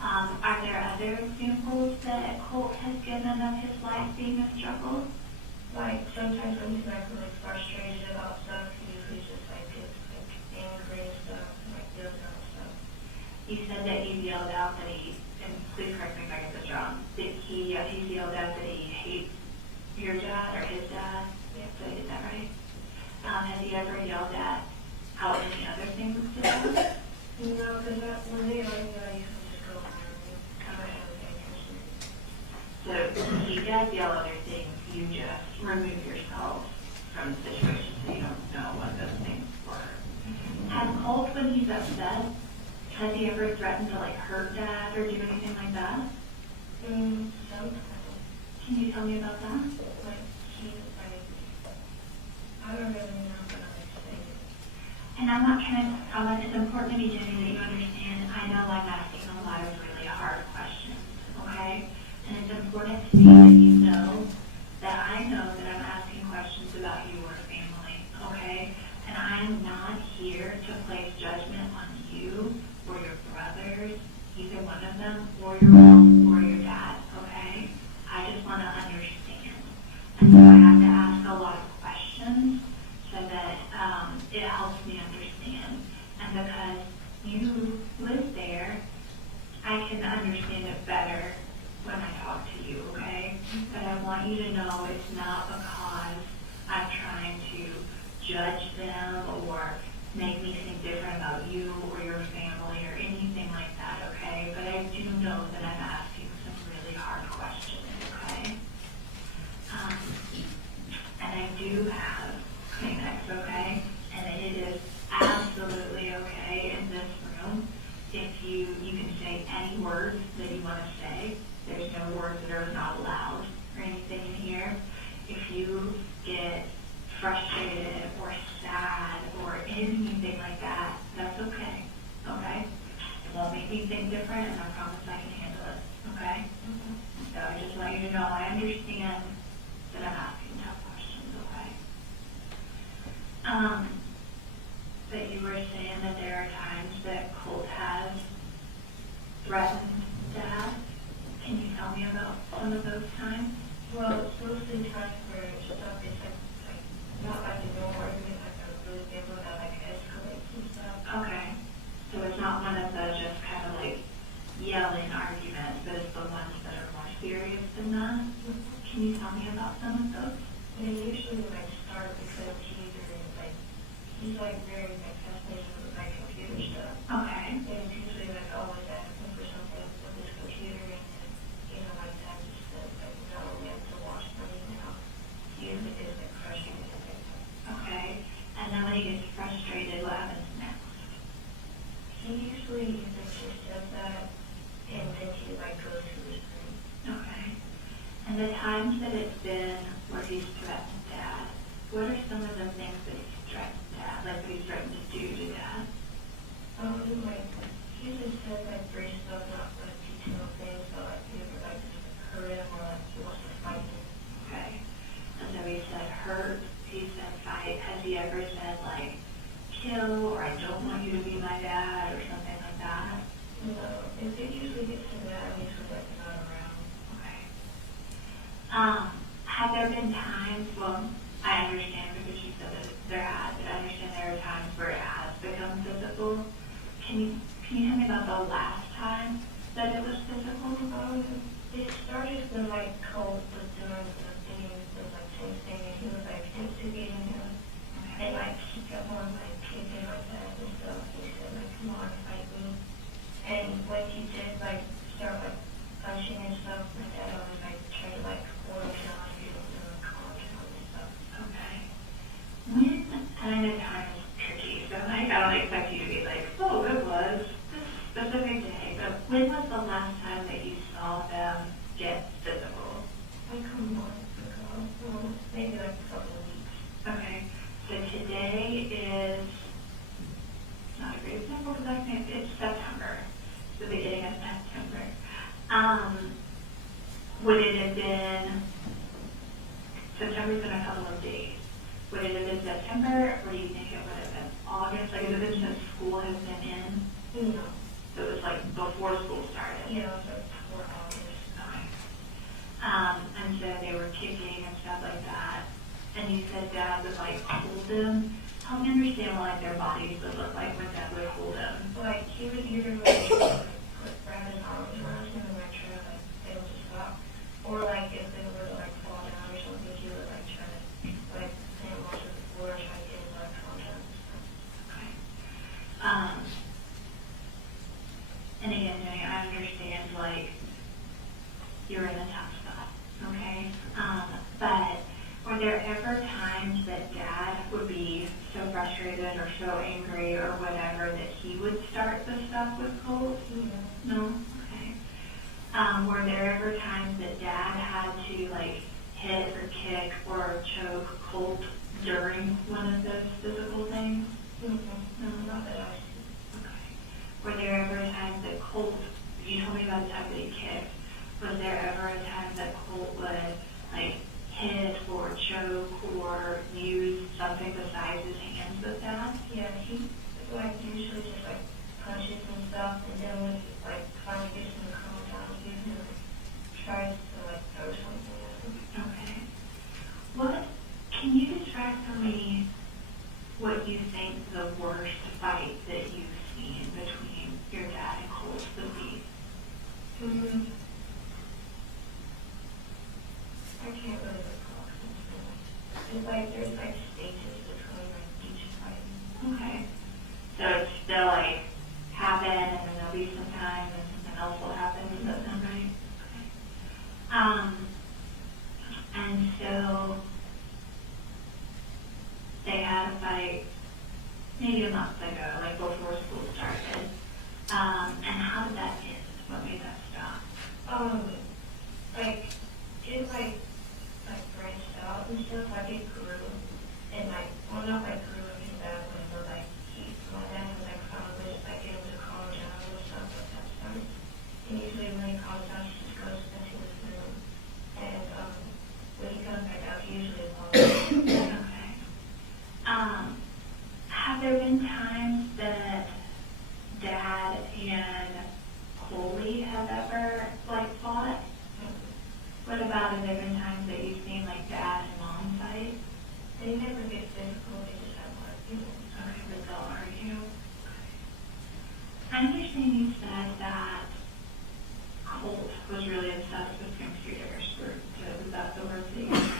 Are there other examples that Colt has given of his life being a struggle? Like sometimes when he's like really frustrated about stuff, he usually just like gets like angry and stuff, and like yells out stuff. You said that he yelled out that he, and please correct me if I get this wrong, that he's yelled out that he hates your dad or his dad. Yeah. Did I get that right? Has he ever yelled out any other things to them? No, because that when they argue, I usually just go around and kind of have an So he does yell other things, you just remove yourself from the situation so you don't know what those things were. Has Colt, when he's upset, has he ever threatened to like hurt Dad or do anything like that? Sometimes. Can you tell me about that? Like he like I don't really know what I'm saying. And I'm not trying to, it's important to me, Jenny, that you understand, I know I'm asking a lot of really hard questions, okay? And it's important to me that you know that I know that I'm asking questions about your family, okay? And I am not here to place judgment on you or your brothers, either one of them, or your mom or your dad, okay? I just want to understand. And so I have to ask a lot of questions so that it helps me understand. And because you live there, I can understand it better when I talk to you, okay? But I want you to know it's not because I'm trying to judge them or make me think different about you or your family or anything like that, okay? But I do know that I'm asking some really hard questions, okay? And I do have Kleenex, okay? And it is absolutely okay in this room if you can say any words that you want to say. There's no words that are not allowed or anything in here. If you get frustrated or sad or anything like that, that's okay, okay? It won't make me think different, and I promise I can handle it, okay? So I just want you to know I understand that I'm asking tough questions, okay? But you were saying that there are times that Colt has threatened Dad. Can you tell me about some of those times? Well, it's mostly times where stuff is like not like a normal argument, like a really big one that like has he's like very like fascinated with like computer stuff. Okay. And it's usually like always asking for something with his computer, and then, you know, like that just says like, no, we have to watch money now. He usually is like frustrated with it. Okay. And then when he gets frustrated, what happens next? He usually just does that, and then he like goes to his room. Okay. And the times that it's been where he's threatened Dad, what are some of the things that he's threatened Dad, like what he's threatened to do to Dad? Like, he usually says like brief stuff, not like detailed things, but like he ever like just hurt him or like he wants to fight him. Okay. And so he said hurt, he said fight. Has he ever said like kill, or I don't want you to be my dad, or something like that? No, if it usually gets to that, he's like not around. Okay. Have there been times, well, I understand because you said that there has, but I understand there are times where it has become physical. Can you tell me about the last time that it was physical? It started when like Colt was doing the thing with like same thing, and he was like instigating him, and like he kept on like kicking like that and stuff. He said like, come on, fight me. And when he did like start like punching and stuff, my dad always like tried to like hold him down and calm down and stuff. Okay. When, and I know time is tricky, so like I don't expect you to be like, oh, it was this specific day, but when was the last time that you saw them get physical? Like a month ago, well, maybe like a couple of weeks. Okay. So today is not a great example because I think it's September, the beginning of September. Would it have been, September's been a couple of days. Would it have been September, or do you think it would have been August? Like, has it been since school has been in? No. So it was like before school started? Yeah, it was like before August. Okay. And so they were kicking and stuff like that. And you said Dad would like hold them. Help me understand what like their bodies would look like when Dad would hold them. Like he would either like put grab his arms around him and like try to like get him to stop, or like if they were to like fall down or something, he would like try to like hang him onto the floor, try to get him like calm down. Okay. And again, Jenny, I understand like you're in a tough spot, okay? But were there ever times that Dad would be so frustrated or so angry or whatever that he would start the stuff with Colt? No? Okay. Were there ever times that Dad had to like hit or kick or choke Colt during one of those physical things? No, not that I see. Okay. Were there ever times that Colt, you told me about the time that he kicked, was there ever a time that Colt would like hit or choke or use something besides his hands with that? Yeah, he like usually just like punches and stuff, and then when he like finally gets him to calm down, he usually like tries to like throw something at him. Okay. What, can you describe for me what you think the worst fight that you've seen between your dad and Colt would be? I can't really recall. It's like there's like stages between like each fight. Okay. So it's still like happen and then there'll be some time and something else will happen, does that sound right? Okay. And so they had a fight maybe a month ago, like before school started. And how did that end? What made that stop? Like it like branched out and stuff, like it grew, and like, well not like grew in his bad way, but like my dad was like probably just like able to calm down or stuff like that stuff. And usually when he calms down, he just goes into his room, and when he comes back out, he usually apologizes. Okay. Have there been times that Dad and Coley have ever like fought? What about have there been times that you've seen like Dad and Mom fight? They never get physical, they just have arguments. Okay, but they'll argue. I understand you said that Colt was really obsessed with computers, was that the word that you used?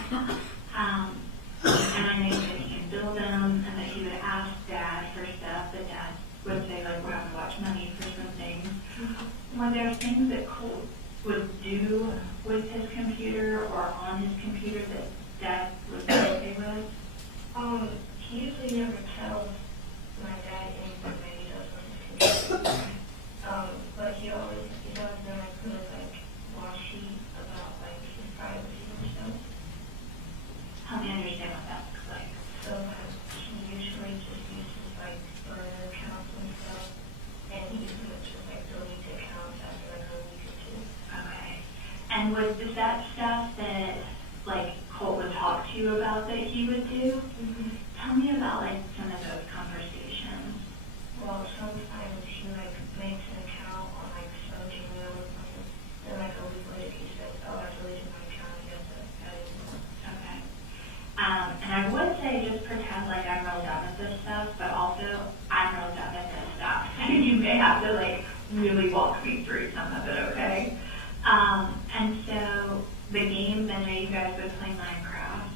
And I know that he can build them and that he would ask were there things that Colt would do with his computer or on his computer that Dad was okay with? He usually never tells my dad anything that he does on his computer. But he always done like really like washy about like his privacy and stuff. Help me understand what that looks like. So he usually just uses like burner accounts and stuff, and he usually just like delete accounts after like a week or two. Okay. And is that stuff that like Colt would talk to you about that he would do? Tell me about like some of those conversations. Well, sometimes he like makes an account on like some Gmail or something, then like a week later he says, "Oh, I deleted my account again." Okay. And I would say just pretend like I'm real done with this stuff, but also I'm real done with this stuff. You may have to like really walk me through some of it, okay? And so the games, I know you guys would play Minecraft.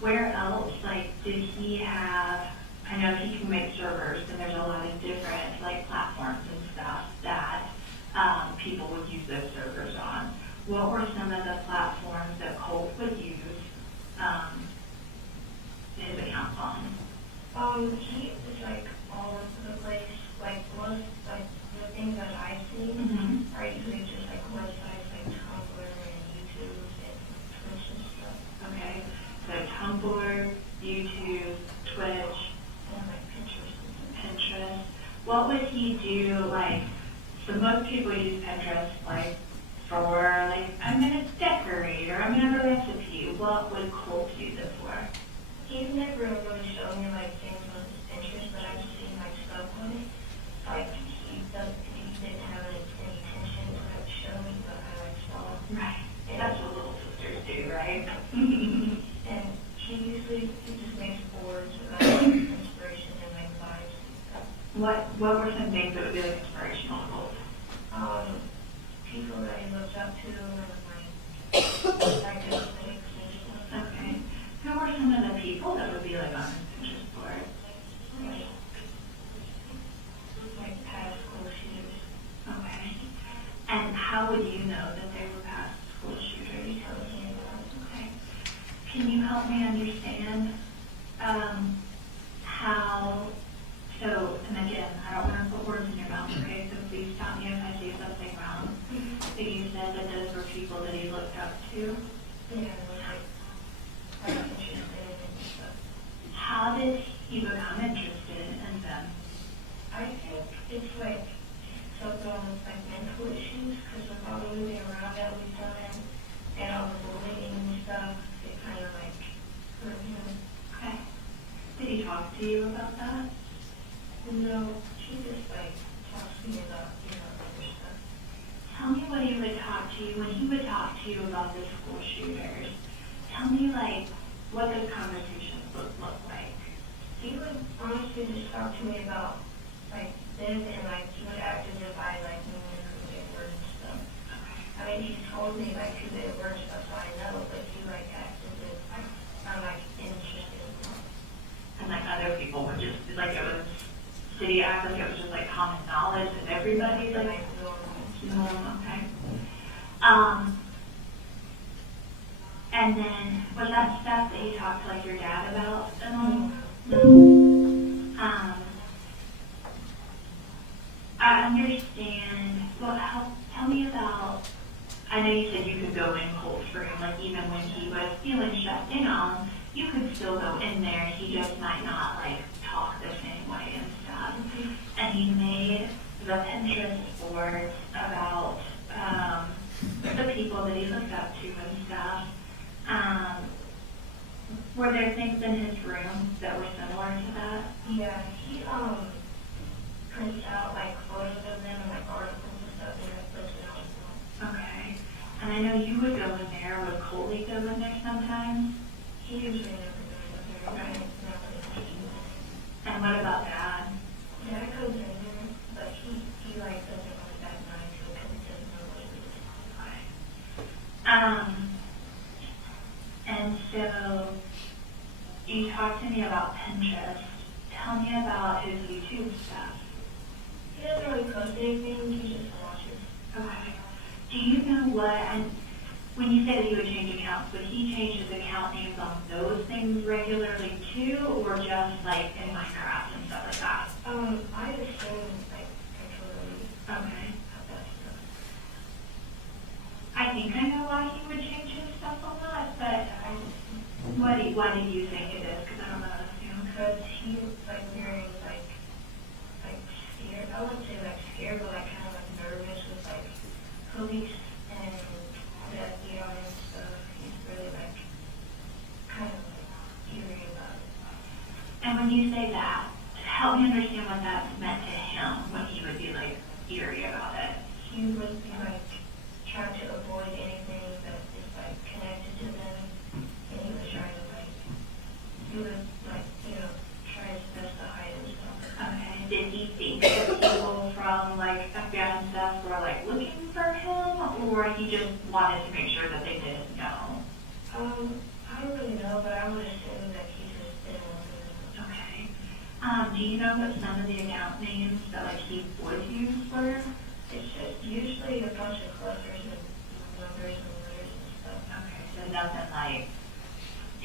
Where else, like, did he have, I know he can make servers, and there's a lot of different, like, platforms and stuff that people would use those servers on. What were some of the platforms that Colt would use his accounts on? He is like all over the place. Like most, like the things that I see are usually just like websites like Tumblr and YouTube and Twitch and stuff. Okay, so Tumblr, YouTube, Twitch, And like Pinterest. Pinterest. What would he do, like, so most people use Pinterest, like, for, like, I'm gonna decorate, or I'm gonna have a recipe. What would Colt use it for? He's never really shown me like things on his Pinterest, but I've seen like stuff on it. Like he didn't have any intention to like show me, but I like saw it. Right. And That's what little sisters do, right? and he just makes boards about like, inspiration and like vibes and stuff. What were some things that would be, like, inspirational to Colt? People that he looks up to and like aesthetics and stuff. Okay. Who were some of the people that would be, like, on his Pinterest board? Like past school shooters. Okay. And how would you know that they were past school shooters? Okay. Can you help me understand how, so, and again, I don't want to put words in your mouth, okay, so please stop me if I say something wrong. But you said that those were people that he looked up to. Yeah, like I'm interested in stuff. How did he become interested in them? I think it's like something with like mental issues because of all the moving around that we've done and all the bullying and stuff. It kind of like hurt him. Okay. Did he talk to you about that? No, she just like talks to me about other stuff. Tell me what he would talk to you, when he would talk to you about the school shooters. Tell me, like, what those conversations would look like. He would honestly just talk to me about like them and like he would act as if I like knew who they were and stuff. I mean, he told me like who they were and stuff, so I know, but he like acts as if I'm like interested in them. And, like, other people would just, like, it was, did he act like it was just, like, common knowledge that everybody, like, okay. And then, was that stuff that you talked to, like, your dad about at all? No. I understand, well, tell me about, I know you said you could go in Colt for him, like, even when he was feeling shut down, you could still go in there, he just might not, like, talk the same way and stuff. And he made the Pinterest boards about the people that he looked up to and stuff. Were there things in his room that were similar to that? Yeah, he prints out like photos of them and like articles and stuff and like puts it out. Okay. And I know you would go in there, would Coley go in there sometimes? He usually never goes in there. Right. Never. And what about Dad? Yeah, I goes in there, but he like doesn't like that night because he doesn't know what it is. And so you talked to me about Pinterest. Tell me about his YouTube stuff. He doesn't really post anything, he just watches. what, and when you say that he would change accounts, would he change his account names on those things regularly too, or just like in Minecraft and stuff like that? I assume, like, totally. Okay. I think I know why he would change his stuff a lot, but why do you think it is? Because I don't know how to assume. Because he was, like, very, like scared. I wouldn't say, like, scared, but, like, kind of, like, nervous with, like, police and the FBI and stuff. He's really, like, kind of, like, eerie about it. And when you say that, help me understand what that's meant to him when he would be, like, eerie about it. He would be, like, trying to avoid anything that is, like, connected to them. And he was trying to, like, try his best to hide himself. Okay. Did he think that people from, like, FBI and stuff were, like, looking for him, or he just wanted to make sure that they didn't know? I don't really know, but I would assume that he just didn't want to know. Okay. Do you know what some of the account names that, like, he would use were? It's just usually a bunch of clusters and numbers and letters and stuff. Okay, so nothing like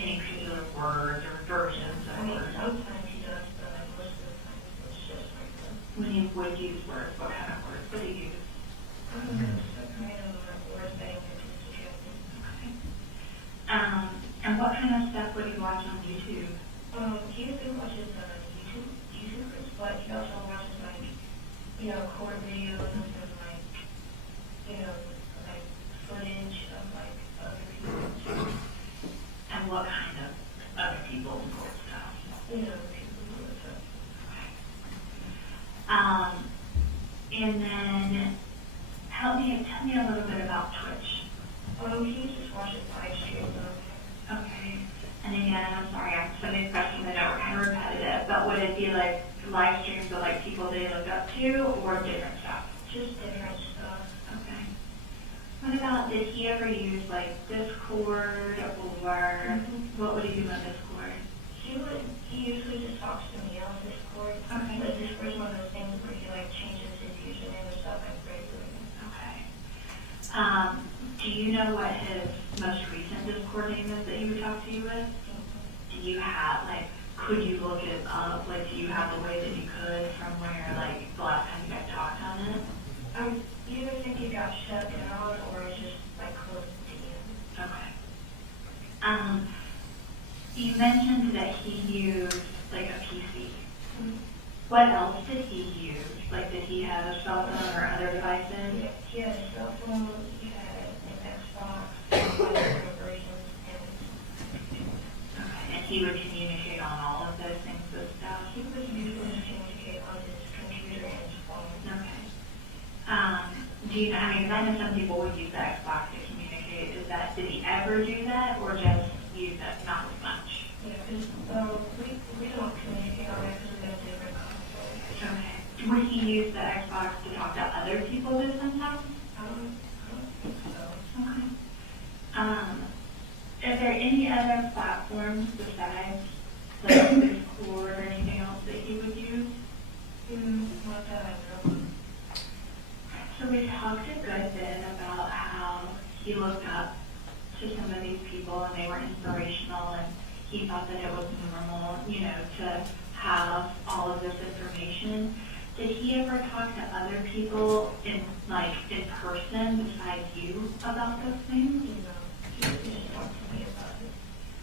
any particular words or versions of I mean, words. sometimes he does, but like most of the time it's just like the, When he would use words, what kind of words would he use? I don't know, some kind of words that he could just suggested. Okay. And what kind of stuff would he watch on YouTube? He usually watches YouTubers, but he also watches like, court videos and like, like footage of like other people. And what kind of other people's court stuff? People who are stuff. And then tell me a little bit about Twitch. He just watches live streams on there. Okay. And again, I'm sorry, I'm so many questions that are kind of repetitive, but would it be like live streams of like people they look up to or different stuff? Just different stuff. Okay. What about, did he ever use like Discord or what would he do on Discord? He usually just talks to me on Discord. Okay. But Discord's one of those things where he like changes his username and stuff like regularly. Okay. Do you know what his most recent Discord name is that he would talk to you with? Do you have, like, could you look it up? Like, do you have a way that you could from where, like, the last time you guys talked on it? I either think he got shut down or it's just like close to the end. Okay. You mentioned that he used, like, a PC. What else did he use? Like, did he have a cell phone or other devices? Yeah, he had a cell phone, he had an Xbox, different versions, Okay, and he would communicate on all of those things with stuff? he would usually communicate on his computer and his phone. Okay. Do you know, I mean, 'cause I know some people would use the Xbox to communicate. Did he ever do that or just use it not as much? Yeah, because we don't communicate on it because we have different consoles. Okay. Would he use the Xbox to talk to other people this sometimes? I don't think so. Okay. Are there any other platforms besides like Discord or anything else that he would use? Not that I know. So we talked a good bit about how he looked up to some of these people and they were inspirational and he thought that it was normal, to have all of this information. Did he ever talk to other people in person besides you about those things? He just talked to me about it.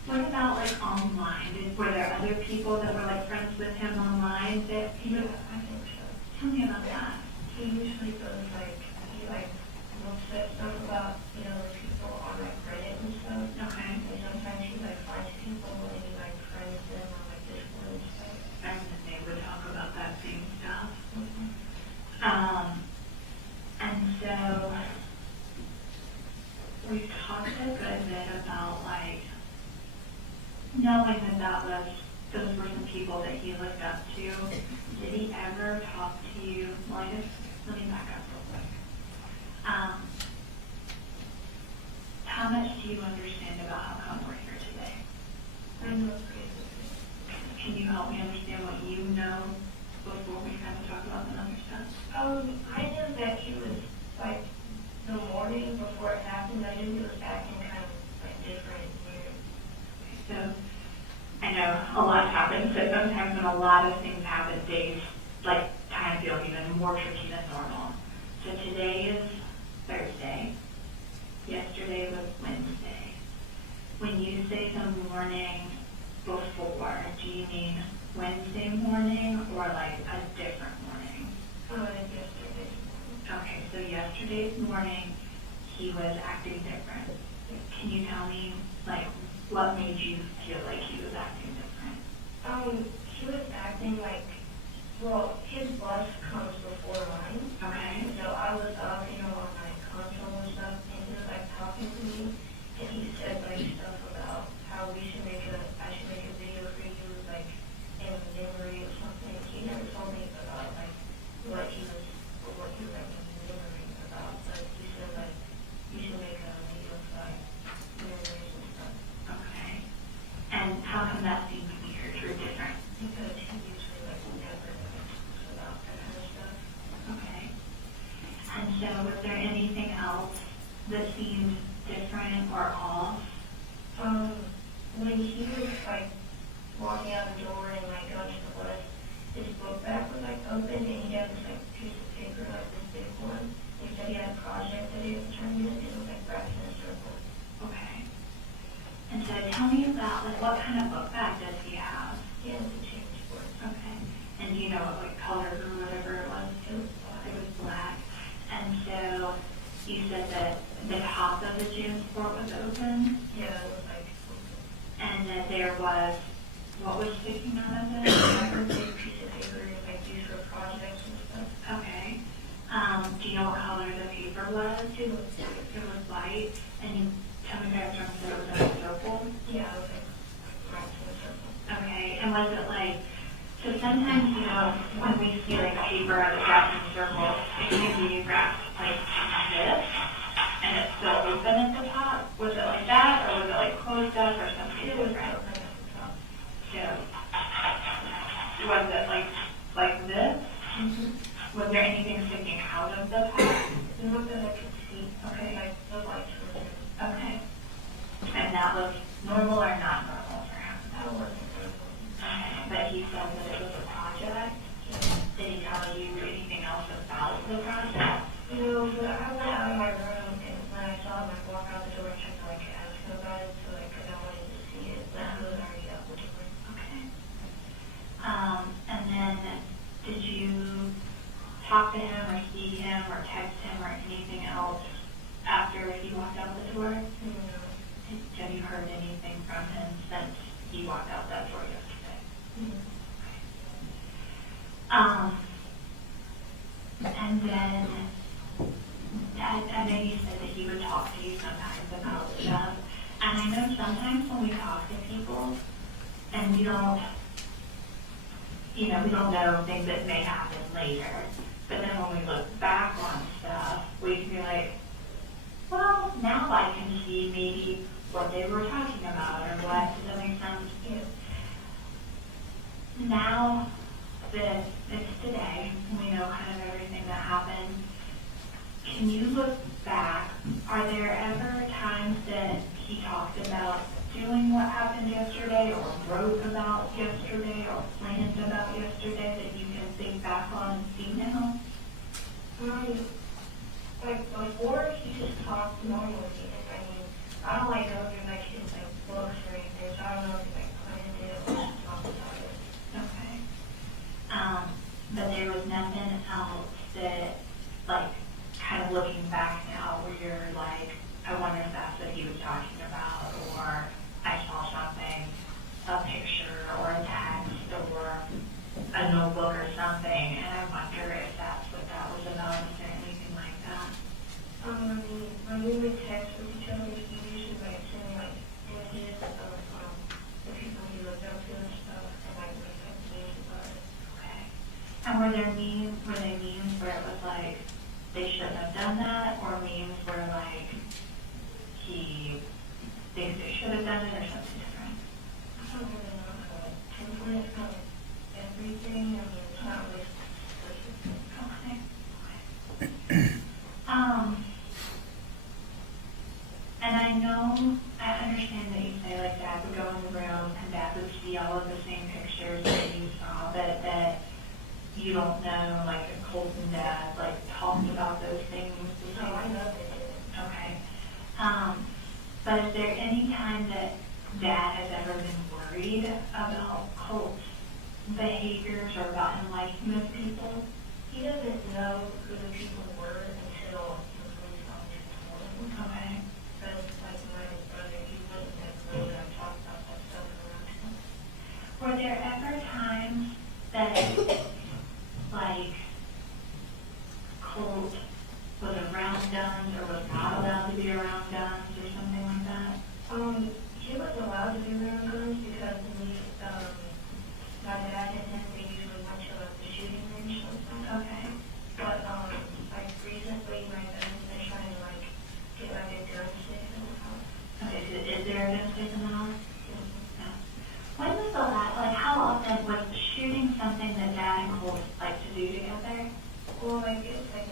What about like online? Were there other people that were like friends with him online that he Yeah, would? I think so. Tell me about that. He usually goes he looks at stuff about, the people on Reddit and stuff. Okay. And sometimes he finds people and he friends them on Discord and stuff. And then they would talk about that same stuff. And so we've talked a good bit about knowing that those were some people that he looked up to. Did he ever talk to you? Well, I guess, let me back up real quick. How much do you understand about how come we're here today? I know pretty good. Can you help me understand what you know before we kind of talk about the other stuff? I know that he was the morning before it happened, I knew he was acting kind of like different, weird. So, I know a lot happens, so sometimes when a lot of things happen, days, like, kind of feel even more tricky than normal. So today is Thursday. Yesterday was Wednesday. When you say the morning before, do you mean Wednesday morning or like a different morning? Like yesterday. Okay, so yesterday's morning, he was acting different. Can you tell me, like, what made you feel like he was acting different? He was acting like, well, his bus comes before mine. Okay. So I was up, on my console and stuff, and he was like talking to me, and he said like stuff about how I should make a video for you, like in memory or something. He never told me about like what he was like remembering about, but he said like you should make a video of like memories and stuff. Okay. And how come that seemed weird or different? Because he usually like never talks about that kind of stuff. Okay. And so was there anything else that seemed different or off? When he was like walking out the door and like going to the bus, his book bag was like open and he had this like piece of paper, like this big one. He said he had a project that he was turning in, and it was like wrapped in a circle. Okay. And so tell me about, like, what kind of book bag does he have? He has to change for it. Okay. And do you know what, like, color or whatever it was? It was black. And so you said that the top of the gym sport was open? Yeah, it was like And that there was, what was sticking out of it? a big piece of paper, like used for projects and stuff. Okay. Do you know what color the paper was? It was like, It was white. And you tell me about it was in a circle? yeah, it was like wrapped in a circle. Okay. And was it like, so sometimes, when we see like paper that's wrapped in circles, it can be wrapped like this, and it's still open at the top. Was it like that, or was it like closed up, or something It was different? open at the top. So, was it like this? Mm-hmm. Was there anything sticking out of the top? Not that I could see. Okay. Like the lights were there. Okay. And that was normal or not normal for him? That wasn't good. Okay. But he said that it was a project. Did he tell you anything else about the project? No, but I went out of my room and when I saw him, I walked out the door and tried to like ask him about it, so like, cause I wanted to see it, but he was already out the door. Okay. And then did you talk to him or see him or text him or anything else after he walked out the door? No. Have you heard anything from him since he walked out that door yesterday? And then I know you said that he would talk to you sometimes about stuff. And I know sometimes when we talk to people and we don't know things that may happen later. But then when we look back on stuff, we can be like, well, now I can see maybe what they were talking about or what. Does that make sense? Yeah. Now that it's today, we know kind of everything that happened. Can you look back? Are there ever times that he talked about doing what happened yesterday or wrote about yesterday or planned about yesterday that you can think back on and see now? Like before, he just talked normally. I mean, I don't like go through like his like books or anything, so I don't know if he like planned it or just talked about it. Okay. But there was nothing else that, like, kind of looking back now where you're like, I wonder if that's what he was talking about, or I saw something, a picture or a text or a notebook or something, and I wonder if that's what that was about. Is there anything like that? When we would text with each other, he usually like send me like images of the people he looked up to and stuff, and like news about it. Okay. And were they memes where it was like, they shouldn't have done that, or memes where like, he thinks they should have done it, or something different? I don't really know how to pinpoint it, kind of everything. I mean, it's not really specific. Okay. you don't know, like, if Colt and Dad, like, talked about those things? No, I know they did. Okay. But is there any time that Dad has ever been worried about Colt's behaviors or about him liking those people? He doesn't know who the people were until the police officer told him. Okay. But like my brother, he wouldn't have known that I talked about that stuff around him. Were there ever times that, like, Colt was around guns or was not allowed to be around guns or something like that? He wasn't allowed to be around guns because my dad and him, they usually went to like the shooting range sometimes. Okay. But, like recently, my parents, they're trying to like get like a gun safe in the house. Okay, so is there a gun safe in the house? No. When was the last, like, how often was shooting something that Dad and Colt like to do together? Well, like it's like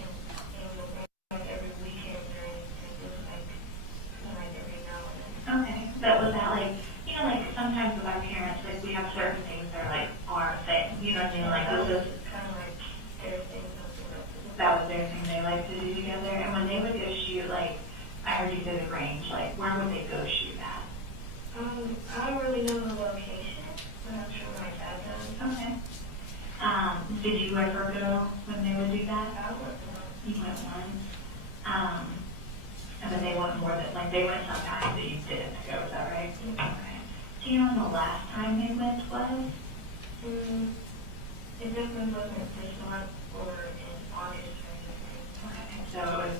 like every weekend or anything. It was like every now and then. Okay. But was that like, you know, like sometimes with our parents, like we have certain things that are like our thing, you know what I mean? Like this is kind of like their thing, something like that was their thing they like to do together. And when they would go shoot, like, I heard you say the range, like, where would they go shoot at? I don't really know the location, but I'm sure my dad does. Okay. Did you ever go when they would do that? I went once. You went once. And then they went more than, like, they went sometimes that you didn't go, is that right? Okay. Do you know when the last time they went was? It definitely wasn't this month or in August or anything. Okay. So it was,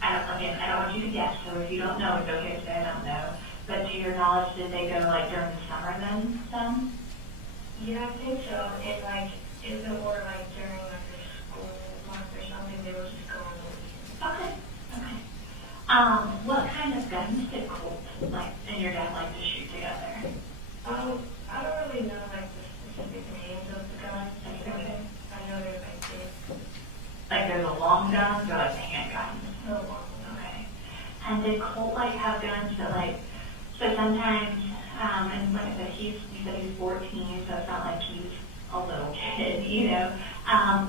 I don't want you to guess, so if you don't know, it's okay to say I don't know. But to your knowledge, did they go, like, during the summer then, some? Yeah, I think so. It like, if it were like during like a school month or something, they would just go on the weekend. Okay. Okay. What kind of guns did Colt like and your dad like to shoot together? I don't really know like the specific names of the guns. Okay. I know they're like big. Like there's the long guns or like the handguns? No long. Okay. And did Colt like have guns that like, so sometimes, and like I said, you said he's 14, so it's not like he's a little kid, you know.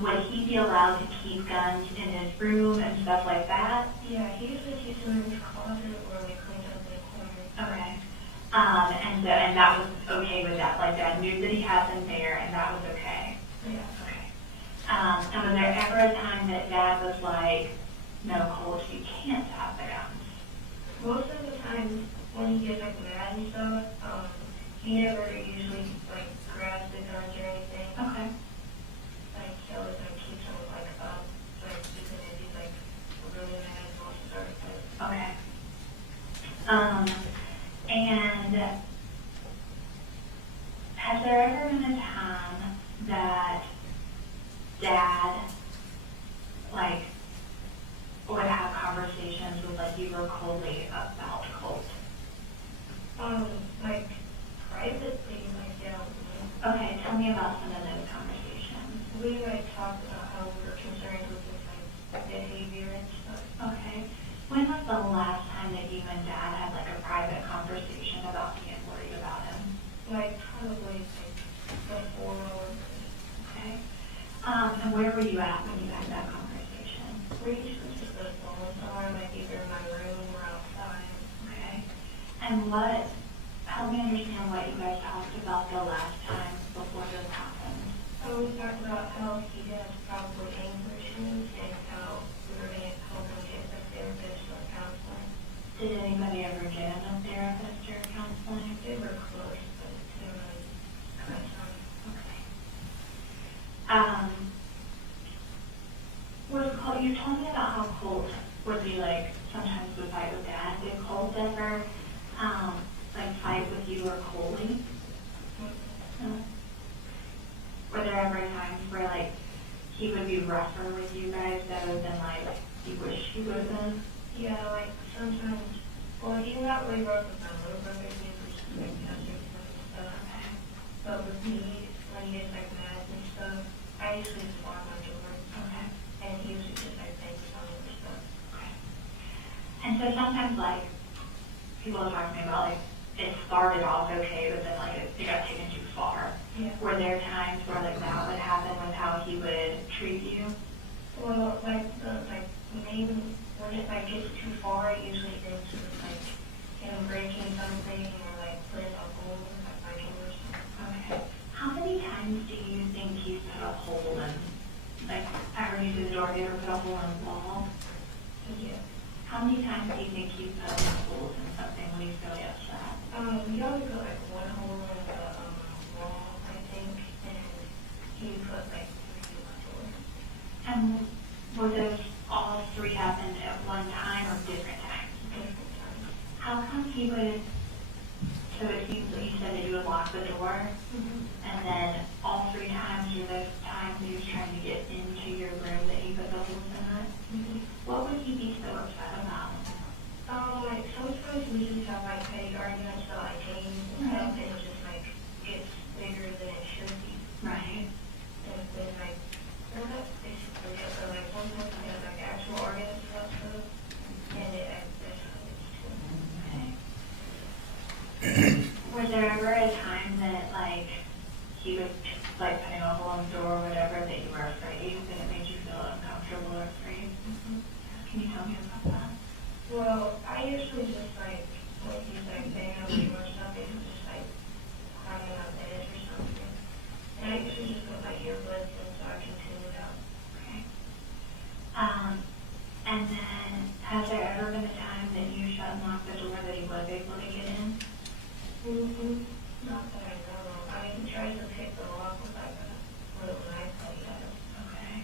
Would he be allowed to keep guns in his room and stuff like that? Yeah, he usually keeps them in his closet or we clean up the corner. Okay. And that was okay with that, like Dad knew that he had them there and that was okay? Yeah. Okay. And was there ever a time that Dad was like, no, Colt, you can't have the guns? Most of the time when he gets like mad and stuff, he never usually like grabs the guns or anything. Okay. Like he always like keeps them like up, like even if he's like really mad and wants to start a fight. Okay. And has there ever been a time that Dad, like, would have conversations with, like, you or Coley about Colt? Like privately, like down. Okay, tell me about some of those conversations. We like talked about how we were concerned with his like behavior and stuff. Okay. When was the last time that you and Dad had, like, a private conversation about being worried about him? Like probably like before or Okay. And where were you at when you had that conversation? we usually just go somewhere, like either in my room or outside. Okay. And what, help me understand what you guys talked about the last time before this happened. We talked about how he has probably anger issues and how we were going to help him get a therapist or counseling. Did anybody ever get him a therapist or counseling? They were close, but it didn't really come from. Okay. You told me about how Colt would be like, sometimes would fight with Dad. Did Colt ever, like fight with you or Coley? No? Were there ever times where like he would be rougher with you guys rather than like you wish he would have been? Yeah, like sometimes, well, he's not really rough with my little brother, he's just like testing and stuff. But with me, when he gets like mad and stuff, I usually just lock my door. Okay. And he usually just like bangs on it and stuff. Okay. And so sometimes like people are talking about like it started off okay, but then like it got taken too far. Yeah. Were there times where like that would happen with how he he would treat you? Well, like the main, when it like gets too far, it usually ends with like him breaking something or like putting a hole in my door or something. Okay. How many times do you think he's put a hole in, like, I heard you say the door, have you ever put a hole in a wall? Yeah. How many times do you think he's put holes in something when he's really upset? We always put like one hole in the wall, I think, and he put like 3 in my door. And were those all 3 happened at one time or different times? Different times. How come he would, so it seems that you said that you would lock the door, and then all 3 times were those times he was trying to get into your room that he put the holes in it? What would he be so upset about? Like sometimes we just have like petty arguments about like games and stuff, and it just like gets bigger than it should be. Right. And then like, well, that's basically it. So like sometimes we have like actual arguments about stuff, and that's how it's. Okay. Was there ever a time that like he was like putting a hole in the door or whatever that you were afraid that it made you feel uncomfortable or afraid? Can you tell me about that? Well, I usually just like, when he's like saying I'm doing or something, just like climbing on the edge or something. And I usually just put my earbuds in so I can tune it out. Okay. And then has there ever been a time that you shut and locked the door that he was able to get in? Not that I know of. I tried to pick the lock with like a little knife that he has. Okay.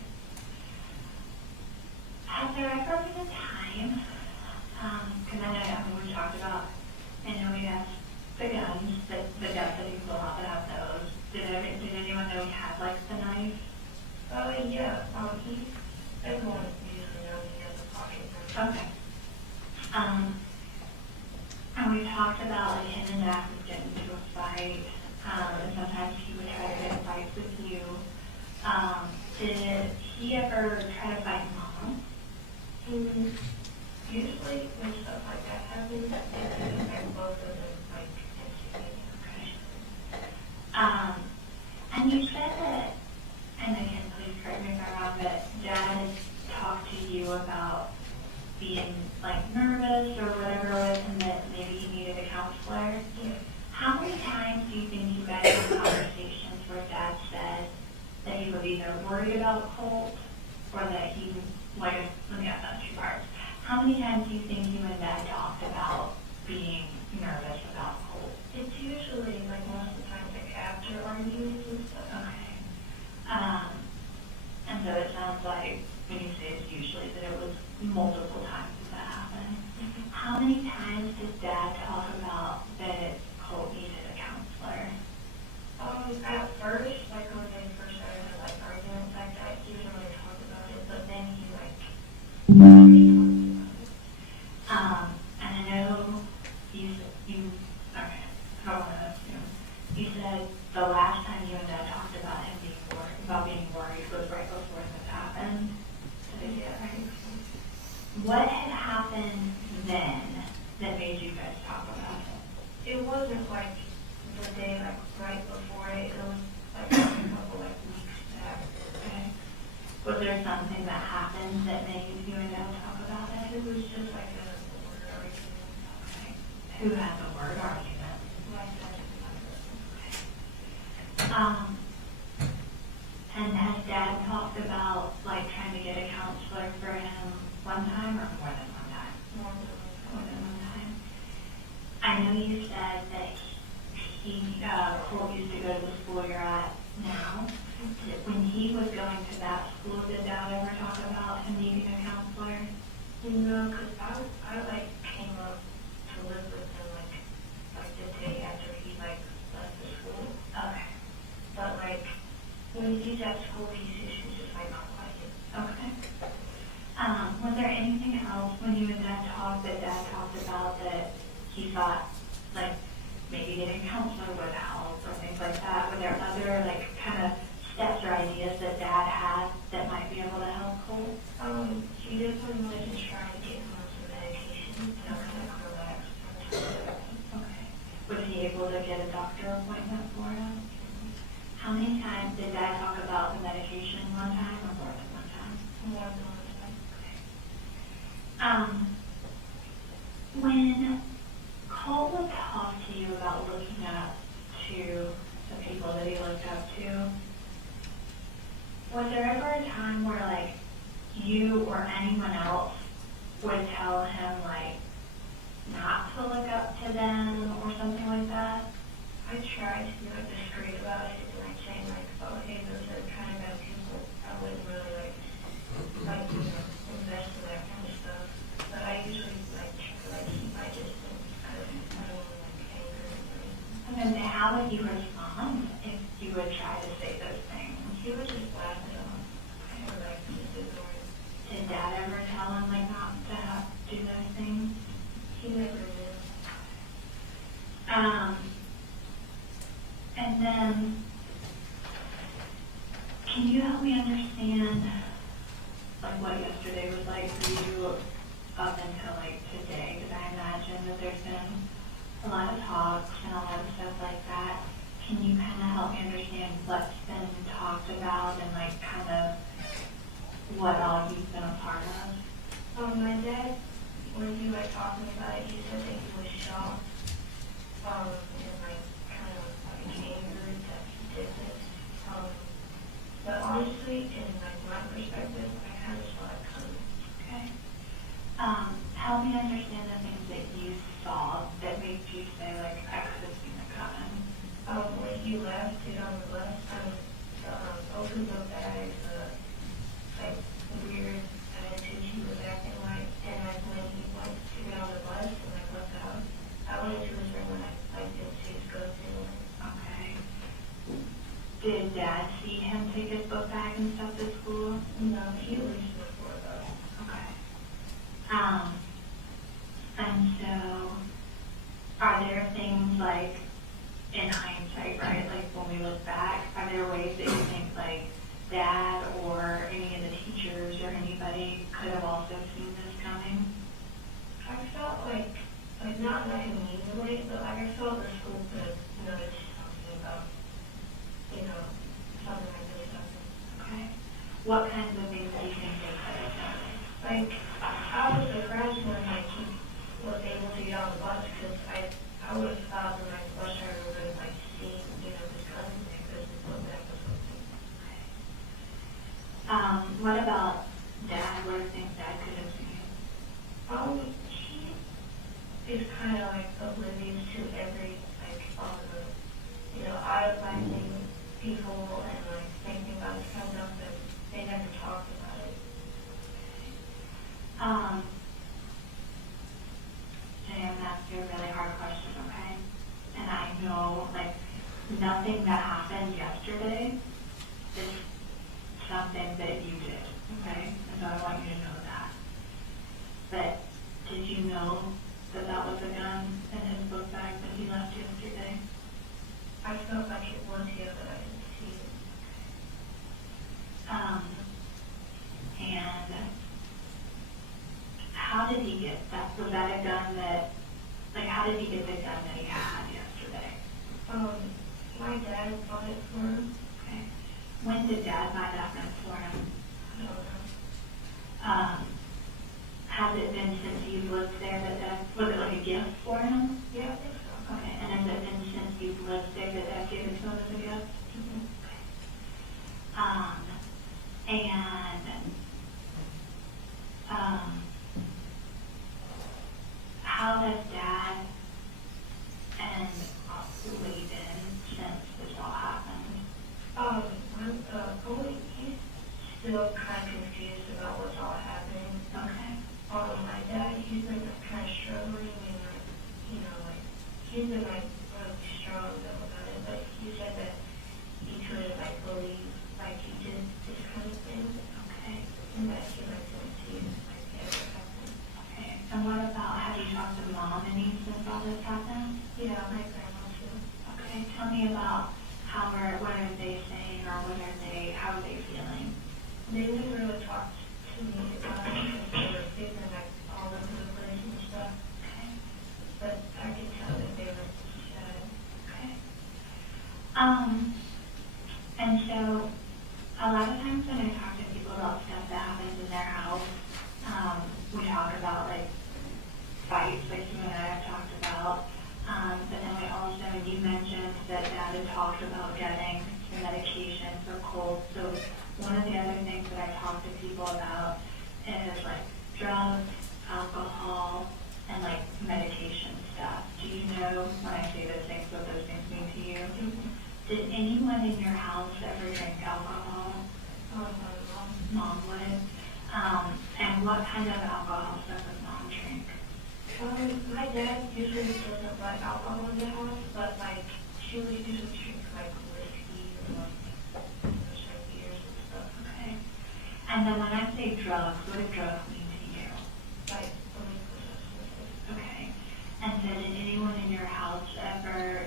Has there ever been a time, because I know we talked about, I know we have the guns, the death that you pull out that have those. Did anyone know he had like the knife? Yeah. Everyone usually knows he has a pocket knife. Okay. And we talked about like him and Dad would get into a fight, and sometimes he would try to get in fights with you. Did he ever try to fight Mom? Usually when stuff like that happens, and both of them like instigate. Okay. And you said that, and again, please correct me if I'm wrong, but Dad has talked to you about being like nervous or whatever it was, and that maybe he needed a counselor. Yeah. How many times do you think you guys had conversations where Dad said that he was either worried about Colt or that he was, like, let me ask that 2 parts. How many times do you think you and Dad talked about being nervous about Colt? It's usually like most of the time like after arguments and stuff. Okay. And so it sounds like when you say it's usually that it was multiple times that happened. How many times did Dad talk about that Colt needed a counselor? At first, like when they first started like arguments like that, he didn't really talk about it, but then he like And I know you okay, I don't want to assume. You said the last time you and Dad talked about him being worried was right before this happened. Yeah, I think so. What had happened then that made you guys talk about it? It wasn't like the day like right before it. It was like a couple like weeks back. Okay. Was there something that happened that made you and Dad talk about it? It was just like a word argument. Okay. Who had the word argument? Like that and my husband. And has Dad talked about like trying to get a counselor for him one time or more than one time? More Than one time. I know you said that Colt used to go to the school you're at now. When he was going to that school, did Dad ever talk about him needing a counselor? No, because I like came up to live with him like the day after he like left the school. Okay. But like when he's at school, he's usually just like quiet. Okay. Was there anything else when you and Dad talked that Dad talked about that he thought, like, maybe getting a counselor would help or things like that? Were there other, like, kind of steps or ideas that Dad had that might be able to help Colt? He definitely wanted to try to get him on some medication, kind of relax. Okay. Was he able to get a doctor appointment for him? How many times did Dad talk about the medication conversation one time or more than one time? More than one time. When Colt would talk to you about looking up to the people that he looked up to, was there ever a time where, like, you or anyone else would tell him, like, not to look up to them or something like that? I tried to be like discreet about it, and like saying like, oh, hey, those are kind of bad people. I wouldn't really like invest in that kind of stuff. But I usually like try to like keep my distance because I don't want to like anger anybody. And then how would you respond if you would try to say those things? He would just laugh it off. I would like just ignore it. Did Dad ever tell him, like, not to do those things? He never did. And then, can you help me understand, like, what yesterday was like for you up until, like, today? Because I imagine that there's been a lot of talks and a lot of stuff like that. Can you kind of help me understand what's been talked about and, like, kind of what all you've been a part of? My dad, when he like talking about it, he said that he was shocked, and like kind of like angry that he did this. But honestly, in like my perspective, I kind of saw it coming. Okay. Help me understand the things that you saw that made you say, like, I could have seen it coming. When he left to get on the bus, opened the bag, like weird attitude he was acting like, and like when he went to get on the bus and like left the house, I went into his room and I didn't see his go through. Okay. Did Dad see him take his book bag and stuff to school? No, he leaves before though. Okay. And so, are there things like, in hindsight, right, like when we look back, are there ways that you think like Dad or any of the teachers or anybody could have also seen this coming? I felt like not like immediately, but like I felt the school could notice something about, something like this happening. Okay. What kinds of things do you think they could have done? Like, I was surprised when like he was able to get on the bus because I would have thought that like the bus driver would have like seen, his cousin because his book bag was open. What about Dad? What are things Dad could have seen? He is kind of like oblivious to every like all the idolizing people and like thinking about this kind of stuff, but they never talked about it. Today I'm gonna ask you a really hard question, okay? And I know, like, nothing that happened yesterday is something that you did, okay? And so I want you to know that. But did you know that that was a gun in his book bag that he left yesterday? I felt like it was here, but I didn't see it. And how did he get that? Was that a gun that, like, how did he get the gun that he had yesterday? My dad bought it for him. Okay. When did Dad buy that gun for him? I don't know. Has it been since you've lived there that Dad, was it like a gift for him? Yeah, I think so. Okay, and has it been since you've lived there that Dad gave it to him as a gift? Mm-hmm. Okay. How has Dad and Lee been since this all happened? He's still kind of confused about what's all happening. Okay. My dad, he's been kind of struggling and he's been really strong about it, but he said that he couldn't believe he did this kind of thing. Okay. And that he didn't see it ever happen. Okay. And what about, have you talked to Mom any since all this happened? Yeah, my grandma too. Okay. Tell me about what are they saying, or how are they feeling? They didn't really talk to me about it because they were feeling all over the place and stuff. Okay. But I could tell that they were sad. Okay. And so, a lot of times when I talk to people about stuff that happens in their house, we talk about like fights, like you and I have talked about. But then we also, you mentioned that Dad had talked about getting medication for Colt. So one of the other things that I talk to people about is like drugs, alcohol, and like medication stuff. Do you know when I say those things, what those things mean to you? Did anyone in your house ever drink alcohol? Mom would. And what kind of alcohol stuff does Mom drink? My dad usually doesn't like alcohol in the house, but like she would usually drink like whiskey or like beers and stuff. Okay. And then when I say drugs, what do drugs mean to you? Like Okay. And so did anyone in your house ever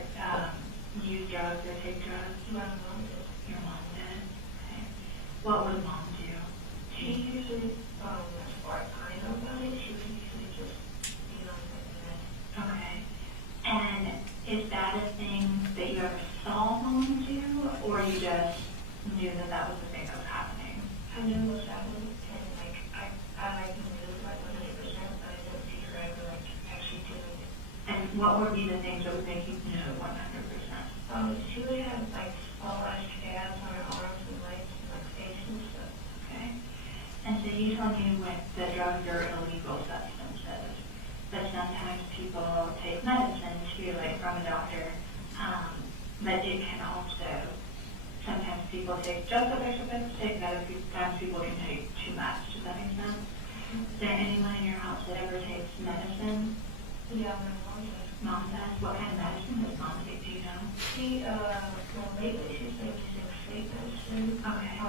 use drugs or take drugs? my mom did. Your mom did? Okay. What would Mom do? She usually, as far as I know about it, she would usually just be on the internet. Okay. And is that a thing that you ever saw Mom do, or you just knew that that was the thing that was happening? I knew it was happening, and like I knew like 100%, but I didn't see her ever like actually doing it. And what would be the things that would make you know 100%? She would have like small scabs on her arms and legs and like face and stuff. Okay. And so you told me when the drugs are illegal substances, but sometimes people take medicine too, like from a doctor. But it can also, sometimes people take just what they're supposed to take, but other times people can take too much. Does that make sense? Is there anyone in your house that ever takes medicine? Yeah, my mom does. Mom does? What kind of medicine does Mom take? Do you know? She, well, lately she's been using sleep medicine. Okay.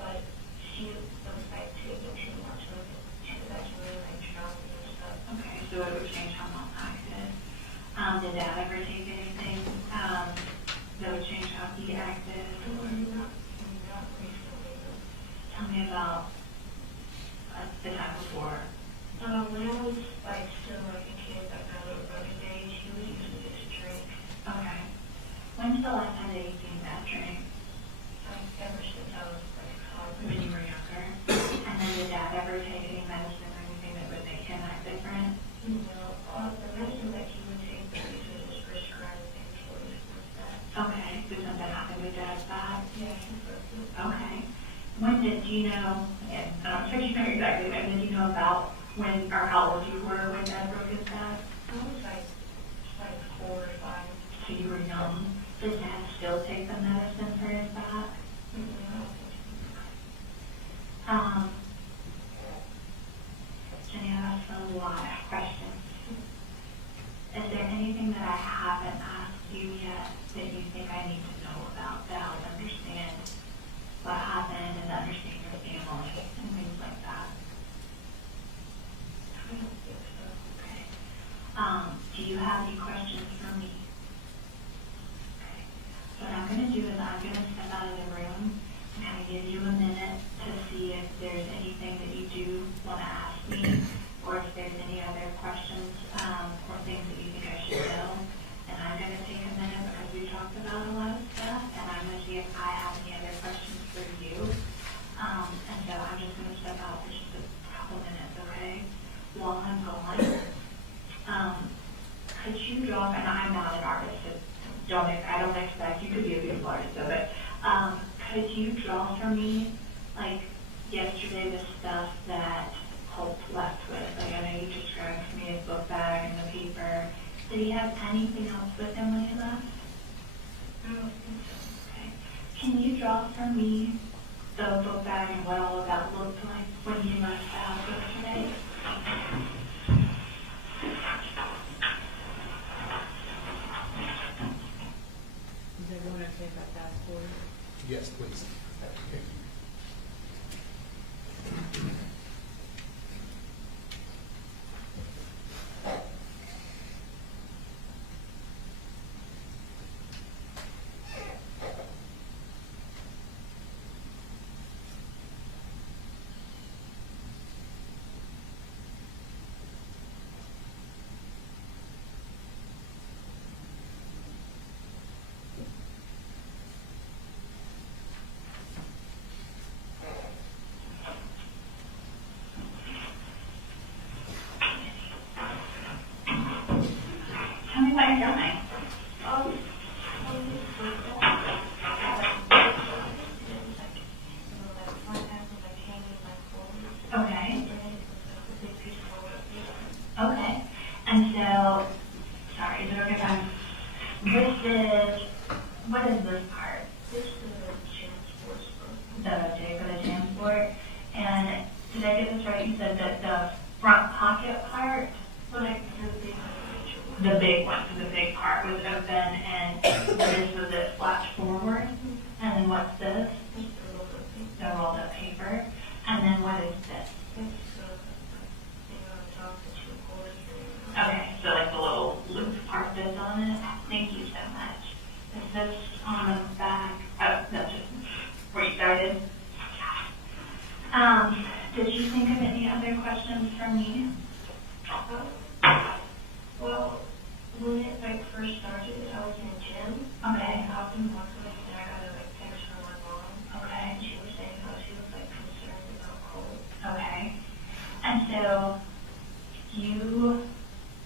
But she was like taking too much of it. She was actually like drowning and stuff. Okay, so it would change how Mom acted. Did Dad ever take anything that would change how he acted? Not recently. Tell me about the time before. When I was like still like a kid, like my little brother's age, he would usually just drink. Okay. When's the last time that you seen Dad drink? Like ever since I was like When you were younger? And then did Dad ever take any medicine or anything that would make him act different? No, the medicine that he would take was usually just prescribed painkillers and stuff. Okay, did something happen with Dad's back? Yeah, he broke it. Okay. When did you know, and I'm sure you know exactly, when did you know about when, or how old you were when Dad broke his back? I was like 4 or 5. So you were young. Does Dad still take the medicine for his back? Jenny, I've asked a lot of questions. Is there anything that I haven't asked you yet that you think I need to know about to help understand what happened and understand your family and things like that? I don't think so. Okay. Do you have any questions for me? Okay. What I'm going to do is I'm going to step out of the room and kind of give you a minute to see if there's anything that you do want to ask me or if there's any other questions or things that you think I should know. And I'm going to take a minute because we talked about a lot of stuff and I'm going to see if I have any other questions for you. And so I'm just going to step out for just a couple minutes, okay? While I'm gone, could you draw, and I'm not an artist, so I don't expect you to be a beautiful artist, so, but could you draw for me, like yesterday, the stuff that Colt left with? Like I know you described to me his book bag and the paper. Did he have anything else with him when he left? I don't think so. Okay. Can you draw for me the book bag and what all of that looked like when you left the house yesterday? Is everyone okay if I fast forward? Yes, please. going? Okay. Okay. And so, sorry, is it okay if I'm, what is this part? This is a transport sport. The transport. And did I get this right? You said that the front pocket part, Like the big one, so the big part was open and this was it flashed forward. And then what's this? The rolled up paper. And then what is this? Okay, so like the little loop part that's on it. Thank you so much. Is this on the back? Oh, no, just where you started. Did you think of any other questions for me? Well, when it first started, I was in the gym. Okay. I hopped in one place and I got a text from my mom. Okay. And she was saying how she was concerned about Colt. Okay. And so you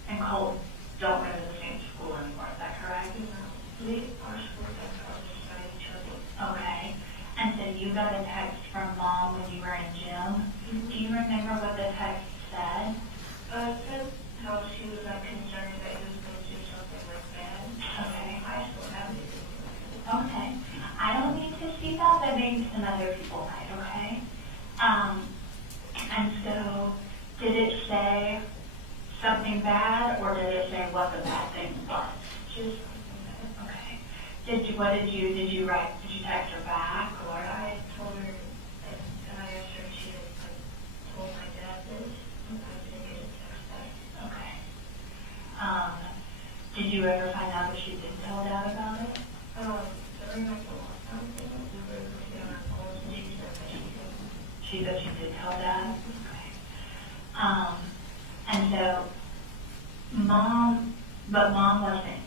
and Colt don't go to the same school anymore, is that correct? Our schools have probably beside each other. Okay. And so you got a text from mom when you were in gym. Do you remember what the text said? It said how she was concerned that he was going to do something bad. Okay. I still have it. Okay. I don't need to see that, but maybe some other people might, okay? And so, did it say something bad, or did it say what the bad thing was? Just something bad. Okay. Did you text her back, or? I told her, and I asked her if she had told my dad this, and I didn't get a text back. Okay. Did you ever find out that she did tell Dad about it? During the lockdown, we were looking at our phones, and she said that she did. She said she did tell Dad? Okay. And so, Mom wasn't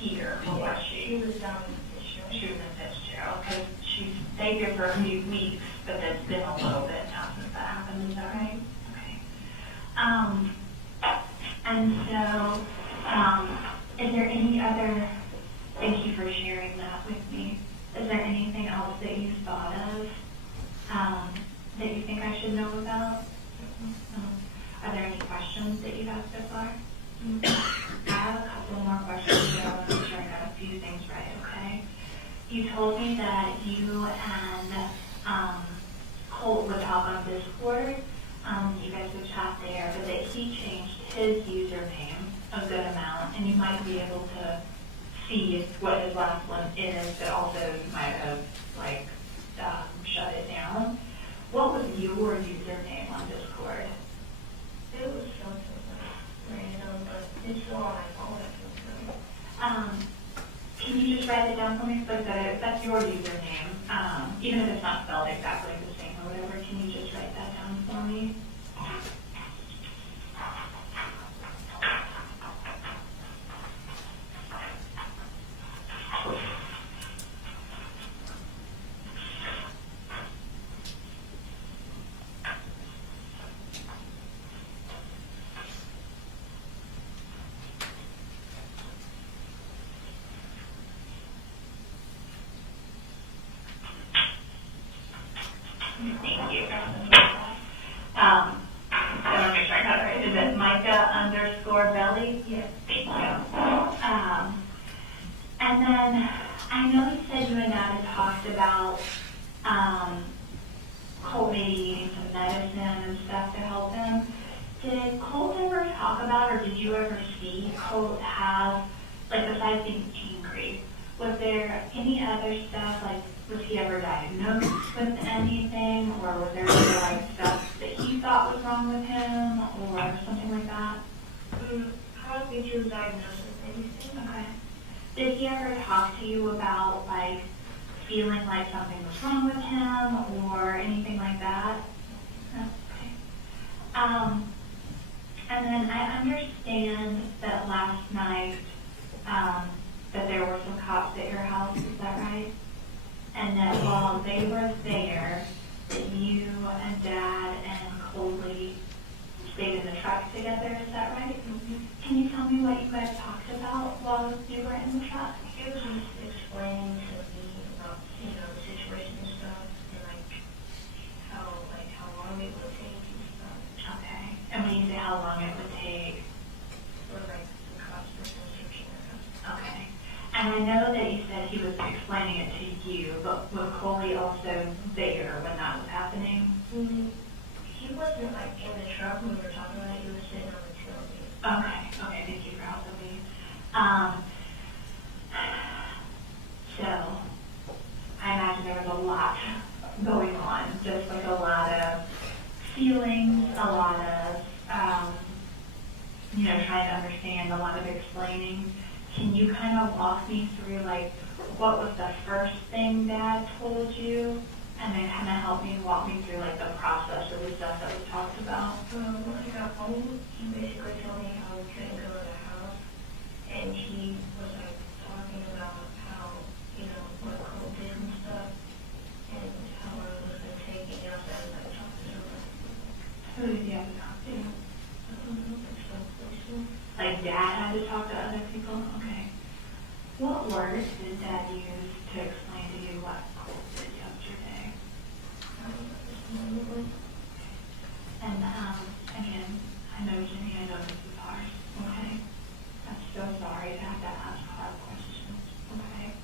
here, was she? She was down in the show. She was in Fitzgerald, because she stayed here for a few weeks, but it's been a little bit now since that happened, is that right? Okay. And so, is there any other, thank you for sharing that with me. Is there anything else that you thought of, that you think I should know about? Are there any questions that you have so far? I have a couple more questions, but I want to make sure I got a few things right, okay? You told me that you and Colt would talk on Discord. You guys would chat there, but that he changed his username a good amount, and you might be able to see what his last one is, but also you might have shut it down. What was your username on Discord? It was something random, but it's still on my phone. Can you just write it down for me? So that's your username, even if it's not spelled exactly the same or whatever. Can you just write that down for me? Thank you. I want to make sure I got it right. Is it Micah_Belly? Yes. Thank you. And then I know you said you and Dad had talked about Colt maybe needing some medicine and stuff to help him. Did Colt ever talk about, or did you ever see Colt have, besides being angry, was there any other stuff, was he ever diagnosed with anything, or was there any stuff that he thought was wrong with him, or something like that? I don't think he was diagnosed with anything. Okay. Did he ever talk to you about, feeling like something was wrong with him, or anything like that? No? Okay. And then I understand that last night, that there were some cops at your house, is that right? And that while they were there, that you and Dad and Coley stayed in the truck together, is that right? Can you tell me what you guys talked about while he wasn't like in the truck when we were talking about it, he was sitting on the tailgate. Okay, thank you for helping me. So, I imagine there was a lot going on, just like a lot of feelings, a lot of, trying to understand, a lot of explaining. Can you kind of walk me through, like, what was the first thing Dad told you? And then kind of walk me through, like, the process of the stuff that we talked about? When I got home, he basically told me how we couldn't go to the house, and he was like talking about how, what Colt did and stuff, and how I was like taking us and like talking to him. Who did you have to talk to? I don't know, like some person. Like, Dad had to talk to other people? Okay. What words did Dad use to explain to you what Colt did yesterday? And, again, I know Jimmy, I know this is hard, okay? I'm so sorry to have to ask hard questions, okay?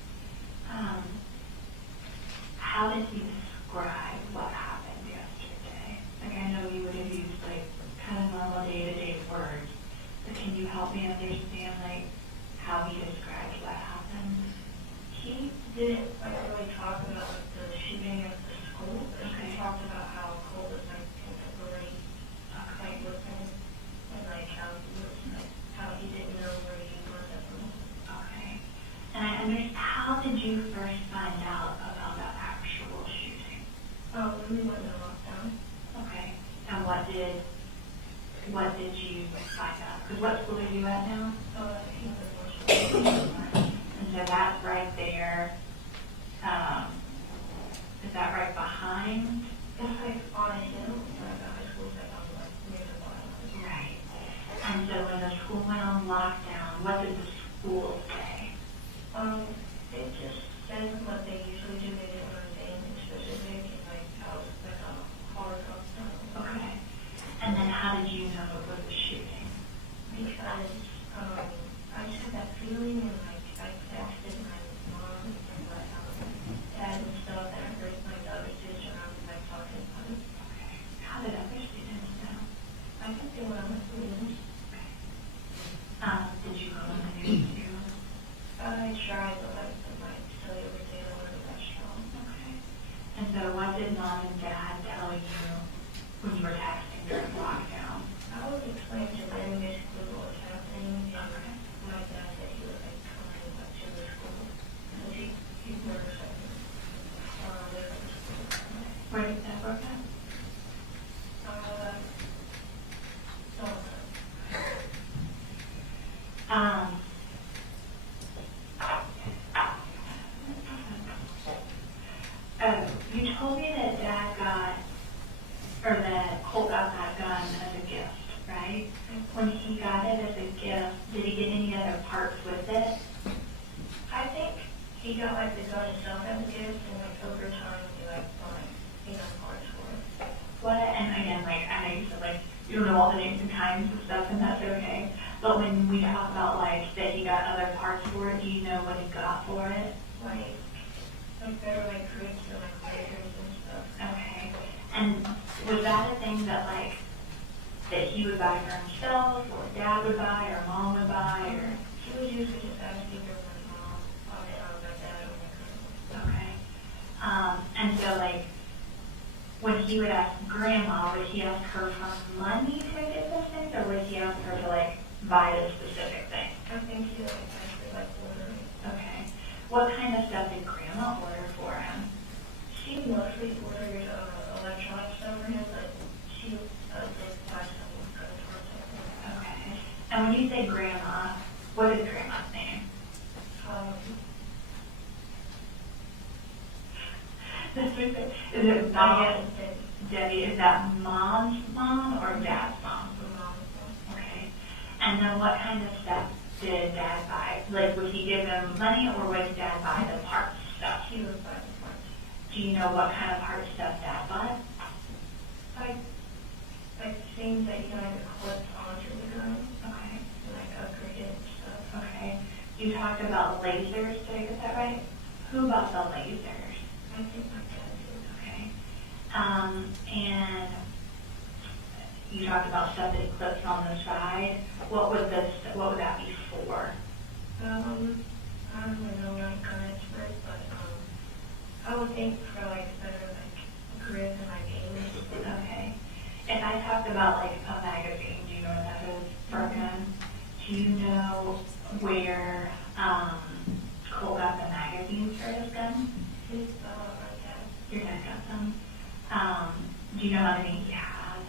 How did he describe what happened yesterday? Like, I know you would have used, like, kind of normal day-to-day words, but can you help me understand, like, how he described what happened? He didn't like really talk about like, the shooting at the school, but he talked about how Colt was like in a really fight with him, and like how he was like how he didn't know where he was at the moment. Okay. And I understand, how did you first find out about the actual shooting? When we went to lockdown. Okay. And what did you find out? Because what school are you at now? He was And so that's right there. Is that right behind? it's like on a hill, like the high school's like on like near the bottom. Right. And so when the school went on lockdown, what did the school say? It just said what they usually do. They didn't really say anything specific, and like how it was like a hard lockdown. Okay. And then how did you know it was a shooting? Because I just had that feeling, and like I texted my mom and like dad and stuff, and I heard like the other students around me like talking about it. Okay. How did other students know? I think they went on the news. Did you go on the news too? I tried, but like my cellular data wasn't that strong. Okay. And so what did Mom and Dad tell you when you were texting during lockdown? I was explaining to them basically what was happening, and my dad said he was like coming like to the school because he's nervous. Where did that work at? You told me that that Colt got that gun as a gift, right? When he got it as a gift, did he get any other parts with it? I think he got like the gun itself as a gift, and like over time he like got parts for it. What, and again, like, I know you said, like, you don't know all the names and kinds and stuff, and that's okay. But when we talk about, like, that he got other parts for it, do you know what he got for it? Like there were like grips and like breakers and stuff. Okay. And was that a thing that, like, that he would buy for himself, or Dad would buy, or Mom would buy, or? He was usually just asking for my mom, my dad, or my grandma. Okay. And so, like, when he would ask Grandma, would he ask her for money to get those things, or would he ask her to, like, buy the specific thing? I think he like actually like ordering. Okay. What kind of stuff did Grandma order for him? She mostly ordered electronic stuff for him, but she did buy some credit cards, I think. Okay. And when you say Grandma, what is Grandma's name? Is it Mom? Debbie, is that Mom's mom or Dad's mom? Okay. And then what kind of stuff did Dad buy? Like, would he give him money, or would Dad buy the parts stuff? He would buy the parts. Do you know what kind of parts stuff Dad bought? Like things that you know like clip onto the gun. Okay. And like upgrade it and stuff. Okay. You talked about lasers, did I get that right? Who bought the lasers? I think my dad did. Okay. And you talked about stuff that he clips on the side. What would that be for? I don't really know, I'm kind of expert, but, I would think for like better like grip and like aim. Okay. If I talked about like a magazine, do you know what that is for a gun? Do you know where Colt got the magazines for his gun? His, my dad. Your dad got them. Do you know how many he had?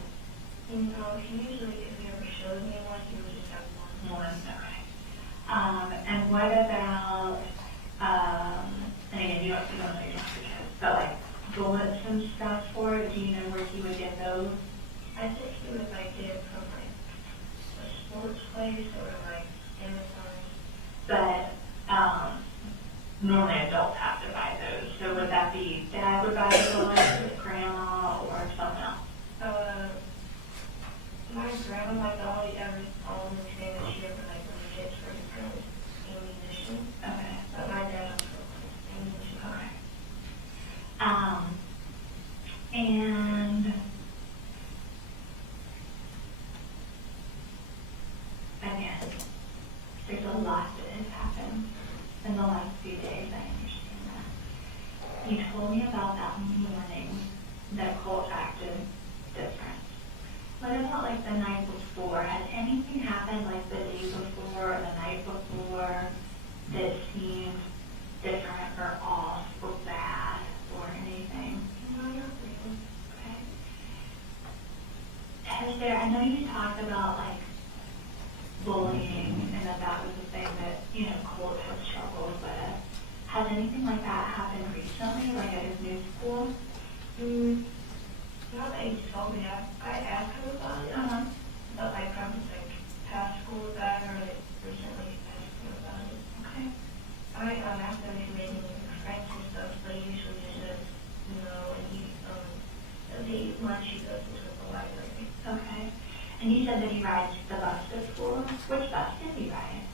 You know, he usually, if he ever shows me one, he would just have one. One, okay. And what about, and again, you don't know your kids, but like bullets and stuff for it, do you know where he would get those? I think he would like get it from like a sports place or like Amazon. But, normally adults have to buy those, so would that be dad would buy the bullets, or grandma, or someone else? My grandma like always all the thing that she ever like when she gets for his gun ammunition. Okay. But my dad ammunition. Okay. And again, there's a lot that has happened in the last few days, I understand that. You told me about that morning that Colt acted different. What about like the night before? Has anything happened like the day before or the night before that seemed different or off or bad or anything? No, not really. Okay. Has there, I know you talked about like bullying and that was the thing that, you know, Colt has struggled with. Has anything like that happened recently, like at his new school? Not that he told me. I asked him about it. But like from like past school with that or like recently asked him about it. Okay. I asked him if he made any friends and stuff, but he usually just says no, and he lunch he goes into the library. Okay. And you said that he rides the bus to school. Which bus did he ride?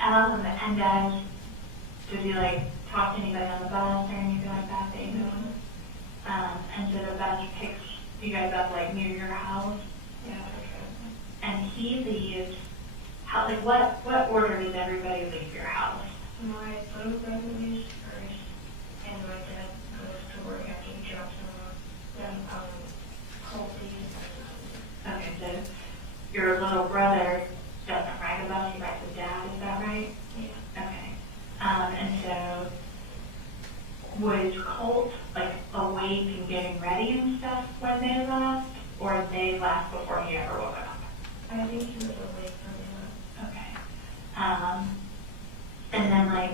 I don't know. And does he like talk to anybody on the bus or anything like that? That you know? And so the bus picks you guys up like near your house, Yeah, okay. and he leaves. How like what order does everybody leave your house? My little brother leaves first, and my dad goes to work after he drops him off. Then Colt leaves. Okay, so your little brother doesn't ride a bus; he rides with dad. Is that right? Yeah. Okay. And so was Colt like awake and getting ready and stuff when they left, or they left before he ever woke up? I think he was awake when he left. Okay. And then like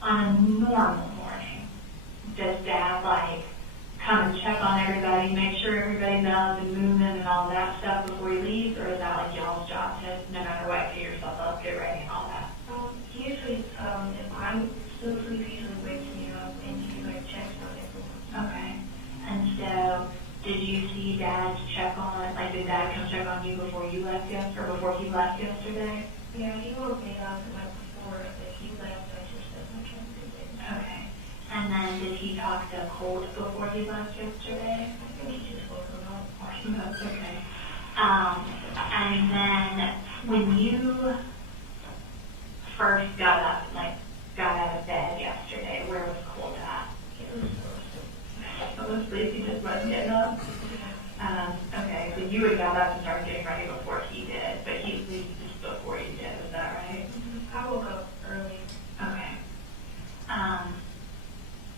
on a normal morning, does dad like come and check on everybody, make sure everybody knows and moving and all that stuff before he leaves, or is that like y'all's job to no matter what, get yourself up, get ready and all that? He usually, if I'm still asleep, he usually wakes me up and he like checks on everyone. Okay. And so did you see dad check on, like did dad come check on you before you left yesterday, or before he left yesterday? Yeah, he woke me up the night before, but he left, I just said, I can't do it. Okay. And then did he talk to Colt before he left yesterday? I think he just woke him up. That's okay. And then when you first got up, like got out of bed yesterday, where was Colt at? He was so So asleep, he just wasn't getting up? Okay, so you had got up and started getting ready before he did, but he slept just before you did, is that right? I woke up early. Okay.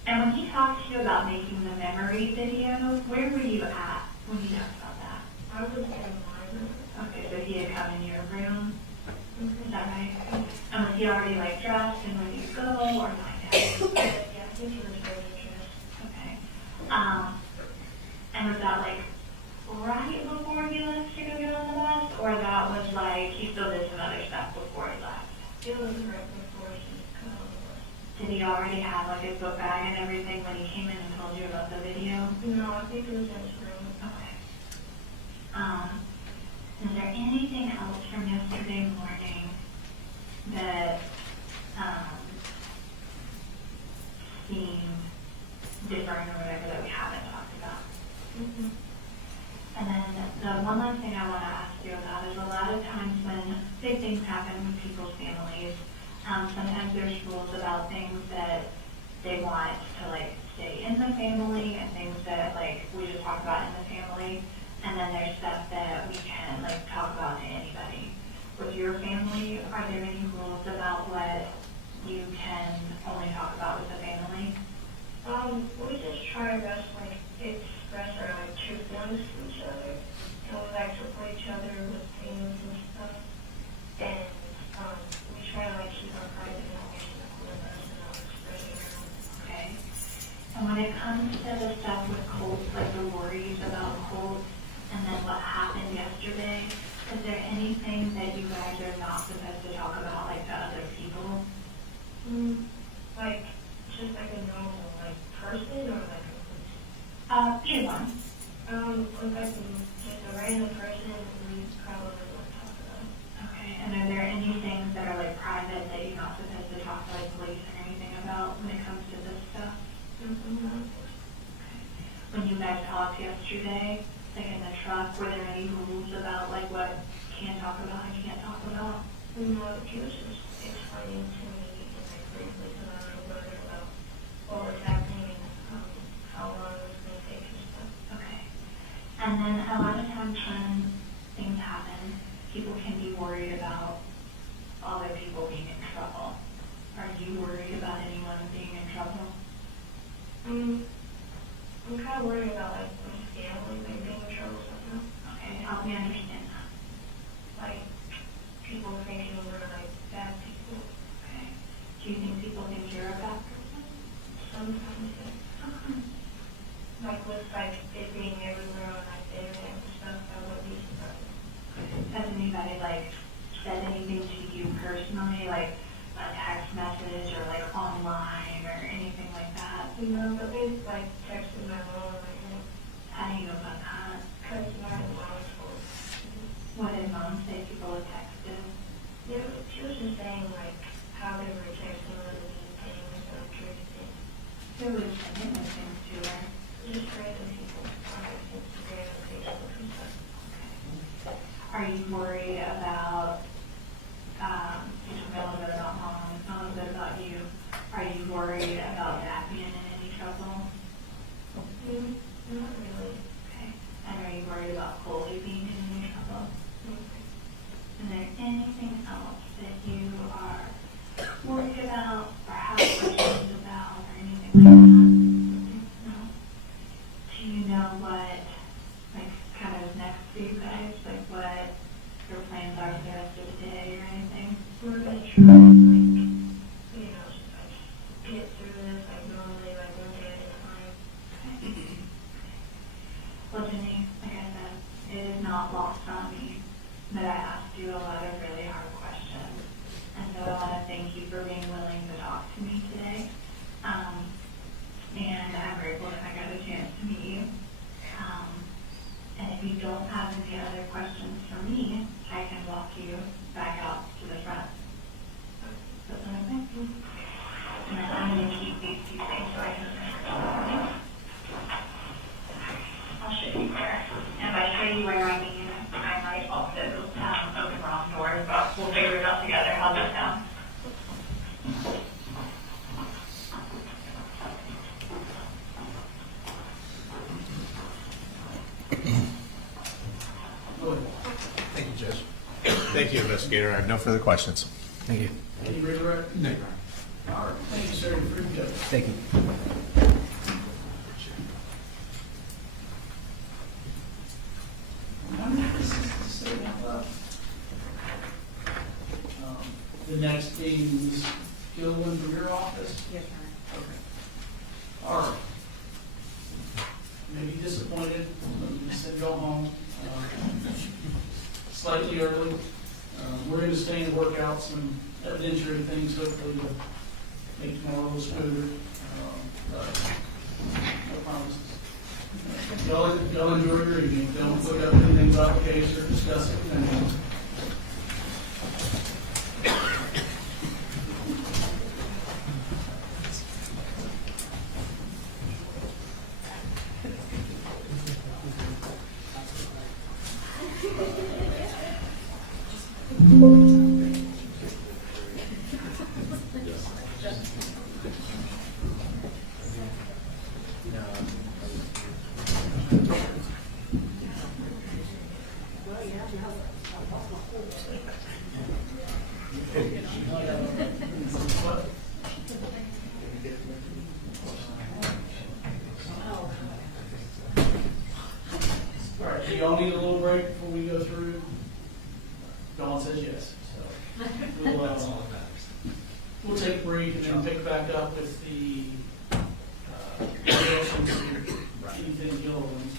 And when he talked to you about making the memory video, where were you at when he talked about that? I was in my room. Okay, so he had come in your room, Mm-hmm. is that right? And was he already like dressed and ready to go, or not yet? Yeah, I think he was very dressed. Okay. And was that like right before he left to go get on the bus, or that was like he still did some other stuff before he left? It was right before he got on the bus. Did he already have like his book bag and everything when he came in and told you about the video? No, I think it was in his room. Okay. Is there anything else from yesterday morning that seemed different or whatever that we And then the one last thing I want to ask you about is a lot of times when big things happen with people's families, sometimes there's rules about things that they want to like stay in the family and things that like we just talk about in the family. And then there's stuff that we can like talk about to anybody. With your family, are there any rules about what you can only talk about with the family? We just try our best, like, express our, like, true feelings to each other. And we like support each other with things and stuff. And, we try to, like, keep our private information with us and not spread it around. Okay. And when it comes to the stuff with Colt, like the worries about Colt, and then what happened yesterday, is there anything that you guys are not supposed to talk about, like, to other people? Like, just like a normal, like, person or like a police? Either one. Like just a random person, we probably won't talk about. Okay, and are there any things that are like private that you're not supposed to talk to like police or anything about when it comes to this stuff? When you guys talked yesterday, like in the truck, were there any rules about like what you can talk about and can't talk about? No, he was just explaining to me like briefly so that I learned about what was happening and how long it was going to take and stuff. Okay. And then a lot of times when things happen, people can be worried about other people being in trouble. Are you worried about anyone being in trouble? I'm kind of worried about like my family, like being in trouble somehow. Okay, help me understand that. Like people thinking we're like bad people. Okay. Do you think people think you're a bad person? Sometimes, yeah. Like with like it being everywhere on like the internet and stuff, I wouldn't be surprised. Has anybody like said anything to you personally, like a text message or like online or anything like that? No, but they like texted my mom like, How do you know about that? because my mom told. What did mom say people had texted? Yeah, she was just saying like how they were texting other things and crazy things. Who was sending those things to her? Just random people on like Instagram and Facebook and stuff. Are you worried about, you told me a little bit about mom, a little bit about you. Are you worried about Dad being in any trouble? Not really. Okay. And are you worried about Coley being in any trouble? Is there anything else that you are worried about or have questions about or anything like that? No? Do you know what, like, kind of next for you guys? Like, what your plans are for the rest of the day or anything? We're gonna try like, just like get through this like normally, like one day at a time. Well, Jenny, like I said, it is not lost on me that I asked you a lot of really hard questions. And so I want to thank you for being willing to talk to me today. And I'm grateful that I got a chance to meet you. And if you don't have any other questions for me, I can walk you back out to the front. Does that make sense? And then I'm going to keep these two things so I can remember. I'll show you where. And if I show you where I mean, I might also open wrong doors, but we'll figure it out together. How's that sound? Go ahead. Thank you, Judge. Thank you, investigator. I have no further questions. Thank you. Any redirect? No. All right, thank you, sir, for your judgment. Thank you. The next being Ms. Gilliland from your office? Yes, sir. Okay. All right. Maybe disappointed, you said go home, slightly early. We're going to stay and work out some evidentiary things, hopefully to make tomorrow a little smoother. But no promises. Y'all enjoy your evening. Don't look up anything about the case or discuss it with anyone. All right, do y'all need a little break before we go through? Dawn says yes, so we'll take a break and then pick back up with the, anything y'all want to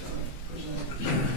present.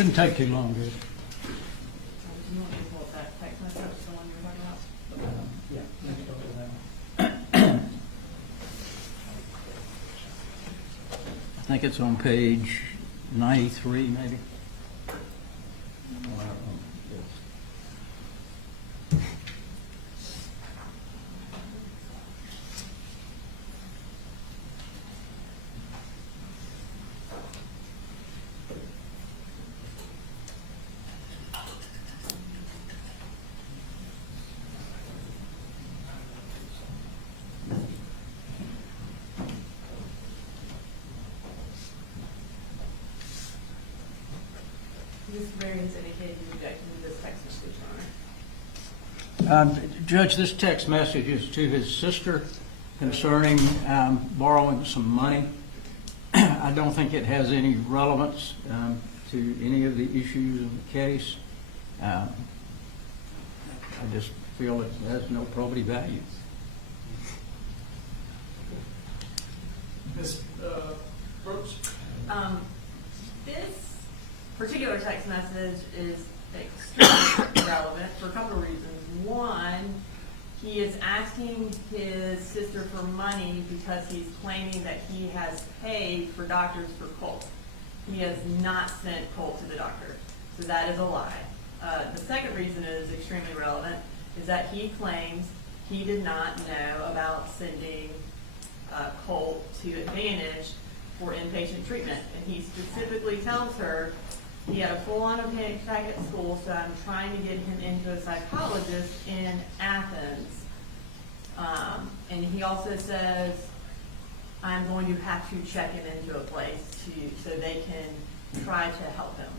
Shouldn't take too long, Do good. you want me to pull up that text message, the one you were talking about? Yeah, maybe go to that. I think it's on page 93, maybe. This variance indicated you objected to this text message, Your Honor. Judge, this text message is to his sister concerning borrowing some money. I don't think it has any relevance to any of the issues of the case. I just feel it has no probative value. Ms. Brooks? This particular text message is extremely relevant for a couple of reasons. One, he is asking his sister for money because he's claiming that he has paid for doctors for Colt. He has not sent Colt to the doctor, so that is a lie. The second reason it is extremely relevant is that he claims he did not know about sending Colt to Advantage for inpatient treatment, and he specifically tells her he had a full-on panic attack at school, so I'm trying to get him into a psychologist in Athens. And he also says, I'm going to have to check him into a place so they can try to help him.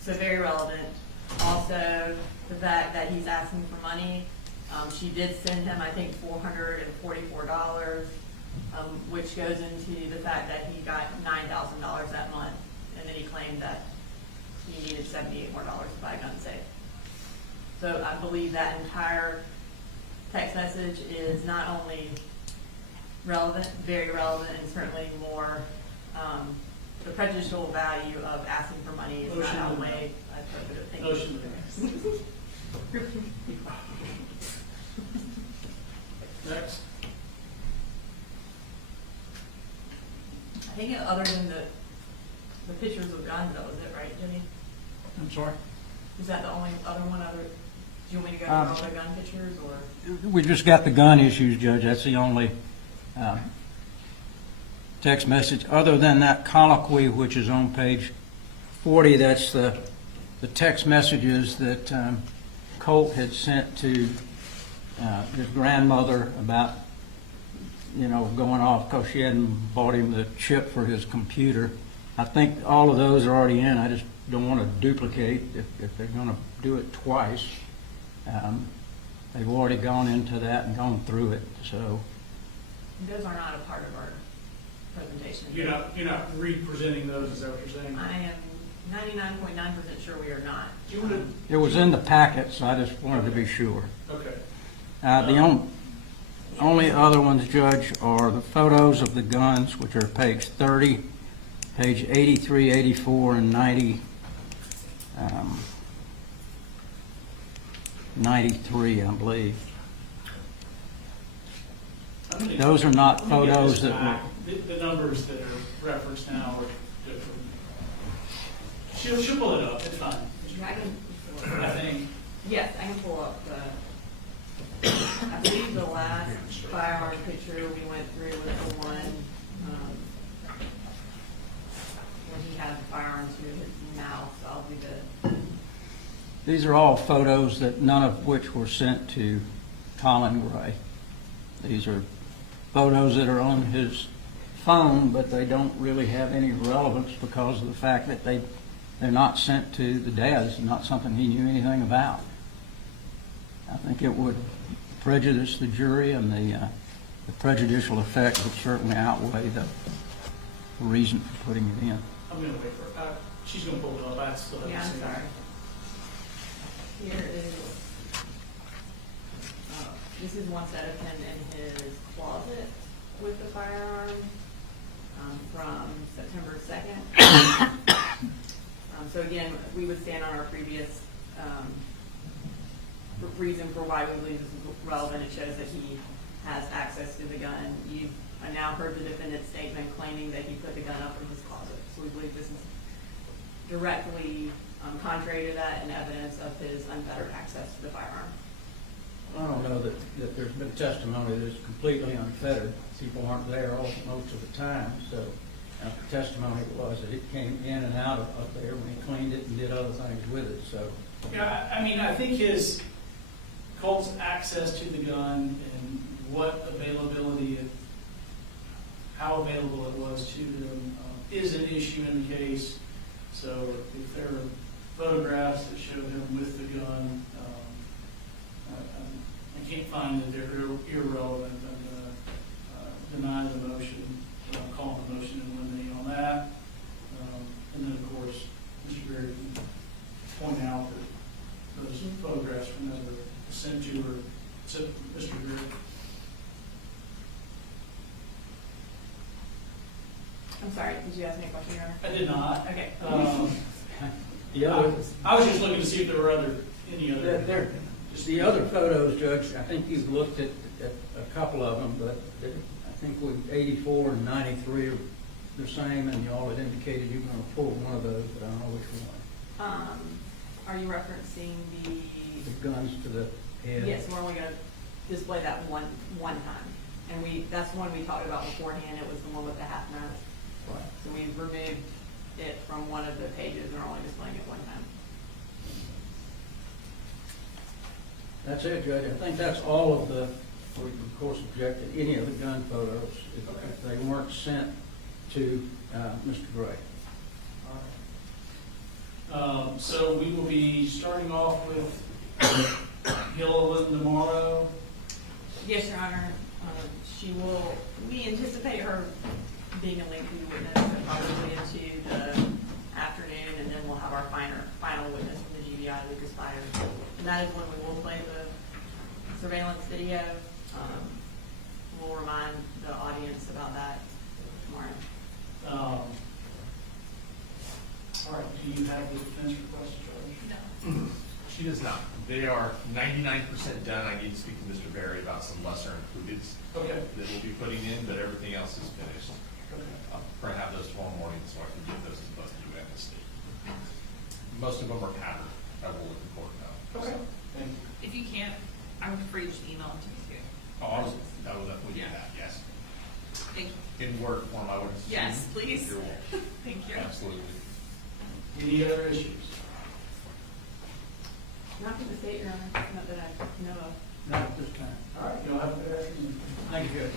So very relevant. Also, the fact that he's asking for money. She did send him, I think, $444, which goes into the fact that he got $9,000 that month. And then he claimed that he needed $78 more to buy a gun safe. So I believe that entire text message is not only relevant, very relevant, and certainly more, the prejudicial value of asking for money is not outweighed. Motion. Next. I think other than the pictures of guns, that was it, right, Jimmy? I'm sorry? Is that the only other one? Do you want me to go through all the gun pictures, or? We just got the gun issues, Judge. That's the only text message. Other than that colloquy, which is on page 40, that's the text messages that Colt had sent to his grandmother about, going off because she hadn't bought him the chip for his computer. I think all of those are already in. I just don't want to duplicate if they're going to do it twice. They've already gone into that and gone through it, so. Those are not a part of our presentation. You're not re-presenting those, is that what you're saying? I am 99.9% sure we are not. Do you want to? It was in the packet, so I just wanted to be sure. Okay. The only other ones, Judge, are the photos of the guns, which are page 30, page 83, 84, and 90, 93, I believe. Those are not photos that were... The numbers that are referenced now are different. She'll pull it up, it's fine. I think. Yes, I can pull up I believe the last firearm picture we went through was the one when he had the firearm to his mouth, so I'll do the... These are all photos that none of which were sent to Colin Gray. These are photos that are on his phone, but they don't really have any relevance because of the fact that they're not sent to the dad. It's not something he knew anything about. I think it would prejudice the jury, and the prejudicial effect would certainly outweigh the reason for putting it in. I'm going to wait for her. She's going to pull it up. I still haven't Yeah, I'm seen it. sorry. Here is, this is one set of him in his closet with the firearm from September 2nd. So again, we would stand on our previous reason for why we believe this is relevant. It shows that he has access to the gun. You've now heard the defendant's statement claiming that he put the gun up in his closet. So we believe this is directly contrary to that and evidence of his unfettered access to the firearm. I don't know that there's been testimony that's completely unfettered. People aren't there most of the time, so the testimony was that it came in and out of there when he cleaned it and did other things with it, so. Yeah, I mean, I think Colt's access to the gun and what availability, how available it was to them is an issue in the case. So if there are photographs that show him with the gun, I can't find that they're irrelevant. I'm going to deny the motion, call the motion and eliminate on that. And then, of course, Mr. Berry can point out that those photographs were never sent to or sent to Mr. Berry. I'm sorry, did you ask me a question, Your Honor? I did not. Okay. I was just looking to see if there were any other. The other photos, Judge, I think you've looked at a couple of them, but I think 84 and 93 are the same, and y'all had indicated you were going to pull one of those, but I don't know which one. Are you referencing The guns to the head? Yes, we're only going to display that one time. And that's the one we talked about beforehand. It was the one with the half mask. Right. So we removed it from one of the pages and are only displaying it one time. That's it, Judge. I think that's all of the, we of course object to any of the gun photos if they weren't sent to Mr. Gray. All right. So we will be starting off with Gilliland tomorrow. Yes, Your Honor. We anticipate her being a lengthy witness probably into the afternoon, and then we'll have our final witness from the GBI, Lucas Byers. And that is when we will play the surveillance video. We'll remind the audience about that tomorrow. All right, do you have the defense request, Judge? No. She does not. They are 99% done. I need to speak to Mr. Berry about some lesser included Okay. that we'll be putting in, but everything else is finished. Okay. I'll probably have those tomorrow morning so I can get those to both you and the state. Most of them are patterned. I will let the court know. Okay. Thank you. If you can't, I would prefer you just email it to me too. Oh, I will definitely do that, yes. Thank you. In Word form, I would assume. Yes, please. You're welcome. Thank you. Absolutely. Any other issues? Not from the state, Your Honor. Not that I know of. Not at this time. All right, you'll have a good afternoon. Thank you, Judge.